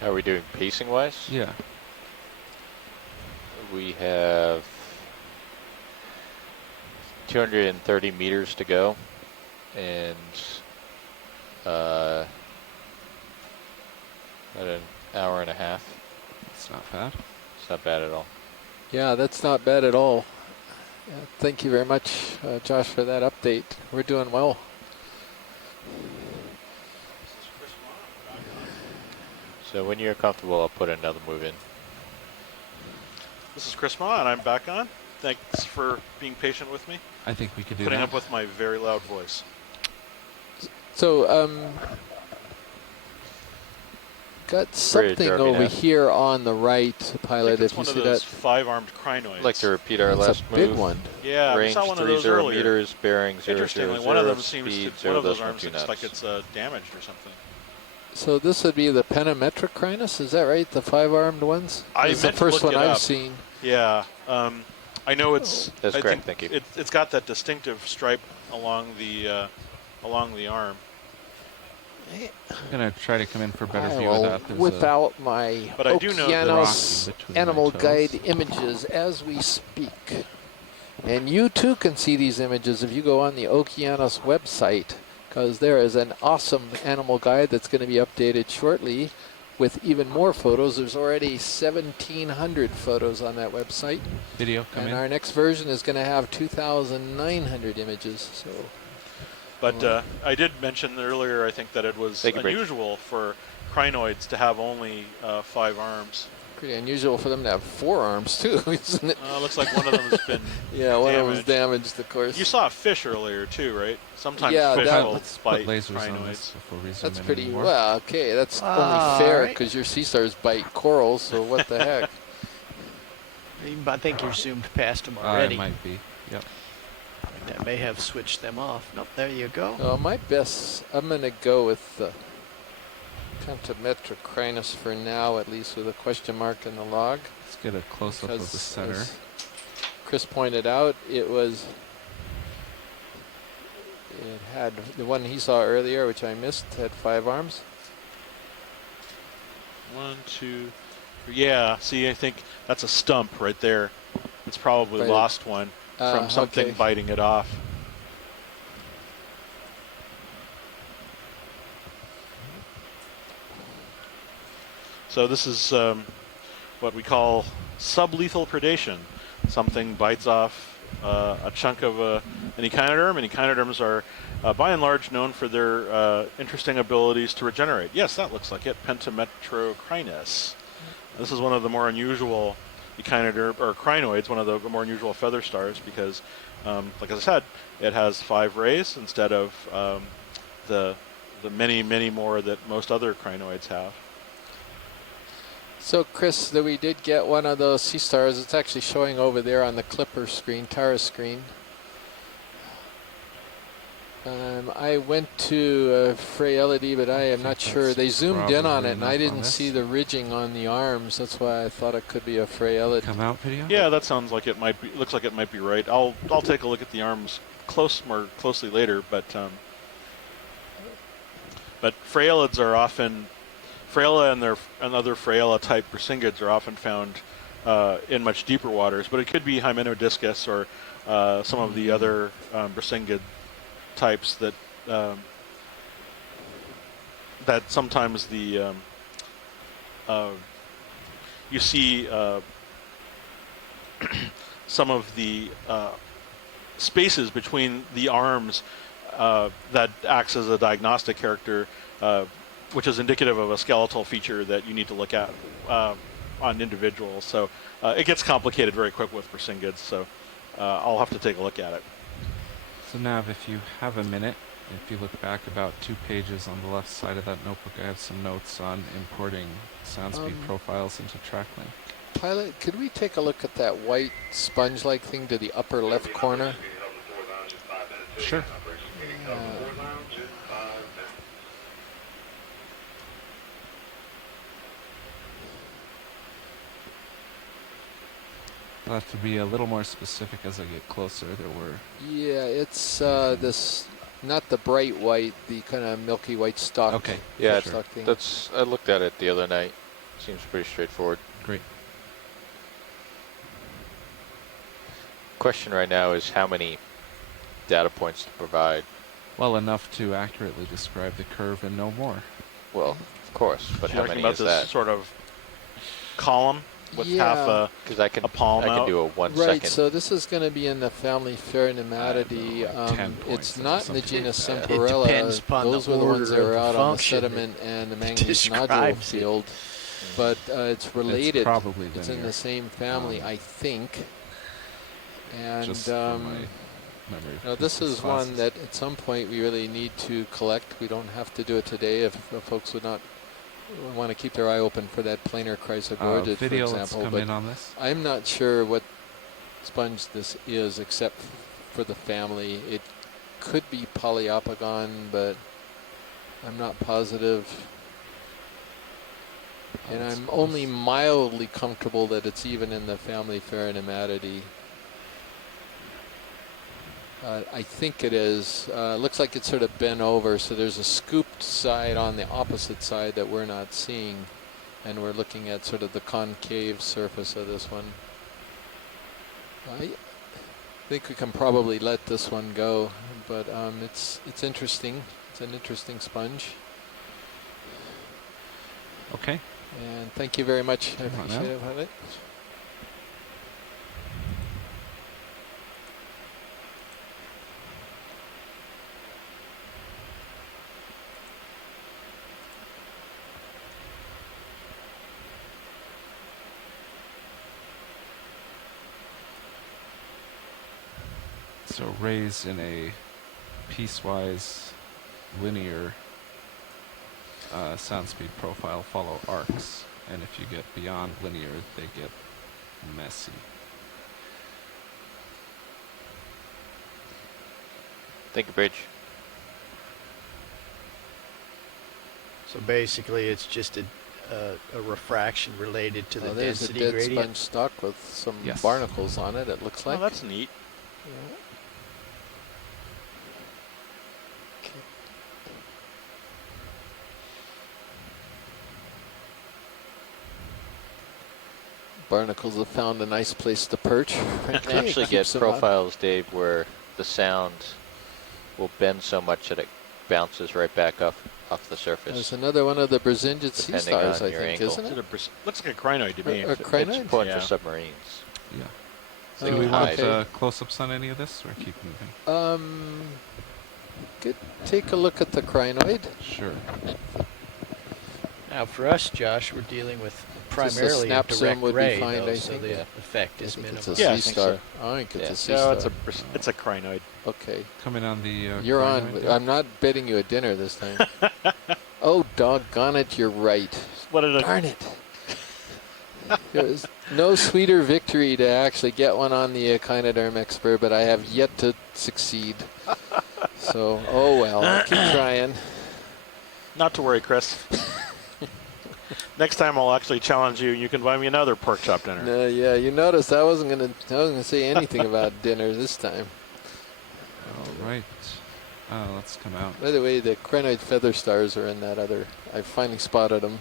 How are we doing pacing wise? Yeah. We have 230 meters to go, and about an hour and a half. It's not bad. It's not bad at all. Yeah, that's not bad at all. Thank you very much, Josh, for that update. We're doing well. So when you're comfortable, I'll put another move in. This is Chris Ma, and I'm back on. Thanks for being patient with me. I think we could do Putting that. up with my very loud voice. So, got something over here on the right, pilot. If you see that, 5-armed crinoids. I'd like to repeat our last move. Big one. Yeah, range we saw one of those 30 earlier. meters, bearing 000, Interestingly, one of them seems speed to, one of those 0.2 arms looks knots. like it's damaged or something. So this would be the Pentametric Crinus, is that right? The 5-armed ones? It's the first one I've seen. Yeah, I know it's. That's I correct. think Thank you. It's got that distinctive stripe along the arm. I'm gonna try to come in for a better view will of that. There's whip out my But I do know Okeanos Animal Guide images as we speak. And you too can see these images if you go on the Okeanos website, because there is an awesome animal guide that's going to be updated shortly with even more photos. There's already 1,700 photos on that website. Video coming. And our next version is going to have 2,900 images. So. But I did mention earlier, I think, that it was unusual for crinoids to have only 5 arms. Pretty unusual for them to have 4 arms too, isn't it? Looks like one of them has been yeah, one of them was damaged, of course. You saw a fish earlier too, right? Sometimes fish will bite crinoids. That's pretty well. Okay, that's only fair because your sea stars bite corals. So what the heck? I think you're zoomed past them already. It might be. Yep. That may have switched them off. Nope, there you go. My best, I'm going to go with the Pentametric Crinus for now, at least with a question mark in the log. Let's get a close-up of the center. As Chris pointed out, it had the one he saw earlier, which I missed, had 5 arms. 1, 2, 3. Yeah, see, I think that's a stump right there. It's probably lost one from something biting it off. So this is what we call sublethal predation. Something bites off a chunk of an echinoderm, and echinoderms are by and large known for their interesting abilities to regenerate. Yes, that looks like it, Pentametrocrinus. This is one of the more unusual echinoderm, or crinoids, one of the more unusual feather stars, because, like I said, it has 5 rays instead of the many, many more that most other crinoids have. So, Chris, we did get one of those sea stars. It's actually showing over there on the Clipper screen, Tara screen. I went to Fraility, but I am not sure. They zoomed in on it, and I didn't see the ridging on the arms. That's why I thought it could be a Fraility. Come out video? Yeah, that sounds like it might be. Looks like it might be right. I'll take a look at the arms more closely later. But Frailids are often Fraila and other Fraila type Brisinghids are often found in much deeper waters. But it could be Hymenodiscus or some of the other Brisingid types that sometimes the you see some of the spaces between the arms that acts as a diagnostic character, which is indicative of a skeletal feature that you need to look at on individuals. So it gets complicated very quick with Brisinghids. So I'll have to take a look at it. So Nav, if you have a minute, if you look back about 2 pages on the left side of that notebook, I have some notes on importing sound speed profiles into TrackLink. Pilot, could we take a look at that white sponge-like thing to the upper left corner? Sure. I'll have to be a little more specific as I get closer. There were... Yeah, it's this, not the bright white, the kind of milky white stalk. Okay. Yeah, stalk thing. that's. I looked at it the other night. Seems pretty straightforward. Great. Question right now is how many data points to provide. Well, enough to accurately describe the curve and no more. Well, of course, but how many is this that? Sort of column with half a palm I can out? do a 1 right, second. so this is going to be in the family Pheronematidae. It's not in the genus Semperella. depends upon Those the were the ones that order are of out the on the function sediment and the manganese describes nodule it. field. But it's related. It's probably It's in linear. the same family, I think. And Just from my memory of now this physics is classes. one that at some point we really need to collect. We don't have to do it today if folks would not want to keep their eye open for that planar chrysogorgid, for video, example. let's come but in on this. I'm not sure what sponge this is, except for the family. It could be Poliopogon, but I'm not positive. And I'm only mildly comfortable that it's even in the family Pheronematidae. I think it is. Looks like it's sort of bent over, so there's a scooped side on the opposite side that we're not seeing. And we're looking at sort of the concave surface of this one. I think we can probably let this one go, but it's interesting. It's an interesting sponge. Okay. And thank you very much. I appreciate it, Violet. So rays in a piecewise linear sound speed profile follow arcs, and if you get beyond linear, they get messy. Thank you, Bridge. So basically, it's just a refraction related to the there's density a dead gradient. sponge stock with some Yes. barnacles on it, it looks like. Oh, that's neat. Yeah. Barnacles have found a nice place to perch. You can actually get profiles, Dave, where the sound will bend so much that it bounces right back off the surface. There's another one of the Brisingid sea Depending stars, on I your think, angle. isn't it? Looks like a crinoid to me. A It's crinoid? important Yeah. for submarines. Yeah. So Do you we can want hide. close-ups on any of this, or keep moving? Good. Take a look at the crinoid. Sure. Now, for us, Josh, we're dealing with Just a primarily snap a zoom direct would be ray, fine, though, I so think. the effect I is think minimal. it's a Yeah, I sea think star. so. I think it's Yeah. a sea No, star. it's a crinoid. Okay. Coming on the You're on. crinoid But deck. I'm not betting you a dinner this time. Oh, doggone it, you're right. What did Darn it. There was no sweeter victory to actually get one on the Echinoderm expert, but I have yet to succeed. So, oh well, I'll keep trying. Not to worry, Chris. Next time I'll actually challenge you. You can buy me another pork chop dinner. No, yeah, you noticed I wasn't gonna say anything about dinner this time. All right. Let's come out. By the way, the crinoid feather stars are in that other. I finally spotted them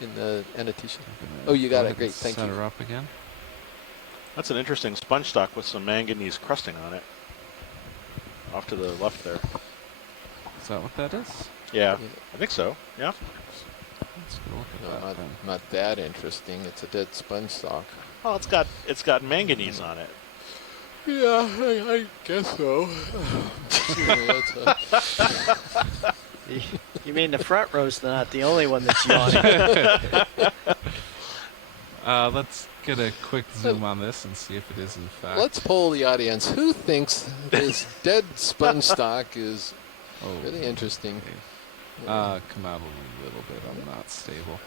in the annotation. Oh, you got it. Great, thank you. Set her up again. That's an interesting sponge stock with some manganese crusting on it. Off to the left there. Is that what that is? Yeah, I think so. Yeah. Let's go look at that. Not that interesting. It's a dead sponge stock. Oh, it's got manganese on it. Yeah, I guess so. You mean the front row's not the only one that's yawning? Let's get a quick zoom on this and see if it is in fact. Let's poll the audience. Who thinks this dead sponge stock is really interesting? Come out a little bit. I'm not stable.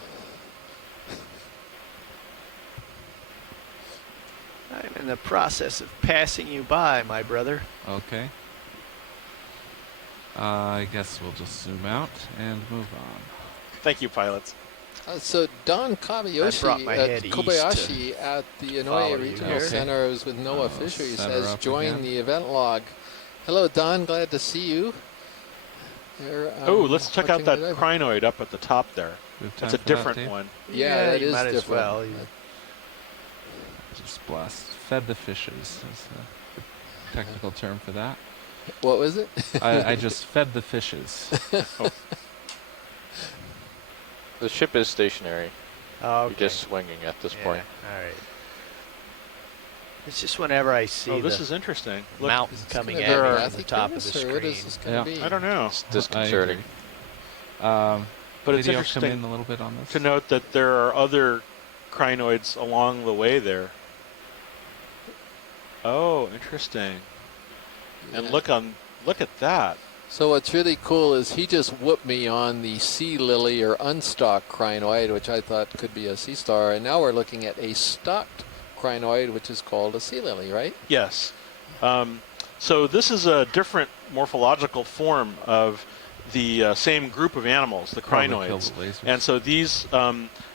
I'm in the process of passing you by, my brother. Okay. I guess we'll just zoom out and move on. Thank you, pilots. So Don Kobayashi at the Inouye Regional Center is with NOAA Fisheries has joined the event log. Hello, Don. Glad to see you. Let's check out that crinoid up at the top there. It's a different one. Yeah, that is might different. As well. Just blast. Fed the fishes is the technical term for that. What was it? I just fed the fishes. The ship is stationary. Oh, okay. You're just swinging at this point. All right. It's just whenever I see this is interesting. Look, mountain coming at me on the top of the screen. What is this going to be? I don't know. It's disconcerting. But it's interesting come in a little bit on this. To note that there are other crinoids along the way there. Oh, interesting. Yeah. And look at that. So what's really cool is he just whooped me on the sea lily or unstocked crinoid, which I thought could be a sea star, and now we're looking at a stocked crinoid, which is called a sea lily, right? Yes. So this is a different morphological form of the same group of animals, the crinoids. And so these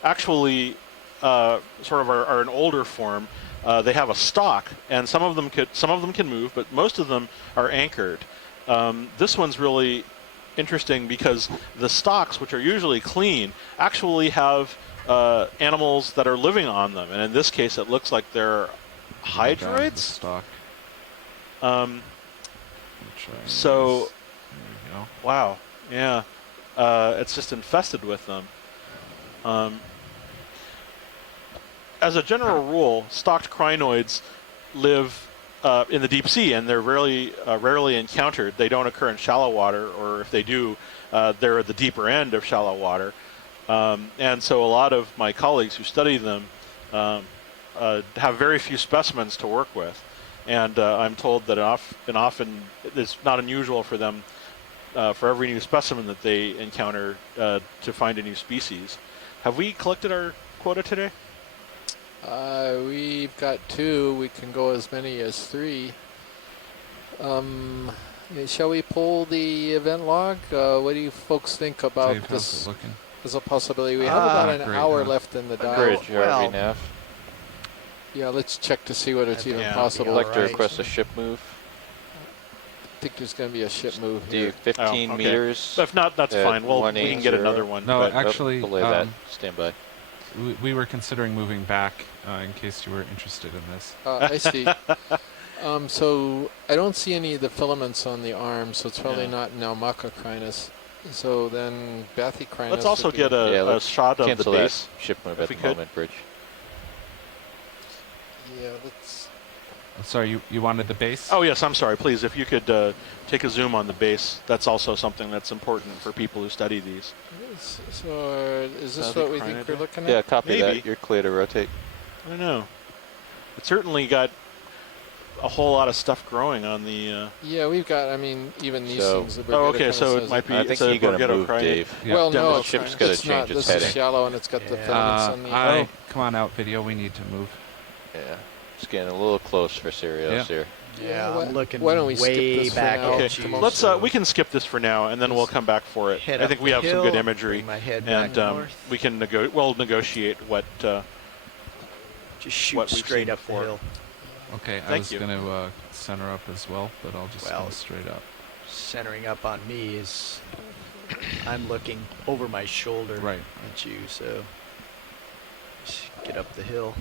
actually sort of are an older form. They have a stalk, and some of them can move, but most of them are anchored. This one's really interesting because the stalks, which are usually clean, actually have animals that are living on them, and in this case, it looks like they're hydroids. Stalk. So, wow, yeah, it's just infested with them. As a general rule, stocked crinoids live in the deep sea, and they're rarely encountered. They don't occur in shallow water, or if they do, they're at the deeper end of shallow water. And so a lot of my colleagues who study them have very few specimens to work with. And I'm told that often it's not unusual for them, for every new specimen that they encounter, to find a new species. Have we collected our quota today? We've got 2. We can go as many as 3. Shall we pull the event log? What do you folks think about Dave, this how's it looking? as a possibility? We have about an hour left in the dial. Bridge, RV nav. Yeah, let's check to see whether it's even possible. I'd like to request a ship move. I think there's going to be a ship move. Do 15 meters. If not, that's fine. We can get another one. No, actually, delay that. Stand by. We were considering moving back in case you were interested in this. I see. So I don't see any of the filaments on the arm, so it's probably not Naumacrinus. So then Bathycrinus. Let's also get a shot of the base. That ship move at the moment, Bridge. Yeah, let's. Sorry, you wanted the base? Oh yes, I'm sorry. Please, if you could take a zoom on the base, that's also something that's important for people who study these. So is this what we think we're looking at? Yeah, copy that. You're clear to rotate. I don't know. It certainly got a whole lot of stuff growing on the. Yeah, we've got. I mean, even these things. Okay, so it might be. I think you're going to move, Dave. Yeah. Well, no, the ship's going to change its heading. heading. This is shallow, and it's got the filaments on the. Come on out, video. We need to move. Yeah. It's getting a little close for Cerios here. Yeah, I'm looking why don't we skip way this for back now? at you. Let's we can skip this for now, and then we'll come back for it. Head I up think we the have some good hill, imagery, bring my head and back north. we can negotiate what. Just shoot what we've straight seen up the before. hill. Okay, I Thank was you. going to center up as well, but I'll just go straight up. Centering up on me is I'm looking over my shoulder at you, so just get up the hill.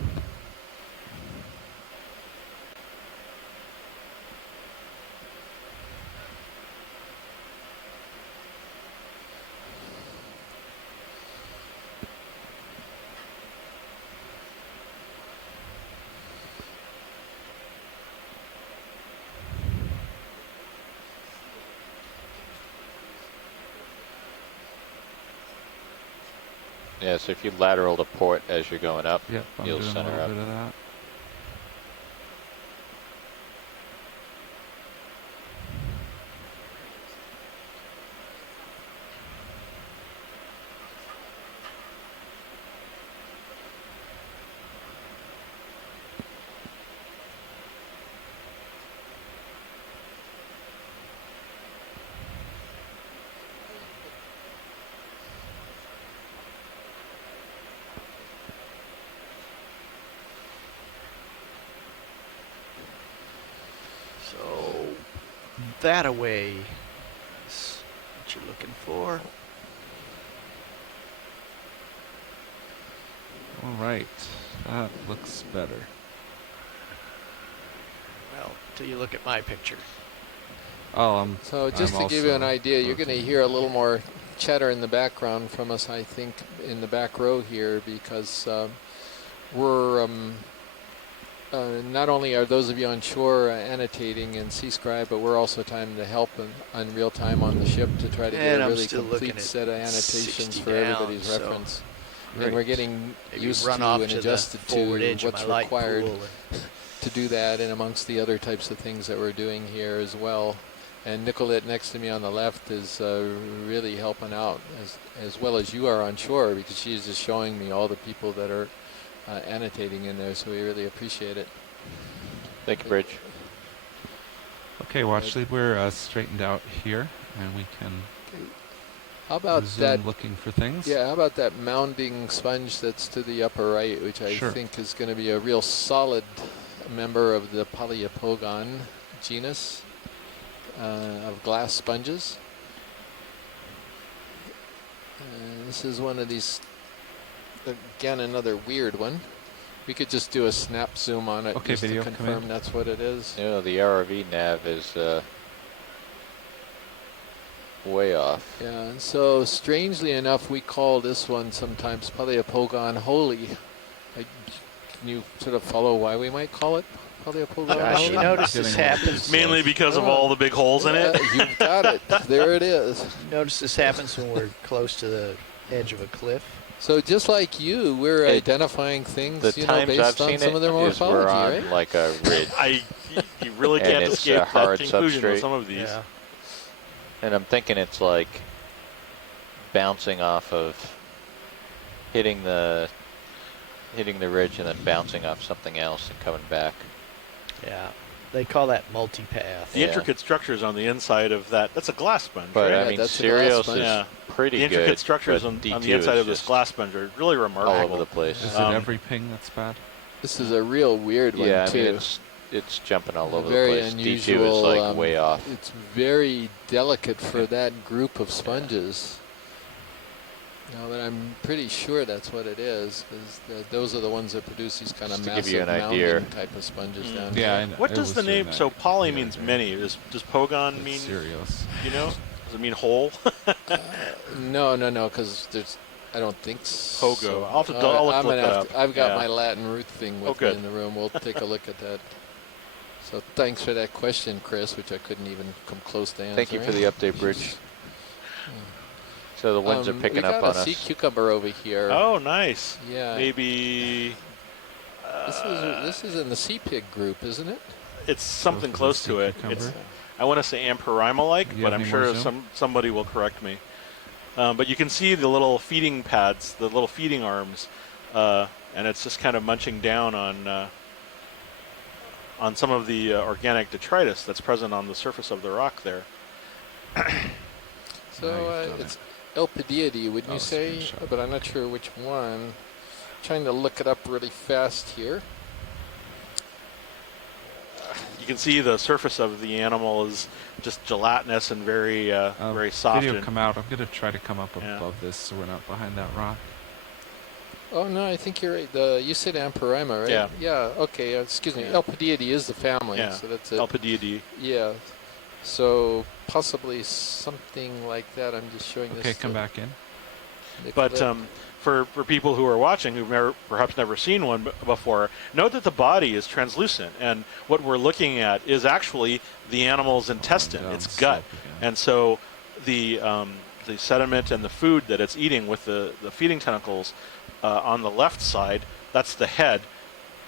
Yeah, so if you lateral to port as you're going up, Yep, I'm you'll doing a center little up. bit of that. So that away is what you're looking for. All right, that looks better. Well, till you look at my picture. Oh, So just I'm to give you an also idea, you're going to hear a little more chatter in the background from us, I think, in the back row here, because we're not only are those of you on shore annotating in C-Scribe, but we're also trying to help on real time on the ship to try to get And a I'm really still looking complete at set of annotations 60 for down, everybody's so reference. great. And we're getting Maybe used run to off and to the adjusted forward to edge of what's my light required pool to do that, and amongst the other types of things that we're doing here as well. And Nicolette next to me on the left is really helping out as well as you are on shore, because she's just showing me all the people that are annotating in there, so we really appreciate it. Thank you, Bridge. Okay, watch lead, we're straightened out here, and we can How about resume that? looking for things. Yeah, how about that mounding sponge that's to the upper right, which I Sure. think is going to be a real solid member of the Poliopogon genus of glass sponges. This is one of these, again, another weird one. We could just do a snap zoom on it just to confirm that's what it is. You know, the ROV nav is way off. Yeah, so strangely enough, we call this one sometimes Poliopogon holy. Can you sort of follow why we might call it Poliopogon Gosh, holy? you notice this happens. Mainly because of all the big holes in it. You've got it. There it is. Notice this happens when we're close to the edge of a cliff. So just like you, we're identifying things, The you know, times based I've on seen some it of their is we're morphology, on right? like a ridge. You really And can't it's escape a hard that conclusion with substrate. some of these. Yeah. And I'm thinking it's like bouncing off of hitting the ridge and then bouncing off something else and coming back. Yeah. They call that multipath. The intricate structures on the inside of that, that's a glass sponge, But right? I mean, Cerios is pretty The good. intricate structures but on D2 the inside is of this just glass sponge are really remarkable. all over the place. Is it every ping that's bad? This is a real weird one, Yeah, I too. mean, it's jumping all over Very the place. unusual. D2 is like way off. It's very delicate for that group of sponges. No, but I'm pretty sure that's what it is, because those are the ones that produce these kind of Just to massive give you an idea. mounding type of sponges down Yeah, I here. know. What It does was the doing name, that so poly the other means day. many. Does Pogon mean, Cerios. you know? Does it mean whole? No, because there's, I don't think so. Pogo. I'll have to I'll I'm look gonna that have up. to, I've got Yeah. my Latin root thing with me good. in the room. We'll take a look at that. So thanks for that question, Chris, which I couldn't even come close to answering. Thank you for the update, Bridge. So the winds are picking up on We got a us. sea cucumber over here. Oh, nice. Yeah. Maybe This is in the sea pig group, isn't it? it's something close to it. cucumber. It's, I want to say Amperima-like, You but have I'm any more sure zoom? somebody will correct me. But you can see the little feeding pads, the little feeding arms, and it's just kind of munching down on on some of the organic detritus that's present on the surface of the rock there. So it's Elpidiidae, wouldn't you say? But I'm not sure which one. Trying to look it up really fast here. You can see the surface of the animal is just gelatinous and very very soft. Video come out. I'm going to try to come up above this so we're not behind that rock. Oh, no, I think you're right. You said Amperima, right? Yeah. Yeah, okay, excuse me. Yeah. Elpidiidae is the family, Yeah. so that's it. Elpidiidae. Yeah. So possibly something like that. I'm just showing this. Okay, come back in. But for people who are watching who've perhaps never seen one before, note that the body is translucent, and what we're looking at is actually the animal's intestine, its gut. And so the sediment and the food that it's eating with the feeding tentacles on the left side, that's the head,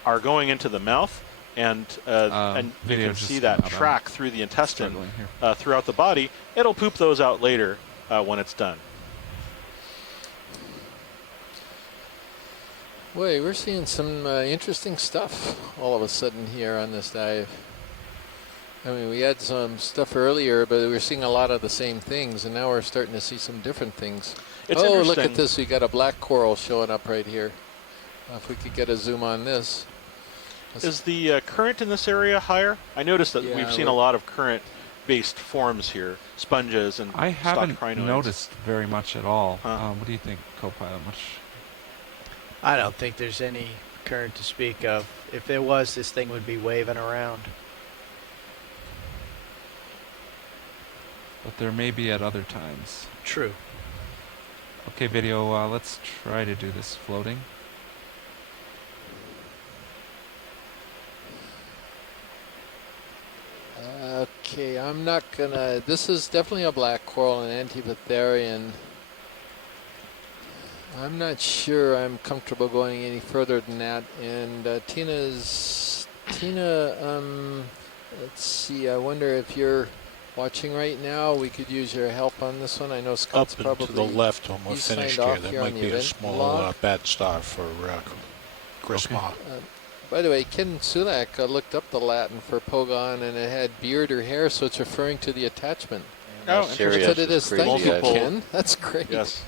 are going into the mouth, and you can see that track through the intestine throughout the body. It'll poop those out later when it's done. Boy, we're seeing some interesting stuff all of a sudden here on this dive. I mean, we had some stuff earlier, but we were seeing a lot of the same things, and now we're starting to see some different things. Oh, look at this. We got a black coral showing up right here. If we could get a zoom on this. Is the current in this area higher? I noticed that we've seen a lot of current-based forms here, sponges and I haven't stocked crinoids. noticed very much at all. What do you think, co-pilot? I don't think there's any current to speak of. If there was, this thing would be waving around. But there may be at other times. True. Okay, video, let's try to do this floating. Okay, I'm not gonna... This is definitely a black coral, an Antipitherian. I'm not sure I'm comfortable going any further than that. And Tina, let's see, I wonder if you're watching right now. We could use your help on this one. I know Scott's up probably... and to the left when we're finished here. That might be a small bad start for Chris Ma. By the way, Ken Sulak looked up the Latin for pogon, and it had beard or hair, so it's referring to the attachment. Oh, interesting. That's what it is. Thank you, Ken. That's great. Yes.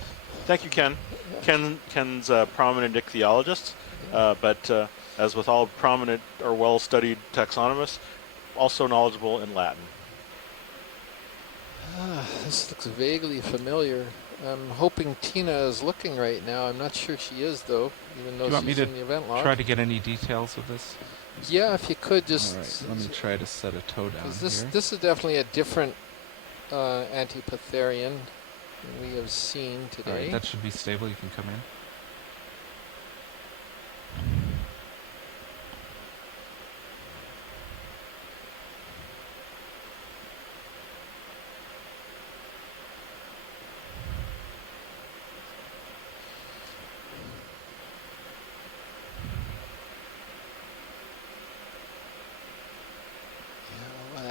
Thank you, Ken. Ken's a prominent ichthyologist, but as with all prominent or well-studied taxonomists, also knowledgeable in Latin. This looks vaguely familiar. I'm hoping Tina is looking right now. I'm not sure she is, though, even though she's in the event log. Try to get any details of this? Yeah, if you could just... All right, let me try to set a toe down here. This is definitely a different Antipitherian than we have seen today. All right, that should be stable. You can come in.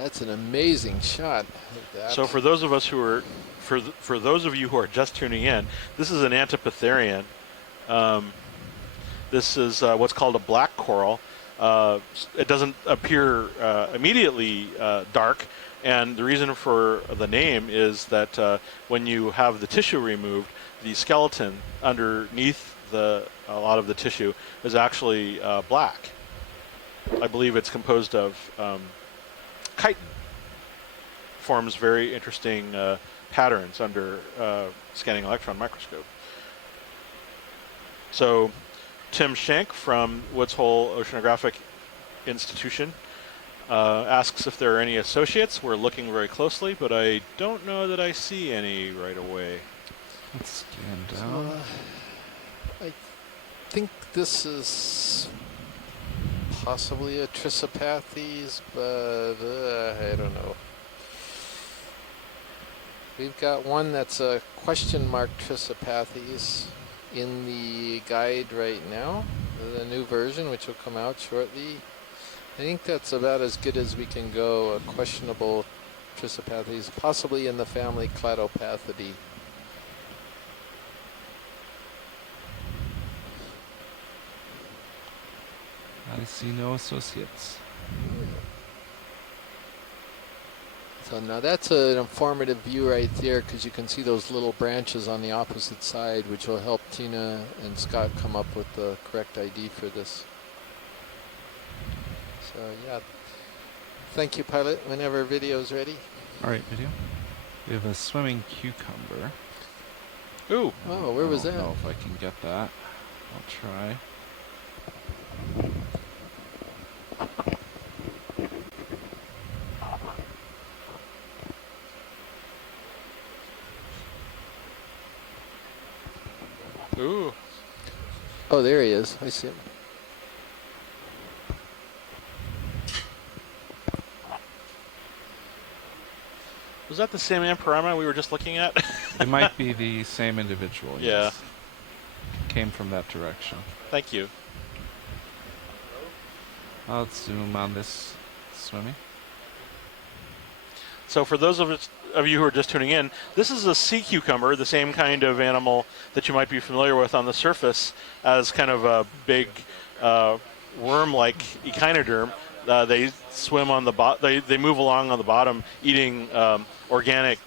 That's an amazing shot. So for those of us who are, for those of you who are just tuning in, this is an Antipitherian. This is what's called a black coral. It doesn't appear immediately dark, and the reason for the name is that when you have the tissue removed, the skeleton underneath a lot of the tissue is actually black. I believe it's composed of chitin. Forms very interesting patterns under scanning electron microscope. So Tim Schenk from Woods Hole Oceanographic Institution asks if there are any associates. We're looking very closely, but I don't know that I see any right away. Let's scan down. I think this is possibly a Trisopathes, but I don't know. We've got one that's a question mark Trisopathes in the guide right now, the new version, which will come out shortly. I think that's about as good as we can go, a questionable Trisopathes, possibly in the family Cladopathidae. I see no associates. So now that's an informative view right there, because you can see those little branches on the opposite side, which will help Tina and Scott come up with the correct ID for this. So yeah, thank you, pilot. Whenever video's ready. All right, video. We have a swimming cucumber. Ooh. Oh, where was that? I don't know if I can get that. I'll try. Ooh. Oh, there he is. I see him. Was that the same Amperama we were just looking at? It might be the same individual. Yeah. Yes. Came from that direction. Thank you. I'll zoom on this swimming. So for those of you who are just tuning in, this is a sea cucumber, the same kind of animal that you might be familiar with on the surface as kind of a big worm-like echinoderm. They swim on the bottom. They move along on the bottom, eating organic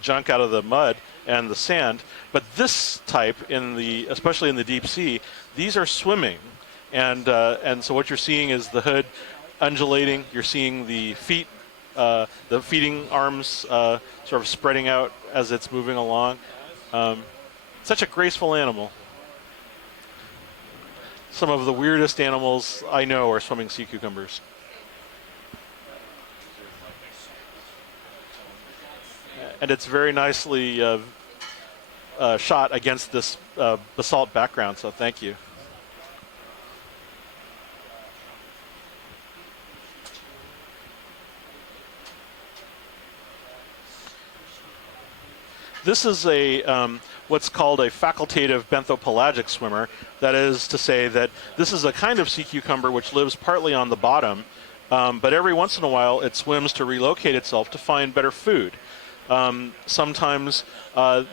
junk out of the mud and the sand. But this type, especially in the deep sea, these are swimming, and so what you're seeing is the hood undulating. You're seeing the feet, the feeding arms, sort of spreading out as it's moving along. Such a graceful animal. Some of the weirdest animals I know are swimming sea cucumbers. And it's very nicely shot against this basalt background, so thank you. This is a what's called a facultative benthopelagic swimmer. That is to say that this is a kind of sea cucumber which lives partly on the bottom, but every once in a while it swims to relocate itself to find better food. Sometimes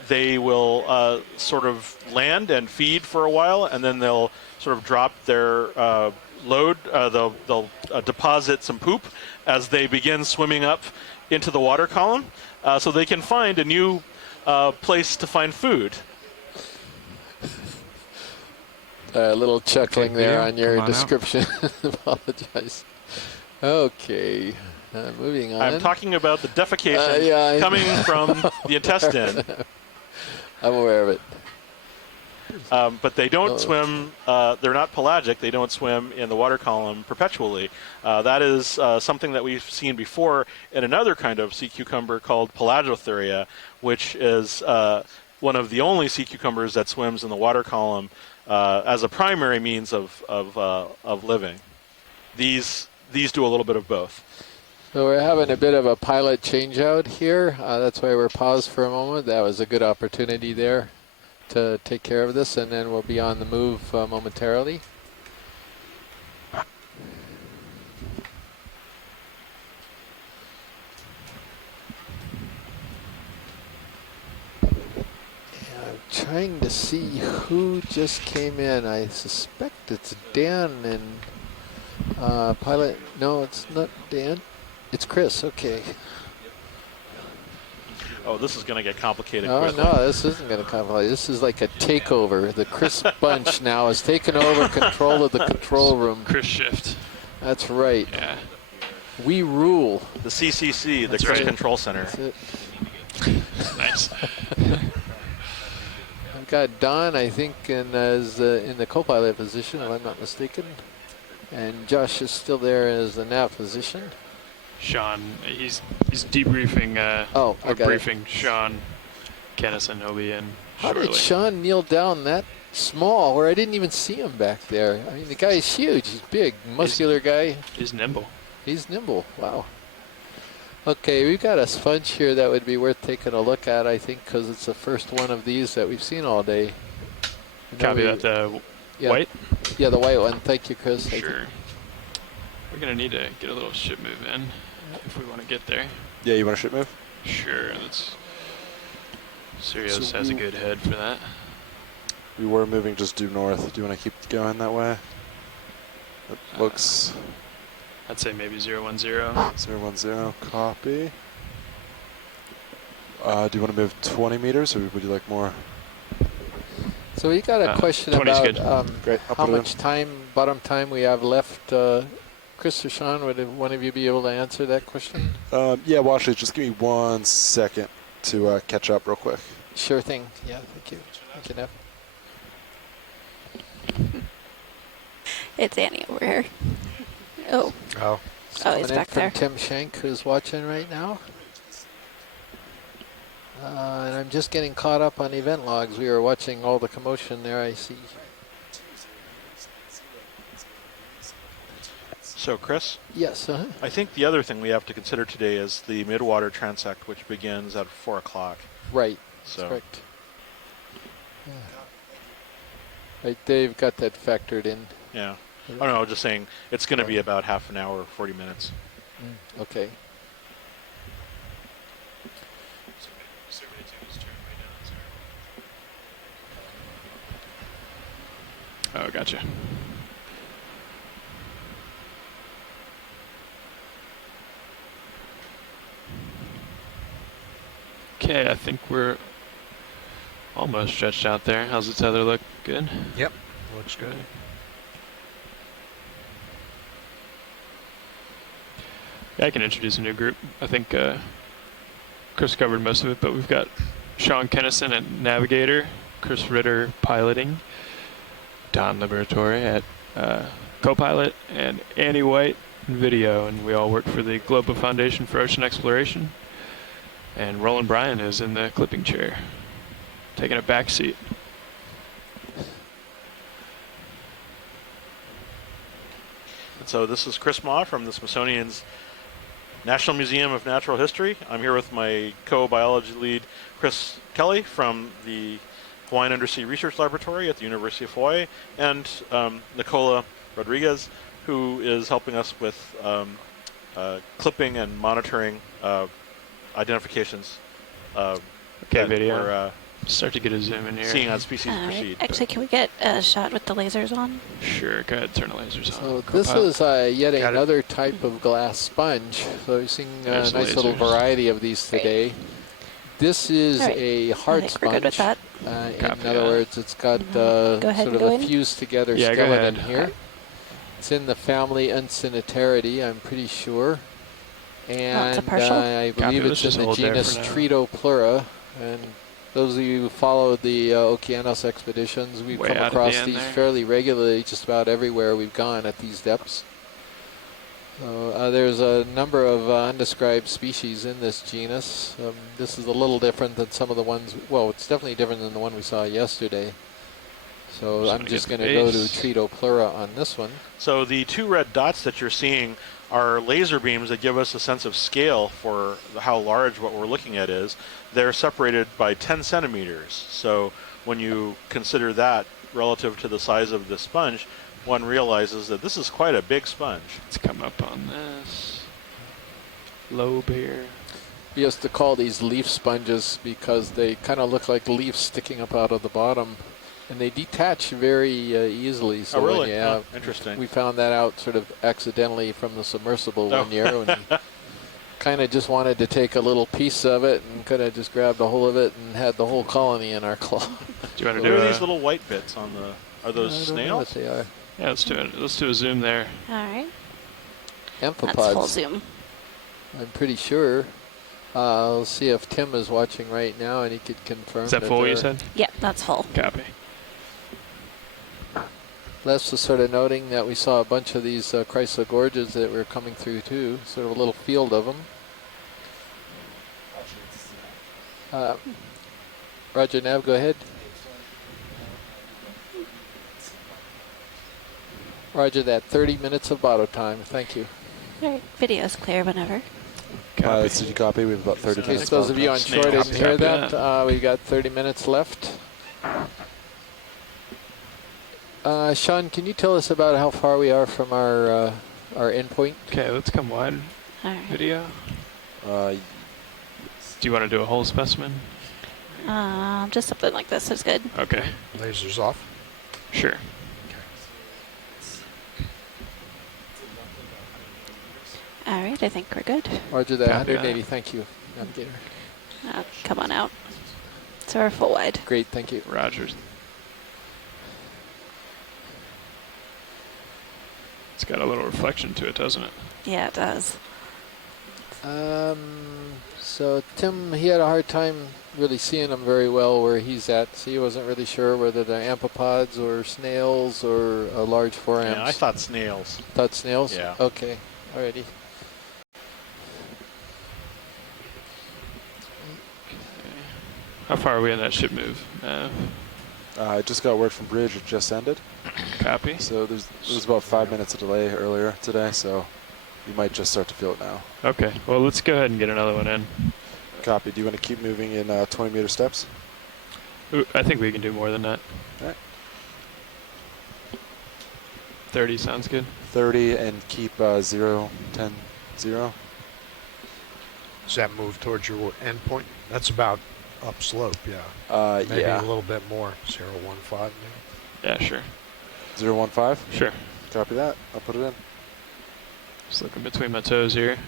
they will sort of land and feed for a while, and then they'll sort of drop their load. They'll deposit some poop as they begin swimming up into the water column, so they can find a new place to find food. A little chuckling there on your description. Apologize. Okay, moving on. I'm talking about the defecation coming from the intestine. I'm aware of it. But they don't swim, they're not pelagic, they don't swim in the water column perpetually. That is something that we've seen before in another kind of sea cucumber called Pelagiotheria, which is one of the only sea cucumbers that swims in the water column as a primary means of living. These do a little bit of both. So we're having a bit of a pilot change out here. That's why we're paused for a moment. That was a good opportunity there to take care of this, and then we'll be on the move momentarily. I'm trying to see who just came in. I suspect it's Dan and pilot. No, it's not Dan. It's Chris. Okay. Oh, this is going to get complicated Oh, quickly. no, this isn't going to complicate. This is like a takeover. The Chris bunch now has taken over control of the control room. Chris shift. That's right. Yeah. We rule. The CCC, That's the Chris right. Control Center. That's it. Nice. I've got Don, I think, in the co-pilot position, if I'm not mistaken. And Josh is still there as the nav position. Sean, he's debriefing. I got briefing Sean Kennison. He'll be in How shortly. did Sean kneel down that small where I didn't even see him back there? I mean, the guy's huge. He's big, muscular guy. He's nimble. He's nimble. Wow. Okay, we've got a sponge here that would be worth taking a look at, I think, because it's the first one of these that we've seen all day. Copy that, the white? Yeah, the white one. Thank you, Chris. Sure. We're going to need to get a little ship move in if we want to get there. Yeah, you want a ship move? Sure. Sirius has a good head for that. We were moving just due north. Do you want to keep going that way? It looks... I'd say maybe 010. 010, copy. Do you want to move 20 meters, or would you like more? So we got a question about how much bottom time we have left. Chris or Sean, would one of you be able to answer that question? Yeah, well, actually, just give me 1 second to catch up real quick. Sure thing. Yeah, thank you. Thank you, Nev. It's Annie over here. Oh. Oh. Oh, he's back there. Tim Schenk, who's watching right now. And I'm just getting caught up on event logs. We were watching all the commotion there, I see. So, Chris? Yes. I think the other thing we have to consider today is the midwater transect, which begins at 4 o'clock. Right. So. That's correct. Yeah. Right, Dave got that factored in. Yeah. Oh, no, just saying it's going to be about half an hour, 40 minutes. Okay. Oh, gotcha. Okay, I think we're almost stretched out there. How's the tether look? Good? Yep, looks good. Yeah, I can introduce a new group. I think Chris covered most of it, but we've got Sean Kennison at Navigator, Chris Ritter piloting, Don Liberatore at co-pilot, and Annie White in video, and we all work for the Global Foundation for Ocean Exploration. And Roland Bryan is in the clipping chair, taking a back seat. And so this is Chris Ma from the Smithsonian's National Museum of Natural History. I'm here with my co-biology lead, Chris Kelly from the Hawaiian Undersea Research Laboratory at the University of Hawaii, and Nicola Rodriguez, who is helping us with clipping and monitoring identifications. Okay, video. We're, start to get a zoom in here. Seeing on species proceed. Actually, can we get a shot with the lasers on? Sure, go ahead, turn the lasers on. So this is yet another type of glass sponge. So we're seeing a nice little variety of these today. This is a hard sponge. We're good with that. In other words, it's got sort of a fused together skeleton here. It's in the family Uncinetaridae, I'm pretty sure. And I believe it's in the genus Tritopleura. And those of you who followed the Okeanos expeditions, we've come across these fairly regularly just about everywhere we've gone at these depths. So there's a number of undescribed species in this genus. This is a little different than some of the ones, well, it's definitely different than the one we saw yesterday. So I'm just going to go to Tritopleura on this one. So the two red dots that you're seeing are laser beams that give us a sense of scale for how large what we're looking at is. They're separated by 10 centimeters. So when you consider that relative to the size of the sponge, one realizes that this is quite a big sponge. Let's come up on this lobe here. We used to call these leaf sponges because they kind of look like leaves sticking up out of the bottom. And they detach very easily. So really? Yeah, interesting. We found that out sort of accidentally from the submersible one year. When we kind of just wanted to take a little piece of it and kind of just grabbed a hold of it and had the whole colony in our claw. Do you want to do these little white bits on the? Are those snails? I don't know what they are. Yeah, let's do it. Let's do a zoom there. All right. Amphipods. That's full zoom. I'm pretty sure. I'll see if Tim is watching right now and he could confirm. Is that full, you said? Yeah, that's full. Copy. Les was sort of noting that we saw a bunch of these chrysogorges that were coming through too, sort of a little field of them. Roger, Nav, go ahead. Roger that, 30 minutes of bottle time, thank you. All right, video's clear whenever. Did you copy? We have about 30 minutes. Those of you on shore didn't hear that. We've got 30 minutes left. Sean, can you tell us about how far we are from our endpoint? Okay, let's come wide. All right. Video. Do you want to do a whole specimen? Just something like this is good. Okay. Lasers off? Sure. All right, I think we're good. Roger that, 180, thank you, Navigator. Come on out. So we're full wide. Great, thank you. Rogers. It's got a little reflection to it, doesn't it? Yeah, it does. So Tim, he had a hard time really seeing them very well where he's at. So he wasn't really sure whether they're amphipods or snails or large forams. Yeah, I thought snails. Thought snails? Yeah. Okay, alrighty. How far are we in that ship move? I just got word from Bridge, it just ended. Copy. So there was about 5 minutes of delay earlier today, so you might just start to feel it now. Okay, well, let's go ahead and get another one in. Copy. Do you want to keep moving in 20-meter steps? Ooh, I think we can do more than that. All right. 30 sounds good. 30 and keep 0, 10, 0. Does that move towards your end point? That's about upslope, yeah. Maybe yeah. a little bit more. 015 maybe? Yeah, sure. 015? Sure. Copy that. I'll put it in. Just looking between my toes here.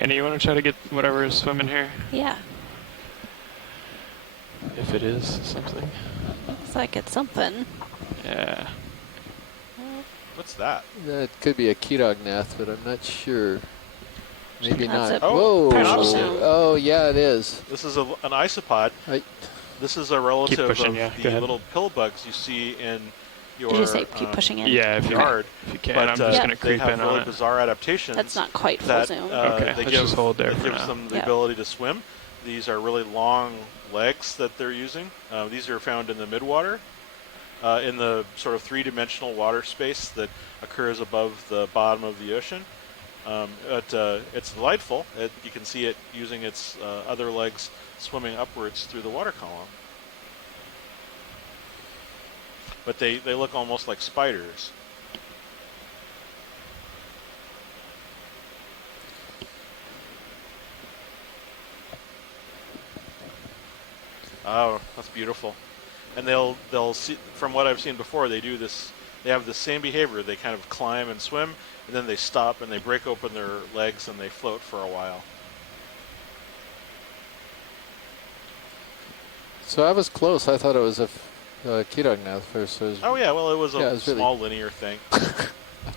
Annie, you want to try to get whatever is swimming here? Yeah. If it is something. Looks like it's something. Yeah. What's that? That could be a Ketognath, but I'm not sure. Maybe not. Oh, whoa! Oh, yeah, it is. This is an isopod. This is a relative of the little pill bugs you see in your Did you say keep pushing in? Yeah, if you yard. If you can, but, I'm just going to creep they have in really on it. bizarre adaptations. That's not quite full that, zoom. Okay, they let's give, just hold there it for gives now. them the ability to swim. These are really long legs that they're using. These are found in the midwater, in the sort of three-dimensional water space that occurs above the bottom of the ocean. It's delightful. You can see it using its other legs swimming upwards through the water column. But they look almost like spiders. Oh, that's beautiful. And they'll see, from what I've seen before, they do this. They have the same behavior. They kind of climb and swim, and then they stop and they break open their legs and they float for a while. So I was close. I thought it was a Ketognath first. So Oh yeah, well it was a was small linear thing.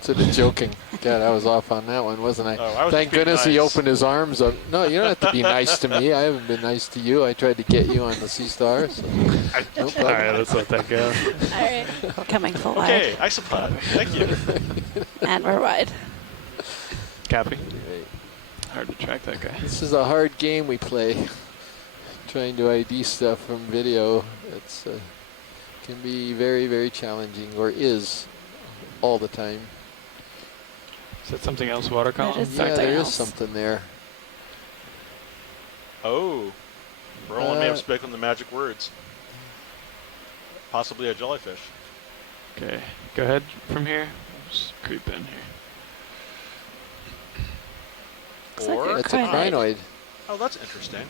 Sort of joking. God, I was off on that one, wasn't I? Oh, I was Thank being goodness he nice. opened his arms up. No, you don't have to be nice to me. I haven't been nice to you. I tried to get you on the Sea Star. So no problem. All right, let's let that go. All right. Coming full wide. Okay, isopod. Thank you. And we're wide. Copy. Hard to track that guy. This is a hard game we play. Trying to ID stuff from video. It's can be very, very challenging, or is all the time. Is that something else, water column? Yeah, there is something there. Oh, Roland may have spoken the magic words. Possibly a jellyfish. Okay, go ahead from here. Just creep in here. Or It's a crinoid. Oh, that's interesting.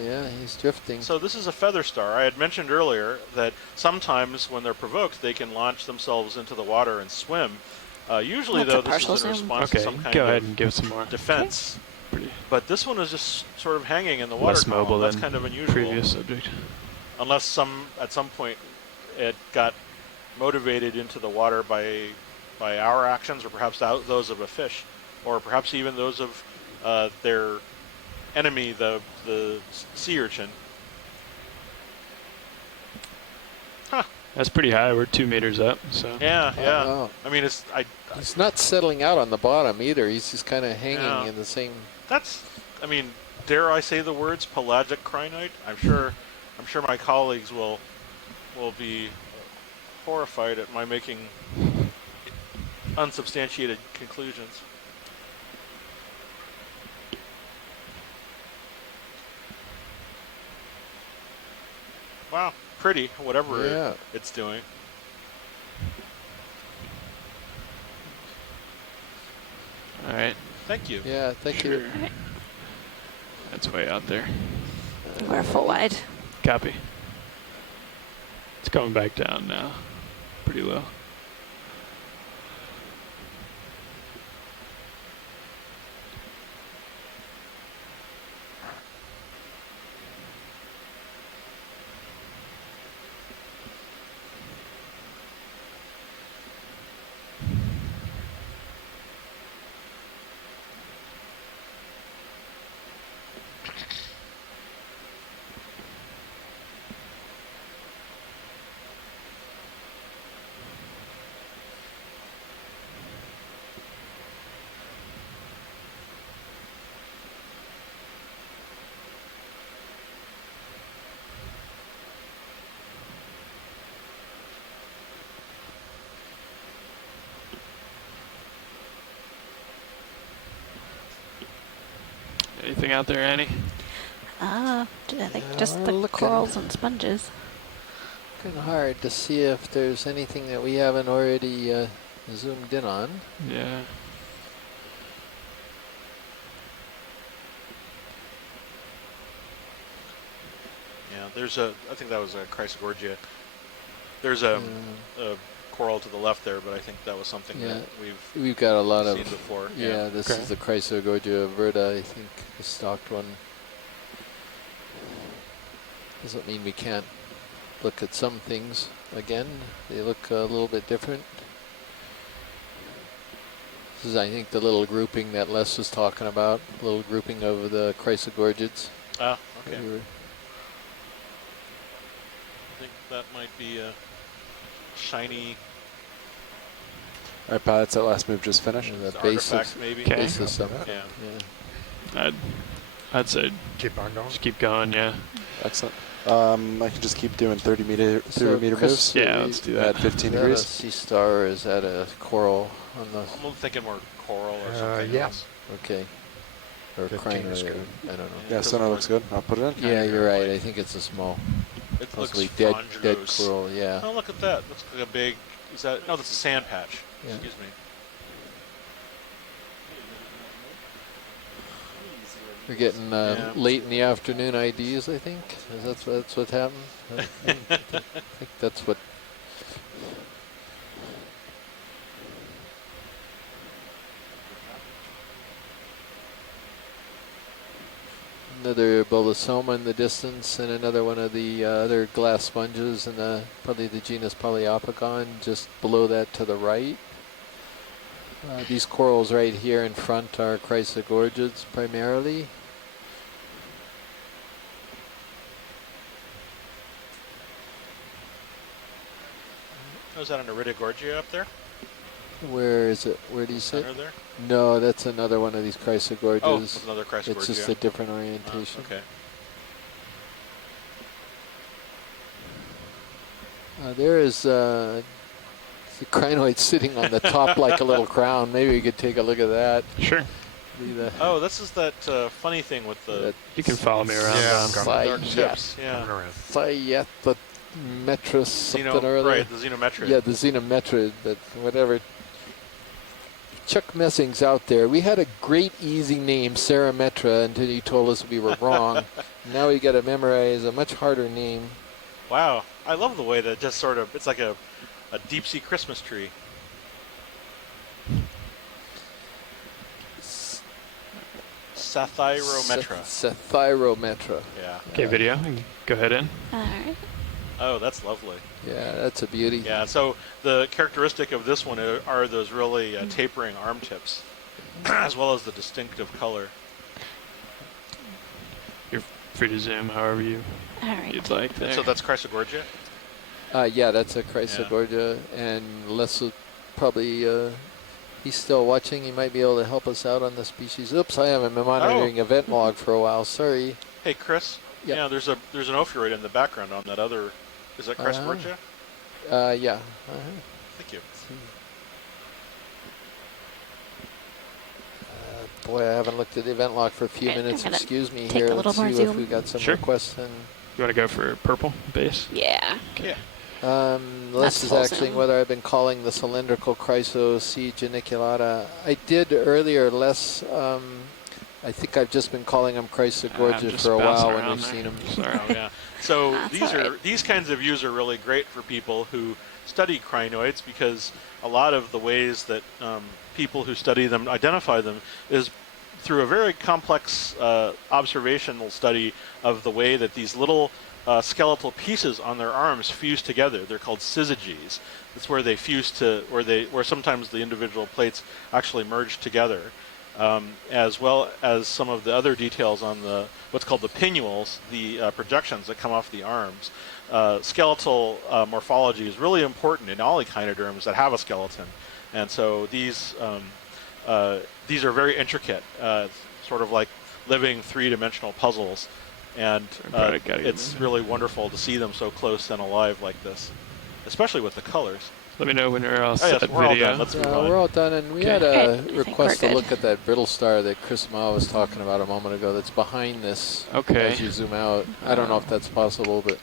Yeah, he's drifting. So this is a feather star. I had mentioned earlier that sometimes when they're provoked, they can launch themselves into the water and swim. Usually, That's though, a this is partial in zoom. response to Okay, some kind go of ahead and give some more. defense. But this one is just sort of hanging in the water Less column. mobile That's than kind of unusual. previous subject. Unless at some point it got motivated into the water by our actions, or perhaps those of a fish, or perhaps even those of their enemy, the sea urchin. Huh. That's pretty high. We're 2 meters up. So yeah. Oh. I mean, he's not settling out on the bottom either. He's just kind of hanging in the same. I mean, dare I say the words pelagic crinoid? I'm sure my colleagues will be horrified at my making unsubstantiated conclusions. Wow, pretty, whatever it's doing. All right. Thank you. Yeah, thank you. That's way out there. We're full wide. Copy. It's coming back down now. Pretty low. Anything out there, Annie? I think just the corals and sponges. Kind of hard to see if there's anything that we haven't already zoomed in on. Yeah. Yeah, I think that was a Chrysogorgia. There's a coral to the left there, but I think that was something that we've got a lot seen of before. Yeah, this is the Chrysogorgia verta, I think, the stocked one. Doesn't mean we can't look at some things again. They look a little bit different. This is, I think, the little grouping that Les was talking about, a little grouping of the Chrysogorgids. Ah, okay. I think that might be a shiny. All right, pilots, that last move just finished. The basis, maybe. Basis of it. Yeah. I'd say keep on going. Just keep going. Yeah. Excellent. I can just keep doing 30 meter moves. Yeah, let's do that. At 15 is degrees. That a sea star, or is that a coral on the? I'm thinking more coral or something else. Okay. Or crinoid, I don't know. Yeah, sonar looks good. I'll put it in. Yeah, you're right. I think it's a small, It possibly looks dead frondulose. coral. Yeah. Oh, look at that. Looks like a big. Is that? No, that's a sand patch. Yeah. Excuse me. We're getting late in the afternoon IDs, I think. That's what happened. I think that's what. Another bolosoma in the distance, and another one of the other glass sponges, and probably the genus Polyopogon just below that to the right. These corals right here in front are Chrysogorgids primarily. Oh, is that an Iridogorgia up there? Where is it? Where do you see it? Center there? No, that's another one of these Chrysogorgids. Oh, that's another Chrysogorgia. It's just a different orientation. Okay. There is the crinoid sitting on the top like a little crown. Maybe we could take a look at that. Sure. Oh, this is that funny thing with the. You can follow me around. Dark ships. Yeah. Metris something or other. Right, the Xenometrid. Yeah, the Xenometrid, but whatever. Chuck Messing's out there. We had a great easy name, Cerimetra, until you told us we were wrong. Now we got to memorize a much harder name. Wow, I love the way that just sort of, it's like a deep sea Christmas tree. Sathyrometra. Sathyrometra. Yeah. Okay, video. Go ahead in. All right. Oh, that's lovely. Yeah, that's a beauty. Yeah, so the characteristic of this one are those really tapering arm tips, as well as the distinctive color. You're free to zoom however you'd like there. So that's Chrysogorgia? Yeah, that's a Chrysogorgia, and Les will probably, he's still watching. He might be able to help us out on the species. Oops, I haven't been monitoring event log for a while. Sorry. Hey, Chris. Yep. Yeah, there's an ophiuroid in the background on that other. Is that Chrysogorgia? Yeah. Thank you. Boy, I haven't looked at the event log for a few minutes. Excuse me here. Let's see if we got some requests in. You want to go for purple base? Yeah. Okay. Les is asking whether I've been calling the cylindrical Chryso C. geniculata. I did earlier, Les. I think I've just been calling them Chrysogorgia for a while when we've seen them. Sorry. Yeah. So these kinds of views are really great for people who study crinoids, because a lot of the ways that people who study them identify them is through a very complex observational study of the way that these little skeletal pieces on their arms fuse together. They're called syzygies. It's where they fuse to, where sometimes the individual plates actually merge together, as well as some of the other details on the what's called the pinnules, the projections that come off the arms. Skeletal morphology is really important in all echinoderms that have a skeleton, and so these are very intricate, sort of like living three-dimensional puzzles. And it's really wonderful to see them so close and alive like this, especially with the colors. Let me know when you're all set. Yes, we're all done. Let's move on. We're all done, and we had a request to look at that brittle star that Chris Ma was talking about a moment ago that's behind this as you zoom out. I don't know if that's possible, but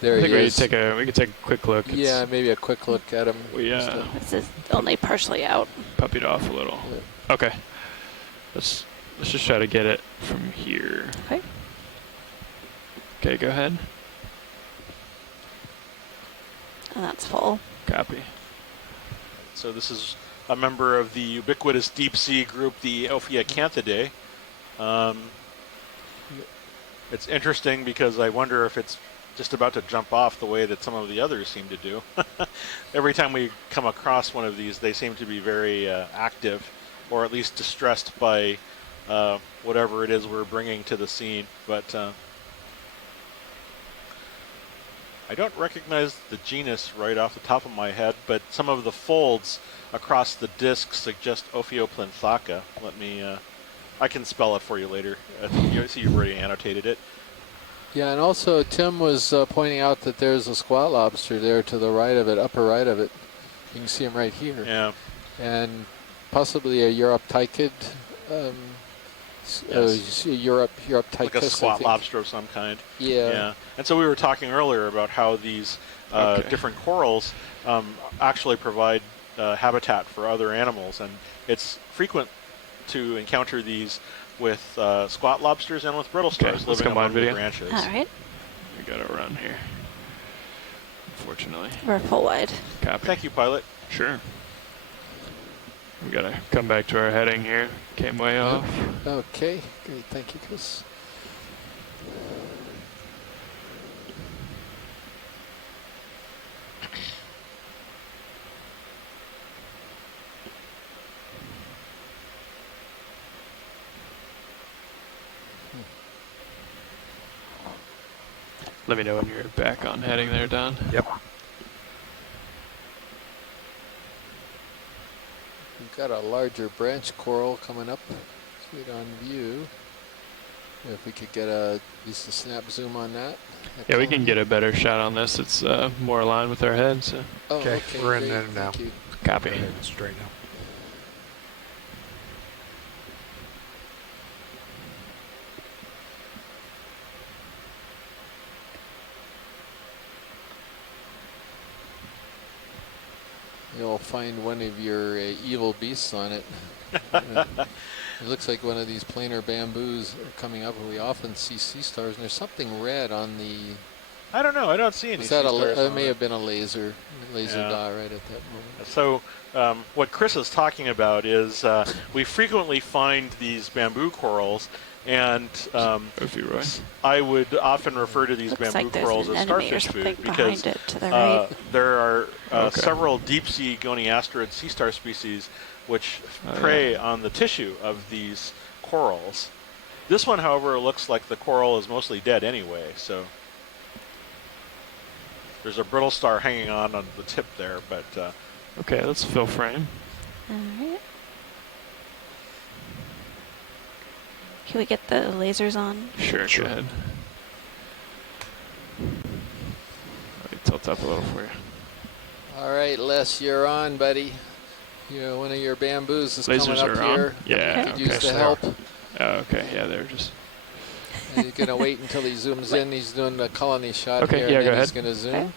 there he is. We could take a quick look. Yeah, maybe a quick look at him. This is only partially out. Puppied off a little. Yeah. Okay. Let's just try to get it from here. Okay. Okay, go ahead. And that's full. Copy. So this is a member of the ubiquitous deep sea group, the Okeanos. It's interesting because I wonder if it's just about to jump off the way that some of the others seem to do. Every time we come across one of these, they seem to be very active, or at least distressed by whatever it is we're bringing to the scene. But I don't recognize the genus right off the top of my head, but some of the folds across the disc suggest Ophioplinthaka. Let me, I can spell it for you later. I see you've already annotated it. Yeah, and also Tim was pointing out that there's a squat lobster there to the right of it, upper right of it. You can see him right here. Yeah. And possibly a Europtychid. Europtychus, like a squat lobster of some kind. Yeah. And so we were talking earlier about how these different corals actually provide habitat for other animals, and it's frequent to encounter these with squat lobsters and with brittle stars living among the branches. All right. We got to run here, unfortunately. We're full wide. Copy. Thank you, pilot. Sure. We got to come back to our heading here. Came way off. Okay, great. Thank you, Chris. Let me know when you're back on heading there, Don. Yep. We've got a larger branch coral coming up. See it on view. If we could get at least a snap zoom on that. Yeah, we can get a better shot on this. It's more aligned with our head. So. Okay, we're in there now. Copy. Straight now. You'll find one of your evil beasts on it. It looks like one of these planar bamboos are coming up, and we often see sea stars, and there's something red on the... I don't know. I don't see any sea stars. It may have been a laser dot right at that moment. So what Chris is talking about is we frequently find these bamboo corals And I would often refer to these Looks bamboo like there's corals an as enemy or starfish food something because behind it to the right. there are several deep-sea goniasterid sea star species which prey on the tissue of these corals. This one, however, looks like the coral is mostly dead anyway, so there's a brittle star hanging on the tip there, but... okay, let's fill frame. All right. Can we get the lasers on? Sure, go ahead. Let me tilt up a little for you. All right, Les, you're on, buddy. One of your bamboos is Lasers coming up are here. on? Yeah, Could use the help. Oh, okay, yeah, they're just... And you're going to wait until he zooms in. He's doing the colony shot okay, here, yeah, and go then ahead. he's going to zoom. Okay.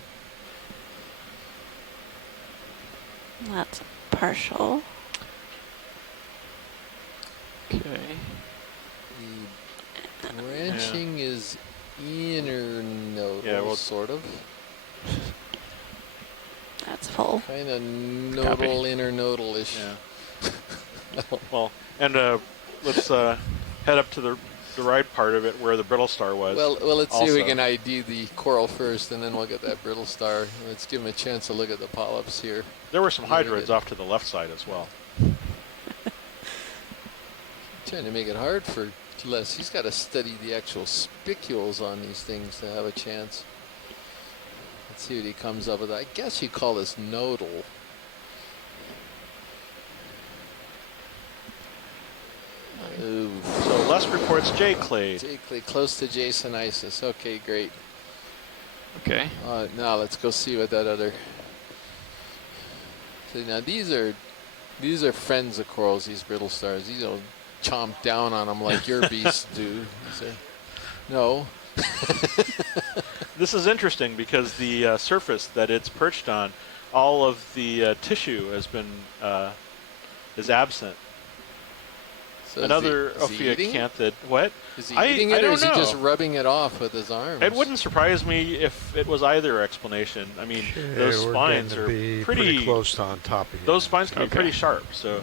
That's partial. Okay. The branching is internodal, sort of. That's full. Kind of nodal, internodal-ish. Yeah. Well, and let's head up to the right part of it where the brittle star was. Well, let's see if we can ID the coral first, and then we'll get that brittle star. Let's give him a chance to look at the polyps here. There were some hydroids off to the left side as well. Trying to make it hard for Les. He's got to study the actual spicules on these things to have a chance. Let's see what he comes up with. I guess you call this nodal. Ooh. So Les reports J-clade. J-clade, close to Jasonisis. Okay, great. Okay. Now let's go see what that other. So now these are friends of corals. These brittle stars. These will chomp down on them like your beasts do. No. This is interesting because the surface that it's perched on, all of the tissue has been is absent. So Another is he eating? Ophiacanthid. What? Is he eating it, or is he just rubbing it off with his arms? It wouldn't surprise me if it was either explanation. I mean, those spines are pretty close to on top of you. Those spines can be pretty sharp, so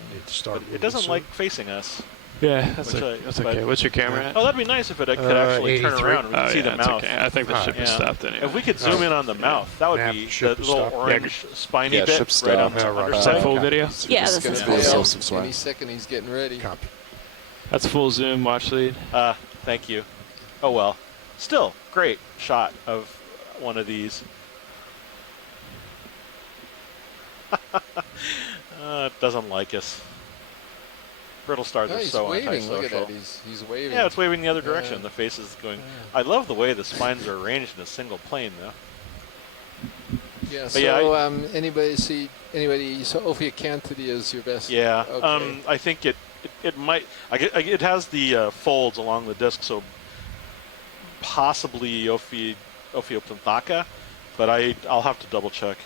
it doesn't soon. like facing us. Yeah, that's okay. What's your camera at? Oh, that'd be nice if it could actually turn around and we could see the mouth. Okay. I think the ship is stopped anyway. If we could zoom in on the mouth, that would be the little orange spiny bit ship's right on stopped. the underside. Is that full video? Yeah, this is full. Any second he's getting ready. Copy. That's full zoom, watch lead. Thank you. Oh well. Still, great shot of one of these. It doesn't like us. Brittle stars are so waving. antisocial. Look at that. He's waving. Yeah, it's waving the other direction. The face is going. I love the way the spines are arranged in a single plane, though. Yeah. But so, anybody? So Ophiacanthid is your best. Yeah. Okay. I think it might. It has the folds along the disc, so possibly Ophioplanthaka, but I'll have to double check.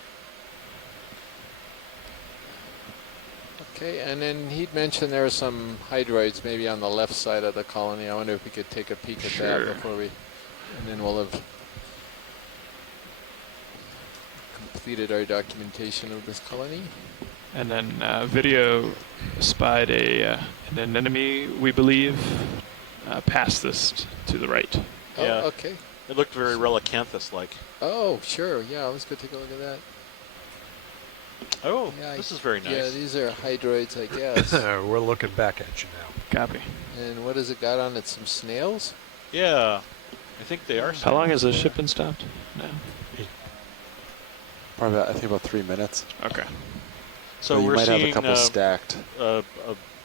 Okay, and then he'd mentioned there were some hydroids maybe on the left side of the colony. I wonder if we could take a peek at that before we, and then we'll have completed our documentation of this colony. And then video spied an anemone, we believe, past this to the right. Oh, yeah. Okay. It looked very Relicanthus-like. Oh, sure. Yeah, let's go take a look at that. Oh, this is very nice. Yeah, these are hydroids, I guess. We're looking back at you now. Copy. And what has it got on it? Some snails? Yeah, I think they are. How long has the ship been stopped now? Probably, I think about 3 minutes. Okay. So you we're might seeing have a couple stacked. An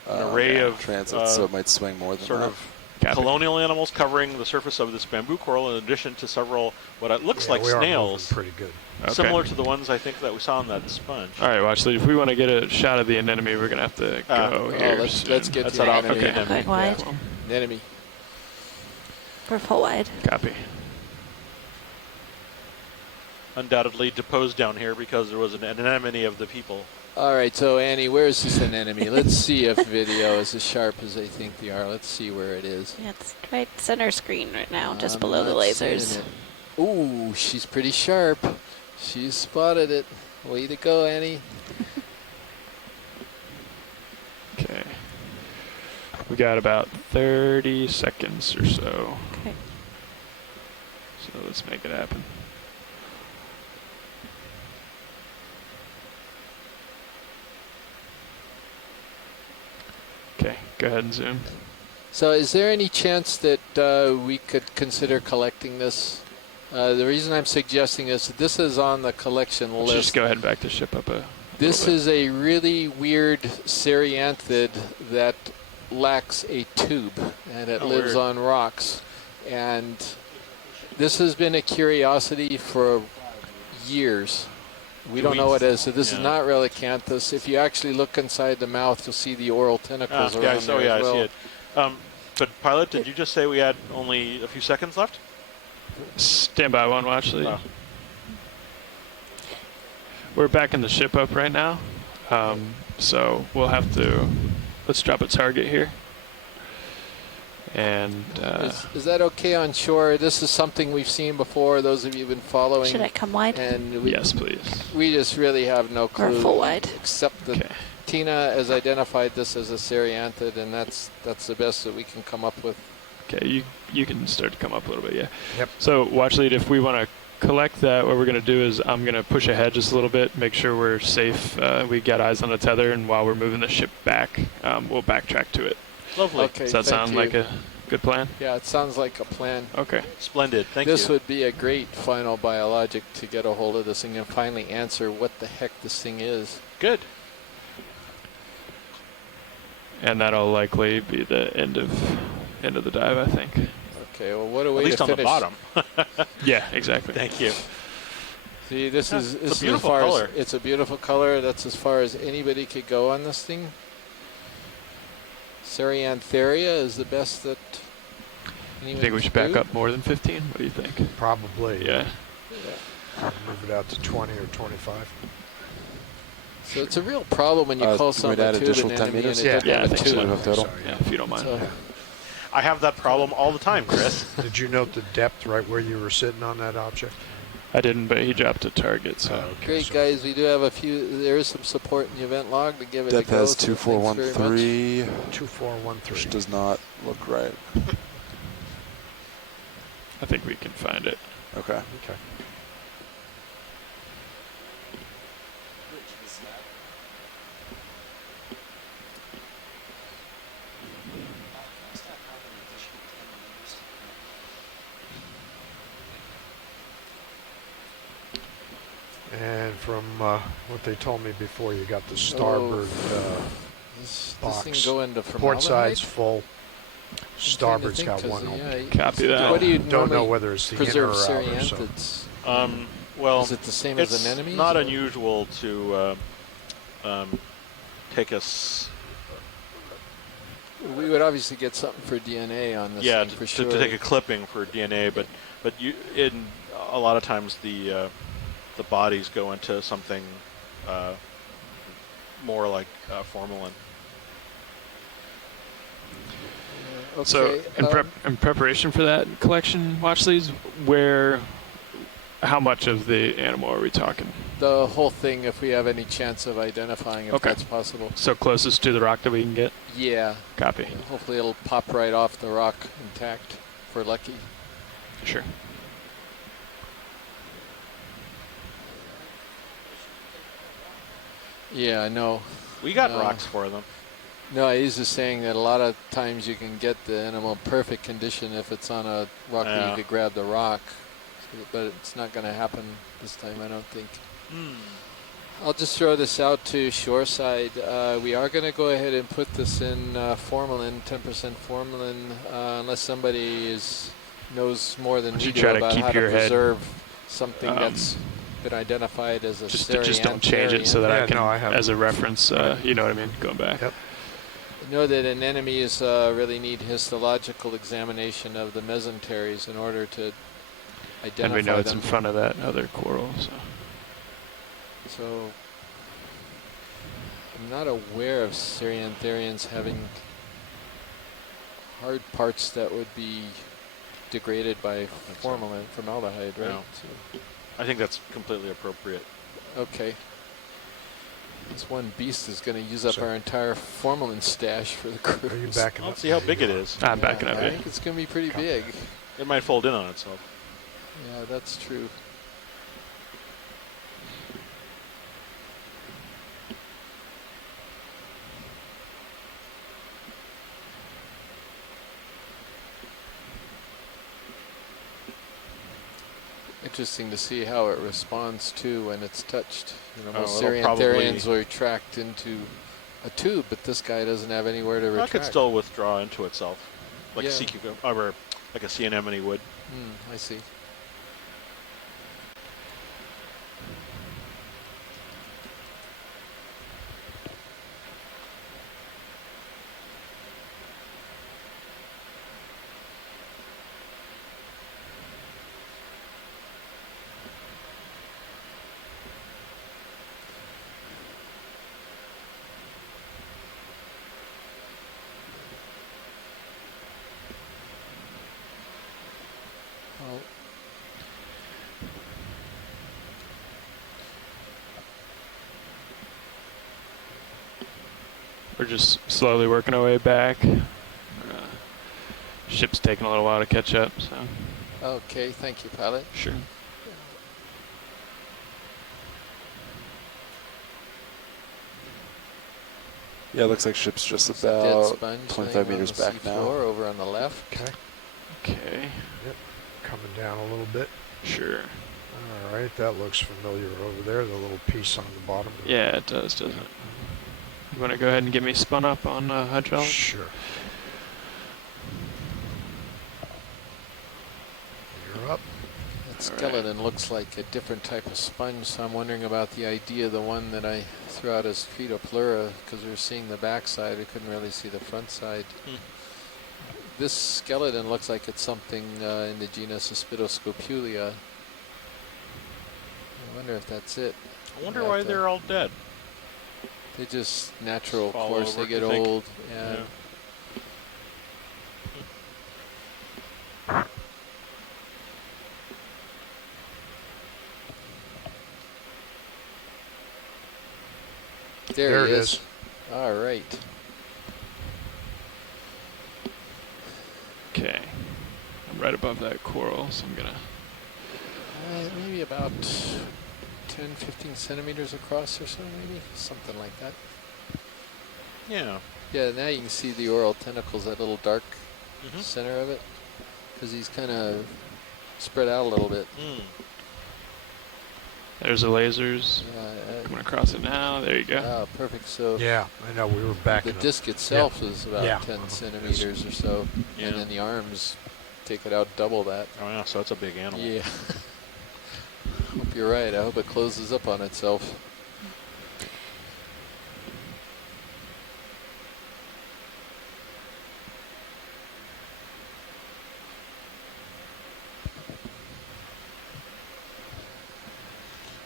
array of transits, so it might swing more than sort that. of colonial animals covering the surface of this bamboo coral, in addition to several what it looks like snails. Pretty good. Similar to the ones I think that we saw on that sponge. All right, watch. If we want to get a shot of the anemone, we're gonna have to go here. Let's get to the anemone. Okay. Quite wide. Yeah. Anemone. We're full wide. Copy. Undoubtedly deposed down here because there was an anemone of the people. All right, so Annie, where's this anemone? Let's see if video is as sharp as they think they are. Let's see where it is. Yeah, it's right center screen right now, just below the lasers. Ooh, she's pretty sharp. She's spotted it. Way to go, Annie. Okay. We got about 30 seconds or so. Okay. So let's make it happen. Okay, go ahead and zoom. So is there any chance that we could consider collecting this? The reason I'm suggesting this is on the collection list. Just go ahead and back the ship up a This is a really weird Cerianthid that lacks a tube, and it lives on rocks. And this has been a curiosity for years. We don't know what it is, so this is not Relicanthus. If you actually look inside the mouth, you'll see the oral tentacles around there as well. I see it. But Pilot, did you just say we had only a few seconds left? Stand by, one watch lead. We're backing the ship up right now, so we'll have to, let's drop a target here. And is that okay on shore? This is something we've seen before, those of you who've been following. Should I come wide? And yes, please. We just really have no clue. Or full wide. Except that Tina has identified this as a Cerianthid, and that's the best that we can come up with. Okay, you can start to come up a little bit, yeah. Yep. So watch lead, if we want to collect that, what we're going to do is I'm going to push ahead just a little bit, make sure we're safe. We got eyes on the tether, and while we're moving the ship back, we'll backtrack to it. Lovely. Okay, does that sound like a good plan? Yeah, it sounds like a plan. Okay. Splendid. Thank you. This would be a great final biologic to get a hold of this thing and finally answer what the heck this thing is. Good. And that'll likely be the end of the dive, I think. Okay, well, what a way At least to on finish. the bottom. Yeah, exactly. Thank you. See, this is it's a beautiful as far color. It's a beautiful color. That's as far as anybody could go on this thing. Ceriantheria is the best that anyone You think we should can back do. up more than 15? What do you think? Probably. Yeah. Move it out to 20 or 25. So it's a real problem when you call can we something add a tube additional an 10 enemy and meters? it Yeah, doesn't I have a think tube. so. Total? Yeah, if you don't mind. So, I have that problem all the time, Chris. Did you note the depth right where you were sitting on that object? I didn't, but he dropped a target, so. Okay, great, so guys. We do have a few. There is some support in the event log to give it Depth a go. has so thanks very much. 2413, 2413. which does not look right. I think we can find it. Okay. Okay. And from what they told me before, you got the starboard This box. thing go into Port side's formaldehyde? full. Starboard's got one open. Copy that. What do you Don't know normally whether it's the inner or preserve outer. So. Cerianthids? Well, is it the same it's as anemones? not or? unusual to take us. We would obviously get something for DNA on this Yeah, thing for to sure. take a clipping for DNA, but you in a lot of times the bodies go into something more like formalin. Okay, So in preparation for that collection, watch leads, how much of the animal are we talking? the whole thing, if we have any chance of identifying if Okay. that's possible. So closest to the rock that we can get? Yeah. Copy. Hopefully it'll pop right off the rock intact if we're lucky. Sure. Yeah, I know. We got rocks for them. No, he's just saying that a lot of times you can get the animal in perfect condition if it's on a rock where you could grab the rock. But it's not going to happen this time, I don't think. I'll just throw this out to shoreside. We are going to go ahead and put this in formalin, 10% formalin, unless somebody knows more than we do about how to preserve something that's been identified as a just don't change it so that I can, as a reference, you know what I mean, going back. Yep. Know that anemones really need histological examination of the mesenteries in order to identify And we know it's them. in front of that other coral. So I'm not aware of Ceriantherians having hard parts that would be degraded by formaldehyde, right? No. So, I think that's completely appropriate. okay. This one beast is going to use up our entire formalin stash for the cruise. Are you backing up? Let's see how big it is. I'm backing up. I think it's going to be pretty big. It might fold in on itself. Yeah, that's true. Interesting to see how it responds to when it's touched. You know, most Ceriantharians will retract into a tube, but this guy doesn't have anywhere to retract. It could still withdraw into itself, like a sea cucumber, or like a sea anemone would. I see. We're just slowly working our way back. Ship's taking a little while to catch up, so. Okay, thank you, pilot. Sure. Yeah, it looks like ship's just about 25 meters back now. Over on the left. Okay. Okay. Yep. Coming down a little bit. Sure. All right, that looks familiar over there, the little piece on the bottom. Yeah, it does, doesn't it? You want to go ahead and get me spun up on hydraulic? Sure. You're up. That skeleton looks like a different type of sponge, so I'm wondering about the idea, the one that I threw out as Phytoplura, because we were seeing the backside, we couldn't really see the front side. This skeleton looks like it's something in the genus Aspidoscopulia. I wonder if that's it. I wonder why they're all dead. They just natural, of Fall course. over, They get you think? old. Yeah. There he is. All right. Okay. I'm right above that coral, so I'm gonna. Maybe about 10, 15 centimeters across or so, maybe something like that. Yeah. Yeah. Now you can see the oral tentacles, that little dark center of it, because he's kind of spread out a little bit. There's the lasers. Coming across it now. There you go. Oh, perfect. So yeah, I know we were back. The disc itself is about 10 centimeters or so, and then the arms take it out double that. Oh yeah, so that's a big animal. Yeah. Hope you're right. I hope it closes up on itself.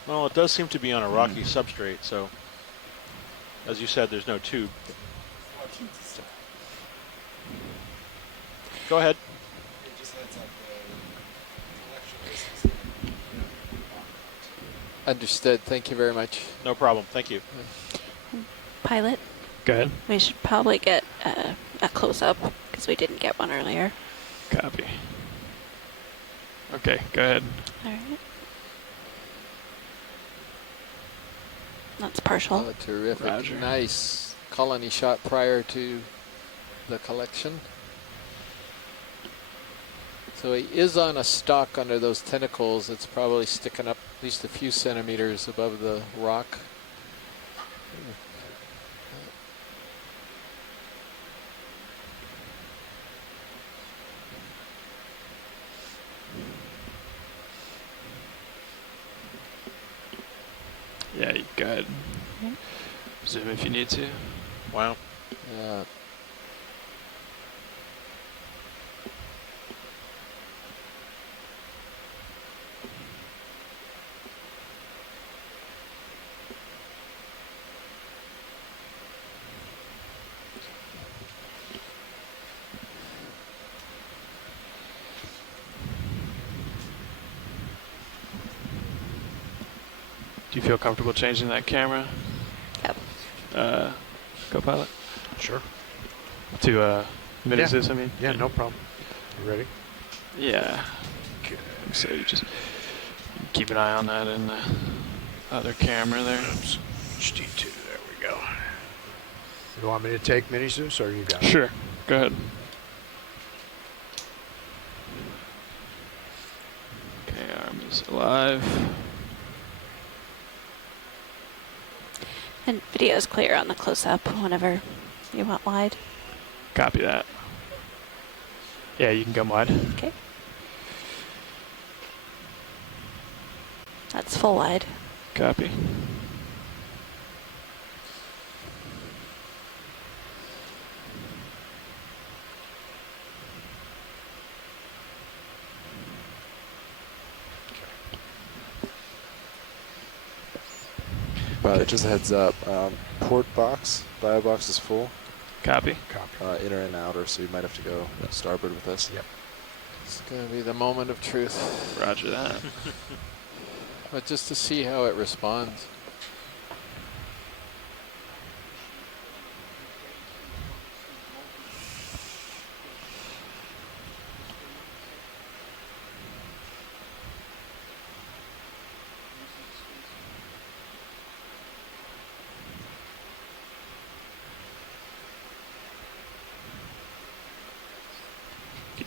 Well, it does seem to be on a rocky substrate, so as you said, there's no tube. Go ahead. Understood. Thank you very much. No problem. Thank you. Pilot? Go ahead. We should probably get a close-up, because we didn't get one earlier. Copy. Okay, go ahead. All right. That's partial. Oh, terrific. Roger. Nice colony shot prior to the collection. So he is on a stalk under those tentacles. It's probably sticking up at least a few centimeters above the rock. Yeah, you go ahead. Zoom if you need to. Wow. Yeah. Do you feel comfortable changing that camera? Yep. co-pilot? Sure. To Minisus, I mean. Yeah, no problem. You ready? Yeah. Okay. So you just keep an eye on that in the other camera there. Oops. HD2, there we go. You want me to take Mini Zeus, or you got it? Sure. Go ahead. Okay, arm is alive. And video is clear on the close-up whenever you want wide. Copy that. Yeah, you can come wide. Okay. That's full wide. Copy. Just a heads up, port box, bio box is full. Copy. Inner and outer, so you might have to go starboard with this. Yep. It's going to be the moment of truth. Roger that. But just to see how it responds.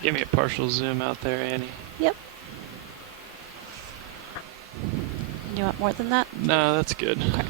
Give me a partial zoom out there, Annie. Yep. You want more than that? No, that's good. Okay.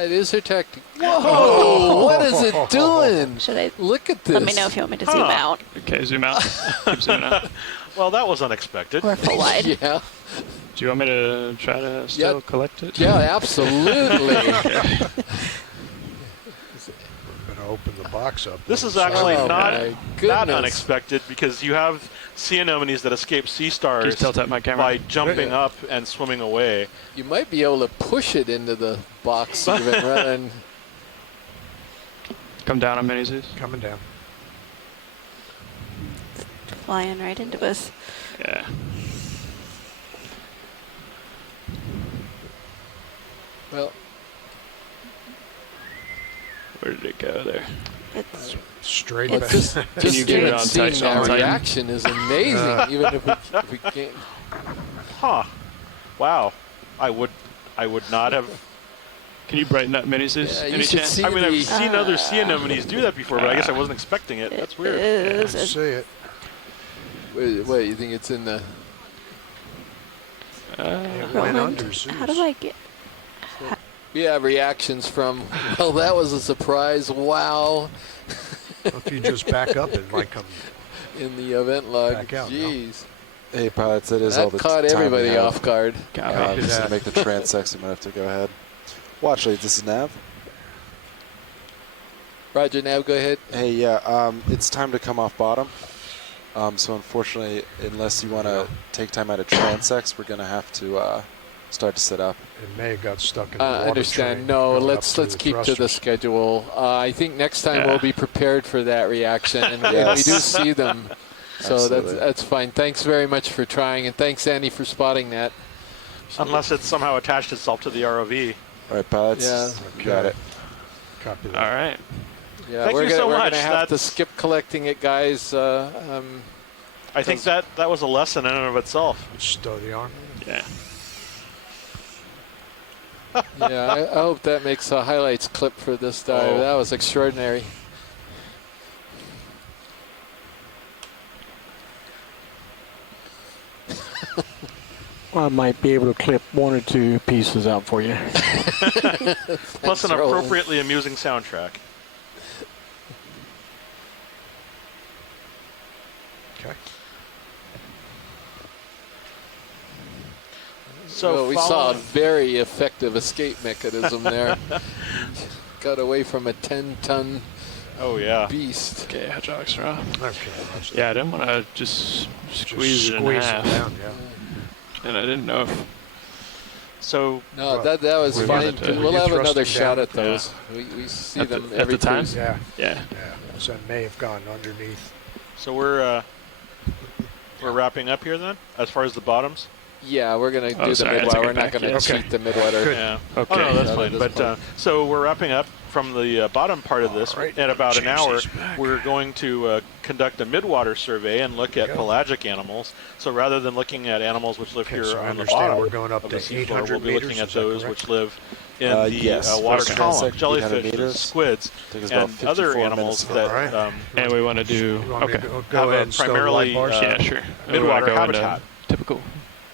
It is her tactic. Whoa! What is it doing? Should I look at this? Let me know if you want me to zoom out. Okay, zoom out. Keep zooming out. Well, that was unexpected. Or full wide. Yeah. Do you want me to try to still collect it? Yeah, absolutely. Better open the box up. This is actually not that goodness. unexpected because you have sea anemones that escape sea stars Just tilt up my camera. by jumping up and swimming away. You might be able to push it into the box even rather than... Come down on Minisus. Coming down. Flying right into us. Yeah. Well, where did it go there? It's straight back. Just it on seeing touch? that reaction is amazing, even if we can't. Huh. Wow. I would not have. Can you brighten up Minisus? Yeah, Any chance? I mean, I've seen other sea anemones do that before, but I guess I wasn't expecting it. That's weird. I see it. Wait, you think it's in the... It went Roland, under Zeus. how do I get... We have reactions from, well, that was a surprise, wow. If you just back up, it might come in the event log. back out. Jeez. Hey, pilots, it is That all the caught time everybody we have. off guard. Just to make the transects, you might have to go ahead. Watch, ladies, this is Nav. Roger, Nav, go ahead. Hey, yeah, it's time to come off bottom. So unfortunately, unless you want to take time out of transects, we're going to have to start to set up. It may have got stuck in the water Understand. train No, going let's up to the keep to the thrusters. schedule. I think next time we'll be prepared for that reaction, and Yes. we do see them. So Absolutely. that's fine. Thanks very much for trying, and thanks, Andy, for spotting that. Unless it's somehow attached itself to the ROV. All right, pilots. Yeah. You got it. Copy that. All right. Yeah, Thank we're you gonna, so we're much. gonna have to That's- skip collecting it, guys. I think that was a lesson in and of itself. Stow the arm. Yeah. Yeah, I hope that makes a highlights clip for this dive. Oh. That was extraordinary. I might be able to clip one or two pieces out for you. Plus an Roland. appropriately amusing soundtrack. Okay. So Well, we saw a very effective escape mechanism there. Got away from a 10-ton Oh yeah. beast. Okay, hydraulics are off. Okay. Yeah, I didn't want to just squeeze it in half. Down, yeah. And I didn't know if. So no, that was fine. We'll have another shot at those. Yeah. We see at them the, every at the time. cruise. Yeah. So it may have gone underneath. So we're wrapping up here then, as far as the bottoms. Yeah, we're gonna do the midwater. We're not gonna cheat the midwater. Yeah. Okay. Oh, no, that's fine. But so we're wrapping up from the bottom part of this. In about an hour, we're going to conduct a midwater survey and look at pelagic animals. So rather than looking at animals which live here on the bottom we're going up of to the seafloor, we'll be meters, looking at those which live in yes. the water column, Transect, jellyfish, meters. squids, and other animals that and we want to do have a primarily midwater habitat. Typical.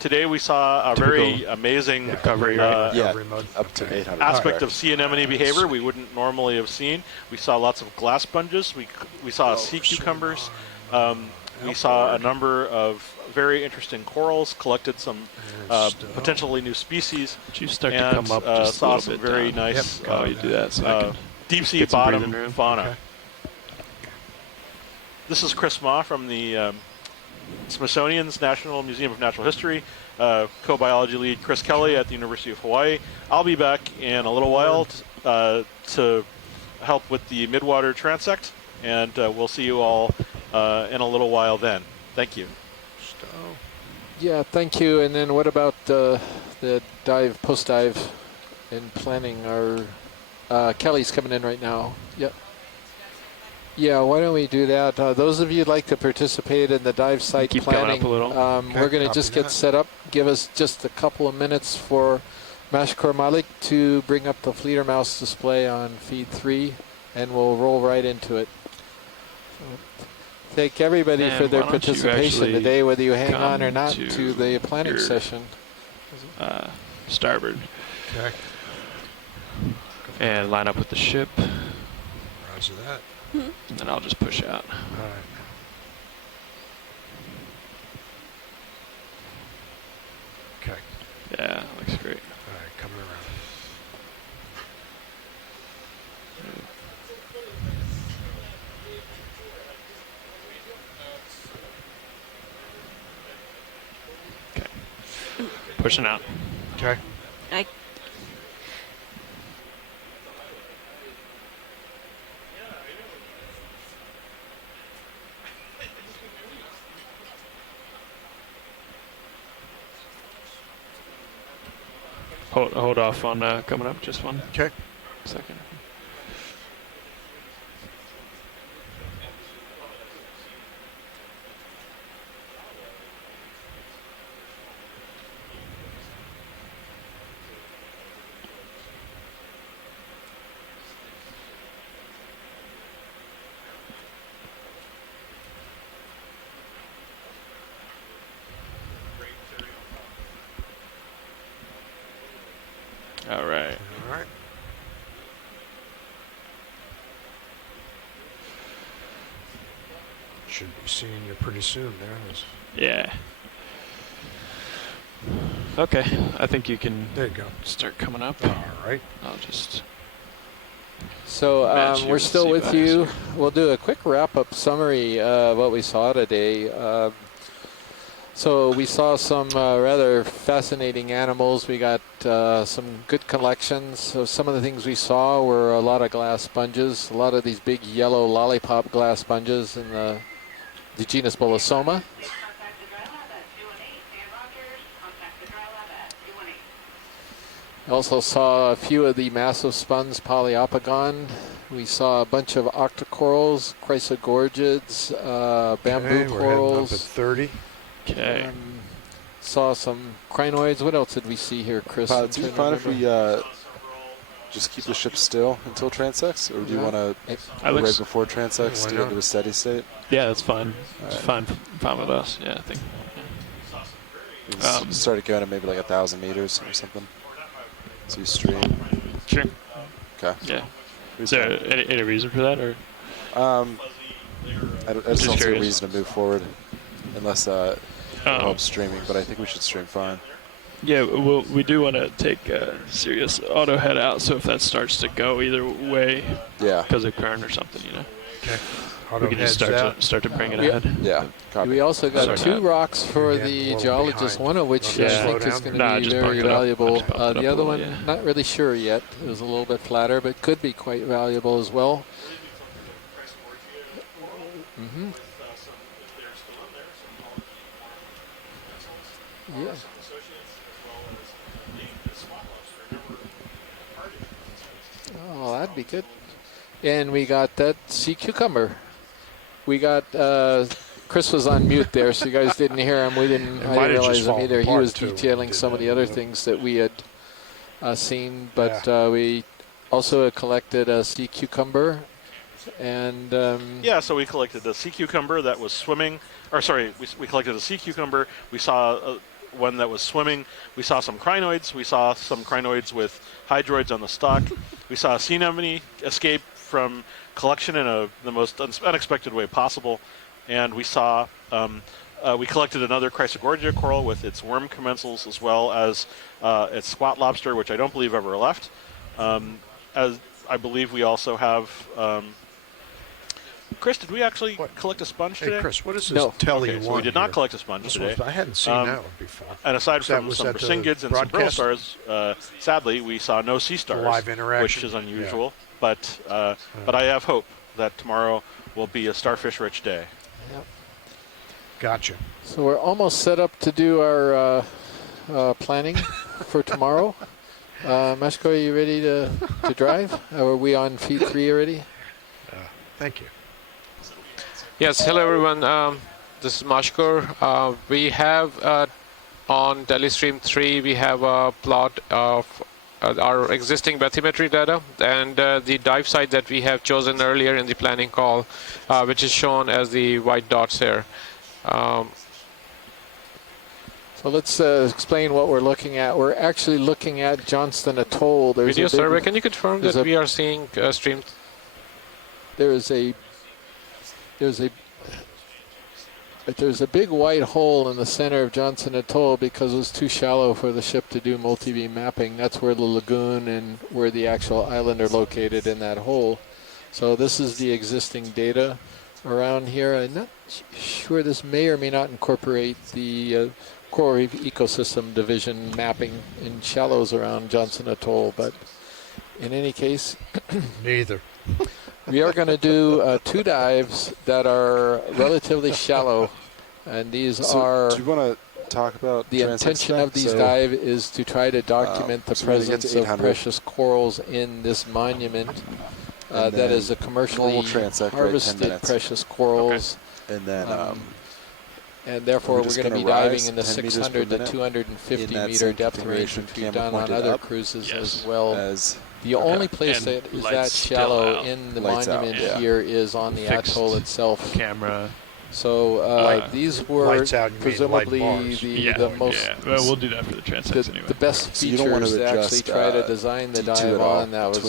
Today we saw a very amazing recovery up to 800 aspect of sea anemone behavior we wouldn't normally have seen. We saw lots of glass sponges. We saw sea cucumbers. We saw a number of very interesting corals. Collected some potentially new species. You start to come up just saw a some little bit very down. nice you do that so deep sea bottom fauna. This is Chris Ma from the Smithsonian's National Museum of Natural History, co-biology lead Chris Kelly at the University of Hawaii. I'll be back in a little while to help with the midwater transect, and we'll see you all in a little while then. Thank you. Yeah, thank you. And then what about the dive, post-dive, and planning? Kelly's coming in right now. Yep. Yeah, why don't we do that? Those of you who'd like to participate in the dive site planning, we're going to just get set up. Give us just a couple of minutes for Mashkor Malik to bring up the Fleeter Mouse display on feed 3, and we'll roll right into it. So, thank everybody for their participation today, whether you hang on or not, to the planning session. Starboard. Okay. And line up with the ship. Roger that. And then I'll just push out. All right. Okay. Yeah, looks great. All right, coming around. Okay. Pushing out. Okay. Hold off on coming up, just one second. All right. All right. Should be seeing you pretty soon there. Yeah. Okay, I think you can there you go. Start coming up. All right. I'll just... So we're still with you. We'll do a quick wrap-up summary of what we saw today. So we saw some rather fascinating animals. We got some good collections. So some of the things we saw were a lot of glass sponges, a lot of these big yellow lollipop glass sponges in the genus Bolosoma. Also saw a few of the massive sponge Poliopogon. We saw a bunch of octocorals, chrysogorgids, bamboo corals. We're heading up at 30. Okay. Saw some crinoids. What else did we see here, Chris? Do you find if we just keep the ship still until transects, or do you want to right before transects to get into a steady state? Yeah, that's fine. It's fine with us. Yeah, I think. We started going at maybe like 1,000 meters or something. So you stream. Sure. Okay. Yeah. Is there any reason for that, or? I just don't see a reason to move forward unless I'm streaming, but I think we should stream fine. Yeah, we do want to take a serious auto head out, so if that starts to go either way, because of current or something, Okay. We can just start to bring it ahead. Yeah. We also got two rocks for the geologist, one of which I think is going to be very valuable. The other one, not really sure yet. It was a little bit flatter, but could be quite valuable as well. Mm-hmm. Yeah. Oh, that'd be good. And we got that sea cucumber. We got, Chris was on mute there, so you guys didn't hear him. I didn't realize him either. He was detailing some of the other things that we had seen, but we also collected a sea cucumber. And so we collected a sea cucumber that was swimming, we collected a sea cucumber. We saw one that was swimming. We saw some crinoids. We saw some crinoids with hydroids on the stalk. We saw a sea anemone escape from collection in the most unexpected way possible. And we saw, we collected another Chrysogorgia coral with its worm commensals as well as its squat lobster, which I don't believe ever left. As I believe we also have... Chris, did we actually collect a sponge today? Hey, Chris, what is this telly so we did not collect a sponge today. I hadn't seen that one before. And aside from some Brisinghids and some pearl stars, sadly, we saw no sea stars, live interaction, which is unusual. Yeah. But I have hope that tomorrow will be a starfish-rich day. Yep. Gotcha. So we're almost set up to do our planning for tomorrow. Mashko, are you ready to drive? Are we on feed 3 already? Thank you. Yes, hello everyone. This is Mashkur. We have on Telestream 3, we have a plot of our existing bathymetry data and the dive site that we have chosen earlier in the planning call, which is shown as the white dots here. So let's explain what we're looking at. We're actually looking at Johnston Atoll. There's video survey, can you confirm that we are seeing stream? There's a big white hole in the center of Johnston Atoll because it was too shallow for the ship to do multi-beam mapping. That's where the lagoon and where the actual island are located in that hole. So this is the existing data around here. I'm not sure, this may or may not incorporate the coral reef ecosystem division mapping in shallows around Johnston Atoll, but in any case, neither. We are going to do 2 dives that are relatively shallow, and these are... Do you want to talk about the intention of these dives is to try to document the presence of precious corals in this monument that is a commercially harvested precious corals. Okay. And then... and therefore we're going to be diving in the 600 to 250 meter depth range, which we've done on other cruises as well. The only place that is that shallow in the monument here is on the atoll itself. Camera. So these were presumably the most... Yeah, well, we'll do that for the transects anyway. The best features to actually try to design the dive on. That was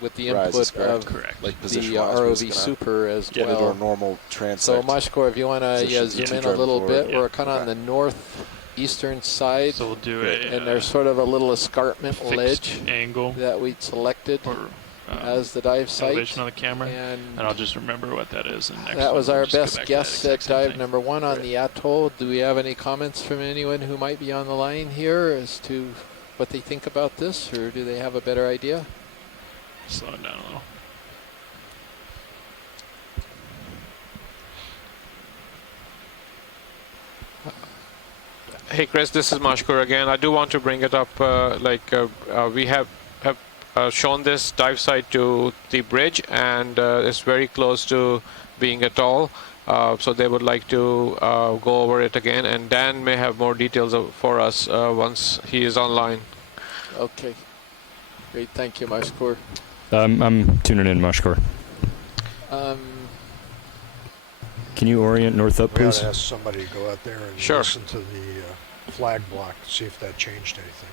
with the input of the ROV Super as well. Or normal transect. So Mashkor, if you want to zoom in a little bit, we're kind of on the northeastern side. So we'll do it. And there's sort of a little escarpment ledge angle that we selected as the dive site. Elevation on the camera, and I'll just remember what that is. That was our best guess at dive number 1 on the atoll. Do we have any comments from anyone who might be on the line here as to what they think about this, or do they have a better idea? Slow it down a little. Hey Chris, this is Mashkur again. I do want to bring it up, we have shown this dive site to the bridge, and it's very close to being atoll. So they would like to go over it again, and Dan may have more details for us once he is online. Okay, great, thank you, Mashkur. I'm tuning in, Mashkur. Can you orient north up, please? We ought to ask somebody to go out there and listen to the flag block, see if that changed anything.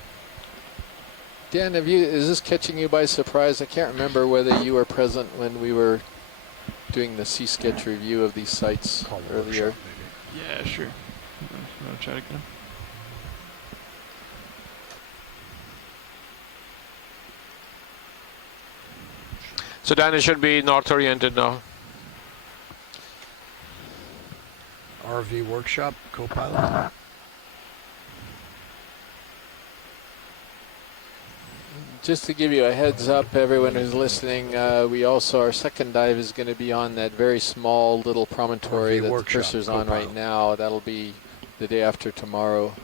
Dan, is this catching you by surprise? I can't remember whether you were present when we were doing the sea sketch review of these sites earlier. Yeah, sure. You want to try it again? So Dan, it should be north-oriented now. RV workshop, co-pilot. Just to give you a heads up, everyone who's listening, we also, our second dive is going to be on that very small little promontory that the cursor's on right now. That'll be the day after tomorrow.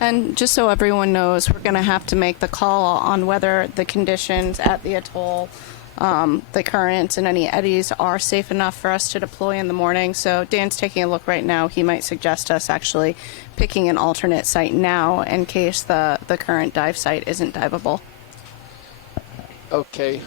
And just so everyone knows, we're going to have to make the call on whether the conditions at the atoll, the currents and any eddies are safe enough for us to deploy in the morning. So Dan's taking a look right now. He might suggest us actually picking an alternate site now in case the current dive site isn't diveable. Okay.